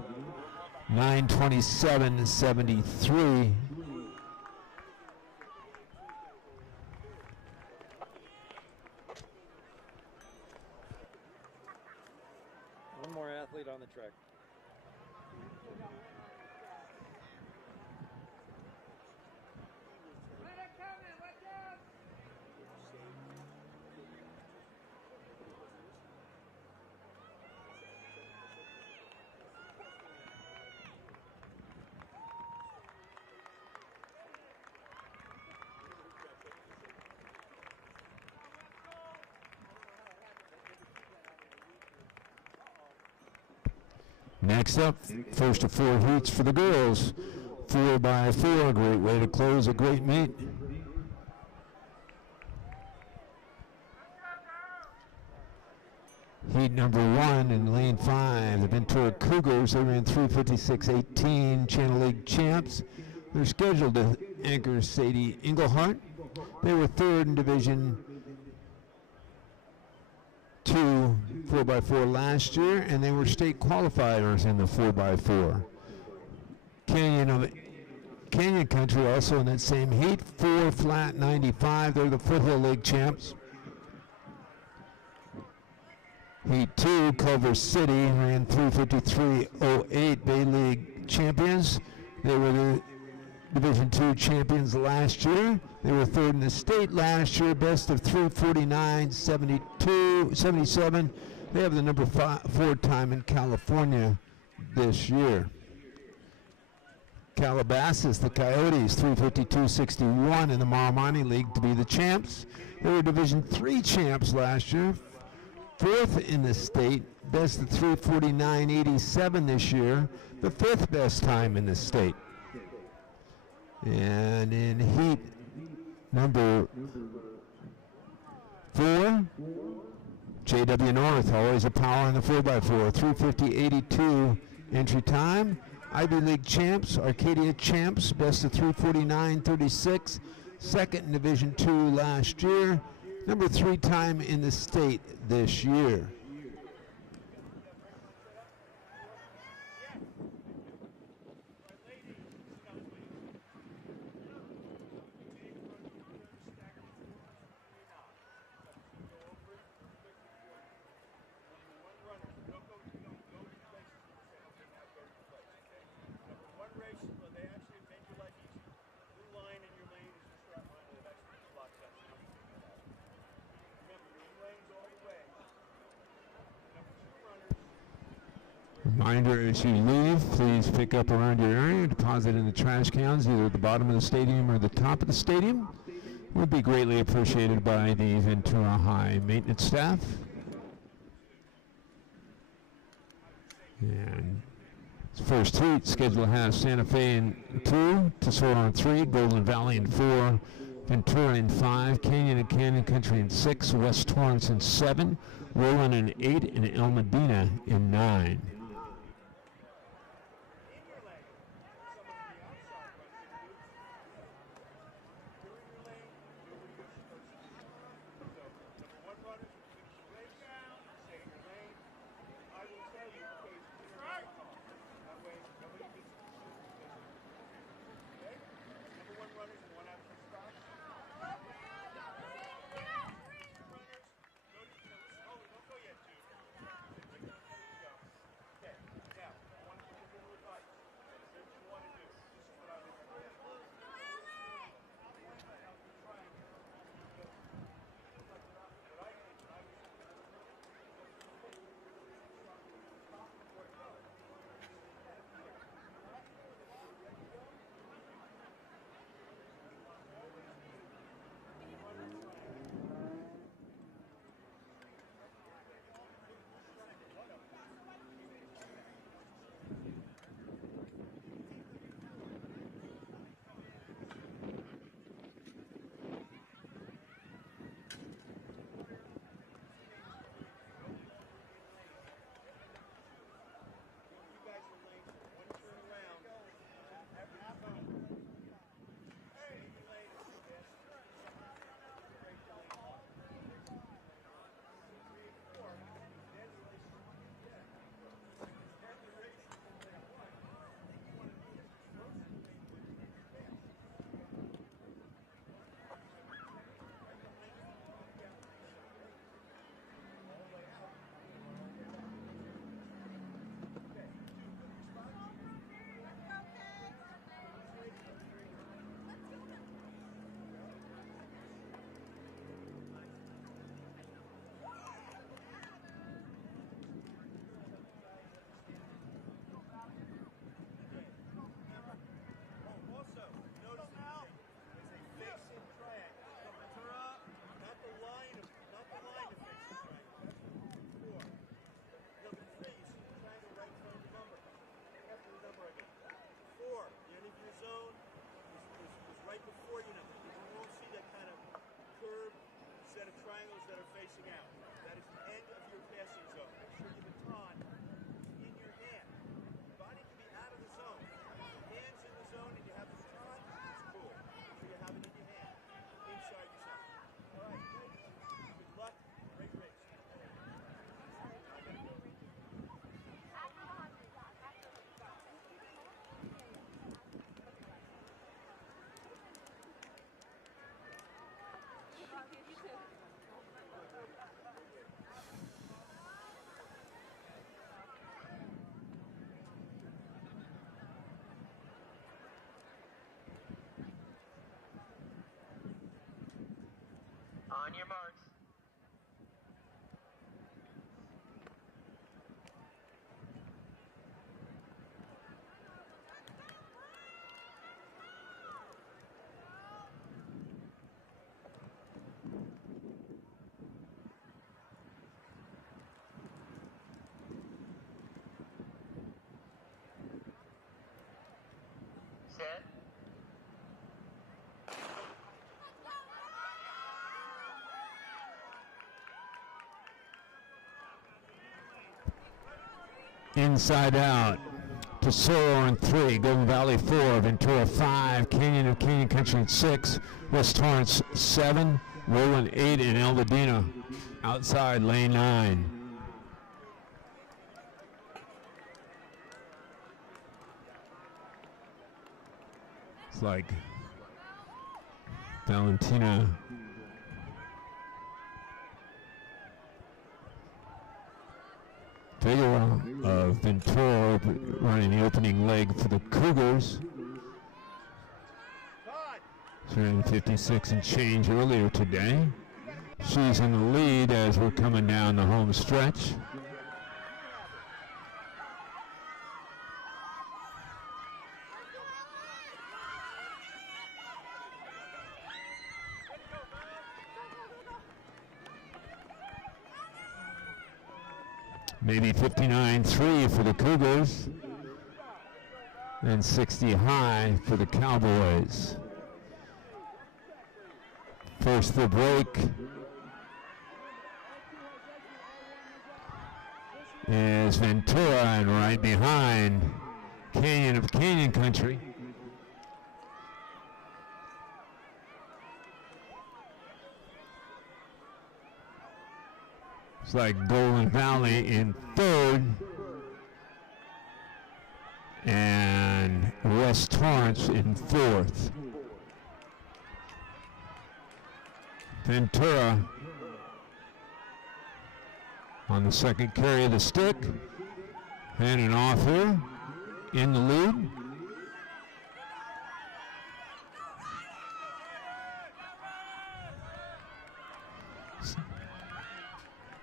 9:27.73. One more athlete on the track. Next up, first of four heats for the girls. 4x4, great way to close a great meet. Heat number one in lane 5, the Ventura Cougars. They ran 3:56.18, Channel League champs. They're scheduled to anchor Sadie Englehart. They were third in Division 2 4x4 last year, and they were state qualifiers in the 4x4. Canyon Country also in that same heat, 4 flat 95. They're the Foothill League champs. Heat 2, Culver City ran 3:53.08, Bay League champions. They were the Division II champions last year. They were third in the state last year, best of 3:49.77. They have the number 4 time in California this year. Calabasas, the Coyotes, 3:52.61 in the Maramani League to be the champs. They were Division III champs last year, fourth in the state, best of 3:49.87 this year, the 5th best time in the state. And in heat number 4, JW North, always a power in the 4x4, 3:50.82 entry time. Ivy League champs, Arcadia champs, best of 3:49.36, second in Division II last year, number 3 time in the state this year. Reminder, as you leave, please pick up around your area, deposit in the trash cans, either at the bottom of the stadium or the top of the stadium. Would be greatly appreciated by the Ventura High maintenance staff. And first heat schedule has Santa Fe in 2, Tesoro in 3, Golden Valley in 4, Ventura in 5, Canyon and Canyon Country in 6, West Torrance in 7, Roland in 8, and El Medina in 9. On your marks. Set. Inside out. Tesoro on 3, Golden Valley 4, Ventura 5, Canyon of Canyon Country 6, West Torrance 7, Roland 8, and El Medina outside lane 9. It's like Valentina Figueroa of Ventura running the opening leg for the Cougars. 356 and change earlier today. She's in the lead as we're coming down the home stretch. Maybe 59-3 for the Cougars and 60 high for the Cowboys. First the break is Ventura, and right behind Canyon of Canyon Country. It's like Golden Valley in third and West Torrance in fourth. Ventura on the second carry of the stick, handing off here in the lead.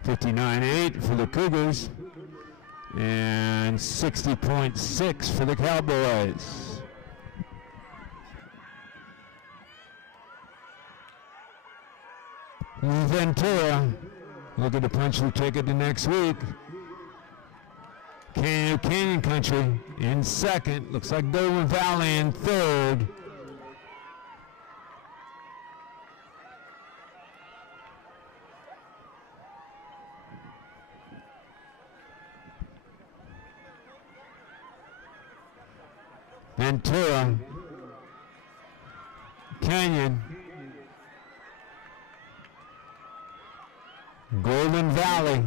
$59.8 for the Cougars and 60.6 for the Cowboys. Ventura looking to punch through ticket to next week. Canyon Country in second. Looks like Golden Valley in third. Ventura, Canyon, Golden Valley,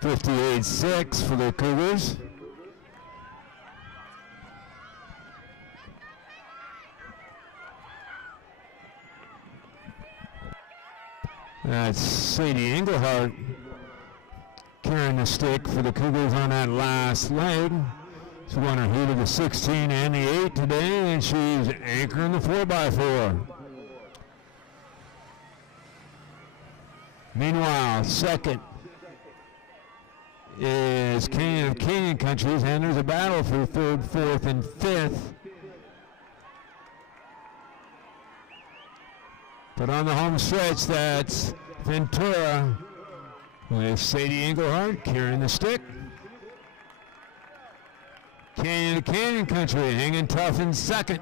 $58.6 for the Cougars. That's Sadie Englehart carrying the stick for the Cougars on that last leg. She won her heat of the 16 and the 8 today, and she's anchoring the 4x4. Meanwhile, second is Canyon of Canyon Countries, and there's a battle for third, fourth, and fifth. But on the home stretch, that's Ventura with Sadie Englehart carrying the stick. Canyon of Canyon Country hanging tough in second.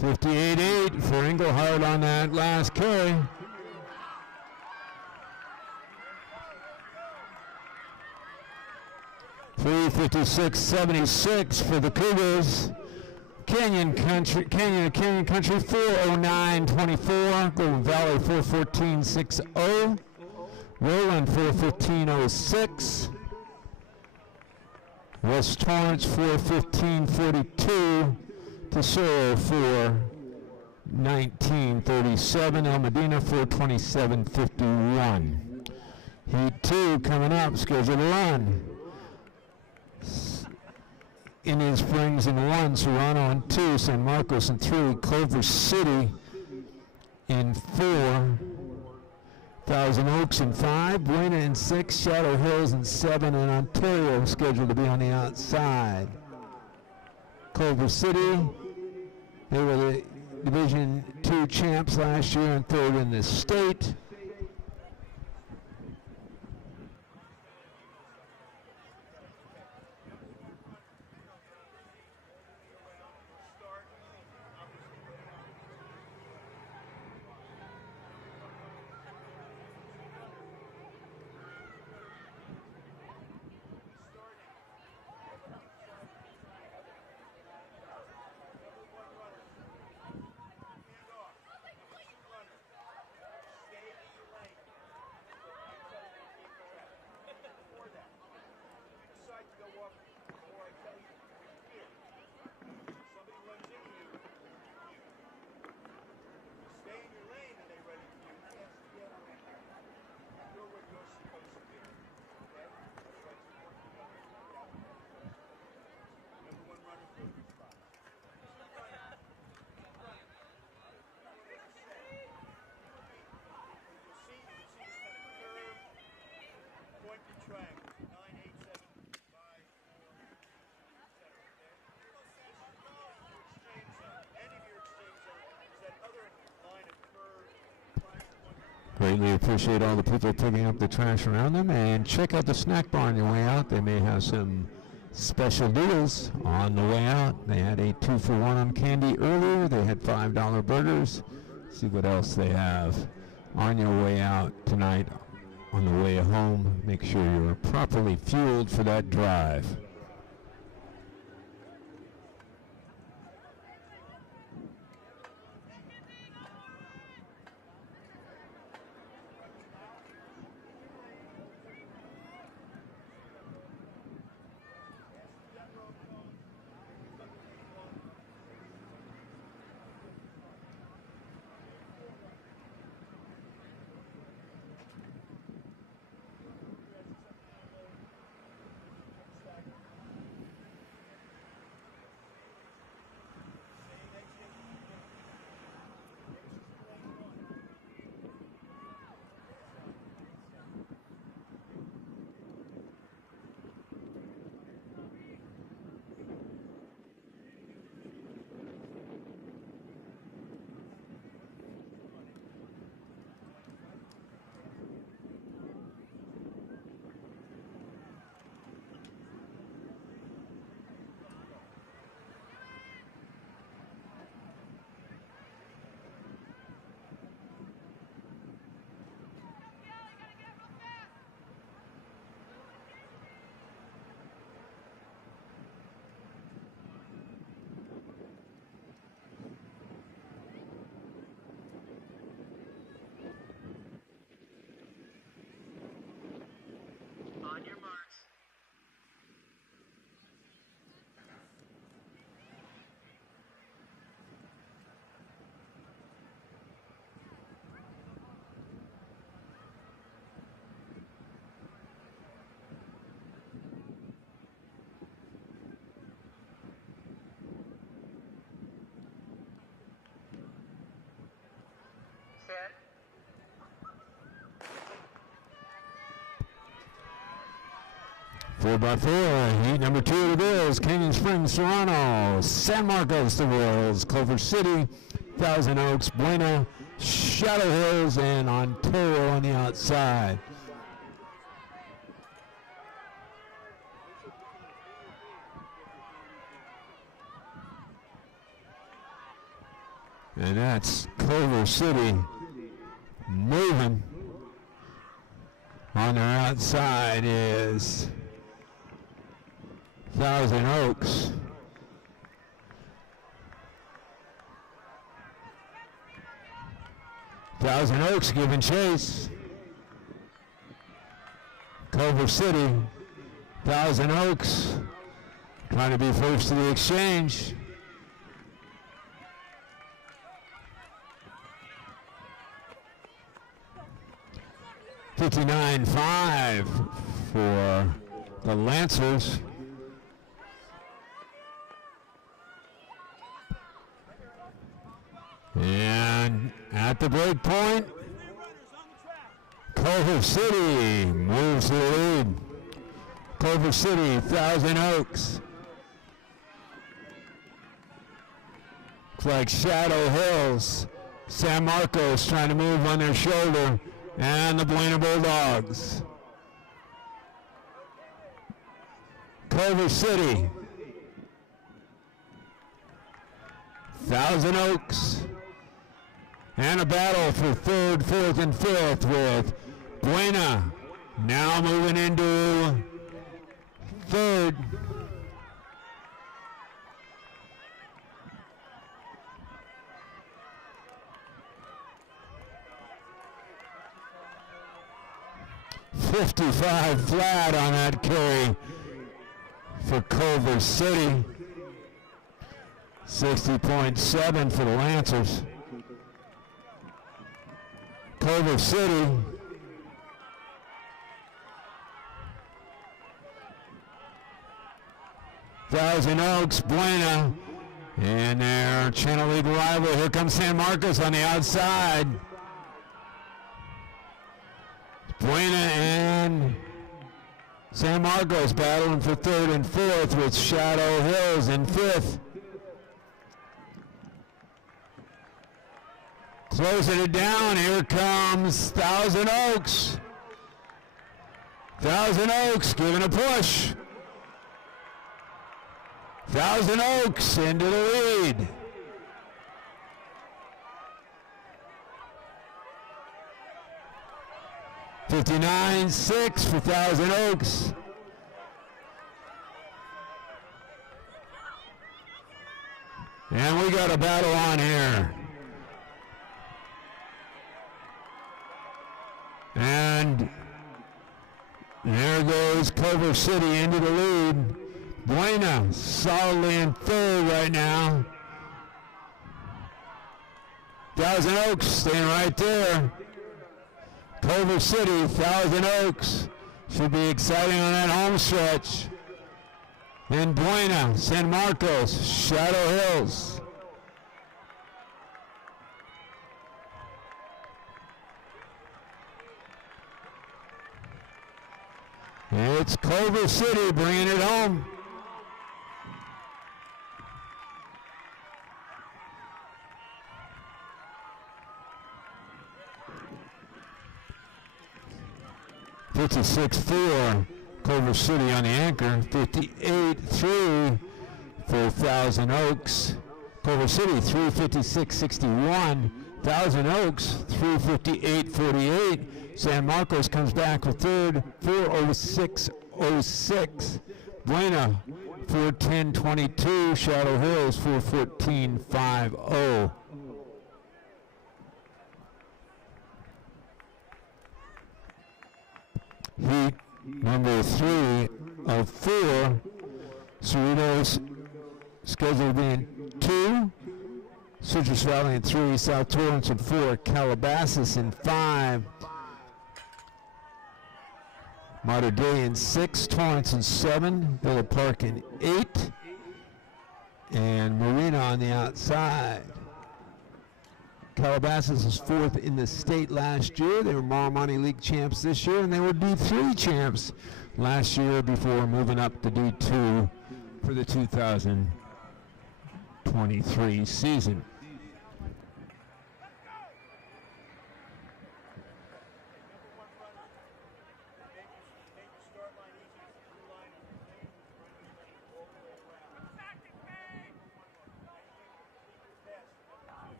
58.8 for Englehart on that last carry. $356.76 for the Cougars. Canyon of Canyon Country 409.24. Golden Valley 414.60. Roland 415.06. West Torrance 415.42. Tesoro 4:19:37. El Medina 4:27:51. Heat 2 coming up, scheduled to run. Indian Springs in 1, Serrano in 2, San Marcos in 3, Culver City in 4, Thousand Oaks in 5, Buena in 6, Shadow Hills in 7, and Ontario scheduled to be on the outside. Culver City, they were the Division II champs last year and 3rd in the state. Greatly appreciate all the people picking up the trash around them, and check out the snack bar on your way out. They may have some special deals on the way out. They had a 2-for-1 on candy earlier. They had $5 burgers. See what else they have on your way out tonight. On the way home, make sure you're properly fueled for that drive. On your marks. Set. 4x4, heat number 2 of the Bills, Canyon Springs, Serrano, San Marcos, the Royals, Culver City, Thousand Oaks, Buena, Shadow Hills, and Ontario on the outside. And that's Culver City moving. On their outside is Thousand Oaks. Thousand Oaks giving chase. Culver City, Thousand Oaks trying to be first to the exchange. 59-5 for the Lancers. And at the break point, Culver City moves to the lead. Culver City, Thousand Oaks. Looks like Shadow Hills. San Marcos trying to move on their shoulder. And the Buena Bulldogs. Culver City. Thousand Oaks. And a battle for third, fourth, and fifth with Buena now moving into third. .55 flat on that carry for Culver City. 60.7 for the Lancers. Culver City Thousand Oaks, Buena, and their Channel League rival. Here comes San Marcos on the outside. Buena and San Marcos battling for third and fourth with Shadow Hills in fifth. Closing it down, here comes Thousand Oaks. Thousand Oaks giving a push. Thousand Oaks into the lead. .59-6 for Thousand Oaks. And we got a battle on here. And there goes Culver City into the lead. Buena solidly in third right now. Thousand Oaks staying right there. Culver City, Thousand Oaks. Should be exciting on that home stretch. Then Buena, San Marcos, Shadow Hills. It's Culver City bringing it home. .56-4, Culver City on the anchor. 58-3 for Thousand Oaks. Culver City 356-61. Thousand Oaks 358-48. San Marcos comes back with third, 406-06. Buena 410-22. Shadow Hills 414-50. Heat number 3 of 4. Cerritos scheduled in 2. Citrus Valley in 3. South Torrance in 4. Calabasas in 5. Mater Dei in 6. Torrance in 7. Villa Park in 8. And Marina on the outside. Calabasas was 4th in the state last year. They were Maramani League champs this year, and they were D3 champs last year before moving up to D2 for the 2023 season.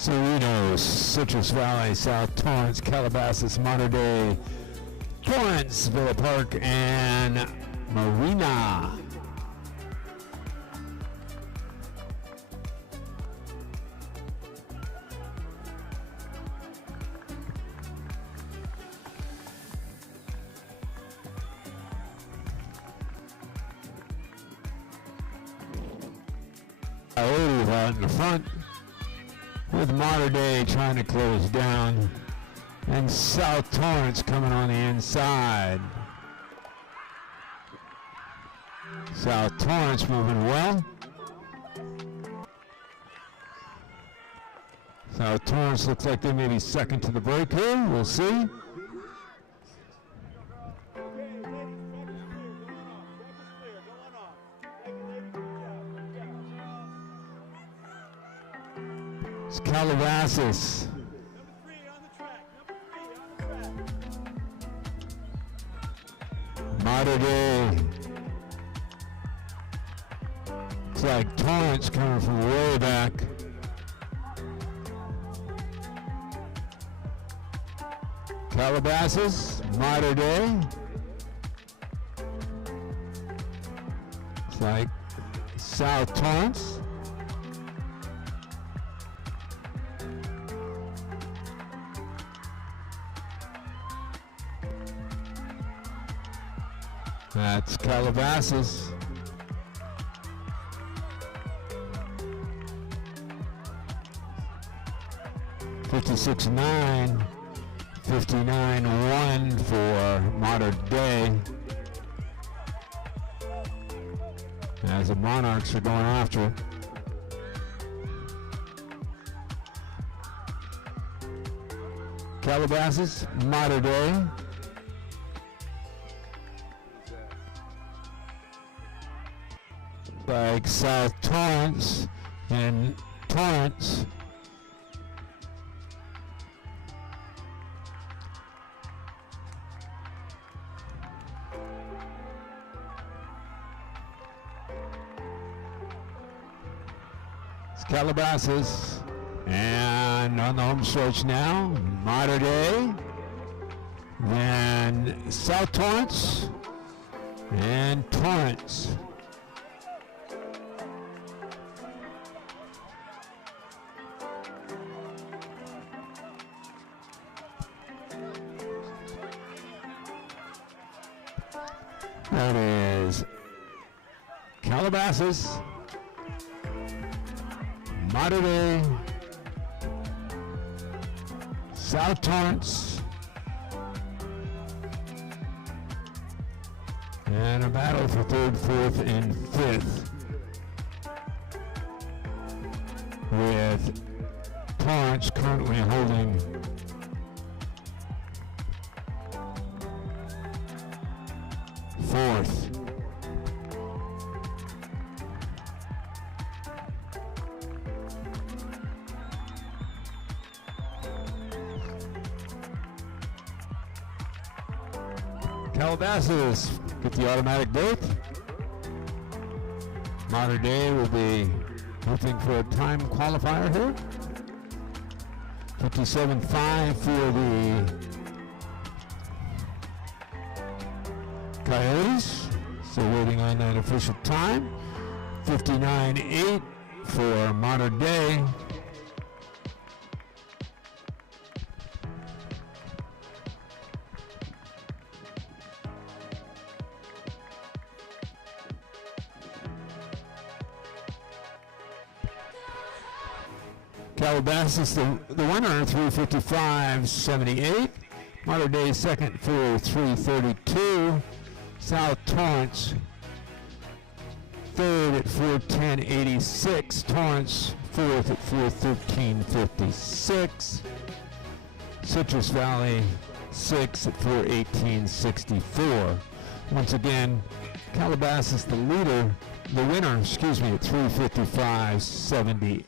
Cerritos, Citrus Valley, South Torrance, Calabasas, Mater Dei, Torrance, Villa Park, and Marina. Coyotes out in the front, with Mater Dei trying to close down, and South Torrance coming on the inside. South Torrance moving well. South Torrance looks like they may be second to the break here. We'll see. It's Calabasas. Mater Dei. It's like Torrance coming from way back. Calabasas, Mater Dei. It's like South Torrance. That's Calabasas. $56.9, $59.1 for Mater Dei. As the Monarchs are going after it. Calabasas, Mater Dei. Like South Torrance and Torrance. It's Calabasas, and on the home stretch now, Mater Dei, then South Torrance, and Torrance. That is Calabasas, Mater Dei, South Torrance, and a battle for third, fourth, and fifth, with Torrance currently holding fourth. Calabasas get the automatic berth. Mater Dei will be hoping for a time qualifier here. 57.5 for the Coyotes, still waiting on that official time. 59.8 for Mater Dei. Calabasas, the winner, 355.78. Mater Dei second for 332. South Torrance third at 410.86. Torrance fourth at 413.56. Citrus Valley sixth at 418.64. Once again, Calabasas the leader, the winner, at 355.78.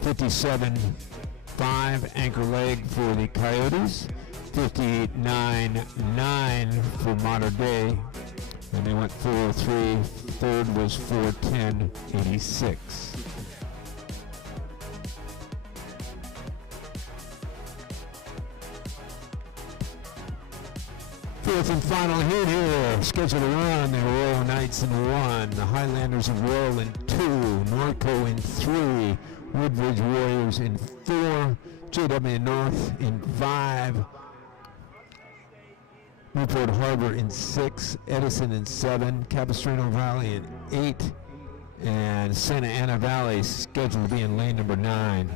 57.5 anchor leg for the Coyotes, 58.99 for Mater Dei, and they went 403. Third was 410.86. Fourth and final hit here. Scheduled to run the Royal Knights in 1, the Highlanders of Royal in 2, Norco in 3, Woodbridge Warriors in 4, JW North in 5, Newport Harbor in 6, Edison in 7, Capistrano Valley in 8, and Santa Ana Valley scheduled to be in lane number 9.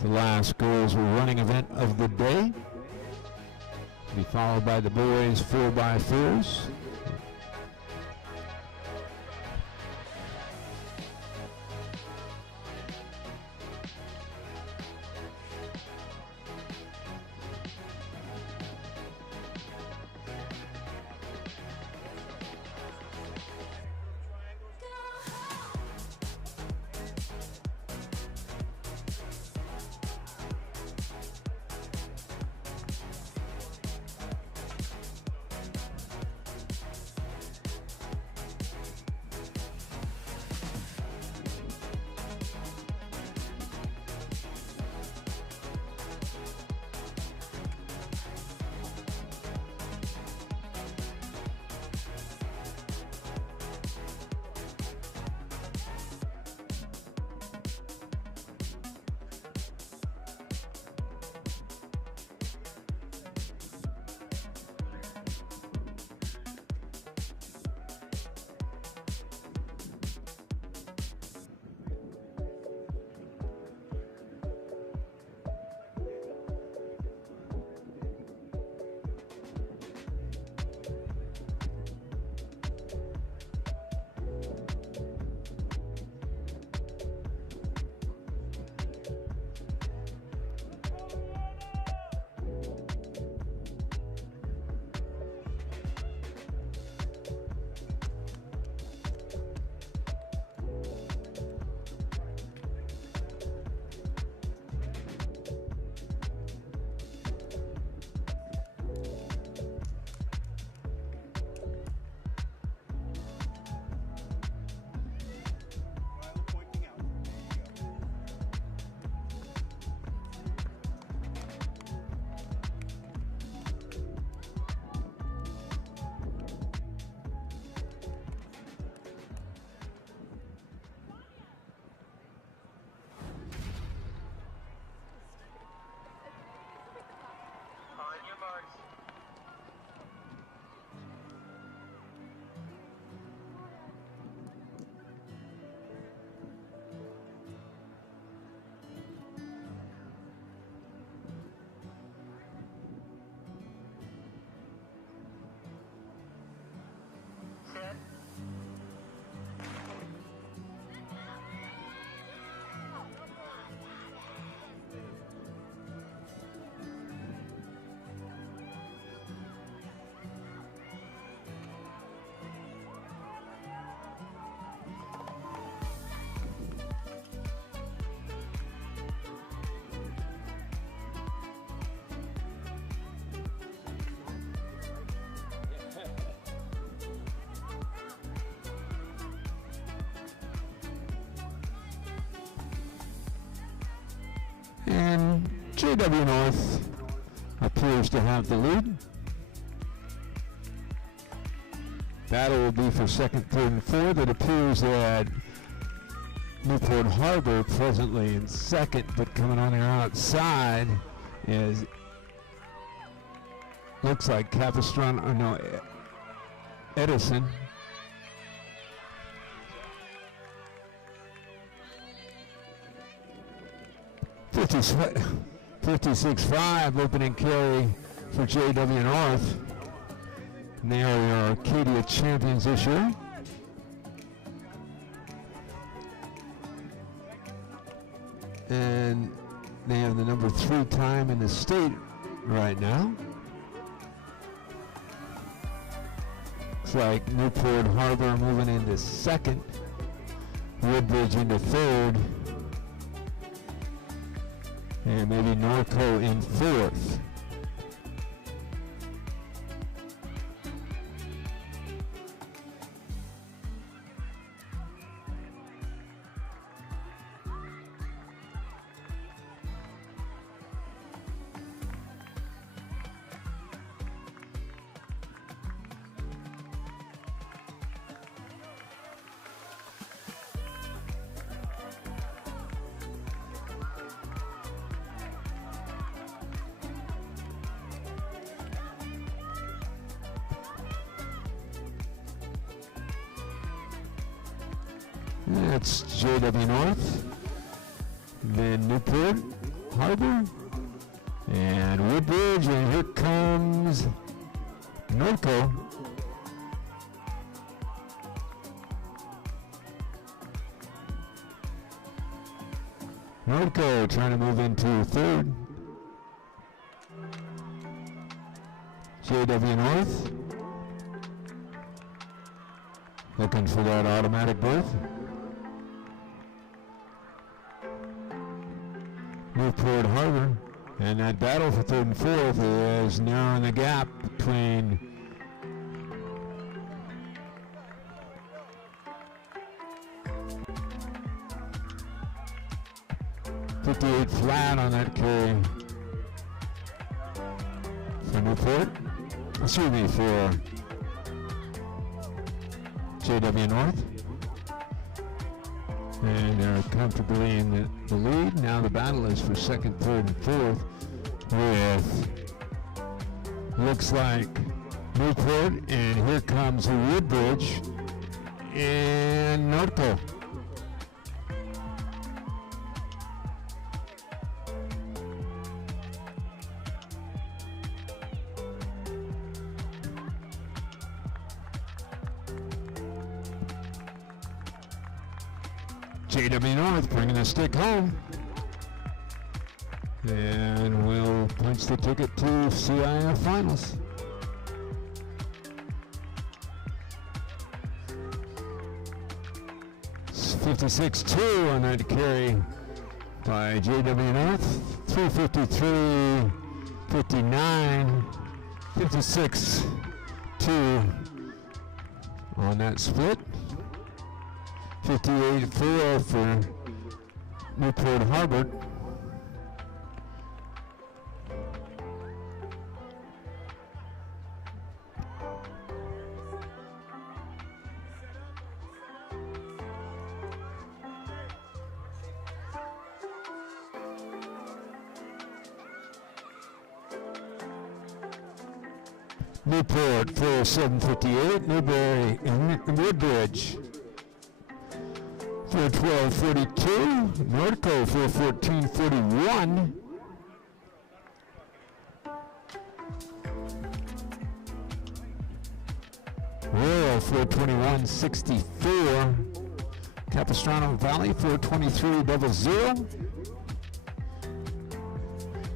The last girls running event of the day, to be followed by the boys 4x4s. And JW North appears to have the lead. Battle will be for second, third, and fourth. It appears that Newport Harbor presently in second, but coming on their outside is, looks like Capistrano, or no, Edison. $56.5 opening carry for JW North. And they are the Arcadia champions this year. And they have the number 3 time in the state right now. Looks like Newport Harbor moving into second, Woodbridge into third, and maybe Norco in fourth. That's JW North, then Newport Harbor, and Woodbridge, and here comes Norco. Norco trying to move into third. JW North looking for that automatic berth. Newport Harbor, and that battle for third and fourth is narrowing the gap between .58 flat on that carry for Newport. Excuse me, for JW North. And they're comfortably in the lead. Now the battle is for second, third, and fourth with, looks like, Newport, and here comes Woodbridge and Norco. JW North bringing the stick home. And we'll punch the ticket to CIF Finals. It's 56-2 on that carry by JW North. 353, 59, 56-2 on that split. 58-4 for Newport Harbor. Newport for 758, Newberry and Woodbridge for 1242, Norco for 1441. Royal for 2164, Capistrano Valley for 2300,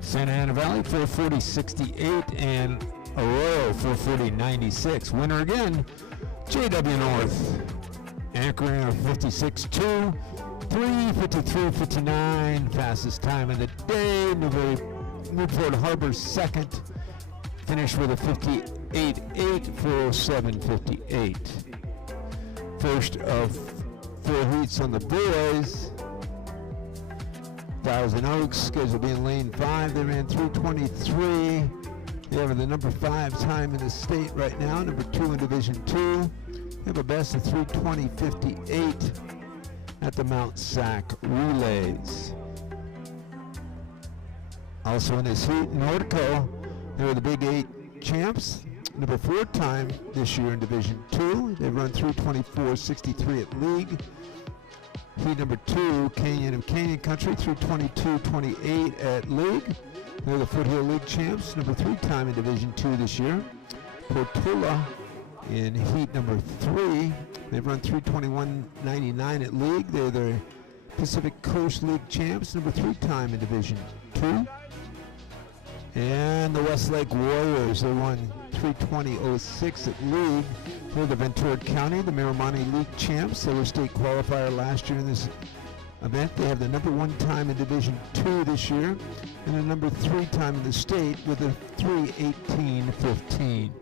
Santa Ana Valley for 4068, and Arroyo for 4096. Winner again, JW North. Anchoring of 56-2, 3:53:59, fastest time of the day. Newport Harbor second, finished with a 58.8 for 7:58. First of four heats on the boys. Thousand Oaks scheduled to be in lane 5. They ran 3:23. They have the number 5 time in the state right now, number 2 in Division 2. They have a best of 3:20.58 at the Mount Sac Relays. Also in this heat, Norco, they were the Big 8 champs, number 4 time this year in Division 2. They run 3:24.63 at league. Heat number 2, Canyon of Canyon Country, 3:22.28 at league. They're the Foothill League champs, number 3 time in Division 2 this year. Portola in heat number 3. They've run 3:21.99 at league. They're the Pacific Coast League champs, number 3 time in Division 2. And the Westlake Warriors, they won 3:20.06 at league. They're the Ventura County, the Miramani League champs. They were state qualifier last year in this event. They have the number 1 time in Division 2 this year, and the number 3 time in the state with a 3:18.15.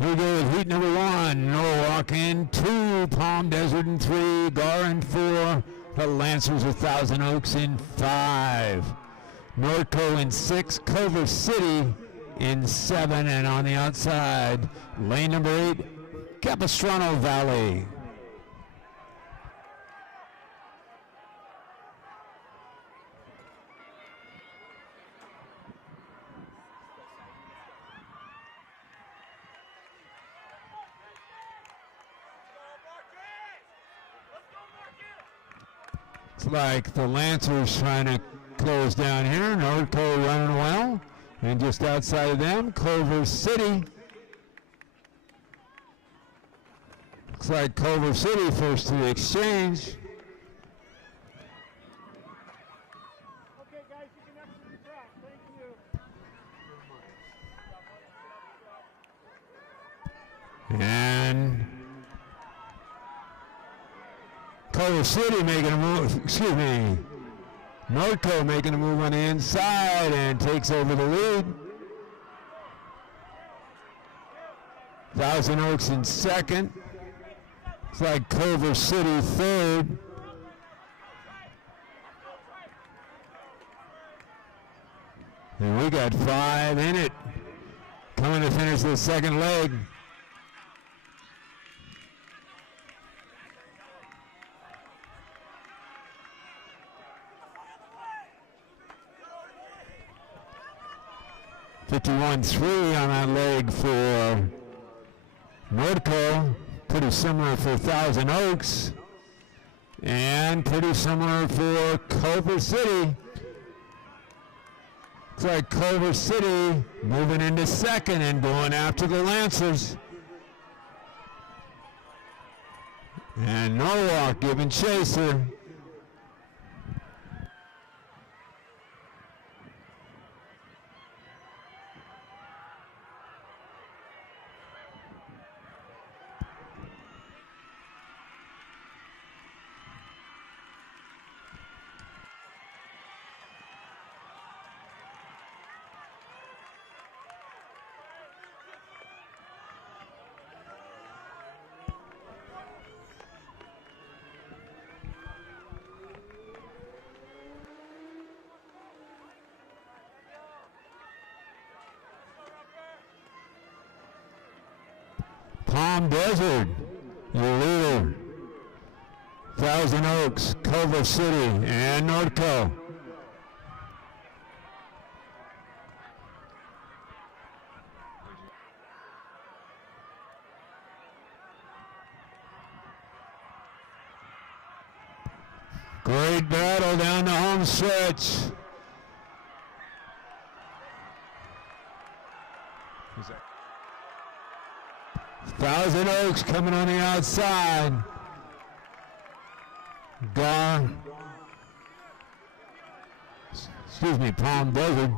Here we go with heat number 1. Norwalk in 2, Palm Desert in 3, Gar in 4, the Lancers of Thousand Oaks in 5. Norco in 6, Culver City in 7, and on the outside, lane number 8, Capistrano Valley. It's like the Lancers trying to close down here. Norco running well. And just outside of them, Culver City. Looks like Culver City first to the exchange. Okay, guys, you can exit the track. Thank you. And Culver City making a move, excuse me, Norco making a move on the inside and takes over the lead. Thousand Oaks in second. It's like Culver City third. And we got 5 in it. Coming to finish the second leg. .51.3 on that leg for Norco. Pretty similar for Thousand Oaks. And pretty similar for Culver City. Looks like Culver City moving into second and going after the Lancers. And Norwalk giving chase here. Palm Desert, your leader. Thousand Oaks, Culver City, and Norco. Great battle down the home stretch. Thousand Oaks coming on the outside. Palm Desert.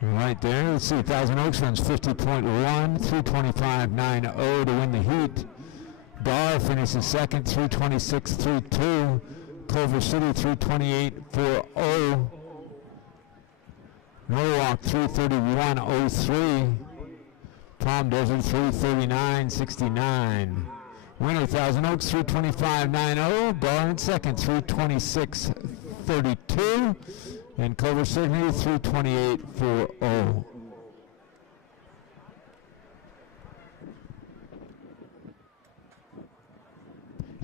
Right there. Let's see. Thousand Oaks runs 50.1, 325.90 to win the heat. Gar finishes second, 326.32. Culver City 328.40. Norwalk 331.03. Palm Desert 339.69. Winner Thousand Oaks 325.90. Gar in second 326.32. And Culver City 328.40.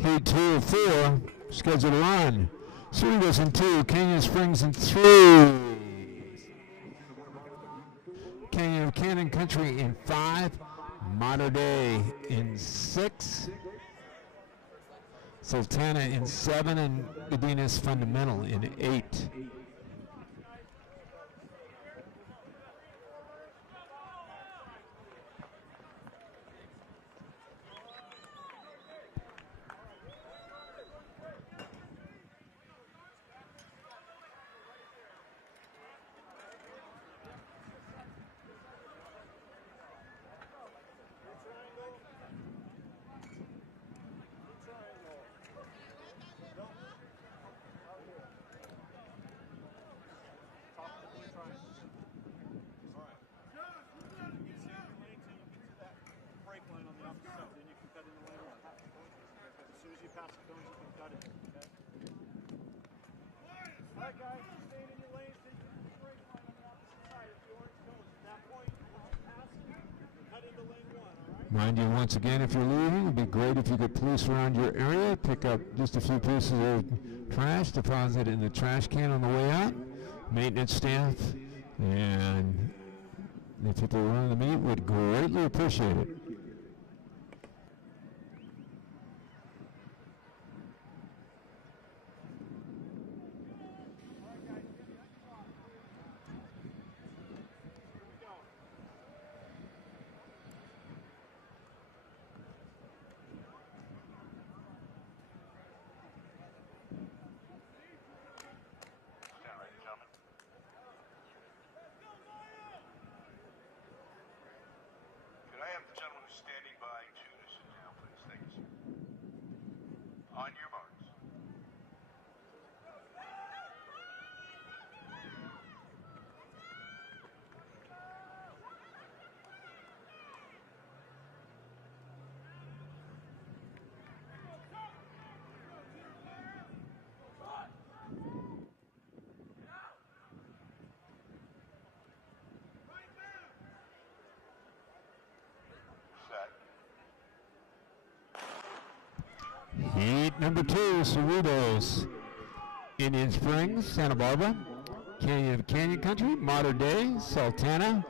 Heat 2 of 4 scheduled to run. Cerritos in 2, Canyon Springs in 3. Canyon Country in 5, Mater Dei in 6, Sultana in 7, and Medina's Fundamental in 8. Mind you, once again, if you're leaving, it'd be great if you could police around your area, pick up just a few pieces of trash, deposit it in the trash can on the way out. Maintenance staff and the people running the meet would greatly appreciate it. On your marks. Heat number 2, Cerritos, Indian Springs, Santa Barbara, Canyon Country, Modern Day, Sultana,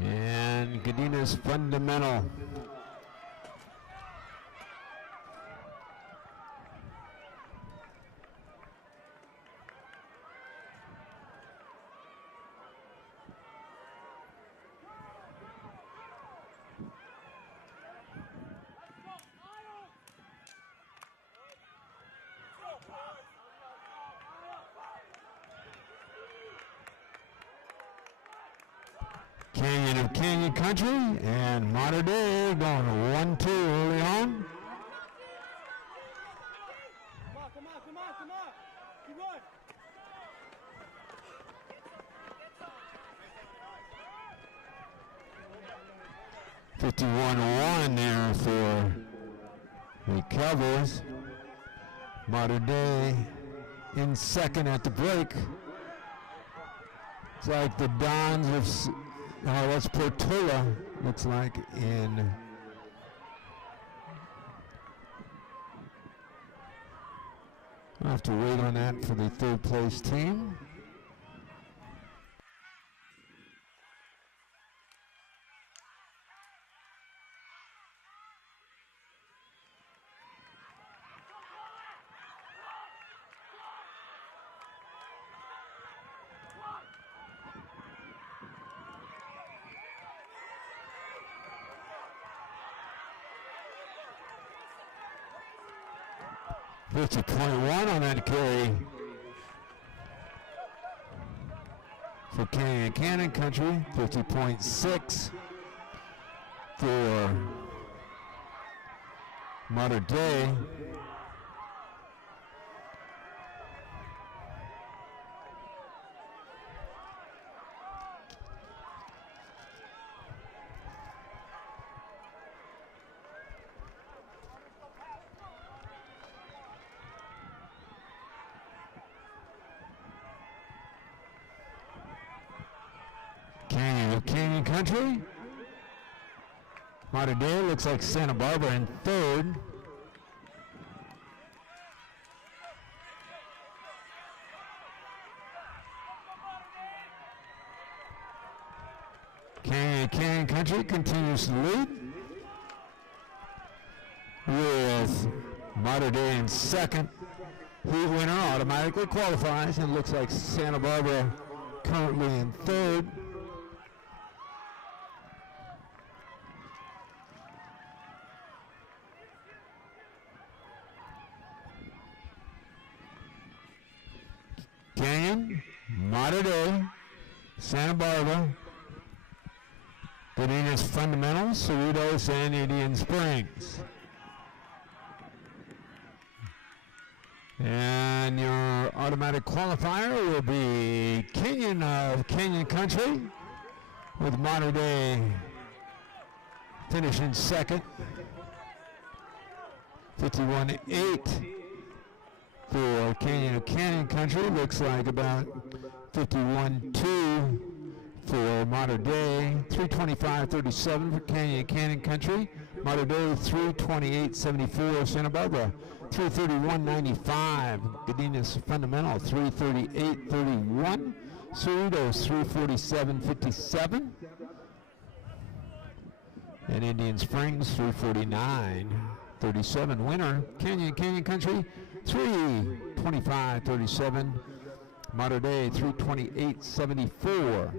and Cadenas Fundamental. Canyon of Canyon Country and Modern Day going 1-2 early on. Come on. Keep going. $51-1 there for the Cowboys. Modern Day in second at the break. It's like the Dons of, oh, that's Portola, looks like, in I'll have to wait on that for the third place team. .1 on that carry for Canyon Country, 50.6 for Modern Day. Canyon Country. Modern Day looks like Santa Barbara in third. Canyon Country continues to lead with Modern Day in second. Heat winner automatically qualifies, and looks like Santa Barbara currently in third. Canyon, Modern Day, Santa Barbara, Cadenas Fundamental, Cerritos, and Indian Springs. And your automatic qualifier will be Canyon of Canyon Country, with Modern Day finishing second, 51.8. For Canyon of Canyon Country, looks like about 51-2 for Mater Dei, 325.37 for Canyon Country. Mater Dei 328.74. Santa Barbara 331.95. Godinez Fundamental 338.31. Cerritos 347.57. And Indian Springs 349.37. Winner Canyon Country 325.37. Mater Dei 328.74.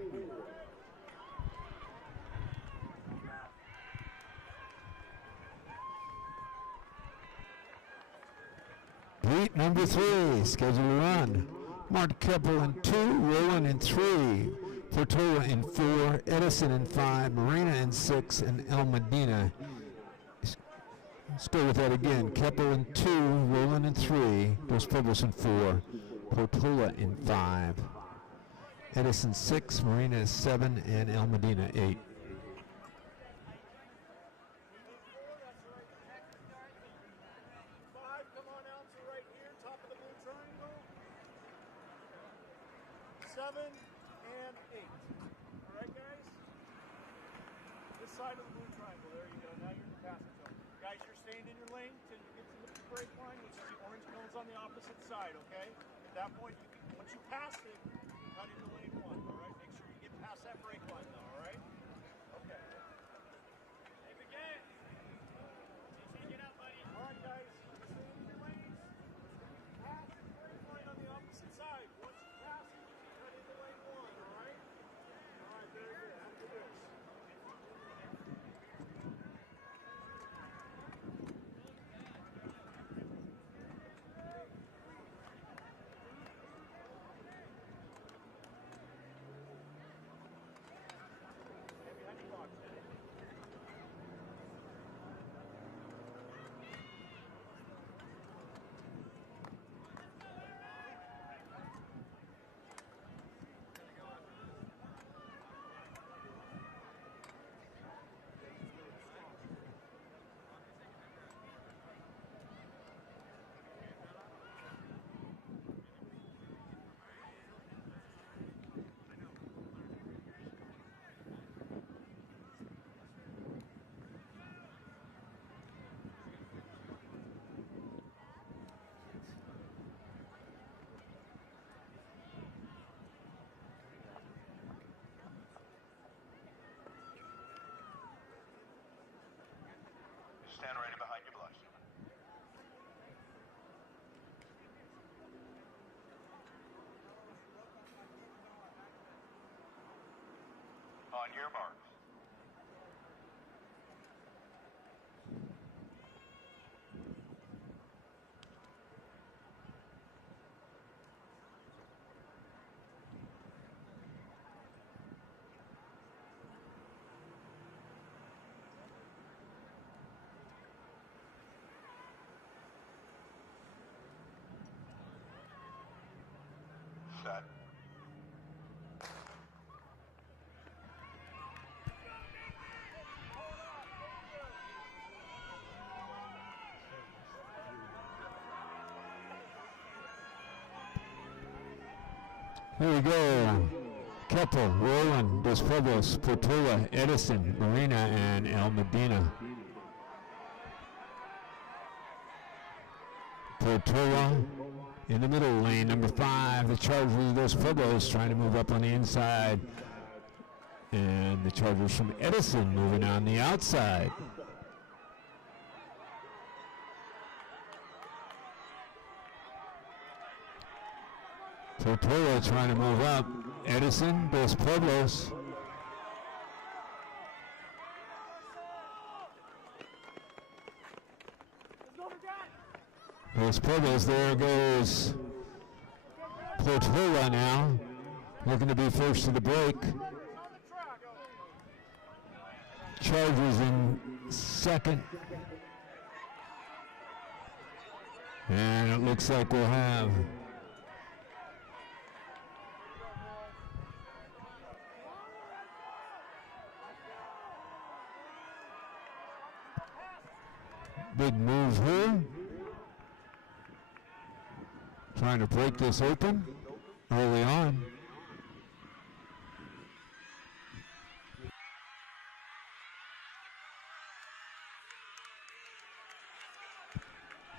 Heat number 3, scheduled to run. Mark Keppel in 2, Roland in 3, Portola in 4, Edison in 5, Marina in 6, and El Medina. Let's go with that again. Keppel in 2, Roland in 3, Dos Pueblos in 4, Portola in 5, Edison 6, Marina 7, and El Medina 8. Side of the blue triangle. There you go. Now you're in the passing zone. Guys, you're staying in your lane till you get to the brake line, which is the orange cones on the opposite side, okay? At that point, once you pass it, you cut into lane 1, all right? Make sure you get past that brake line, though, all right? Okay. Hey, begin. Get out, buddy. All right, guys. Stay in your lanes. Pass the brake line on the opposite side. Once you pass it, you cut into lane 1, all right? All right, very good. After this. Stand ready behind your blush. On your marks. Set. Here we go. Keppel, Roland, Dos Pueblos, Portola, Edison, Marina, and El Medina. Portola in the middle lane, number 5, the Chargers, Dos Pueblos trying to move up on the inside. And the Chargers from Edison moving on the outside. Portola trying to move up. Edison, Dos Pueblos. Dos Pueblos, there goes Portola now, looking to be first to the break. Chargers in second. And it looks like we'll have big move here. Trying to break this open early on.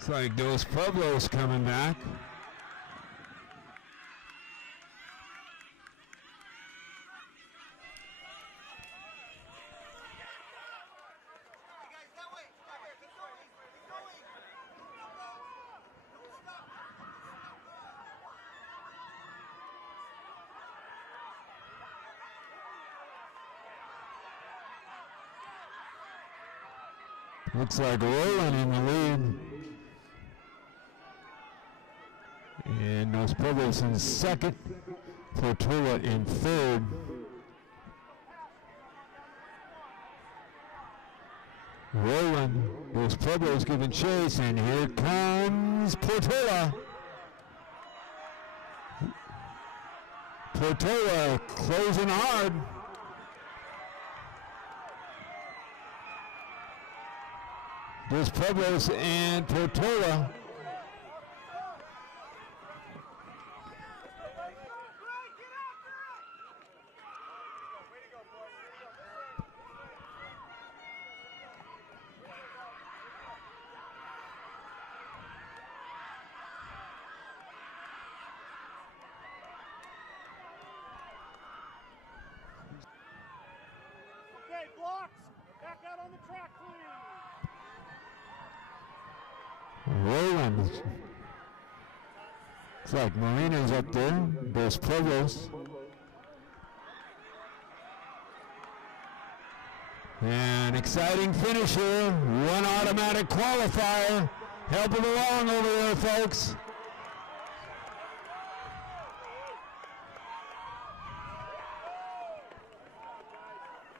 Looks like Dos Pueblos coming back. Looks like Roland in the lead. And Dos Pueblos in second. Portola in third. Roland, Dos Pueblos giving chase, and here comes Portola. Portola closing hard. Dos Pueblos and Portola. Okay, blocks. Back out on the track, please. Roland. It's like Marina's up there. Dos Pueblos. An exciting finish here. One automatic qualifier. Helping along over there, folks.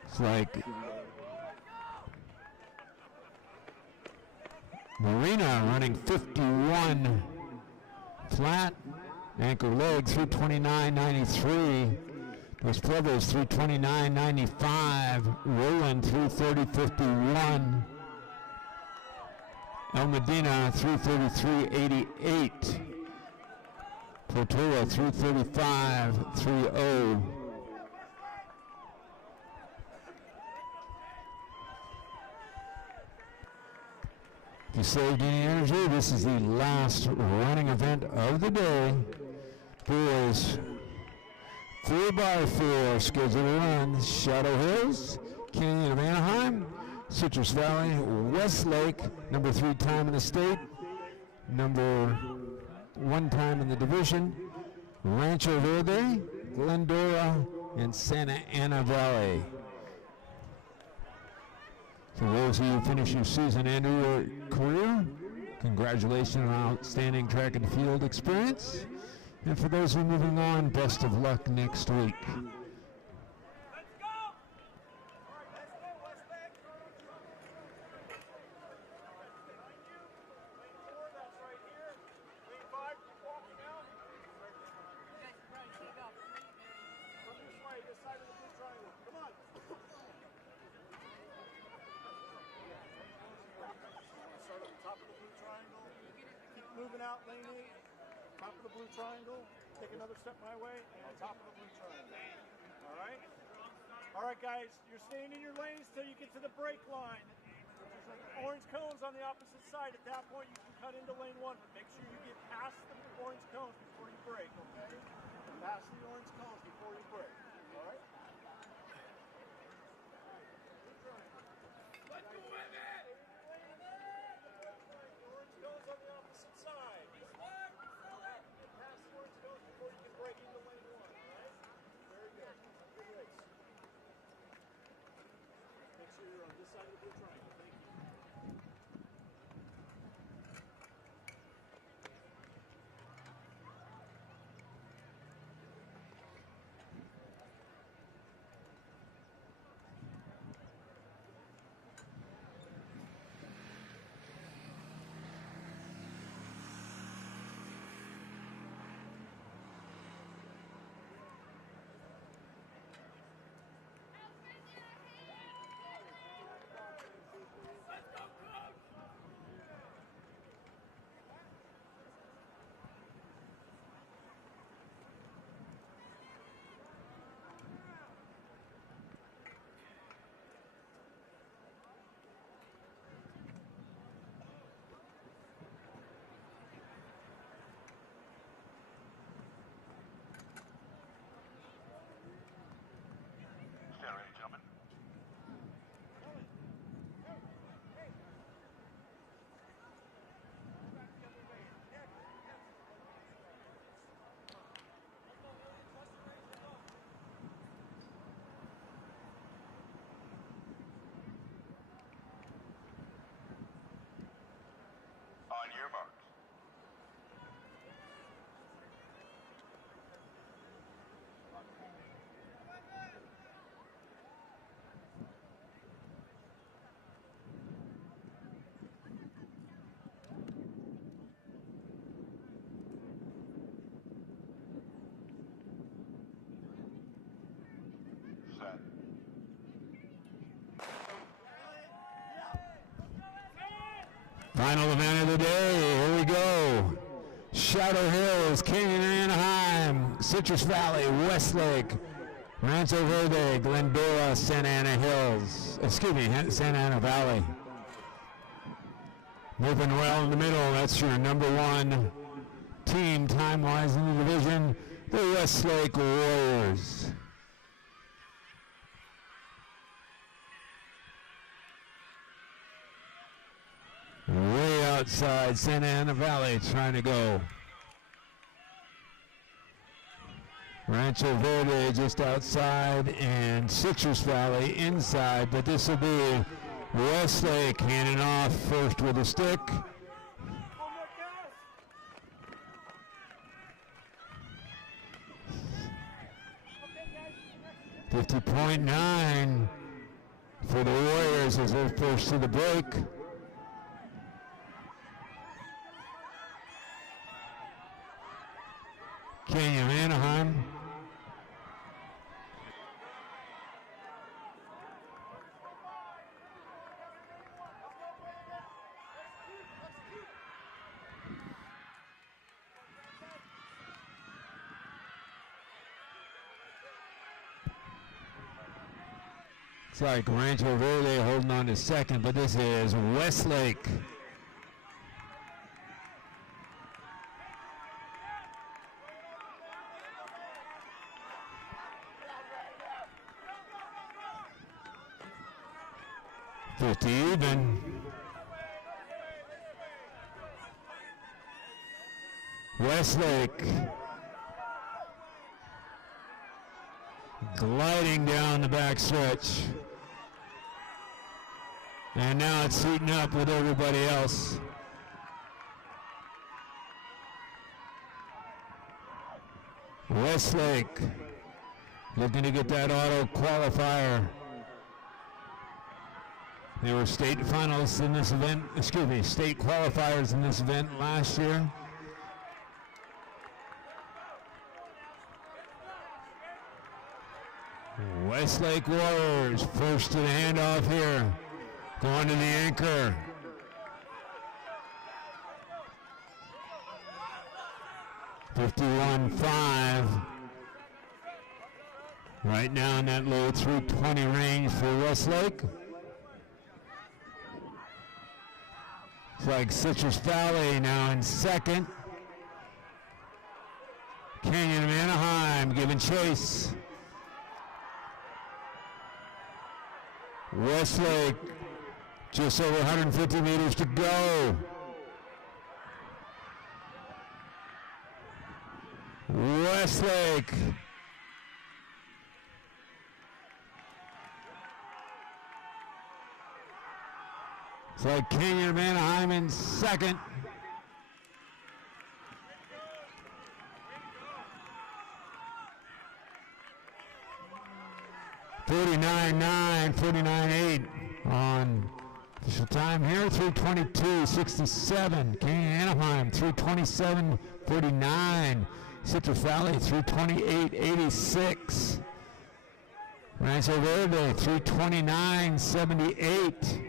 It's like Marina running 51 flat, anchor leg 329.93. Dos Pueblos 329.95. Roland 330.51. El Medina 333.88. Portola 335.30. If you saved any energy, this is the last running event of the day. Boys 4x4 scheduled to run Shadow Hills, Canyon of Anaheim, Citrus Valley, Westlake, number 3 time in the state, number 1 time in the division, Rancho Verde, Glendora, and Santa Ana Valley. For those of you who finish your season and your career, congratulations on outstanding track and field experience. And for those who are moving on, best of luck next week. Moving out, lane 8, top of the blue triangle, take another step my way, and top of the blue triangle. All right? All right, guys, you're staying in your lanes till you get to the brake line. There's orange cones on the opposite side. At that point, you can cut into lane 1, but make sure you get past the orange cones before you brake, okay? Past the orange cones before you brake, all right? Let's go with it! Orange cones on the opposite side. Get past the orange cones before you can brake into lane 1, all right? Very good. Good race. Make sure you're on this side of the blue triangle. Thank you. Final event of the day. Here we go. Shadow Hills, Canyon Anaheim, Citrus Valley, Westlake, Rancho Verde, Glendora, Santa Ana Hills. Excuse me, Santa Ana Valley. Moving well in the middle. That's your number one team time-wise in the division, the Westlake Warriors. Way outside Santa Ana Valley trying to go. Rancho Verde just outside and Citrus Valley inside, but this will be Westlake handing off first with a stick. 50.9 for the Warriors as they're first to the break. Canyon Anaheim. It's like Rancho Verde holding on to second, but this is Westlake. Even. Westlake gliding down the back stretch. And now it's heating up with everybody else. Westlake looking to get that auto qualifier. They were state finalists in this event, state qualifiers in this event last year. Westlake Warriors first to the handoff here. Going to the anchor. $51.5. Right now in that low 320 range for Westlake. It's like Citrus Valley now in second. Canyon of Anaheim giving chase. Westlake just over 150 meters to go. Westlake. It's like Canyon of Anaheim in second. $49.9, $49.8 on official time here. 3:22.67. Canyon Anaheim 3:27.49. Citrus Valley 3:28.86. Rancho Verde 3:29.78.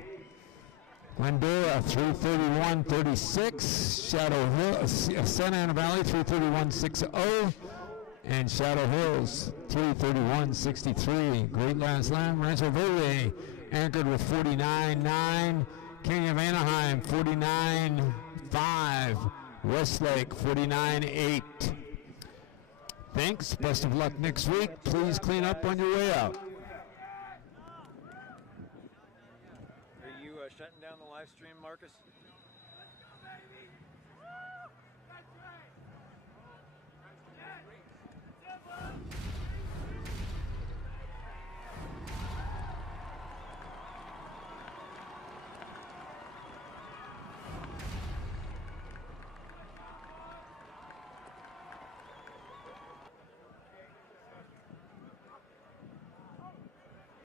Glendora 3:31.36. Shadow Hill, Santa Ana Valley 3:31.60. And Shadow Hills 3:31.63. Great last lap. Rancho Verde anchored with 49.9. Canyon of Anaheim 49.5. Westlake 49.8. Thanks. Best of luck next week. Please clean up on your way out. Are you shutting down the live stream, Marcus?